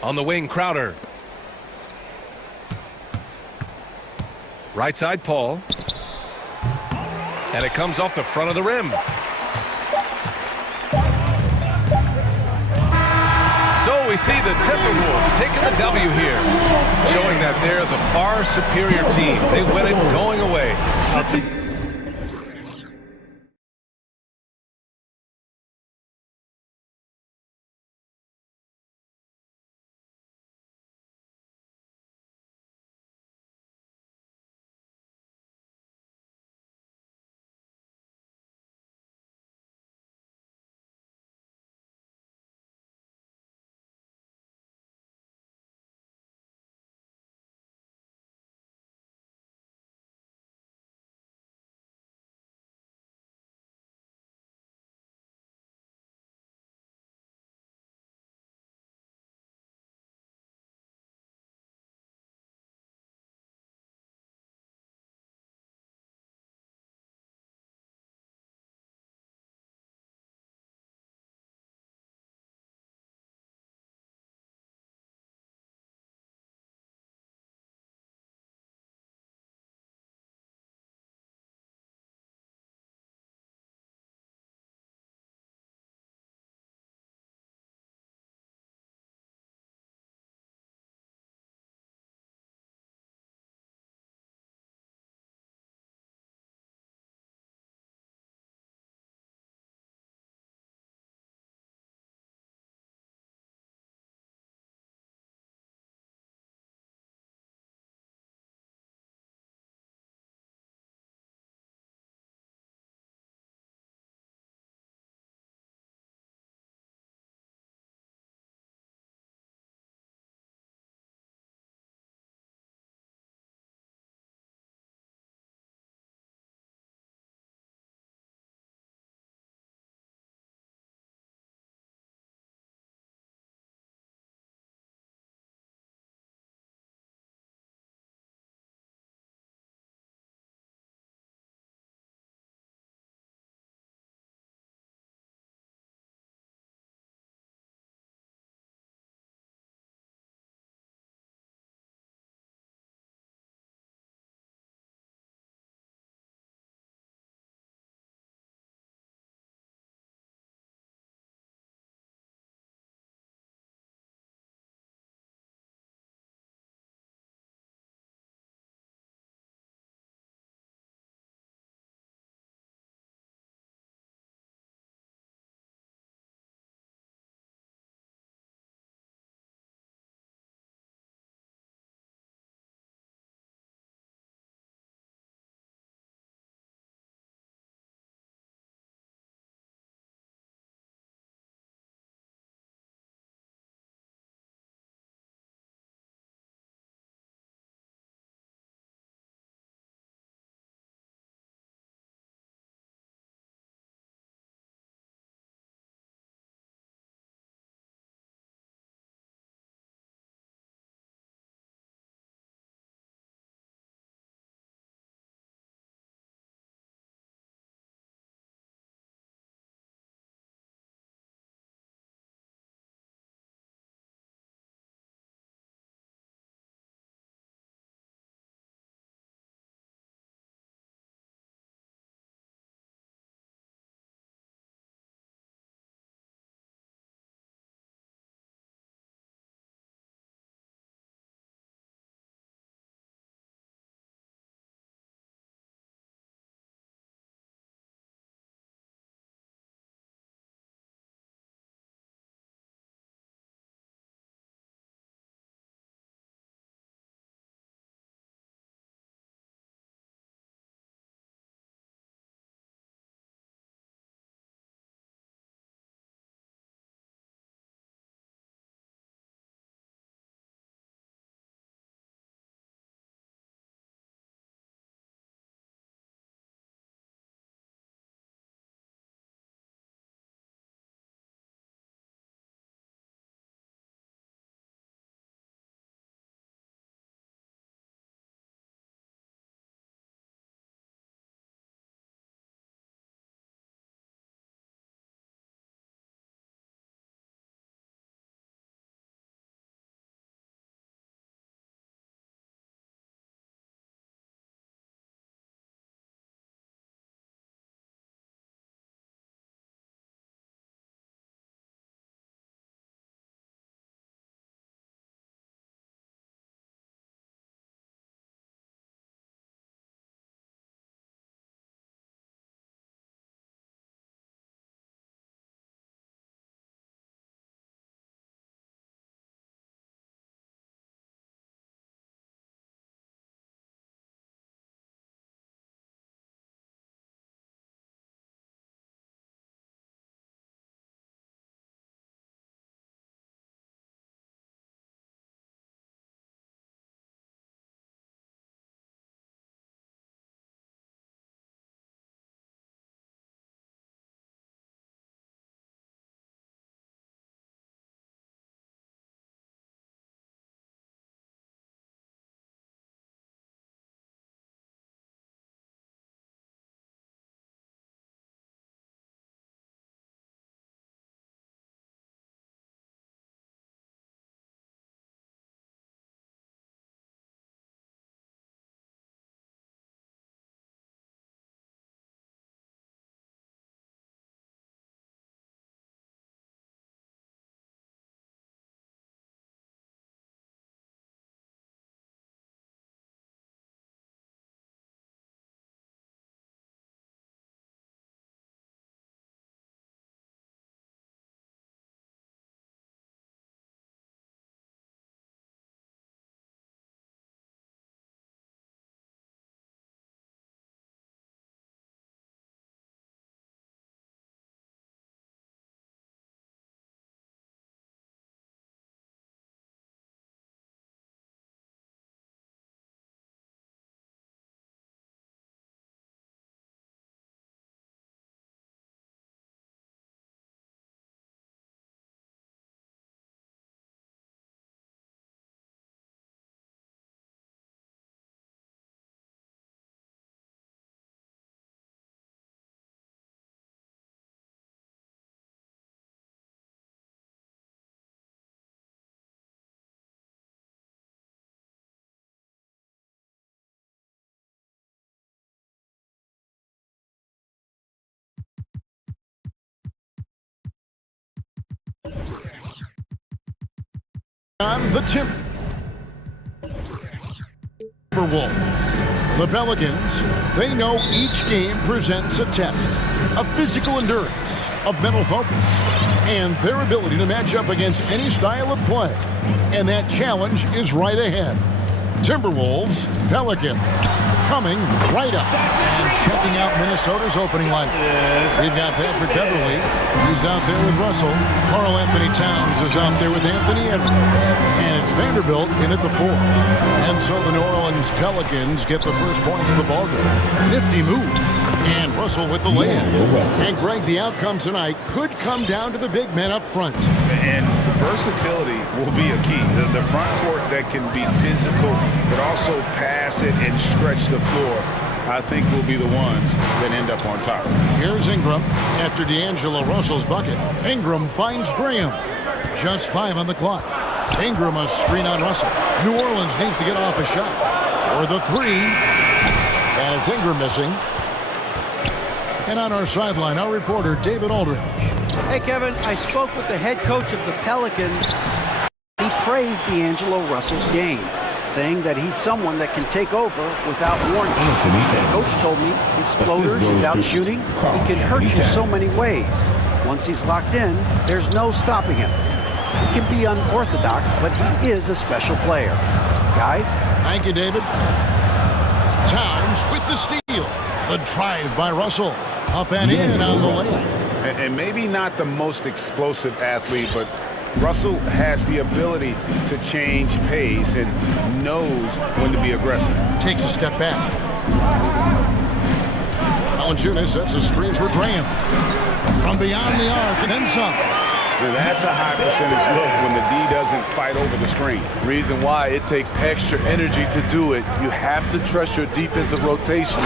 On the wing, Crowder. Right side, Paul. And it comes off the front of the rim. So we see the Timberwolves taking the W here, showing that they're the far superior team. They win it going away. On the Timberwolves. The Pelicans, they know each game presents a test of physical endurance, of mental focus, and their ability to match up against any style of play. And that challenge is right ahead. Timberwolves, Pelicans, coming right up. And checking out Minnesota's opening lineup. We've got Patrick Beverly. He's out there with Russell. Karl Anthony Towns is out there with Anthony Edwards. And it's Vanderbilt in at the 4. And so the New Orleans Pelicans get the first points of the ballgame. Nifty move. And Russell with the lay-in. And Greg, the outcome tonight could come down to the big men up front. And versatility will be a key. The front court that can be physical, but also pass it and stretch the floor, I think will be the ones that end up on top. Here's Ingram after D'Angelo Russell's bucket. Ingram finds Graham. Just 5 on the clock. Ingram a screen on Russell. New Orleans needs to get off a shot. Or the 3. And it's Ingram missing. And on our sideline, our reporter, David Aldridge. Hey, Kevin, I spoke with the head coach of the Pelicans. He praised D'Angelo Russell's game, saying that he's someone that can take over without warning. The coach told me his floaters, his out shooting, he can hurt you so many ways. Once he's locked in, there's no stopping him. He can be unorthodox, but he is a special player. Guys? Thank you, David. Towns with the steal. The drive by Russell. Up and in on the layup. And maybe not the most explosive athlete, but Russell has the ability to change pace and knows when to be aggressive. Takes a step back. Valanciunas sets a screen for Graham. From beyond the arc and then some. Now that's a high percentage look when the D doesn't fight over the screen. Reason why it takes extra energy to do it. You have to trust your defensive rotations,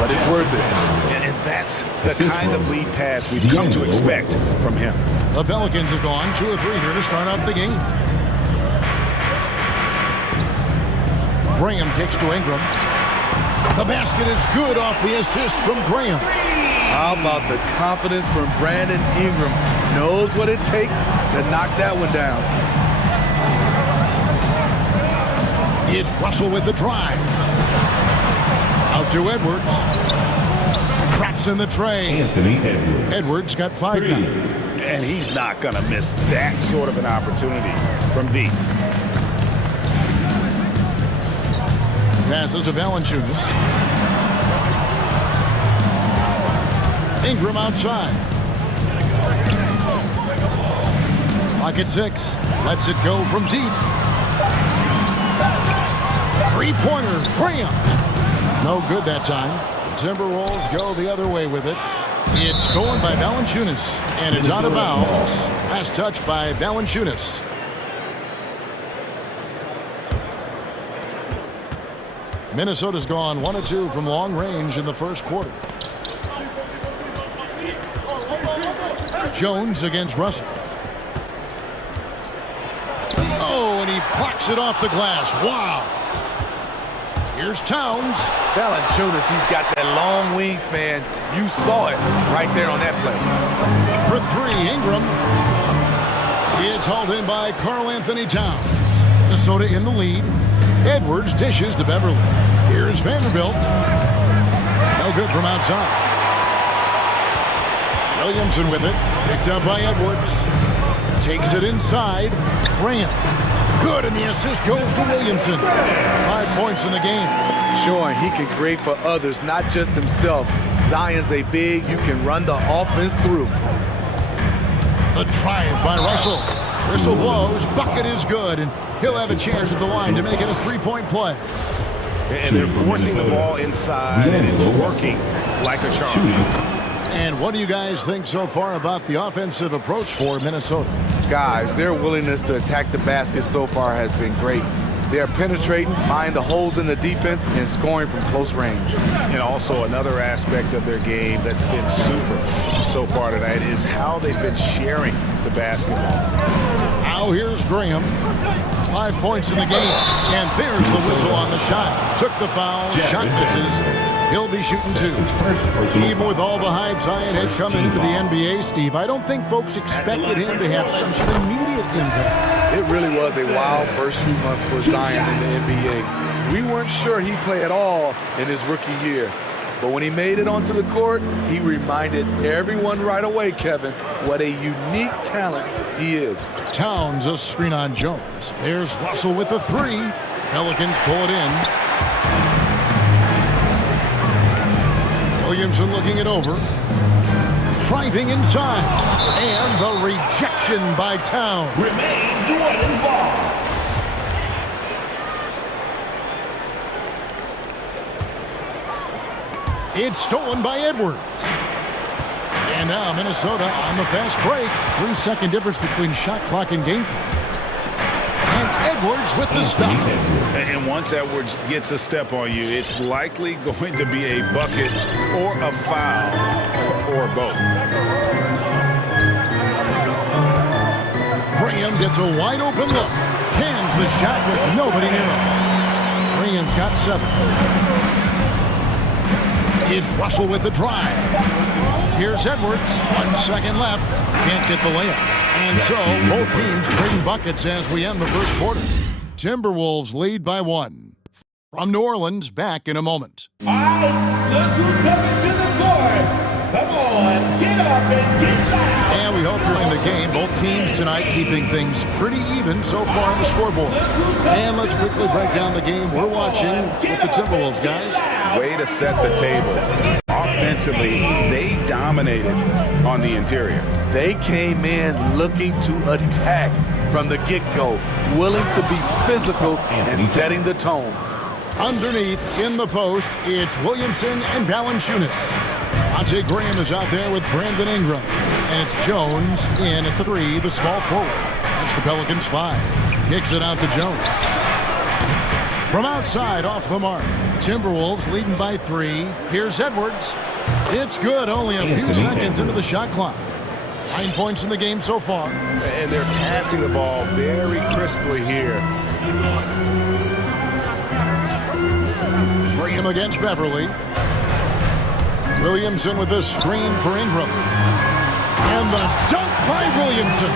but it's worth it. And that's the kind of lead pass we've come to expect from him. The Pelicans have gone 2 of 3 here to start out the game. Graham kicks to Ingram. The basket is good off the assist from Graham. How about the confidence from Brandon Ingram? Knows what it takes to knock that one down. It's Russell with the drive. Out to Edwards. Traps in the tray. Anthony Edwards. Edwards got 5 now. And he's not going to miss that sort of an opportunity from deep. Passes to Valanciunas. Ingram outside. Lock at 6. Lets it go from deep. 3-pointer. Graham. No good that time. The Timberwolves go the other way with it. It's stolen by Valanciunas. And it's out of bounds. Last touch by Valanciunas. Minnesota's gone 1 of 2 from long range in the first quarter. Jones against Russell. Oh, and he plucks it off the glass. Wow. Here's Towns. Valanciunas, he's got that long wingspan. You saw it right there on that play. For 3, Ingram. It's hauled in by Karl Anthony Towns. Minnesota in the lead. Edwards dishes to Beverly. Here's Vanderbilt. No good from outside. Williamson with it. Picked up by Edwards. Takes it inside. Graham. Good, and the assist goes to Williamson. 5 points in the game. Showing he can create for others, not just himself. Zion's a big, you can run the offense through. The drive by Russell. Whistle blows. Bucket is good, and he'll have a chance at the line to make it a 3-point play. And they're forcing the ball inside, and it's working like a charm. And what do you guys think so far about the offensive approach for Minnesota? Guys, their willingness to attack the basket so far has been great. They're penetrating, finding the holes in the defense, and scoring from close range. And also another aspect of their game that's been super so far tonight is how they've been sharing the basketball. Now here's Graham. 5 points in the game. And there's the whistle on the shot. Took the foul. Shot misses. He'll be shooting 2. Even with all the hype Zion had come into the NBA, Steve, I don't think folks expected him to have such an immediate impact. It really was a wild first few months for Zion in the NBA. We weren't sure he'd play at all in his rookie year. But when he made it onto the court, he reminded everyone right away, Kevin, what a unique talent he is. Towns a screen on Jones. There's Russell with the 3. Pelicans pull it in. Williamson looking it over. Driving inside. And the rejection by Towns. Remains one ball. It's stolen by Edwards. And now Minnesota on the fast break. 3-second difference between shot clock and game clock. And Edwards with the stop. And once Edwards gets a step on you, it's likely going to be a bucket or a foul or both. Graham gets a wide open look. Cans the shot with nobody near him. Graham's got 7. It's Russell with the drive. Here's Edwards. 1 second left. Can't get the layup. And so both teams trading buckets as we end the first quarter. Timberwolves lead by 1. From New Orleans, back in a moment. All right, look who's coming to the court. Come on, get up and get down. And we hope during the game, both teams tonight keeping things pretty even so far on the scoreboard. And let's quickly break down the game we're watching with the Timberwolves, guys. Way to set the table. Offensively, they dominated on the interior. They came in looking to attack from the get-go, willing to be physical and setting the tone. Underneath, in the post, it's Williamson and Valanciunas. Monte Graham is out there with Brandon Ingram. And it's Jones in at the 3, the small forward. That's the Pelicans 5. Kicks it out to Jones. From outside, off the mark. Timberwolves leading by 3. Here's Edwards. It's good, only a few seconds into the shot clock. 9 points in the game so far. And they're passing the ball very crisply here. Graham against Beverly. Williamson with the screen for Ingram. And the dunk by Williamson.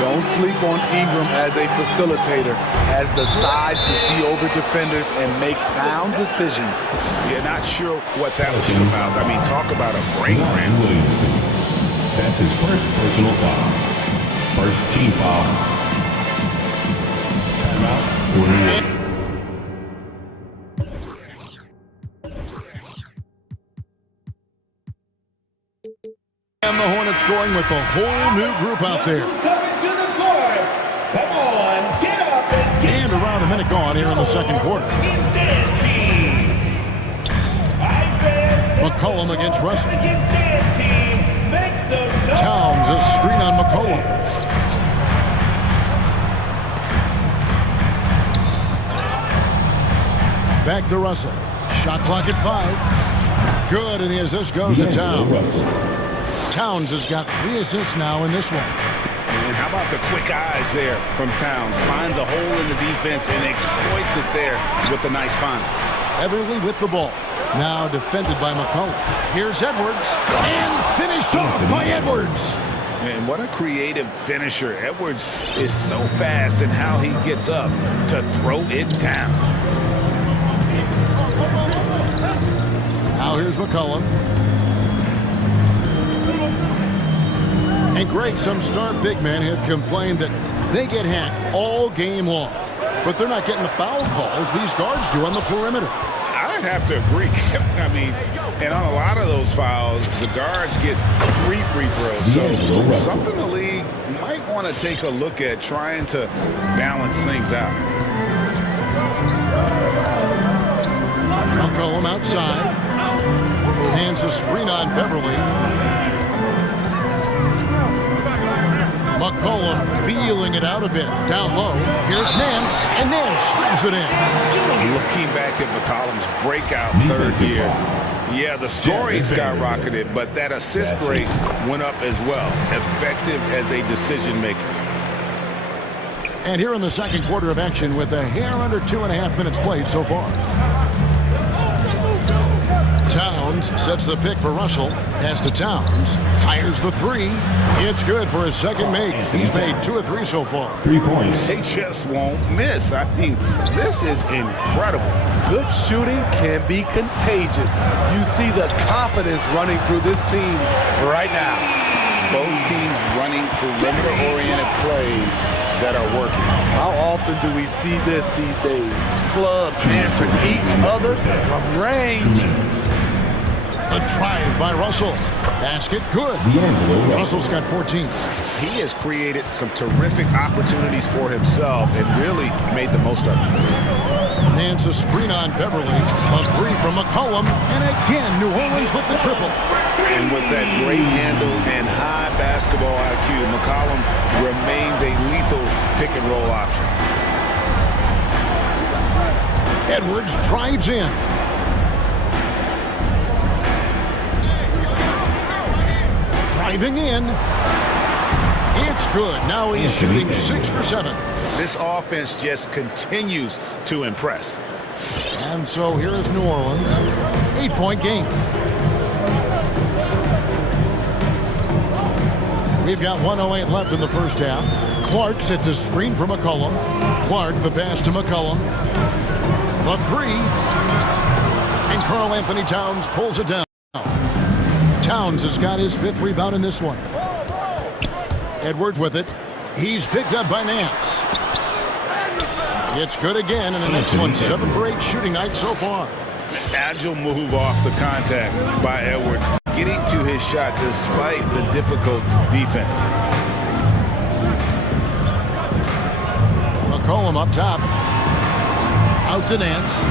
Don't sleep on Ingram as a facilitator. Has the size to see over defenders and make sound decisions. Yeah, not sure what that was about. I mean, talk about a brain cramp. That's his first personal foul. First team foul. Timeout. And the Hornets going with a whole new group out there. Coming to the court. Come on, get up and get And around a minute gone here in the second quarter. McCollum against Russell. Towns a screen on McCollum. Back to Russell. Shot clock at 5. Good, and the assist goes to Towns. Towns has got 3 assists now in this one. And how about the quick eyes there from Towns? Finds a hole in the defense and exploits it there with a nice find. Everly with the ball. Now defended by McCollum. Here's Edwards. And finished off by Edwards. And what a creative finisher. Edwards is so fast in how he gets up to throw it down. Now here's McCollum. And Greg, some star big men have complained that they get hacked all game long. But they're not getting the foul calls these guards do on the perimeter. I'd have to agree, Kevin. I mean, and on a lot of those fouls, the guards get 3 free throws. So something the league might want to take a look at trying to balance things out. McCollum outside. Hands a screen on Beverly. McCollum feeling it out a bit. Down low. Here's Nance. And Nance slams it in. Looking back at McCollum's breakout third year. Yeah, the scoring skyrocketed, but that assist rate went up as well. Effective as a decision maker. And here in the second quarter of action with a hair under 2.5 minutes played so far. Towns sets the pick for Russell. Pass to Towns. Fires the three. It's good for his second make. He's made 2 of 3 so far. 3 points. They just won't miss. I mean, this is incredible. Good shooting can be contagious. You see the confidence running through this team right now. Both teams running perimeter-oriented plays that are working. How often do we see this these days? Clubs answering each other from range. A drive by Russell. Basket, good. Russell's got 14. He has created some terrific opportunities for himself and really made the most of it. Nance a screen on Beverly. A 3 from McCollum. And again, New Orleans with the triple. And with that great handle and high basketball IQ, McCollum remains a lethal pick-and-roll option. Edwards drives in. Driving in. It's good. Now he's shooting 6 for 7. This offense just continues to impress. And so here is New Orleans. 8-point game. We've got 1:08 left in the first half. Clark sets a screen for McCollum. Clark, the pass to McCollum. The 3. And Karl Anthony Towns pulls it down. Towns has got his 5th rebound in this one. Edwards with it. He's picked up by Nance. It's good again, and the next one 7 for 8 shooting night so far. Agile move off the contact by Edwards, getting to his shot despite the difficult defense. McCollum up top. Out to Nance.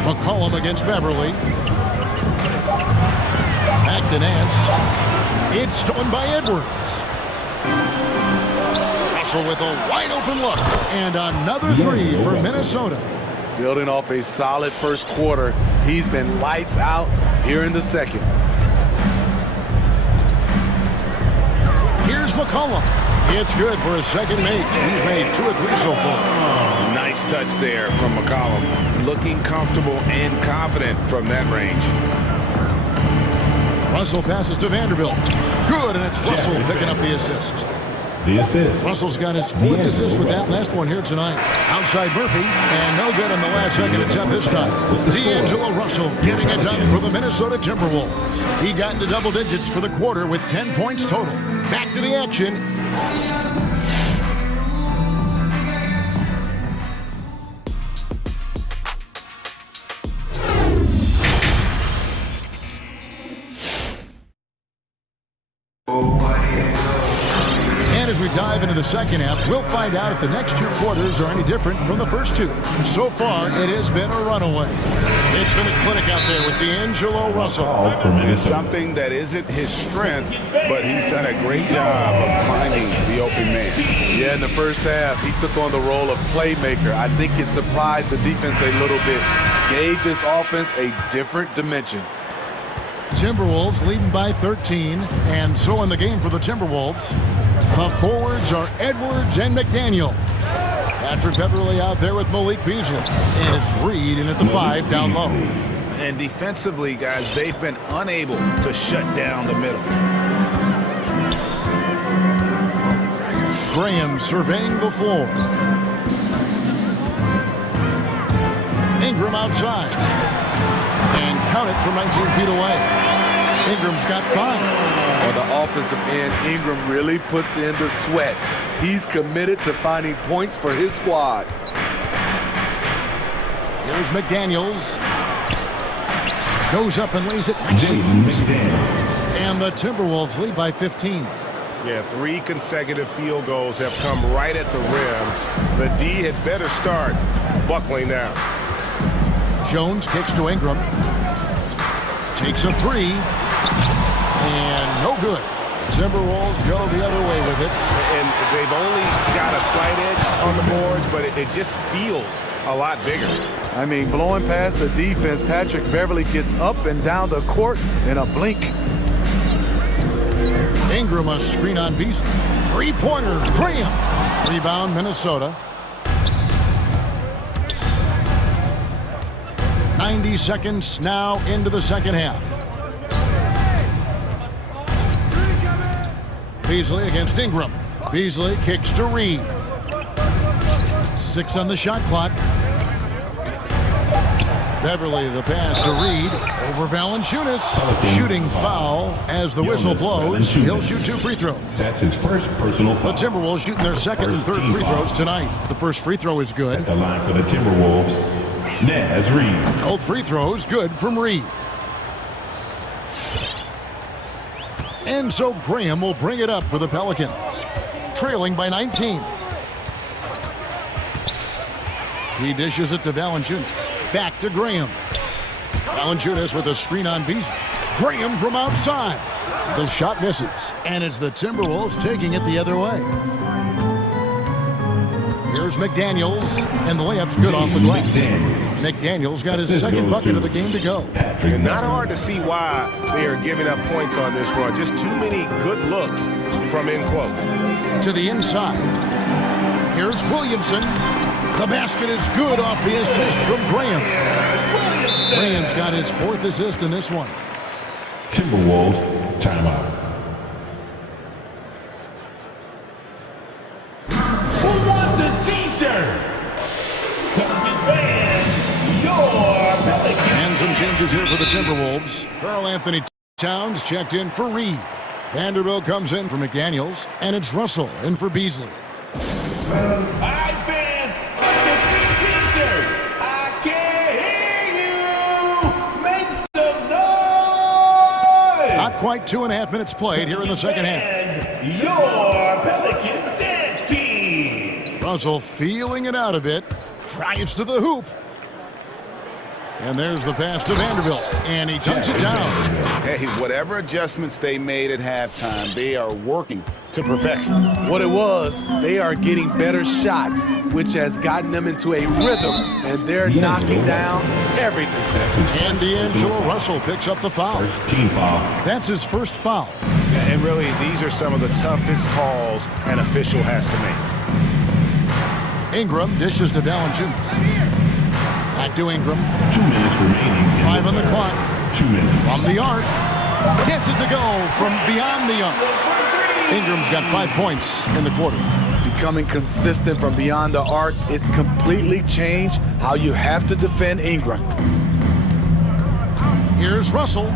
McCollum against Beverly. Back to Nance. It's stolen by Edwards. Russell with a wide open look. And another 3 for Minnesota. Building off a solid first quarter, he's been lights out here in the second. Here's McCollum. It's good for his second make. He's made 2 of 3 so far. Nice touch there from McCollum. Looking comfortable and confident from that range. Russell passes to Vanderbilt. Good, and it's Russell picking up the assist. The assist. Russell's got his 4th assist with that last one here tonight. Outside Murphy, and no good on the last second attempt this time. D'Angelo Russell getting it done for the Minnesota Timberwolves. He got into double digits for the quarter with 10 points total. Back to the action. As we dive into the second half, we'll find out if the next 2 quarters are any different from the first 2. So far, it has been a runaway. It's been a clinic out there with D'Angelo Russell. It's something that isn't his strength, but he's done a great job of finding the open man. Yeah, in the first half, he took on the role of playmaker. I think it surprised the defense a little bit. Gave this offense a different dimension. Timberwolves leading by 13, and so in the game for the Timberwolves, the forwards are Edwards and McDaniel. Patrick Beverly out there with Malik Beasley, and it's Reed in at the 5 down low. And defensively, guys, they've been unable to shut down the middle. Graham surveying the floor. Ingram outside. And count it from 19 feet away. Ingram's got 5. On the offensive end, Ingram really puts in the sweat. He's committed to finding points for his squad. Here's McDaniels. Goes up and lays it nice and easy. And the Timberwolves lead by 15. Yeah, 3 consecutive field goals have come right at the rim. The D had better start buckling down. Jones kicks to Ingram. Takes a 3. And no good. Timberwolves go the other way with it. And they've only got a slight edge on the boards, but it just feels a lot bigger. I mean, blowing past the defense, Patrick Beverly gets up and down the court in a blink. Ingram a screen on Beasley. 3-pointer, Graham. Rebound, Minnesota. 90 seconds now into the second half. Beasley against Ingram. Beasley kicks to Reed. 6 on the shot clock. Beverly, the pass to Reed over Valanciunas. Shooting foul as the whistle blows. He'll shoot 2 free throws. That's his first personal foul. The Timberwolves shooting their second and third free throws tonight. The first free throw is good. At the line for the Timberwolves, Naz Reed. Both free throws good from Reed. And so Graham will bring it up for the Pelicans, trailing by 19. He dishes it to Valanciunas. Back to Graham. Valanciunas with a screen on Beasley. Graham from outside. The shot misses. And it's the Timberwolves taking it the other way. Here's McDaniels. And the layup's good off the glass. McDaniels got his second bucket of the game to go. And not hard to see why they are giving up points on this run. Just too many good looks from in close. To the inside. Here's Williamson. The basket is good off the assist from Graham. Graham's got his 4th assist in this one. Timberwolves timeout. Who wants a t-shirt? Your Pelicans. And some changes here for the Timberwolves. Karl Anthony Towns checked in for Reed. Vanderbilt comes in for McDaniels. And it's Russell in for Beasley. Not quite 2.5 minutes played here in the second half. Your Pelicans dance team. Russell feeling it out a bit. Drives to the hoop. And there's the pass to Vanderbilt. And he dunks it down. Hey, whatever adjustments they made at halftime, they are working to perfection. What it was, they are getting better shots, which has gotten them into a rhythm, and they're knocking down everything. And D'Angelo Russell picks up the foul. First team foul. That's his first foul. And really, these are some of the toughest calls an official has to make. Ingram dishes to Valanciunas. Back to Ingram. 2 minutes remaining. 5 on the clock. 2 minutes. From the arc. Gets it to go from beyond the arc. Ingram's got 5 points in the quarter. Becoming consistent from beyond the arc, it's completely changed how you have to defend Ingram. Here's Russell.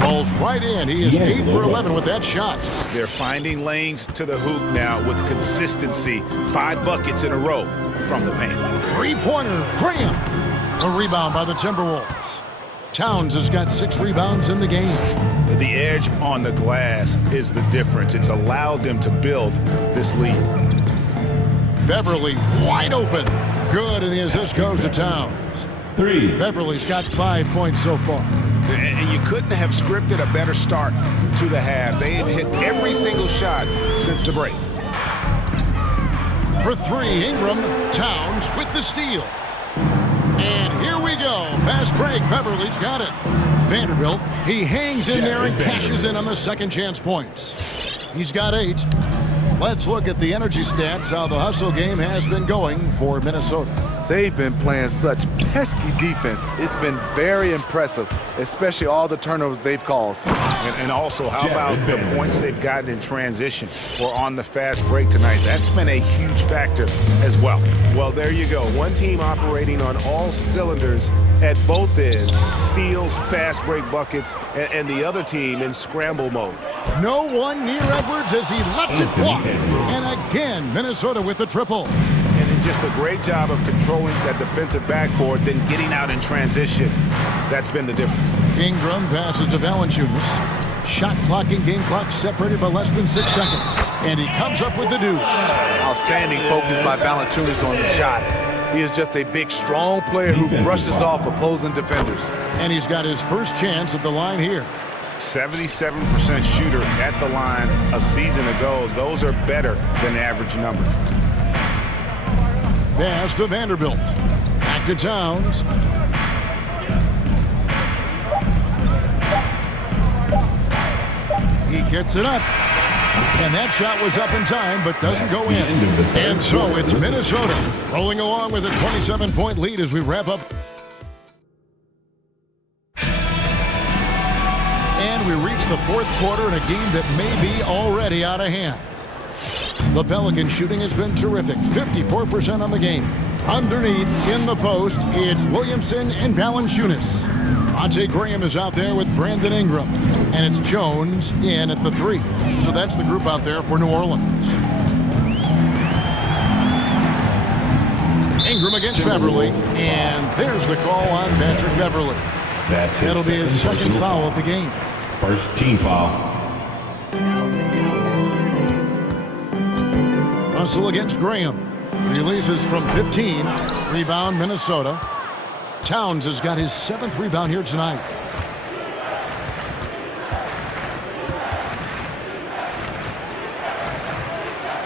Falls right in. He is 8 for 11 with that shot. They're finding lanes to the hoop now with consistency. 5 buckets in a row from the paint. 3-pointer, Graham. A rebound by the Timberwolves. Towns has got 6 rebounds in the game. The edge on the glass is the difference. It's allowed them to build this lead. Beverly wide open. Good, and the assist goes to Towns. 3. Beverly's got 5 points so far. And you couldn't have scripted a better start to the half. They have hit every single shot since the break. For 3, Ingram. Towns with the steal. And here we go. Fast break. Beverly's got it. Vanderbilt, he hangs in there and cashes in on the second chance points. He's got 8. Let's look at the energy stats, how the hustle game has been going for Minnesota. They've been playing such pesky defense. It's been very impressive, especially all the turnovers they've caused. And also, how about the points they've gotten in transition or on the fast break tonight? That's been a huge factor as well. Well, there you go. One team operating on all cylinders at both ends. Steals, fast break buckets, and the other team in scramble mode. No one near Edwards as he lets it walk. And again, Minnesota with the triple. And just a great job of controlling that defensive backboard, then getting out in transition. That's been the difference. Ingram passes to Valanciunas. Shot clock and game clock separated by less than 6 seconds. And he comes up with the deuce. Outstanding focus by Valanciunas on the shot. He is just a big, strong player who brushes off opposing defenders. And he's got his first chance at the line here. 77% shooter at the line a season ago. Those are better than average numbers. Pass to Vanderbilt. Back to Towns. He gets it up. And that shot was up in time, but doesn't go in. And so it's Minnesota rolling along with a 27-point lead as we wrap up we reach the fourth quarter in a game that may be already out of hand. The Pelican shooting has been terrific, 54% on the game. Underneath, in the post, it's Williamson and Valanciunas. Devontae Graham is out there with Brandon Ingram. And it's Jones in at the 3. So that's the group out there for New Orleans. Ingram against Beverly. And there's the call on Patrick Beverly. That'll be his second foul of the game. First team foul. Russell against Graham. Releases from 15. Rebound, Minnesota. Towns has got his 7th rebound here tonight.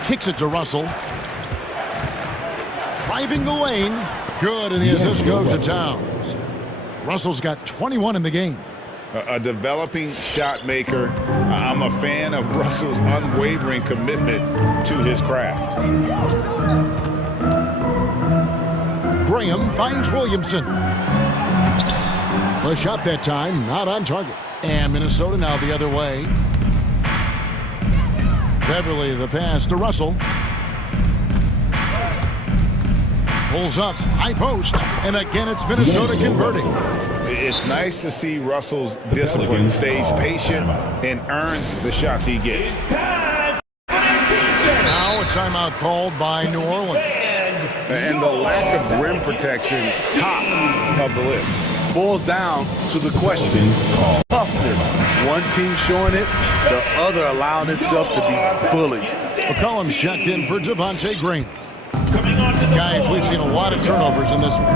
Kicks it to Russell. Driving the lane. Good, and the assist goes to Towns. Russell's got 21 in the game. A developing shot maker. I'm a fan of Russell's unwavering commitment to his craft. Graham finds Williamson. The shot that time, not on target. And Minnesota now the other way. Beverly, the pass to Russell. Pulls up, high post, and again it's Minnesota converting. It's nice to see Russell's discipline, stays patient, and earns the shots he gets. Now a timeout called by New Orleans. And the lack of rim protection, top of the list. Boils down to the question, toughness. One team showing it, the other allowing itself to be bullied. McCollum's checked in for Devontae Graham. Guys, we've seen a lot of turnovers in this one.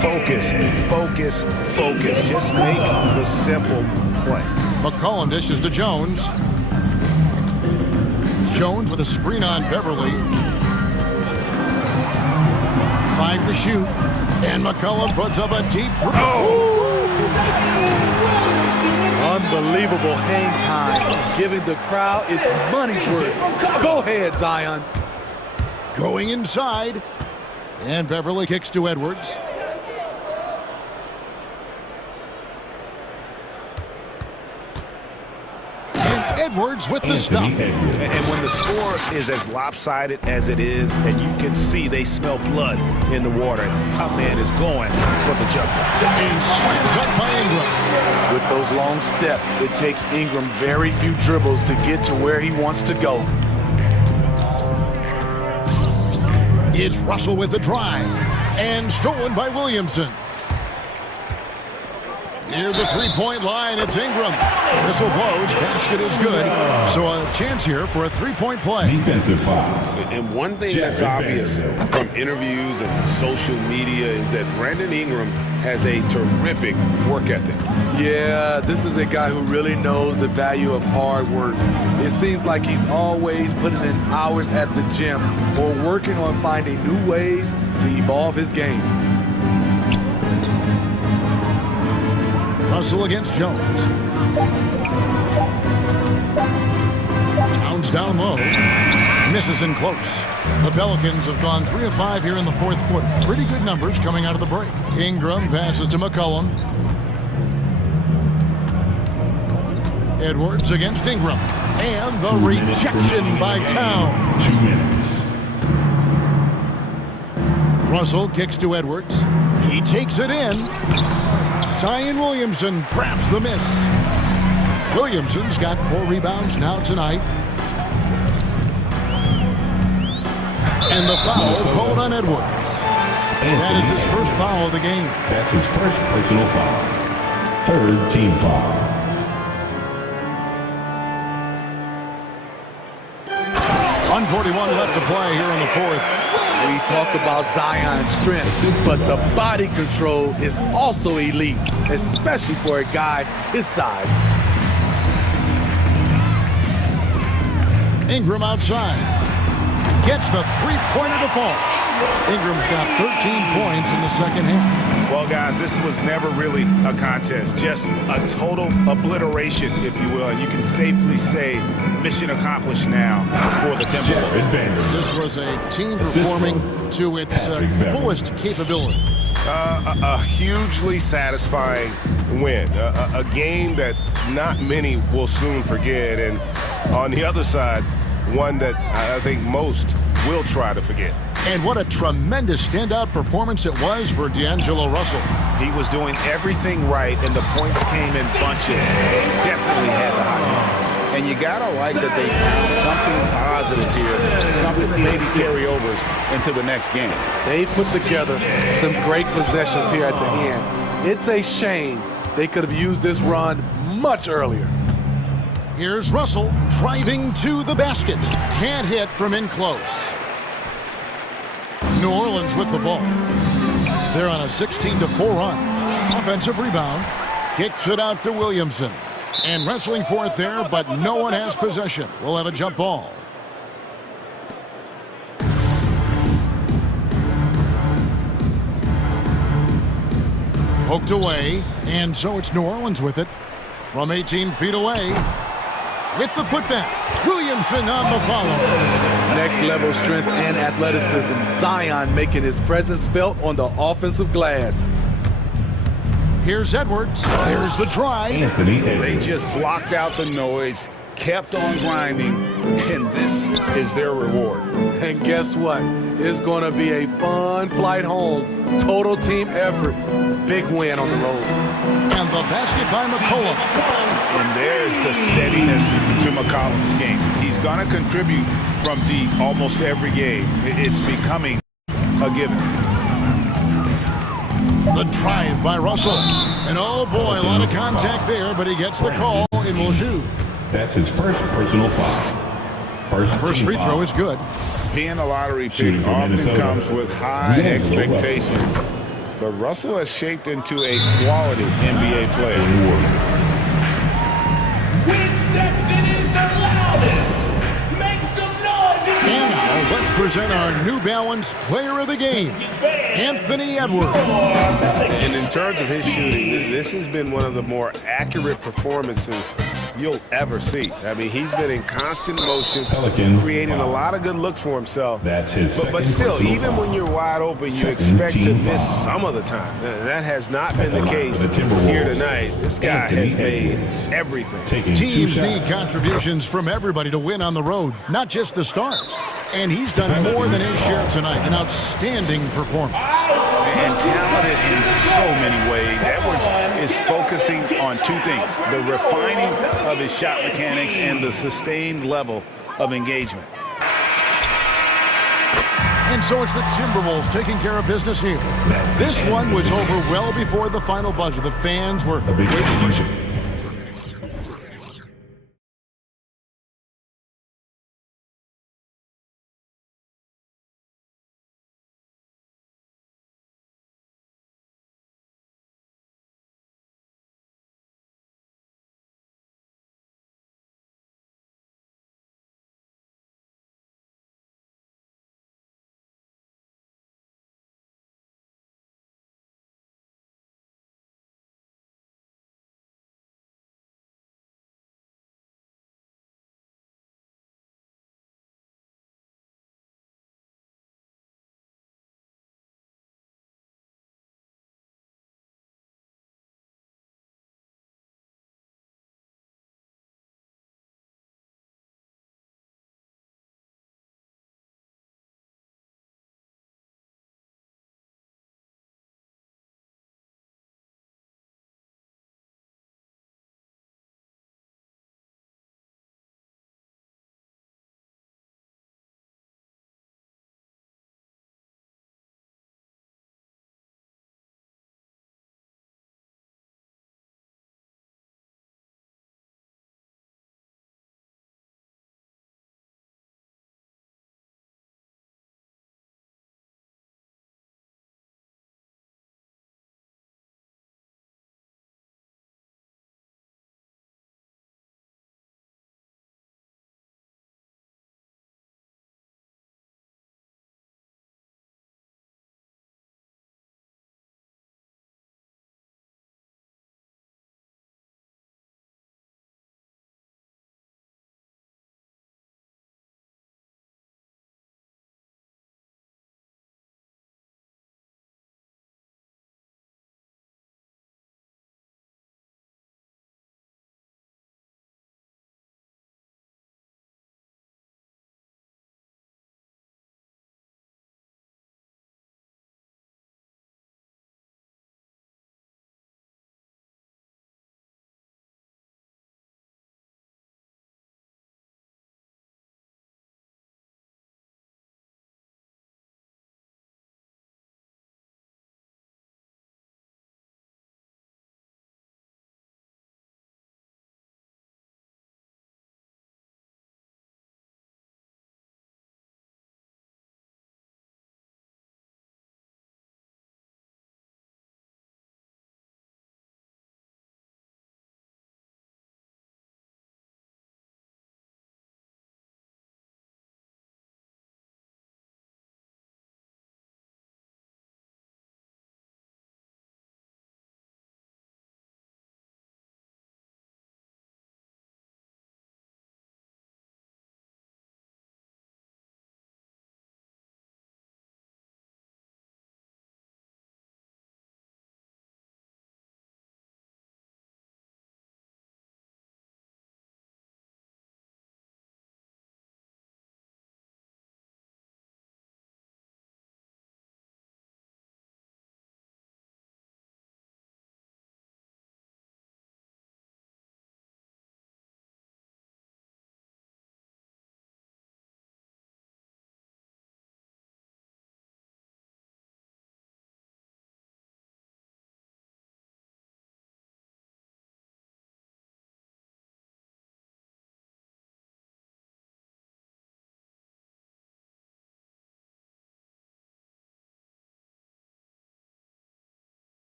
Focus, focus, focus. Just make the simple play. McCollum dishes to Jones. Jones with a screen on Beverly. 5 to shoot. And McCollum puts up a deep throw. Unbelievable hang time, giving the crowd its money's worth. Go ahead, Zion. Going inside. And Beverly kicks to Edwards. And Edwards with the stop. And when the score is as lopsided as it is, and you can see they smell blood in the water, our man is going for the jugular. And slammed up by Ingram. With those long steps, it takes Ingram very few dribbles to get to where he wants to go. It's Russell with the drive. And stolen by Williamson. Near the three-point line, it's Ingram. Whistle blows, basket is good. So a chance here for a three-point play. Defensive foul. And one thing that's obvious from interviews and social media is that Brandon Ingram has a terrific work ethic. Yeah, this is a guy who really knows the value of hard work. It seems like he's always putting in hours at the gym or working on finding new ways to evolve his game. Russell against Jones. Towns down low. Misses in close. The Pelicans have gone 3 of 5 here in the fourth quarter. Pretty good numbers coming out of the break. Ingram passes to McCollum. Edwards against Ingram. And the rejection by Towns. 2 minutes. Russell kicks to Edwards. He takes it in. Zion Williamson grabs the miss. Williamson's got 4 rebounds now tonight. And the foul called on Edwards. That is his first foul of the game. That's his first personal foul. 3rd team foul. 1:41 left to play here in the fourth. We talk about Zion's strength, but the body control is also elite, especially for a guy his size. Ingram outside. Gets the three-pointer to fall. Ingram's got 13 points in the second half. Well, guys, this was never really a contest, just a total obliteration, if you will. And you can safely say mission accomplished now for the Timberwolves. This was a team performing to its fullest capability. A hugely satisfying win. A game that not many will soon forget. And on the other side, one that I think most will try to forget. And what a tremendous standout performance it was for D'Angelo Russell. He was doing everything right, and the points came in bunches. Definitely had the hot hand. And you gotta like that they found something positive here, something that maybe carry overs into the next game. They put together some great possessions here at the end. It's a shame they could have used this run much earlier. Here's Russell driving to the basket. Can't hit from in close. New Orleans with the ball. They're on a 16-4 run. Offensive rebound. Kicks it out to Williamson. And wrestling for it there, but no one has possession. We'll have a jump ball. Poked away, and so it's New Orleans with it. From 18 feet away. With the putback. Williamson on the follow. Next level strength and athleticism. Zion making his presence felt on the offensive glass. Here's Edwards. There's the drive. They just blocked out the noise, kept on grinding, and this is their reward. And guess what? It's going to be a fun flight home. Total team effort. Big win on the road. And the basket by McCollum. And there's the steadiness to McCollum's game. He's going to contribute from deep almost every game. It's becoming a given. The drive by Russell. And oh boy, a lot of contact there, but he gets the call and will shoot. That's his first personal foul. First free throw is good. Being a lottery pick often comes with high expectations. But Russell has shaped into a quality NBA player. Winception is the loudest. Make some noise. And now let's present our New Balance Player of the Game, Anthony Edwards. And in terms of his shooting, this has been one of the more accurate performances you'll ever see. I mean, he's been in constant motion, creating a lot of good looks for himself. That's his but still, even when you're wide open, you expect to miss some of the time. That has not been the case here tonight. This guy has made everything. Teams need contributions from everybody to win on the road, not just the stars. And he's done more than his share tonight. An outstanding performance. And talented in so many ways. Edwards is focusing on two things: the refining of his shot mechanics and the sustained level of engagement. And so it's the Timberwolves taking care of business here. This one was over well before the final buzzer. The fans were waiting for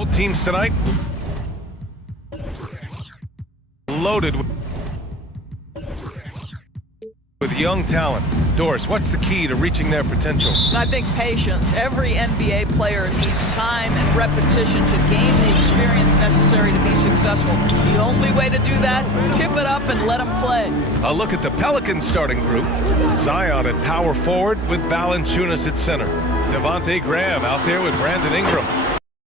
Both teams tonight loaded with young talent. Doris, what's the key to reaching their potential? I think patience. Every NBA player needs time and repetition to gain the experience necessary to be successful. The only way to do that, tip it up and let them play. A look at the Pelicans starting group. Zion at power forward with Valanciunas at center. Devontae Graham out there with Brandon Ingram.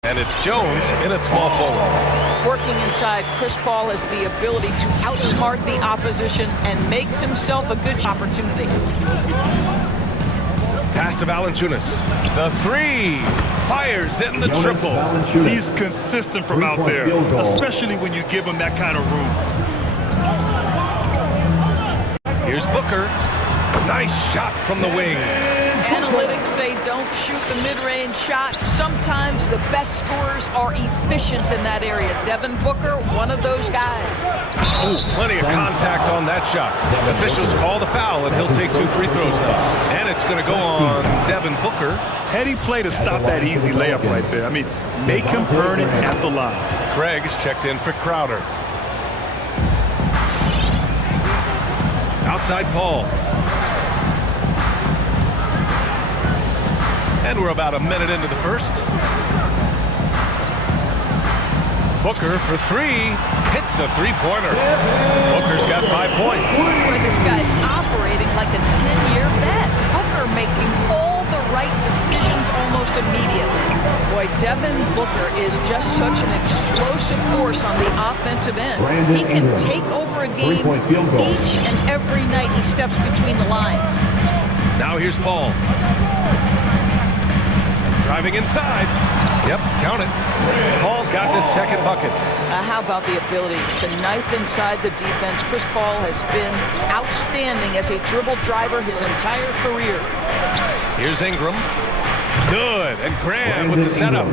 And it's Jones in at small forward. Working inside, Chris Paul has the ability to outsmart the opposition and makes himself a good opportunity. Pass to Valanciunas. The three. Fires in the triple. He's consistent from out there, especially when you give him that kind of room. Here's Booker. Nice shot from the wing. Analytics say don't shoot the mid-range shot. Sometimes the best scorers are efficient in that area. Devin Booker, one of those guys. Oh, plenty of contact on that shot. Officials call the foul, and he'll take 2 free throws now. And it's going to go on Devin Booker. Heady play to stop that easy layup right there. I mean, make him earn it at the line. Craig is checked in for Crowder. Outside Paul. And we're about a minute into the first. Booker for 3. Hits a three-pointer. Booker's got 5 points. Boy, this guy's operating like a 10-year vet. Booker making all the right decisions almost immediately. Boy, Devin Booker is just such an explosive force on the offensive end. He can take over a game each and every night he steps between the lines. Now here's Paul. Driving inside. Yep, count it. Paul's got his second bucket. How about the ability to knife inside the defense? Chris Paul has been outstanding as a dribble driver his entire career. Here's Ingram. Good. And Graham with the setup.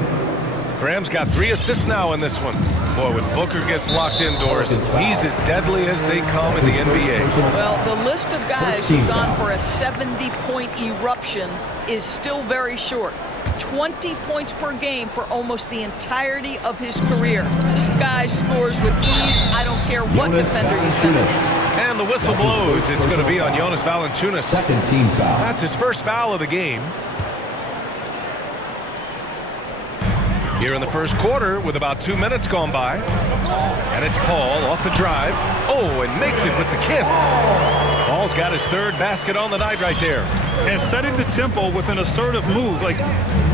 Graham's got 3 assists now in this one. Boy, when Booker gets locked indoors, he's as deadly as they come in the NBA. Well, the list of guys who've gone for a 70-point eruption is still very short. 20 points per game for almost the entirety of his career. This guy scores with ease. I don't care what defender you send him. And the whistle blows. It's going to be on Jonas Valanciunas. Second team foul. That's his first foul of the game. Here in the first quarter with about 2 minutes gone by. And it's Paul off the drive. Oh, and makes it with the kiss. Paul's got his 3rd basket on the night right there. And setting the tempo with an assertive move. Like,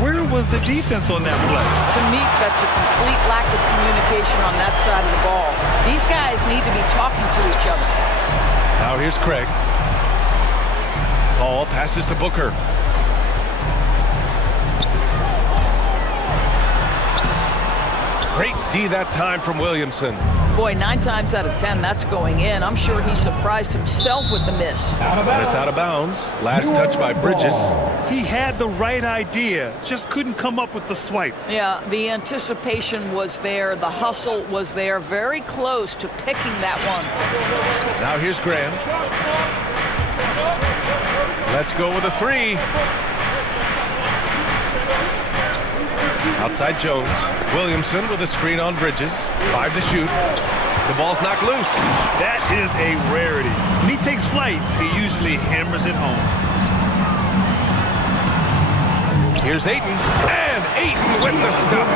where was the defense on that play? To me, that's a complete lack of communication on that side of the ball. These guys need to be talking to each other. Now here's Craig. Paul passes to Booker. Great D that time from Williamson. Boy, 9 times out of 10, that's going in. I'm sure he surprised himself with the miss. And it's out of bounds. Last touch by Bridges. He had the right idea, just couldn't come up with the swipe. Yeah, the anticipation was there. The hustle was there. Very close to picking that one. Now here's Graham. Let's go with a 3. Outside Jones. Williamson with a screen on Bridges. 5 to shoot. The ball's knocked loose. That is a rarity. When he takes flight, he usually hammers it home. Here's Ayton. And Ayton with the stuff.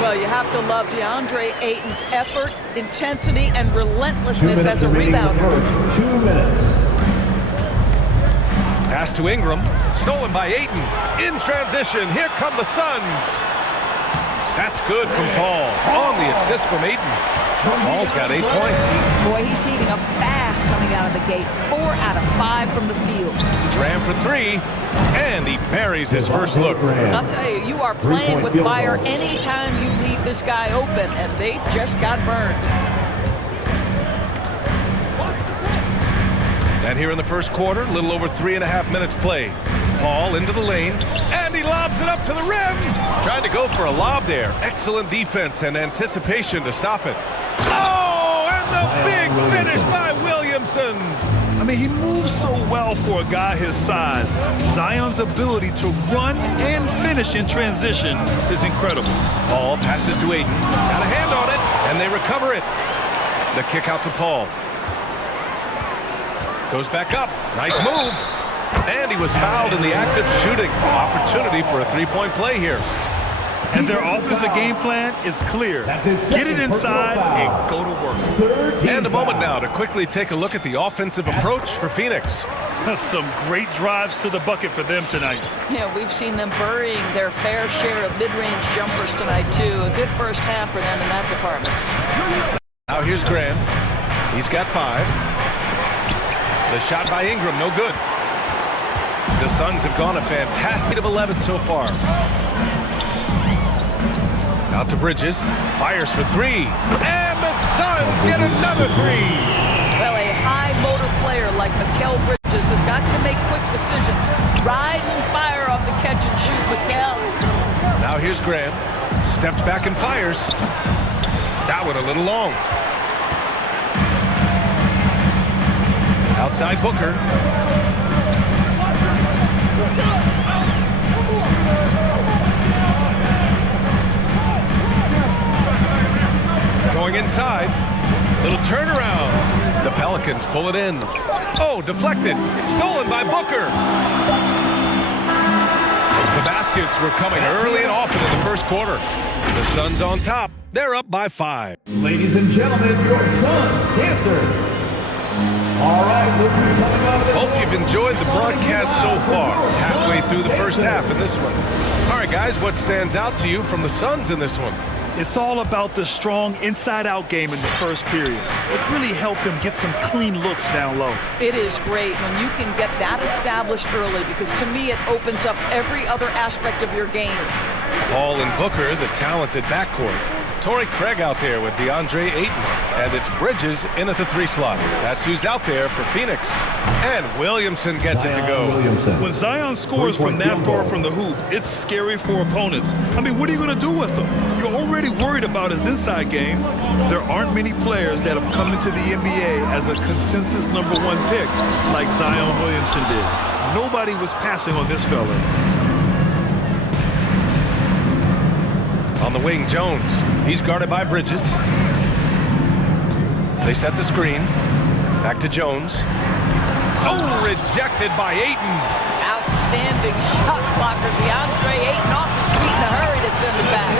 Well, you have to love DeAndre Ayton's effort, intensity, and relentlessness as a rebounder. 2 minutes. Pass to Ingram. Stolen by Ayton. In transition. Here come the Suns. That's good from Paul. On the assist from Ayton. Paul's got 8 points. Boy, he's heating up fast coming out of the gate. 4 out of 5 from the field. Ran for 3, and he buries his first look. I'll tell you, you are playing with fire anytime you leave this guy open, and they just got burned. And here in the first quarter, a little over 3.5 minutes played. Paul into the lane, and he lobs it up to the rim. Trying to go for a lob there. Excellent defense and anticipation to stop it. Oh, and the big finish by Williamson. I mean, he moves so well for a guy his size. Zion's ability to run and finish in transition is incredible. Paul passes to Aiden. Got a hand on it, and they recover it. The kick out to Paul. Goes back up. Nice move. And he was fouled in the act of shooting. Opportunity for a three-point play here. And their offensive game plan is clear. Get it inside and go to work. And a moment now to quickly take a look at the offensive approach for Phoenix. Some great drives to the bucket for them tonight. Yeah, we've seen them burying their fair share of mid-range jumpers tonight, too. A good first half for them in that department. Now here's Graham. He's got 5. The shot by Ingram, no good. The Suns have gone a fantastic of 11 so far. Out to Bridges, fires for 3, and the Suns get another 3. Well, a high motor player like Mikal Bridges has got to make quick decisions. Rise and fire off the catch and shoot, Mikal. Now here's Graham, steps back and fires. That one a little long. Outside Booker. Going inside. Little turnaround. The Pelicans pull it in. Oh, deflected. Stolen by Booker. The baskets were coming early and often in the first quarter. The Suns on top. They're up by 5. Ladies and gentlemen, your Suns dancers. All right, look who's coming out of the Hope you've enjoyed the broadcast so far. Halfway through the first half in this one. All right, guys, what stands out to you from the Suns in this one? It's all about the strong inside-out game in the first period. It really helped them get some clean looks down low. It is great when you can get that established early because, to me, it opens up every other aspect of your game. Paul and Booker, the talented backcourt. Torrey Craig out there with DeAndre Ayton. And it's Bridges in at the 3 slot. That's who's out there for Phoenix. And Williamson gets it to go. When Zion scores from that far from the hoop, it's scary for opponents. I mean, what are you going to do with him? You're already worried about his inside game. There aren't many players that have come into the NBA as a consensus #1 pick like Zion Williamson did. Nobody was passing on this fella. On the wing, Jones. He's guarded by Bridges. They set the screen. Back to Jones. Oh, rejected by Ayton. Outstanding shot blocker. DeAndre Ayton off his feet in a hurry to send it back.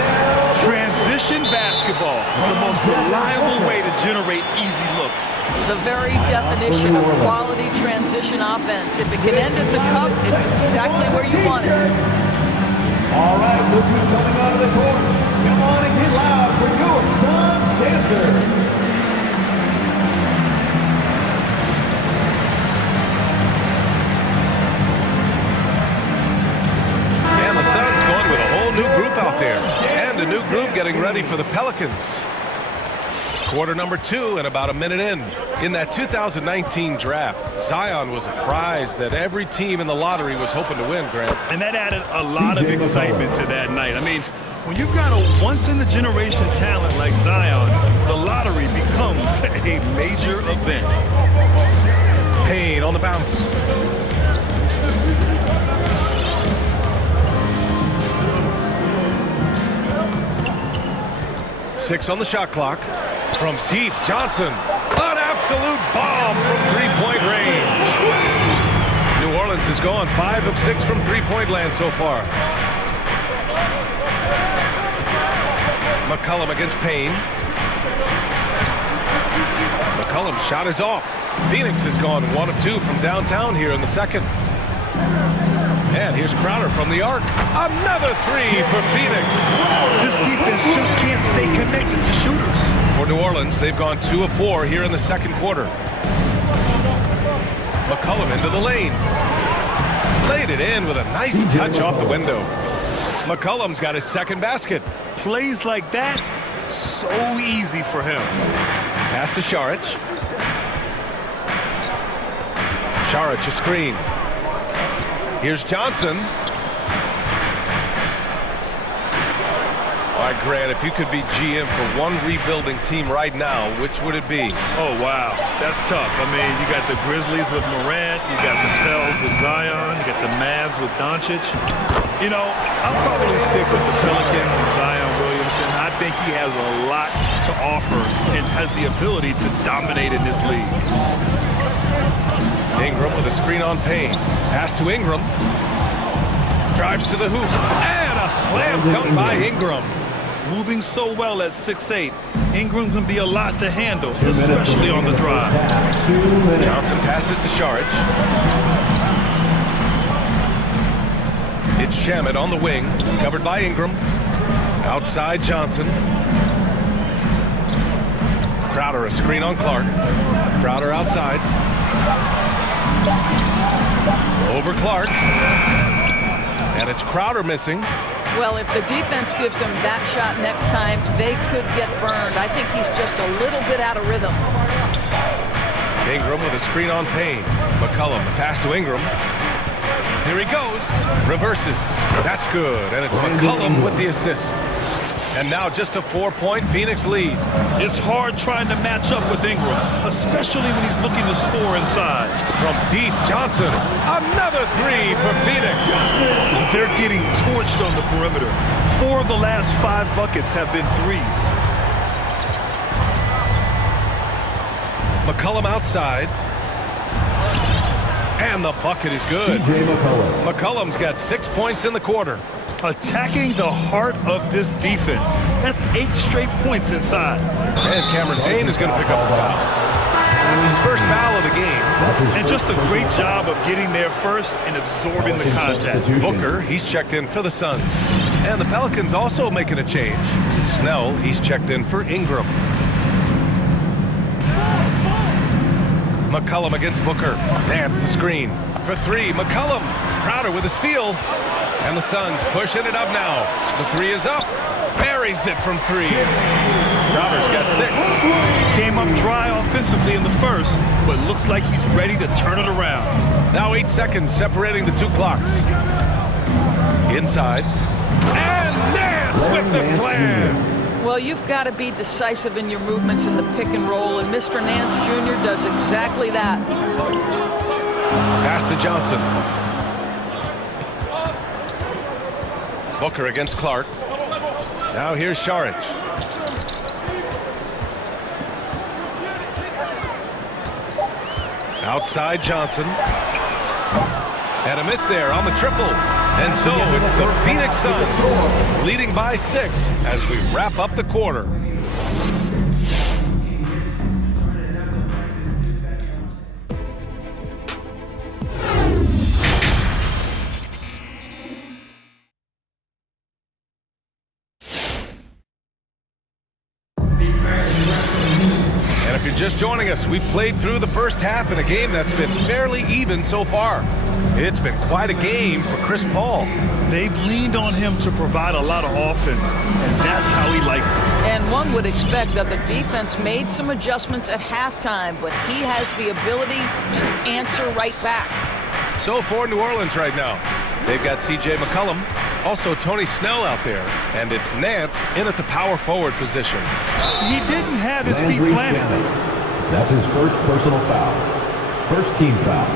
Transition basketball, the most reliable way to generate easy looks. The very definition of quality transition offense. If it can end at the cup, it's exactly where you want it. All right, look who's coming out of the corner. Come on and get loud for your Suns dancers. And the Suns going with a whole new group out there. And a new group getting ready for the Pelicans. Quarter number 2 and about a minute in. In that 2019 draft, Zion was a prize that every team in the lottery was hoping to win, Grant. And that added a lot of excitement to that night. I mean, when you've got a once-in-a-generation talent like Zion, the lottery becomes a major event. Payne on the bounce. Six on the shot clock. From deep, Johnson. An absolute bomb from three-point range. New Orleans has gone 5 of 6 from three-point land so far. McCollum against Payne. McCollum's shot is off. Phoenix has gone 1 of 2 from downtown here in the second. And here's Crowder from the arc. Another 3 for Phoenix. This defense just can't stay connected to shooters. For New Orleans, they've gone 2 of 4 here in the second quarter. McCollum into the lane. Laid it in with a nice touch off the window. McCollum's got his second basket. Plays like that, so easy for him. Pass to Šarić. Šarić a screen. Here's Johnson. All right, Grant, if you could be GM for one rebuilding team right now, which would it be? Oh, wow. That's tough. I mean, you got the Grizzlies with Morant, you got the Pels with Zion, you got the Mavs with Doncic. You know, I'll probably stick with the Pelicans and Zion Williamson. I think he has a lot to offer and has the ability to dominate in this league. Ingram with a screen on Payne. Pass to Ingram. Drives to the hoop. And a slam dunk by Ingram. Moving so well at 6'8", Ingram can be a lot to handle, especially on the drive. Johnson passes to Saric. It's Shamet on the wing, covered by Ingram. Outside Johnson. Crowder, a screen on Clark. Crowder outside. Over Clark. And it's Crowder missing. Well, if the defense gives him that shot next time, they could get burned. I think he's just a little bit out of rhythm. Ingram with a screen on Payne. McCollum, the pass to Ingram. Here he goes. Reverses. That's good. And it's McCollum with the assist. And now just a 4-point Phoenix lead. It's hard trying to match up with Ingram, especially when he's looking to score inside. From deep, Johnson. Another three for Phoenix. They're getting torched on the perimeter. 4 of the last 5 buckets have been threes. McCollum outside. And the bucket is good. McCollum's got 6 points in the quarter. Attacking the heart of this defense. That's 8 straight points inside. And Cameron Payne is going to pick up the foul. That's his first foul of the game. And just a great job of getting there first and absorbing the contact. Booker, he's checked in for the Suns. And the Pelicans also making a change. Snell, he's checked in for Ingram. McCollum against Booker. Nance the screen. For 3, McCollum. Crowder with a steal. And the Suns pushing it up now. The 3 is up. Buries it from 3. Crowder's got 6. He came up dry offensively in the first, but looks like he's ready to turn it around. Now 8 seconds separating the 2 clocks. Inside. And Nance with the slam. Well, you've got to be decisive in your movements in the pick and roll, and Mr. Nance Jr. does exactly that. Pass to Johnson. Booker against Clark. Now here's Saric. Outside Johnson. And a miss there on the triple. And so it's the Phoenix Suns leading by 6 as we wrap up the quarter. Just joining us, we've played through the first half in a game that's been fairly even so far. It's been quite a game for Chris Paul. They've leaned on him to provide a lot of offense, and that's how he likes it. And one would expect that the defense made some adjustments at halftime, but he has the ability to answer right back. So for New Orleans right now, they've got C.J. McCollum, also Tony Snell out there, and it's Nance in at the power forward position. He didn't have his feet planted. That's his first personal foul. First team foul.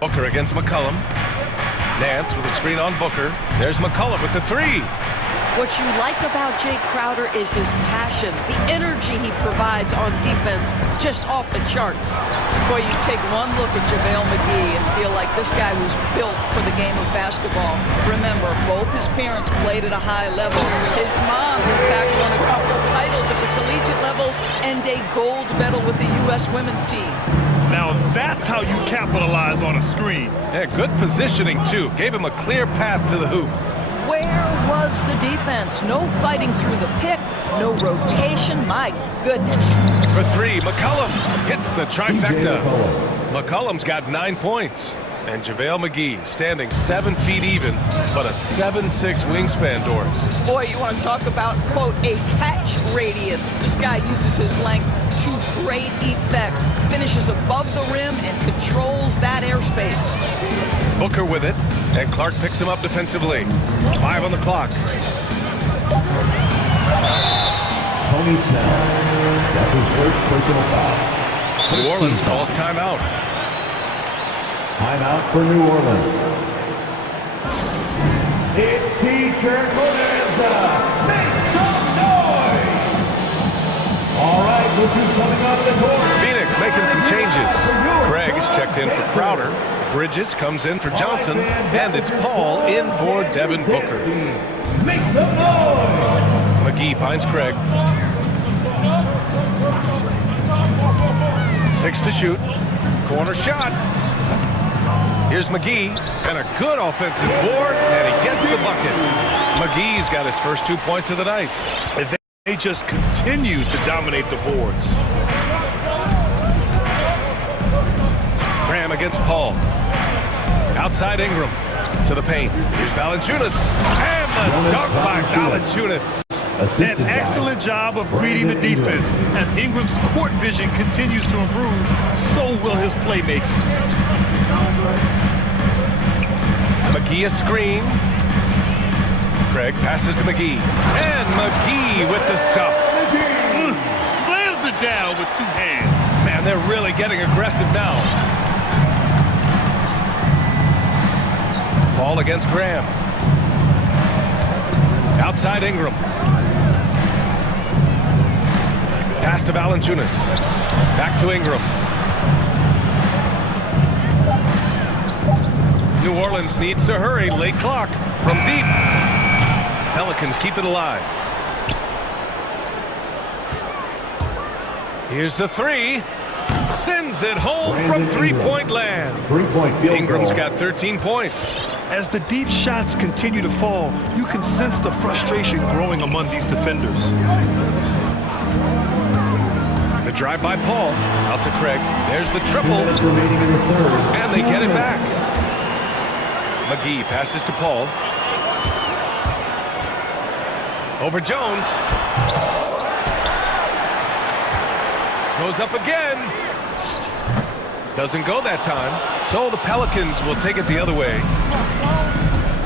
Booker against McCollum. Nance with a screen on Booker. There's McCollum with the 3. What you like about Jay Crowder is his passion, the energy he provides on defense, just off the charts. Boy, you take one look at JaVale McGee and feel like this guy was built for the game of basketball. Remember, both his parents played at a high level. His mom, in fact, won a couple of titles at the collegiate level and a gold medal with the U.S. women's team. Now that's how you capitalize on a screen. Yeah, good positioning, too. Gave him a clear path to the hoop. Where was the defense? No fighting through the pick, no rotation. My goodness. For 3, McCollum hits the trifecta. McCollum's got 9 points. And JaVale McGee standing 7 feet even, but a 7'6" wingspan, Doris. Boy, you want to talk about, quote, a catch radius. This guy uses his length to great effect. Finishes above the rim and controls that airspace. Booker with it, and Clark picks him up defensively. 5 on the clock. Tony Snell. That's his first personal foul. New Orleans calls timeout. Timeout for New Orleans. It's T-shirt Bonanza. Make some noise. All right, look who's coming out of the door. Phoenix making some changes. Craig is checked in for Crowder. Bridges comes in for Johnson, and it's Paul in for Devin Booker. Make some noise. McGee finds Craig. 6 to shoot. Corner shot. Here's McGee, and a good offensive board, and he gets the bucket. McGee's got his first 2 points of the night. They just continue to dominate the boards. Graham against Paul. Outside Ingram to the paint. Here's Valanciunas, and the dunk by Valanciunas. An excellent job of reading the defense. As Ingram's court vision continues to improve, so will his playmaking. McGee a screen. Craig passes to McGee. And McGee with the stuff. Slams it down with 2 hands. Man, they're really getting aggressive now. Paul against Graham. Outside Ingram. Pass to Valanciunas. Back to Ingram. New Orleans needs to hurry. Late clock from deep. Pelicans keep it alive. Here's the 3. Sends it home from three-point land. Ingram's got 13 points. As the deep shots continue to fall, you can sense the frustration growing among these defenders. The drive by Paul. Out to Craig. There's the triple. And they get it back. McGee passes to Paul. Over Jones. Goes up again. Doesn't go that time. So the Pelicans will take it the other way.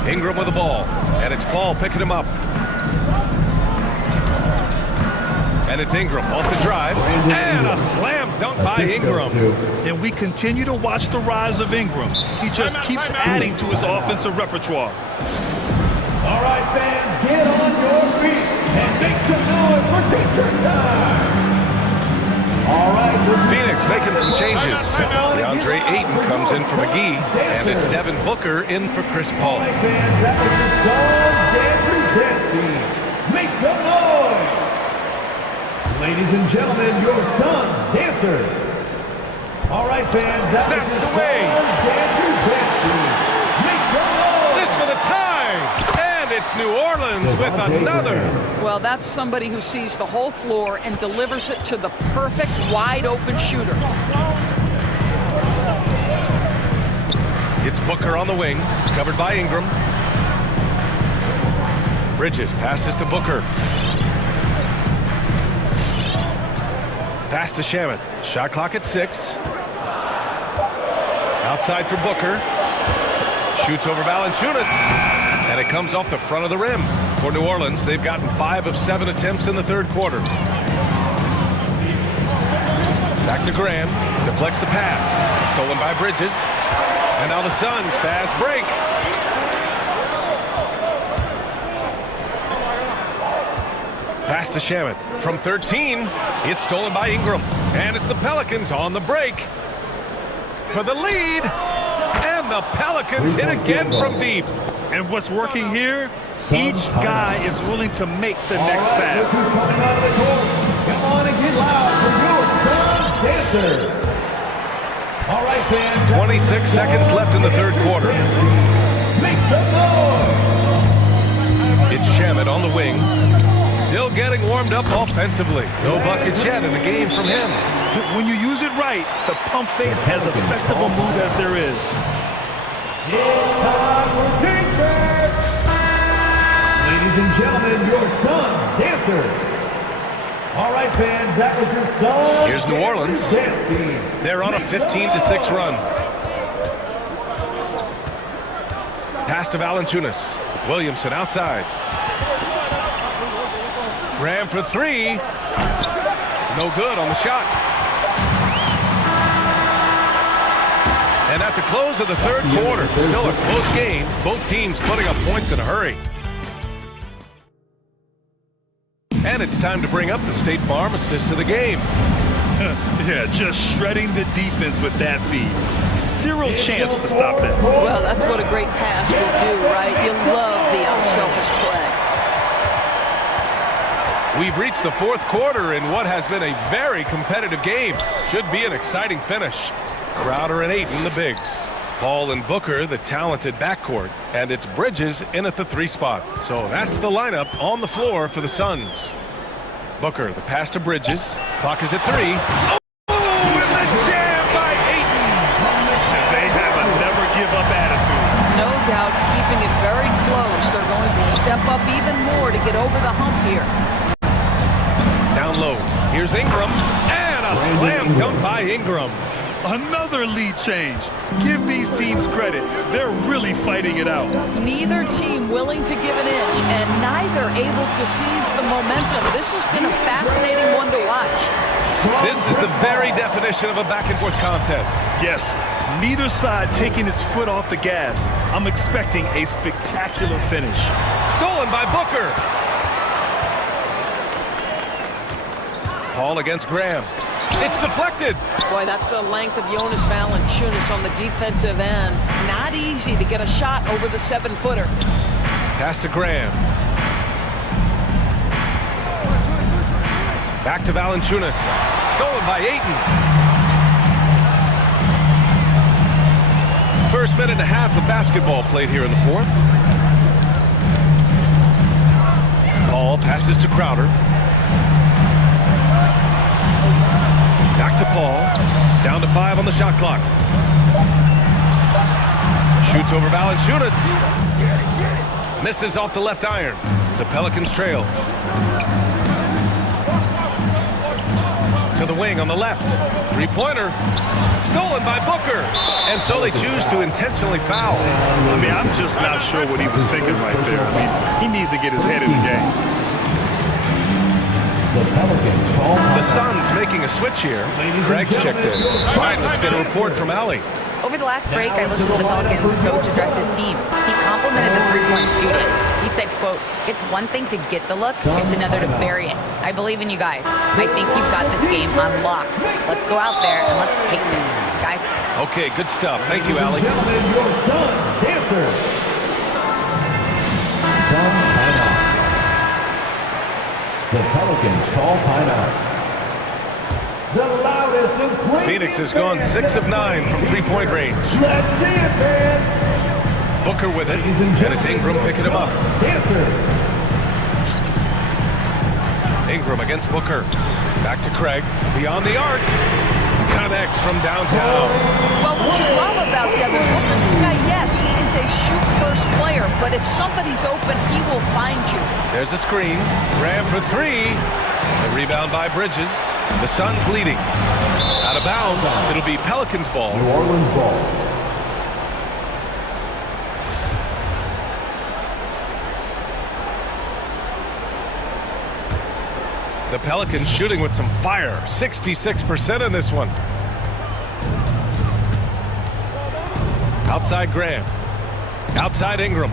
Ingram with the ball. And it's Paul picking him up. And it's Ingram off the drive. And a slam dunk by Ingram. And we continue to watch the rise of Ingram. He just keeps adding to his offensive repertoire. All right, fans, get on your feet and make some noise for teacher time. All right, Phoenix making some changes. DeAndre Ayton comes in for McGee, and it's Devin Booker in for Chris Paul. Fans, that was your son's dancers dance team. Make some noise. Ladies and gentlemen, your son's dancer. All right, fans, that was your son's dancers dance team. Make some noise. This for the tie. And it's New Orleans with another. Well, that's somebody who sees the whole floor and delivers it to the perfect wide-open shooter. It's Booker on the wing, covered by Ingram. Bridges passes to Booker. Pass to Shamet. Shot clock at 6. Outside for Booker. Shoots over Valanciunas. And it comes off the front of the rim. For New Orleans, they've gotten 5 of 7 attempts in the third quarter. Back to Graham. Deflects the pass. Stolen by Bridges. And now the Suns fast break. Pass to Shamet. From 13, it's stolen by Ingram. And it's the Pelicans on the break for the lead. And the Pelicans hit again from deep. And what's working here, each guy is willing to make the next pass. Coming out of the court. Come on and get loud for your son's dancer. All right, fans. 26 seconds left in the third quarter. Make some noise. It's Shamet on the wing. Still getting warmed up offensively. No buckets yet in the game from him. When you use it right, the pump fakes as effective a move as there is. It's time for Dancers! Ladies and gentlemen, your son's dancer. All right, fans, that was your son. Here's New Orleans. They're on a 15-6 run. Pass to Valanciunas. Williamson outside. Graham for three. No good on the shot. And at the close of the third quarter, still a close game. Both teams putting up points in a hurry. And it's time to bring up the State Farm assist to the game. Yeah, just shredding the defense with that feed. Zero chance to stop that. Well, that's what a great pass will do, right? You love the unselfish play. We've reached the fourth quarter in what has been a very competitive game. Should be an exciting finish. Crowder and Ayton, the bigs. Paul and Booker, the talented backcourt. And it's Bridges in at the 3 spot. So that's the lineup on the floor for the Suns. Booker, the pass to Bridges. Clock is at 3. Oh, and the jam by Ayton. They have a never-give-up attitude. No doubt, keeping it very close. They're going to step up even more to get over the hump here. Down low. Here's Ingram. And a slam dunk by Ingram. Another lead change. Give these teams credit. They're really fighting it out. Neither team willing to give an inch, and neither able to seize the momentum. This has been a fascinating one to watch. This is the very definition of a back-and-forth contest. Yes, neither side taking its foot off the gas. I'm expecting a spectacular finish. Stolen by Booker. Paul against Graham. It's deflected. Boy, that's the length of Jonas Valanciunas on the defensive end. Not easy to get a shot over the 7-footer. Pass to Graham. Back to Valanciunas. Stolen by Ayton. First minute and a half of basketball played here in the fourth. Paul passes to Crowder. Back to Paul. Down to 5 on the shot clock. Shoots over Valanciunas. Misses off the left iron. The Pelicans trail. To the wing on the left. 3-pointer. Stolen by Booker. And so they choose to intentionally foul. I mean, I'm just not sure what he was thinking right there. I mean, he needs to get his head in the game. The Suns making a switch here. Craig's checked in. All right, let's get a report from Allie. Over the last break, I listened to the Pelicans coach address his team. He complimented the three-point shooting. He said, quote, "It's one thing to get the look, it's another to bury it. I believe in you guys. I think you've got this game on lock. Let's go out there and let's take this, guys." Okay, good stuff. Thank you, Allie. Your son's dancer. Suns timeout. The Pelicans call timeout. The loudest and greatest Phoenix has gone 6 of 9 from 3-point range. Let's see it, fans. Booker with it, and it's Ingram picking him up. Ingram against Booker. Back to Craig. Beyond the arc. Connects from downtown. Well, what you love about Devin Booker, this guy, yes, he is a shoot-first player, but if somebody's open, he will find you. There's a screen. Graham for 3. A rebound by Bridges. The Suns leading. Out of bounds. It'll be Pelicans ball. New Orleans ball. The Pelicans shooting with some fire. 66% in this one. Outside Graham. Outside Ingram.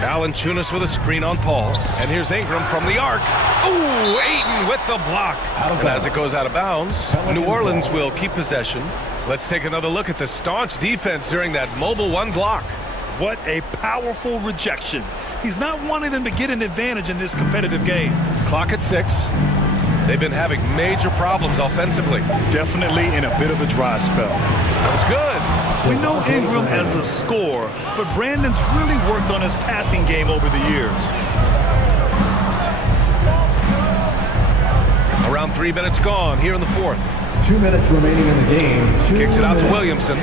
Valanciunas with a screen on Paul. And here's Ingram from the arc. Ooh, Ayton with the block. And as it goes out of bounds, New Orleans will keep possession. Let's take another look at the staunch defense during that mobile 1 block. What a powerful rejection. He's not wanting them to get an advantage in this competitive game. Clock at 6. They've been having major problems offensively. Definitely in a bit of a dry spell. That's good. We know Ingram as a scorer, but Brandon's really worked on his passing game over the years. Around 3 minutes gone here in the fourth. 2 minutes remaining in the game. Kicks it out to Williamson.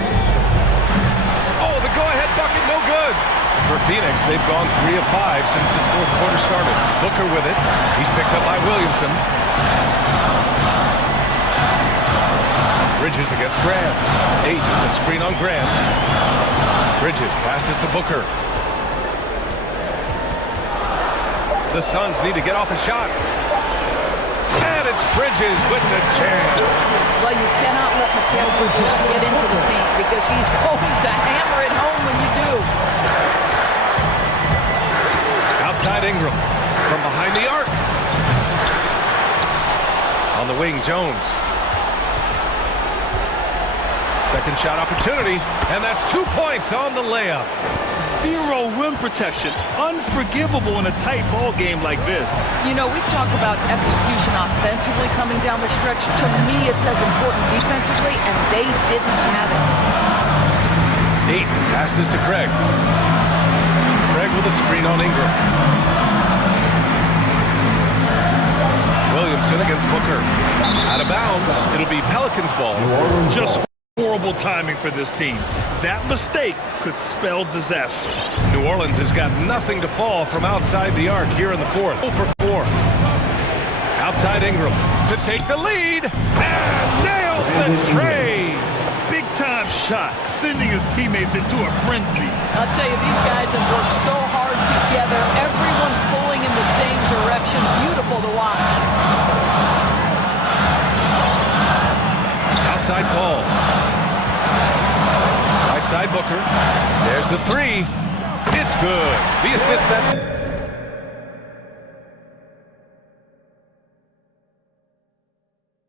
go-ahead bucket, no good. For Phoenix, they've gone 3 of 5 since this fourth quarter started. Booker with it. He's picked up by Williamson. Bridges against Graham. 8, the screen on Graham. Bridges passes to Booker. The Suns need to get off a shot. And it's Bridges with the jam. Well, you cannot let Mikal Bridges get into the paint because he's going to hammer it home when you do. Outside Ingram from behind the arc. On the wing, Jones. Second shot opportunity, and that's 2 points on the layup. Zero rim protection. Unforgivable in a tight ball game like this. You know, we talk about execution offensively coming down the stretch. To me, it's as important defensively, and they didn't have it. Ayton passes to Craig. Craig with a screen on Ingram. Williamson against Booker. Out of bounds. It'll be Pelicans ball. Just horrible timing for this team. That mistake could spell disaster. New Orleans has got nothing to fall from outside the arc here in the fourth. 0 for 4. Outside Ingram to take the lead and nails the tray. Big time shot, sending his teammates into a frenzy. I'll tell you, these guys have worked so hard together. Everyone pulling in the same direction. Beautiful to watch. Outside Paul. Right side Booker. There's the 3. It's good. The assist that...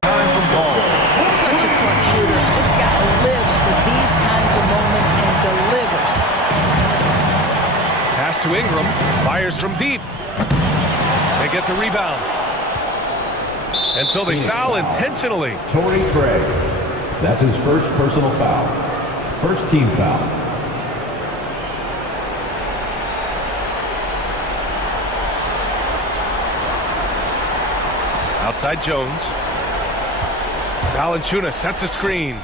Time from Ball. Such a clutch shooter. This guy lives for these kinds of moments and delivers. Pass to Ingram. Fires from deep. They get the rebound. And so they foul intentionally. Torrey Craig. That's his first personal foul. First team foul. Outside Jones. Valanciunas sets a screen.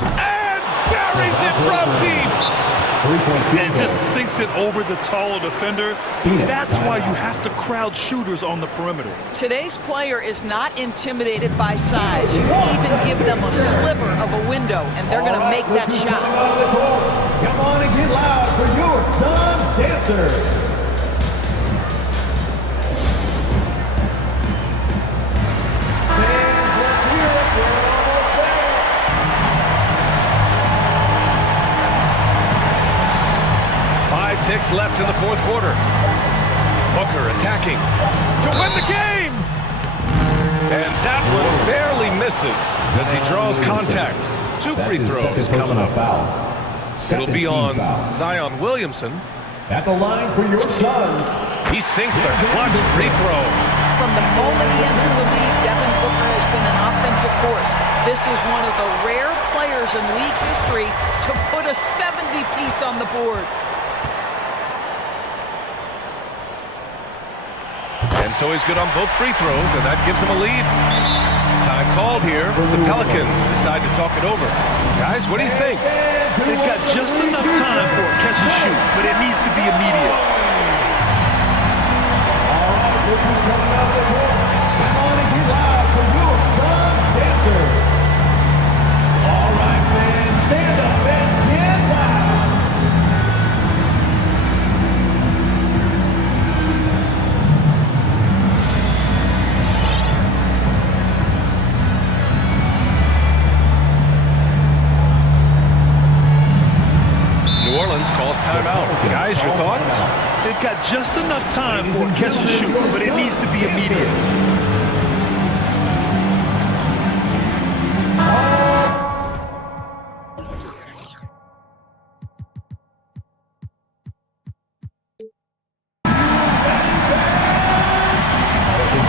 And buries it from deep. And just sinks it over the taller defender. That's why you have to crowd shooters on the perimeter. Today's player is not intimidated by size. You even give them a sliver of a window, and they're going to make that shot. Come on and get loud for your Suns dancers. 6 left in the fourth quarter. Booker attacking to win the game. And that one barely misses as he draws contact. 2 free throws coming up. It'll be on Zion Williamson. At the line for your Suns. He sinks the clutch free throw. From the moment he entered the league, Devin Booker has been an offensive force. This is one of the rare players in league history to put a 70-piece on the board. And so he's good on both free throws, and that gives him a lead. Time called here. The Pelicans decide to talk it over. Guys, what do you think? They've got just enough time for a catch and shoot, but it needs to be immediate. All right, this is coming up the court. Come on and get loud for your Suns dancers. All right, fans, stand up and get loud. New Orleans calls timeout. Guys, your thoughts? They've got just enough time for a catch and shoot, but it needs to be immediate.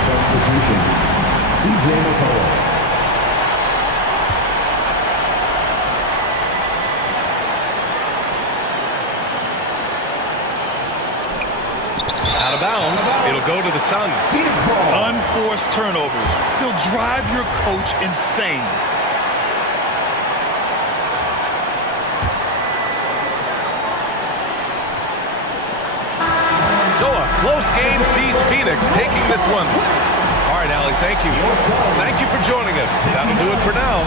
Substitution. C.J. McCollum. Out of bounds. It'll go to the Suns. Unforced turnovers. They'll drive your coach insane. close game sees Phoenix taking this one. All right, Allie, thank you. Thank you for joining us. That'll do it for now.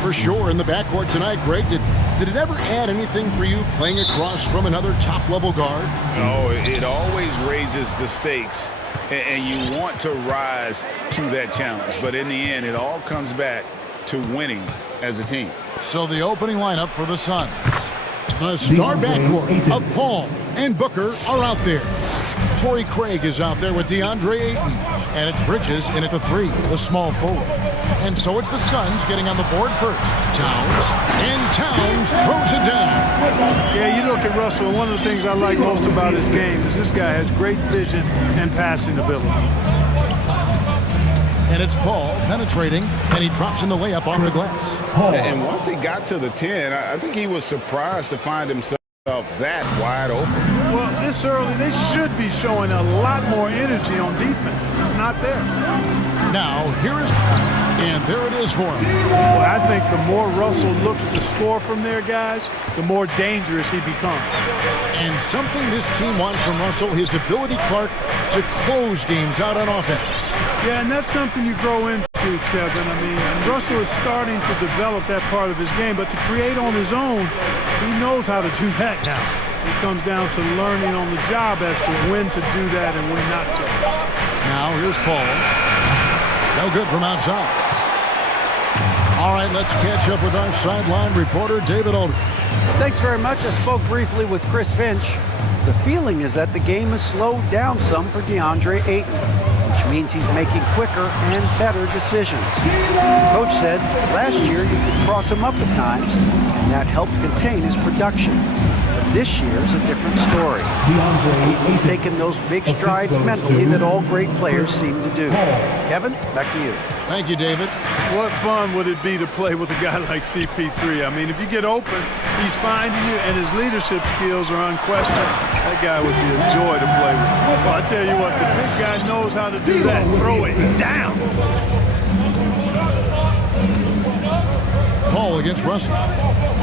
For sure in the backcourt tonight, Greg. Did it ever add anything for you playing across from another top-level guard? No, it always raises the stakes, and you want to rise to that challenge. But in the end, it all comes back to winning as a team. So the opening lineup for the Suns. The star backcourt of Paul and Booker are out there. Torrey Craig is out there with DeAndre Ayton. And it's Bridges in at the 3, the small forward. And so it's the Suns getting on the board first. Towns, and Towns throws it down. Yeah, you look at Russell, and one of the things I like most about his game is this guy has great vision and passing ability. And it's Paul penetrating, and he drops in the layup off the glass. And once he got to the 10, I think he was surprised to find himself that wide open. Well, this early, they should be showing a lot more energy on defense. It's not there. Now, here is... And there it is for him. Well, I think the more Russell looks to score from there, guys, the more dangerous he becomes. And something this team wants from Russell, his ability, Clark, to close games out on offense. Yeah, and that's something you grow into, Kevin. I mean, and Russell is starting to develop that part of his game, but to create on his own, he knows how to do that now. It comes down to learning on the job as to when to do that and when not to. Now, here's Paul. No good from outside. All right, let's catch up with our sideline reporter, David Aldridge. Thanks very much. I spoke briefly with Chris Finch. The feeling is that the game has slowed down some for DeAndre Ayton, which means he's making quicker and better decisions. Coach said last year you could cross him up at times, and that helped contain his production. But this year is a different story. Ayton's taken those big strides mentally that all great players seem to do. Kevin, back to you. Thank you, David. What fun would it be to play with a guy like CP3? I mean, if you get open, he's finding you, and his leadership skills are unquestioned. That guy would be a joy to play with. Well, I tell you what, the big guy knows how to do that. Throw it down. Paul against Russell.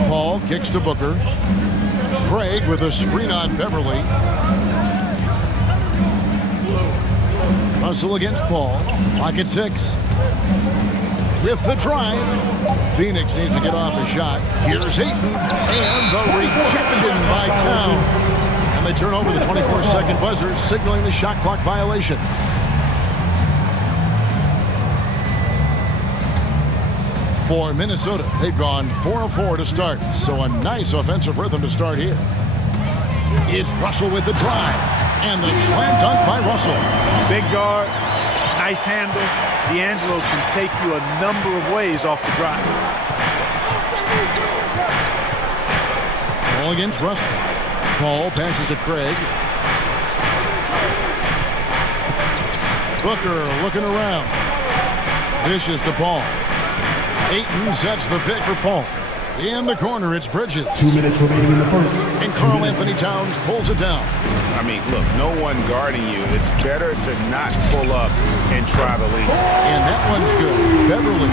Paul kicks to Booker. Craig with a screen on Beverly. Russell against Paul. Clock at 6. With the drive. Phoenix needs to get off a shot. Here's Ayton. And the rejection by Towns. And they turn over the 24-second buzzer, signaling the shot clock violation. For Minnesota, they've gone 4 of 4 to start. So a nice offensive rhythm to start here. It's Russell with the drive. And the slam dunk by Russell. Big guard, nice handle. D'Angelo can take you a number of ways off the drive. Ball against Russell. Paul passes to Craig. Booker looking around. Dishes to Paul. Ayton sets the pick for Paul. In the corner, it's Bridges. 2 minutes remaining in the first. And Karl Anthony Towns pulls it down. I mean, look, no one guarding you. It's better to not pull up and try the lead. And that one's good. Beverly.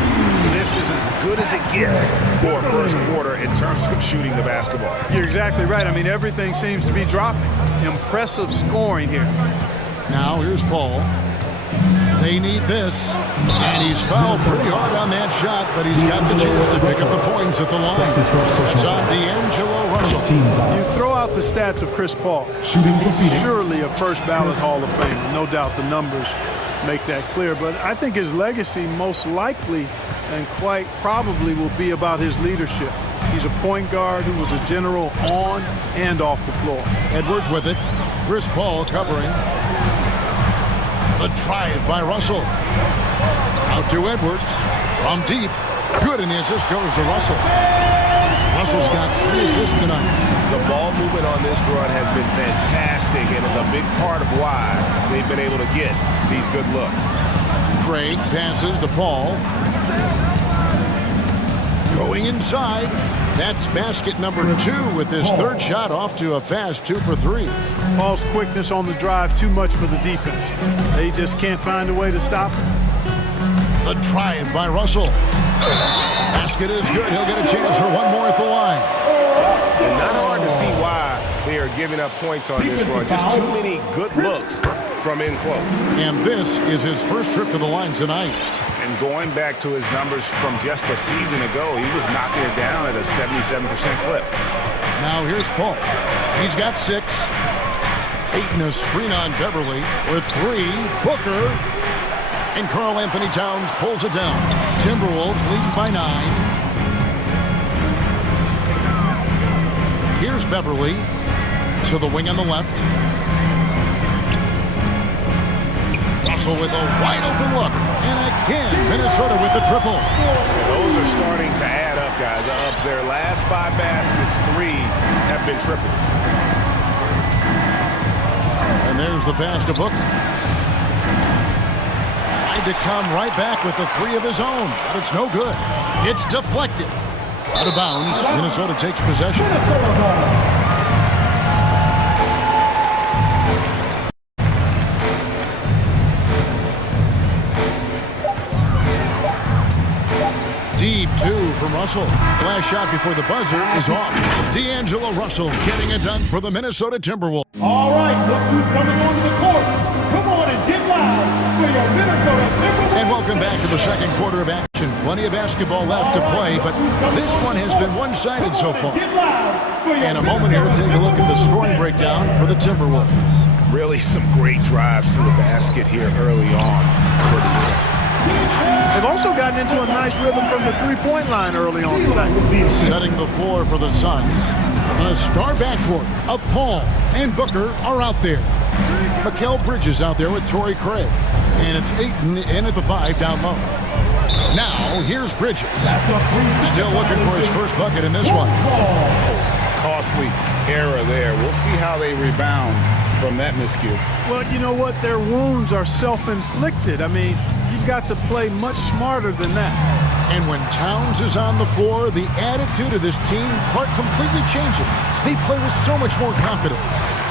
This is as good as it gets for first quarter in terms of shooting the basketball. You're exactly right. I mean, everything seems to be dropping. Impressive scoring here. Now here's Paul. They need this. And he's fouled pretty hard on that shot, but he's got the chance to pick up the points at the line. That's on D'Angelo Russell. You throw out the stats of Chris Paul. He's surely a first ballot Hall of Famer. No doubt the numbers make that clear. But I think his legacy most likely and quite probably will be about his leadership. He's a point guard who was a general on and off the floor. Edwards with it. Chris Paul covering. The drive by Russell. Out to Edwards. From deep. Good, and the assist goes to Russell. Russell's got 3 assists tonight. The ball movement on this run has been fantastic and is a big part of why they've been able to get these good looks. Craig passes to Paul. Going inside. That's basket number 2 with his third shot off to a fast 2 for 3. Paul's quickness on the drive, too much for the defense. They just can't find a way to stop him. The drive by Russell. Basket is good. He'll get a chance for one more at the line. And not hard to see why they are giving up points on this run. Just too many good looks from in close. And this is his first trip to the line tonight. And going back to his numbers from just a season ago, he was knocking it down at a 77% clip. Now here's Paul. He's got 6. Ayton a screen on Beverly with 3. Booker. And Karl Anthony Towns pulls it down. Timberwolves leading by 9. Here's Beverly to the wing on the left. Russell with a wide open look. And again, Minnesota with the triple. Those are starting to add up, guys. Of their last 5 baskets, 3 have been triples. And there's the pass to Booker. Tried to come right back with the 3 of his own, but it's no good. It's deflected. Out of bounds, Minnesota takes possession. Deep 2 from Russell. Last shot before the buzzer is off. D'Angelo Russell getting it done for the Minnesota Timberwolves. All right, look who's coming onto the court. Come on and get loud for your Minnesota Timberwolves. And welcome back to the second quarter of action. Plenty of basketball left to play, but this one has been one-sided so far. And a moment here to take a look at the scoring breakdown for the Timberwolves. Really some great drives to the basket here early on for the team. They've also gotten into a nice rhythm from the three-point line early on tonight. Setting the floor for the Suns. A star backcourt of Paul and Booker are out there. Mikal Bridges out there with Torrey Craig. And it's Ayton in at the 5 down low. Now, here's Bridges. Still looking for his first bucket in this one. Costly error there. We'll see how they rebound from that miscue. Well, you know what? Their wounds are self-inflicted. I mean, you've got to play much smarter than that. And when Towns is on the floor, the attitude of this team completely changes. They play with so much more confidence.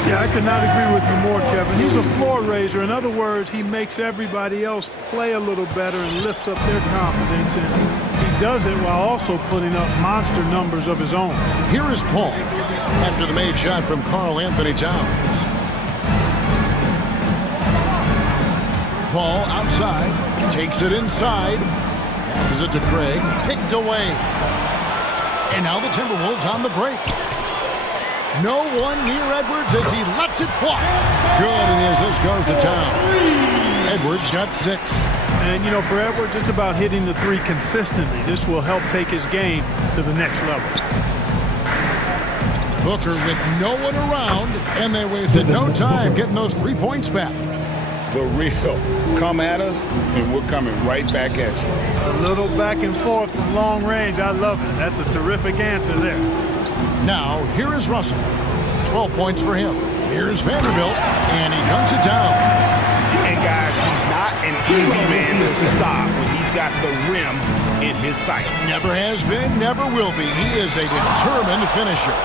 Yeah, I could not agree with you more, Kevin. He's a floor raiser. In other words, he makes everybody else play a little better and lifts up their confidence. And he does it while also putting up monster numbers of his own. Here is Paul after the made shot from Karl Anthony Towns. Paul outside, takes it inside, passes it to Craig, picked away. And now the Timberwolves on the break. No one near Edwards as he lets it fly. Good, and the assist goes to Towns. Edwards got 6. And, you know, for Edwards, it's about hitting the 3 consistently. This will help take his game to the next level. Booker with no one around, and they wasted no time getting those 3 points back. The real come at us, and we're coming right back at you. A little back and forth from long range. I love it. That's a terrific answer there. Now, here is Russell. 12 points for him. Here's Vanderbilt, and he dunks it down. And guys, he's not an easy man to stop when he's got the rim in his sights. Never has been, never will be. He is a determined finisher.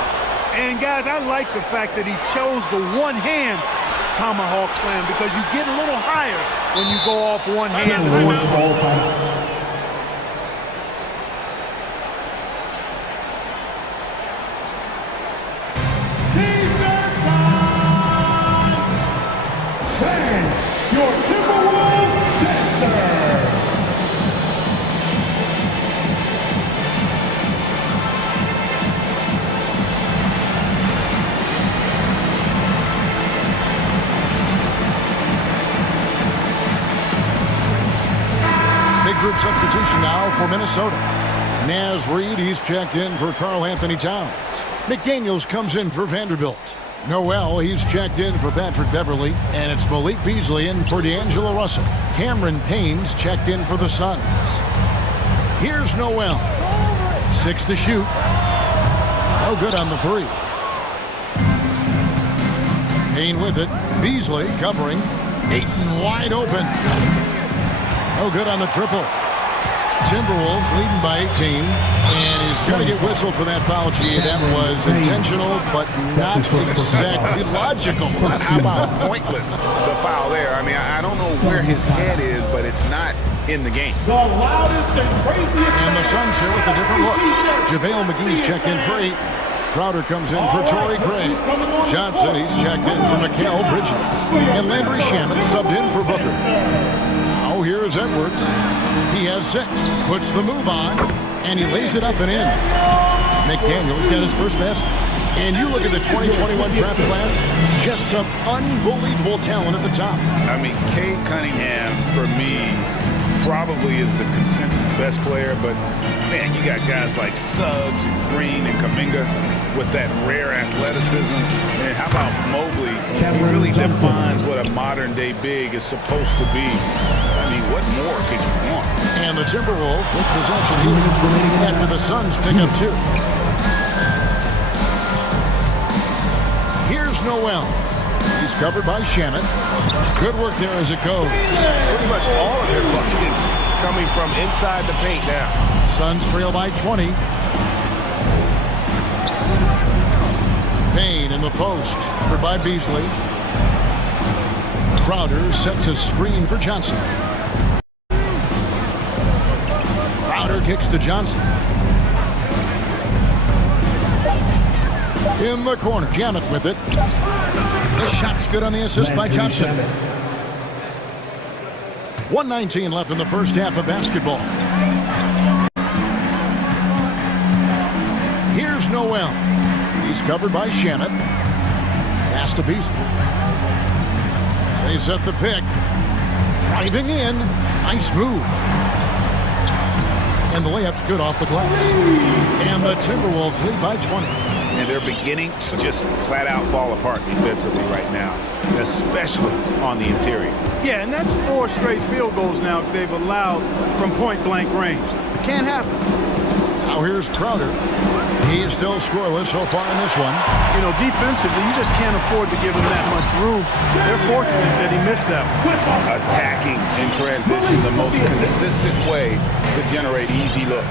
And guys, I like the fact that he chose the one-hand tomahawk slam because you get a little higher when you go off one hand. Your Timberwolves dancer. Big group substitution now for Minnesota. Naz Reid, he's checked in for Karl Anthony Towns. McDaniels comes in for Vanderbilt. Noel, he's checked in for Patrick Beverly, and it's Malik Beasley in for D'Angelo Russell. Cameron Payne's checked in for the Suns. Here's Noel. 6 to shoot. No good on the 3. Payne with it. Beasley covering. Ayton wide open. No good on the triple. Timberwolves leading by 18, and he's going to get whistled for that foul. Gee, that was intentional, but not exactly logical. How about pointless to foul there? I mean, I don't know where his head is, but it's not in the game. The loudest and craziest. And the Suns here with a different look. JaVale McGee's checked in for 8. Crowder comes in for Torrey Craig. Johnson, he's checked in for Mikal Bridges. And Landry Shamet subbed in for Booker. Now Now here's Edwards. He has 6. Puts the move on, and he lays it up and in. McDaniel's got his first basket. And you look at the 2021 draft class, just some unbelievable talent at the top. I mean, Cade Cunningham, for me, probably is the consensus best player, but man, you got guys like Suggs and Green and Kuminga with that rare athleticism. And how about Mobley? He really defines what a modern-day big is supposed to be. I mean, what more could you want? And the Timberwolves with possession here after the Suns pick up 2. Here's Noel. He's covered by Shamet. Good work there as it goes. Pretty much all of their buckets coming from inside the paint now. Suns trail by 20. Payne in the post. Covered by Beasley. Crowder sets a screen for Johnson. Crowder kicks to Johnson. In the corner, Shamet with it. The shot's good on the assist by Johnson. 1:19 left in the first half of basketball. Here's Noel. He's covered by Shamet. Pass to Beasley. They set the pick. Driving in. Nice move. And the layup's good off the glass. And the Timberwolves lead by 20. And they're beginning to just flat out fall apart defensively right now, especially on the interior. Yeah, and that's 4 straight field goals now they've allowed from point-blank range. Can't happen. Now here's Crowder. He's still scoreless so far in this one. You know, defensively, you just can't afford to give him that much room. They're fortunate that he missed that one. Attacking in transition, the most consistent way to generate easy looks.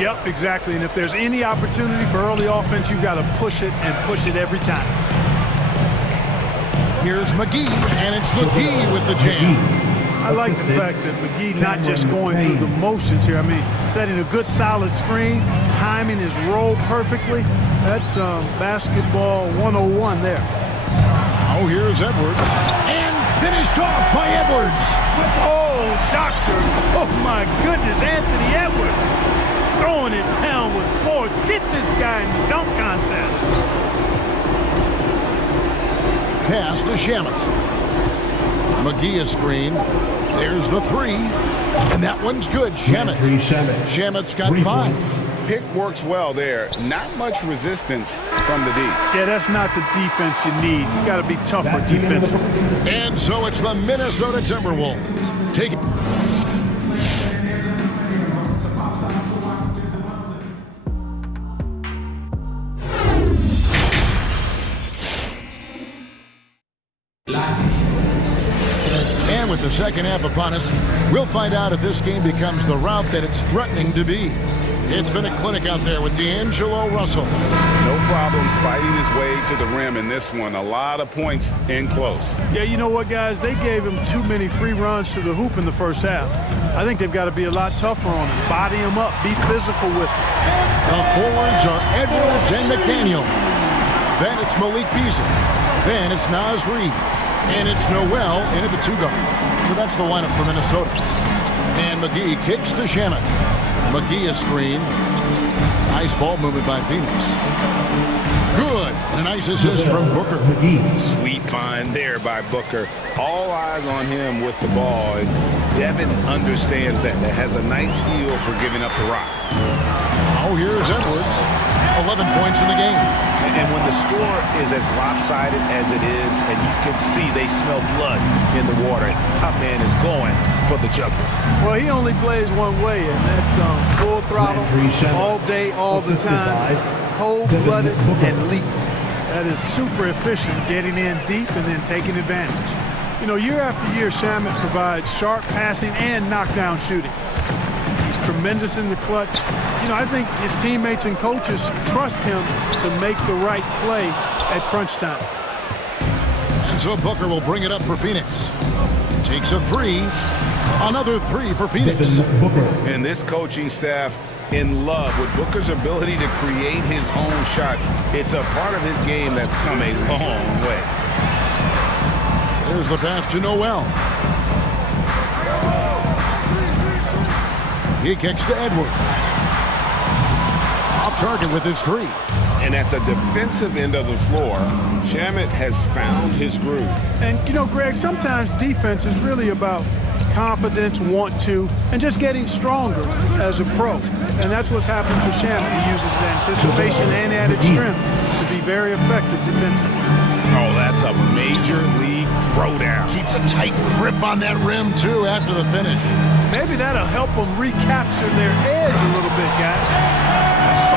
Yep, exactly. And if there's any opportunity for early offense, you've got to push it and push it every time. Here's McGee, and it's McGee with the jam. I like the fact that McGee not just going through the motions here. I mean, setting a good solid screen, timing his roll perfectly. That's basketball 101 there. Now here's Edwards. And finished off by Edwards. Oh, doctor. Oh, my goodness, Anthony Edwards. Throwing it down with force. Get this guy in the dunk contest. Pass to Shamet. McGee a screen. There's the 3. And that one's good. Shamet. Shamet's got 5. Pick works well there. Not much resistance from the D. Yeah, that's not the defense you need. You got to be tougher defensively. And so it's the Minnesota Timberwolves. Take it. And with the second half upon us, we'll find out if this game becomes the route that it's threatening to be. It's been a clinic out there with D'Angelo Russell. No problems fighting his way to the rim in this one. A lot of points in close. Yeah, you know what, guys? They gave him too many free runs to the hoop in the first half. I think they've got to be a lot tougher on him. Body him up. Be physical with him. The forwards are Edwards and McDaniel. Then it's Malik Beasley. Then it's Naz Reid. And it's Noel in at the 2 guard. So that's the lineup for Minnesota. And McGee kicks to Shamet. McGee a screen. Nice ball movement by Phoenix. Good. And a nice assist from Booker. Sweet find there by Booker. All eyes on him with the ball. And Devin understands that. That has a nice feel for giving up the rock. Oh, here's Edwards. 11 points in the game. And when the score is as lopsided as it is, and you can see they smell blood in the water, Hot Man is going for the jugular. Well, he only plays one way, and that's full throttle, all day, all the time, cold-blooded and lethal. That is super efficient, getting in deep and then taking advantage. You know, year after year, Shamet provides sharp passing and knockdown shooting. He's tremendous in the clutch. You know, I think his teammates and coaches trust him to make the right play at crunch time. And so Booker will bring it up for Phoenix. Takes a 3. Another 3 for Phoenix. And this coaching staff in love with Booker's ability to create his own shot. It's a part of his game that's come a long way. There's the pass to Noel. He kicks to Edwards. Off target with his three. And at the defensive end of the floor, Shamet has found his groove. And, you know, Greg, sometimes defense is really about confidence, want to, and just getting stronger as a pro. And that's what's happened for Shamet. He uses anticipation and added strength to be very effective defensively. Oh, that's a major league throwdown. Keeps a tight grip on that rim, too, after the finish. Maybe that'll help them recapture their edge a little bit, guys.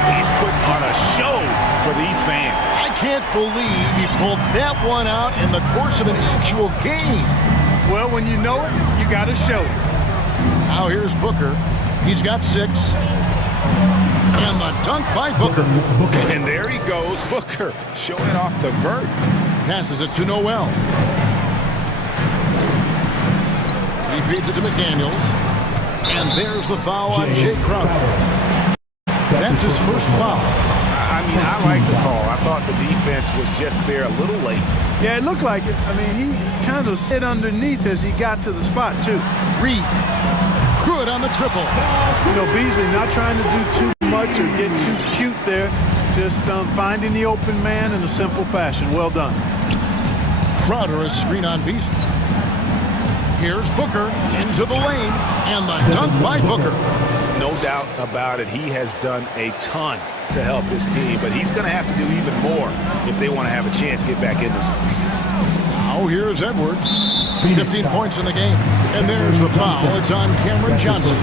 He's putting on a show for these fans. I can't believe he pulled that one out in the course of an actual game. Well, when you know it, you got to show it. Now here's Booker. He's got 6. And the dunk by Booker. And there he goes, Booker, showing off the vert. Passes it to Noel. He feeds it to McDaniels. And there's the foul on Jay Crowder. That's his first foul. I mean, I like the call. I thought the defense was just there a little late. Yeah, it looked like it. I mean, he kind of sit underneath as he got to the spot, too. Reed. Good on the triple. You know, Beasley not trying to do too much or get too cute there. Just finding the open man in a simple fashion. Well done. Crowder is screen on Beasley. Here's Booker into the lane. And the dunk by Booker. No doubt about it. He has done a ton to help his team, but he's going to have to do even more if they want to have a chance to get back in this one. Now here's Edwards. 15 points in the game. And there's the foul. It's on Cameron Johnson.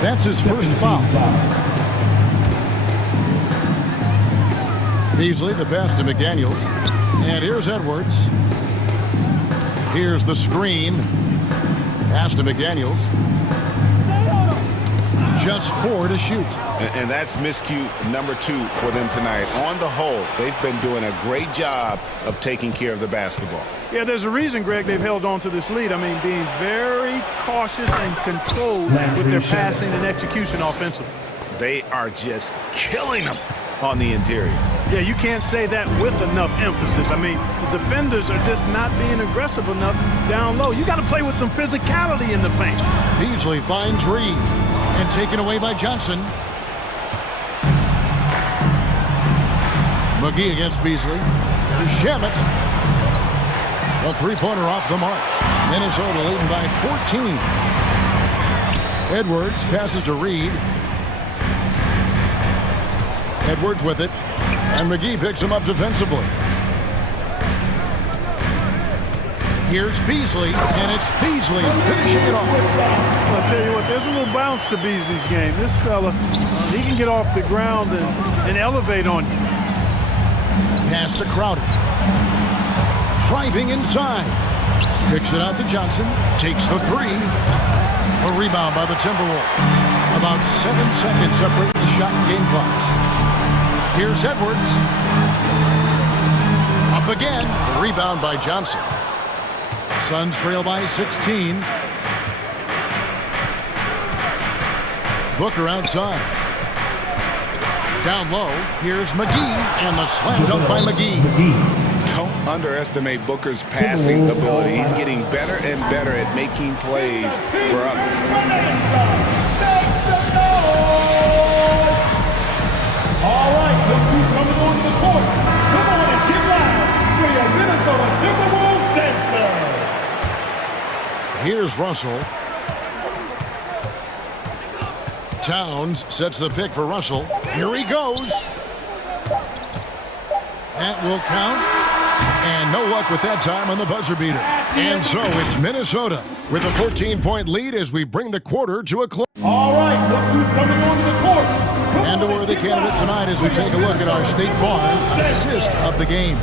That's his first foul. Beasley, the pass to McDaniels. And here's Edwards. Here's the screen. Pass to McDaniels. Just 4 to shoot. And that's miscue number 2 for them tonight. On the whole, they've been doing a great job of taking care of the basketball. Yeah, there's a reason, Greg, they've held on to this lead. I mean, being very cautious and controlled with their passing and execution offensively. They are just killing them on the interior. Yeah, you can't say that with enough emphasis. I mean, the defenders are just not being aggressive enough down low. You got to play with some physicality in the paint. Beasley finds Reed. And taken away by Johnson. McGee against Beasley. Shamet. The three-pointer off the mark. Minnesota leading by 14. Edwards passes to Reed. Edwards with it. And McGee picks him up defensively. Here's Beasley, and it's Beasley finishing it off. I'll tell you what, there's a little bounce to Beasley's game. This fella, he can get off the ground and elevate on you. Pass to Crowder. Driving inside. Kicks it out to Johnson. Takes the 3. A rebound by the Timberwolves. About 7 seconds separating the shot and game clocks. Here's Edwards. Up again. A rebound by Johnson. Suns trail by 16. Booker outside. Down low, here's McGee, and the slam dunk by McGee. Don't underestimate Booker's passing ability. He's getting better and better at making plays for others. All right, look who's coming onto the court. Come on and get loud for your Minnesota Timberwolves dancers. Here's Russell. Towns sets the pick for Russell. Here he goes. That will count. And no luck with that time on the buzzer beater. And so it's Minnesota with a 14-point lead as we bring the quarter to a close. All right, look who's coming onto the court. And a worthy candidate tonight as we take a look at our State Farm assist of the game.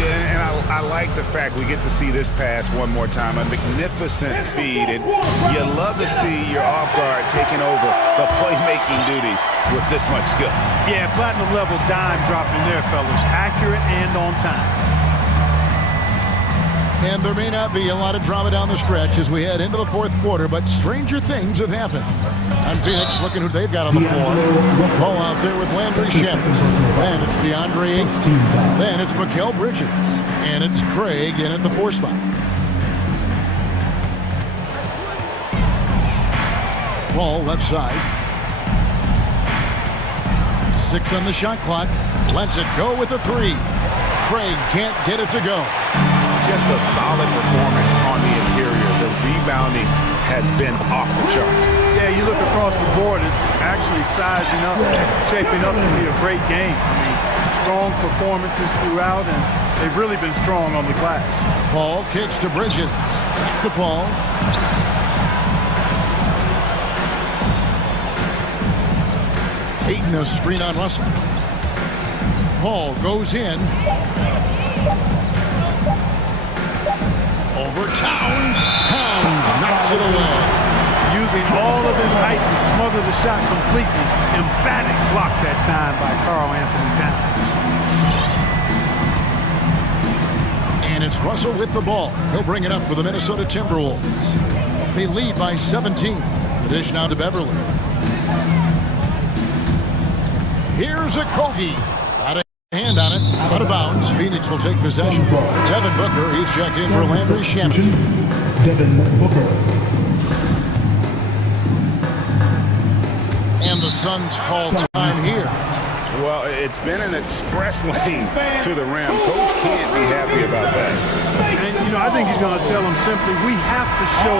Yeah, and I like the fact we get to see this pass one more time. A magnificent feed, and you love to see your off guard taking over the playmaking duties with this much skill. Yeah, platinum level dime dropping there, fellas. Accurate and on time. And there may not be a lot of drama down the stretch as we head into the fourth quarter, but stranger things have happened. And Phoenix looking who they've got on the floor. Ball out there with Landry Shamet. Then it's DeAndre Ayton. Then it's Mikal Bridges. And it's Craig in at the 4 spot. Ball left side. 6 on the shot clock. Lets it go with a 3. Craig can't get it to go. Just a solid performance on the interior. The rebounding has been off the charts. Yeah, you look across the board, it's actually sizing up, shaping up to be a great game. I mean, strong performances throughout, and they've really been strong on the glass. Paul kicks to Bridges. Back to Paul. Ayton a screen on Russell. Paul goes in. Over Towns. Towns knocks it away. Using all of his height to smother the shot completely. Emphatic block that time by Karl Anthony Towns. And it's Russell with the ball. He'll bring it up for the Minnesota Timberwolves. They lead by 17. The dish now to Beverly. Here's a Kogi. Out of hand on it. Out of bounds. Phoenix will take possession. Devin Booker. He's checked in for Landry Shamet. Devin Booker. And the Suns call time here. Well, it's been an express lane to the rim. Coach can't be happy about that. And, you know, I think he's going to tell them simply, we have to show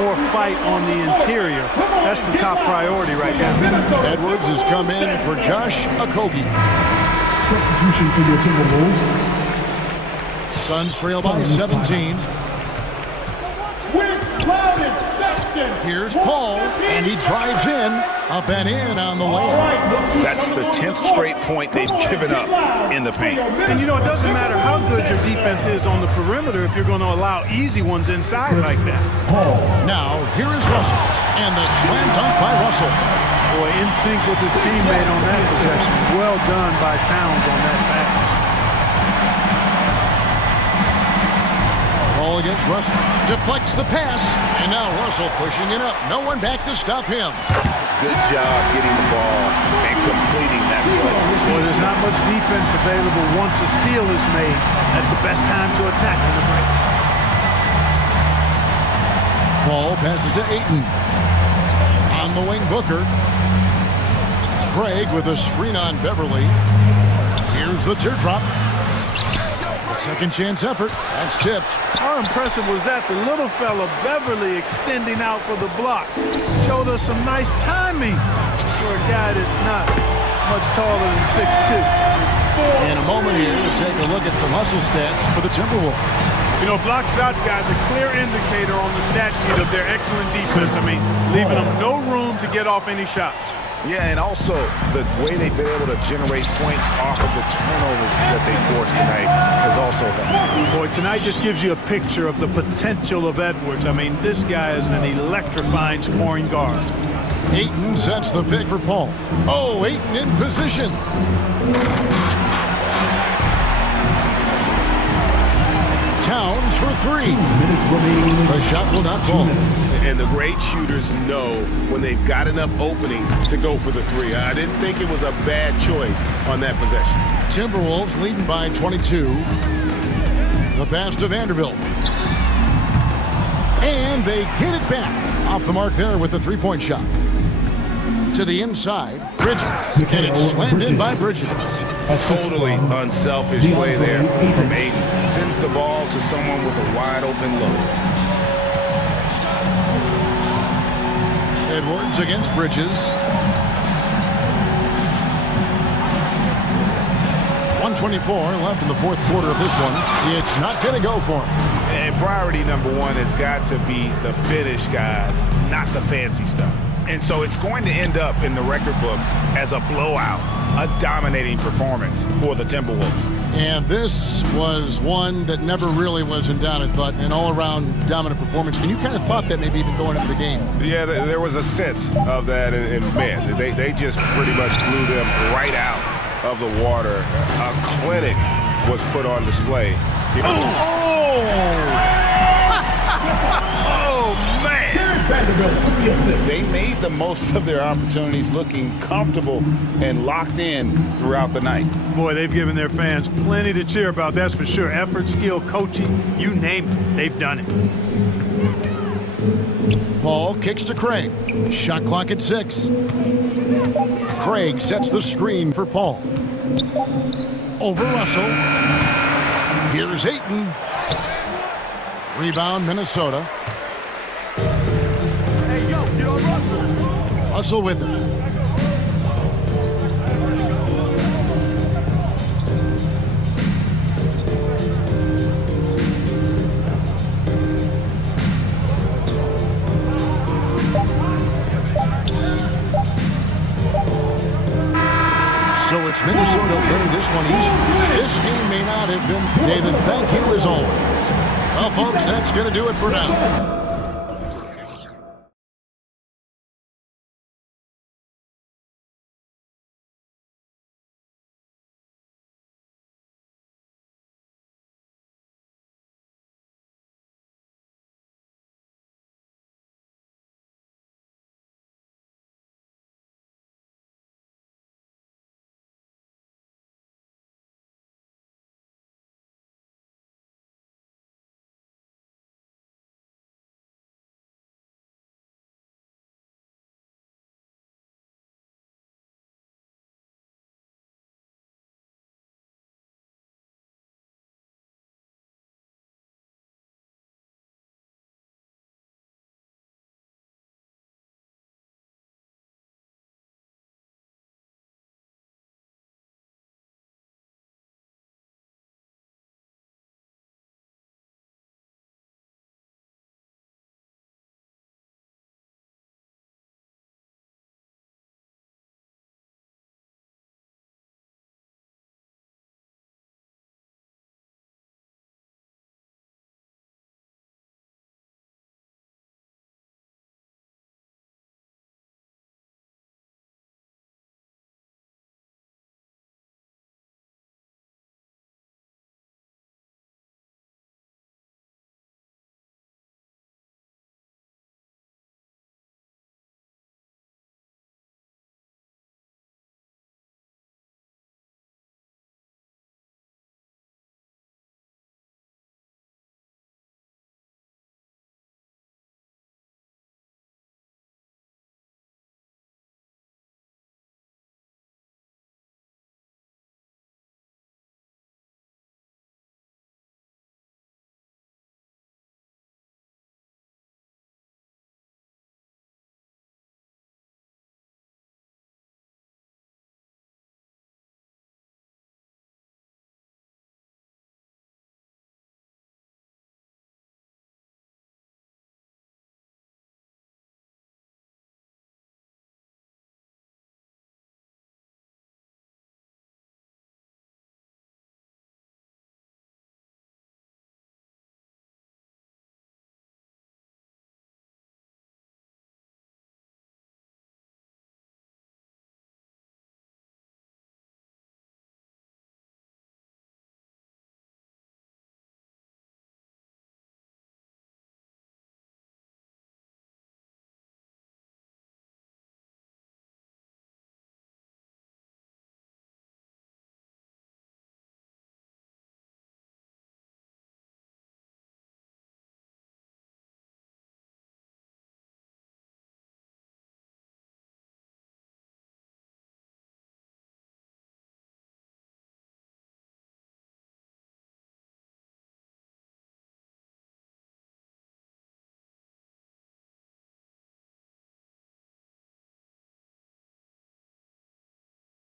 more fight on the interior. That's the top priority right now. Edwards has come in for Josh Okogie. Substitution for your Timberwolves. Suns trail by 17. Here's Paul, and he drives in, up and in on the way. That's the 10th straight point they've given up in the paint. And you know, it doesn't matter how good your defense is on the perimeter if you're going to allow easy ones inside like that. Now, here is Russell, and the slam dunk by Russell. Boy, in sync with his teammate on that possession. Well done by Towns on that pass. Ball against Russell. Deflects the pass, and now Russell pushing it up. No one back to stop him. Good job getting the ball and completing that play. Boy, there's not much defense available once a steal is made. That's the best time to attack on the break. Ball passes to Ayton. On the wing, Booker. Craig with a screen on Beverly. Here's the teardrop. A second chance effort. That's tipped. How impressive was that? The little fella, Beverly, extending out for the block. Showed us some nice timing for a guy that's not much taller than 6'2". In a moment here to take a look at some hustle stats for the Timberwolves. You know, block shots, guys, a clear indicator on the stat sheet of their excellent defense. I mean, leaving them no room to get off any shots. Yeah, and also the way they've been able to generate points off of the turnovers that they forced tonight has also helped. Boy, tonight just gives you a picture of the potential of Edwards. I mean, this guy is an electrifying scoring guard. Ayton sets the pick for Paul. Oh, Ayton in position. Towns for 3. The shot will not fall. And the great shooters know when they've got enough opening to go for the 3. I didn't think it was a bad choice on that possession. Timberwolves leading by 22. The pass to Vanderbilt. And they get it back. Off the mark there with the three-point shot. To the inside, Bridges. And it's slammed in by Bridges. A totally unselfish play there from Ayton. Sends the ball to someone with a wide open look. Edwards against Bridges. 124 left in the fourth quarter of this one. It's not going to go for him. And priority number 1 has got to be the finish, guys, not the fancy stuff. And so it's going to end up in the record books as a blowout, a dominating performance for the Timberwolves. And this was one that never really was in doubt, I thought, an all-around dominant performance. And you kind of thought that maybe even going into the game. Yeah, there was a sense of that. And man, they just pretty much blew them right out of the water. A clinic was put on display. Oh, man! They made the most of their opportunities, looking comfortable and locked in throughout the night. Boy, they've given their fans plenty to cheer about, that's for sure. Effort, skill, coaching, you name it, they've done it. Paul kicks to Craig. Shot clock at 6. Craig sets the screen for Paul. Over Russell. Here's Ayton. Rebound, Minnesota. Hey, yo, get on Russell. Russell with it. So it's Minnesota winning this one easy. This game may not have been. David, thank you as always. Well, folks, that's going to do it for now.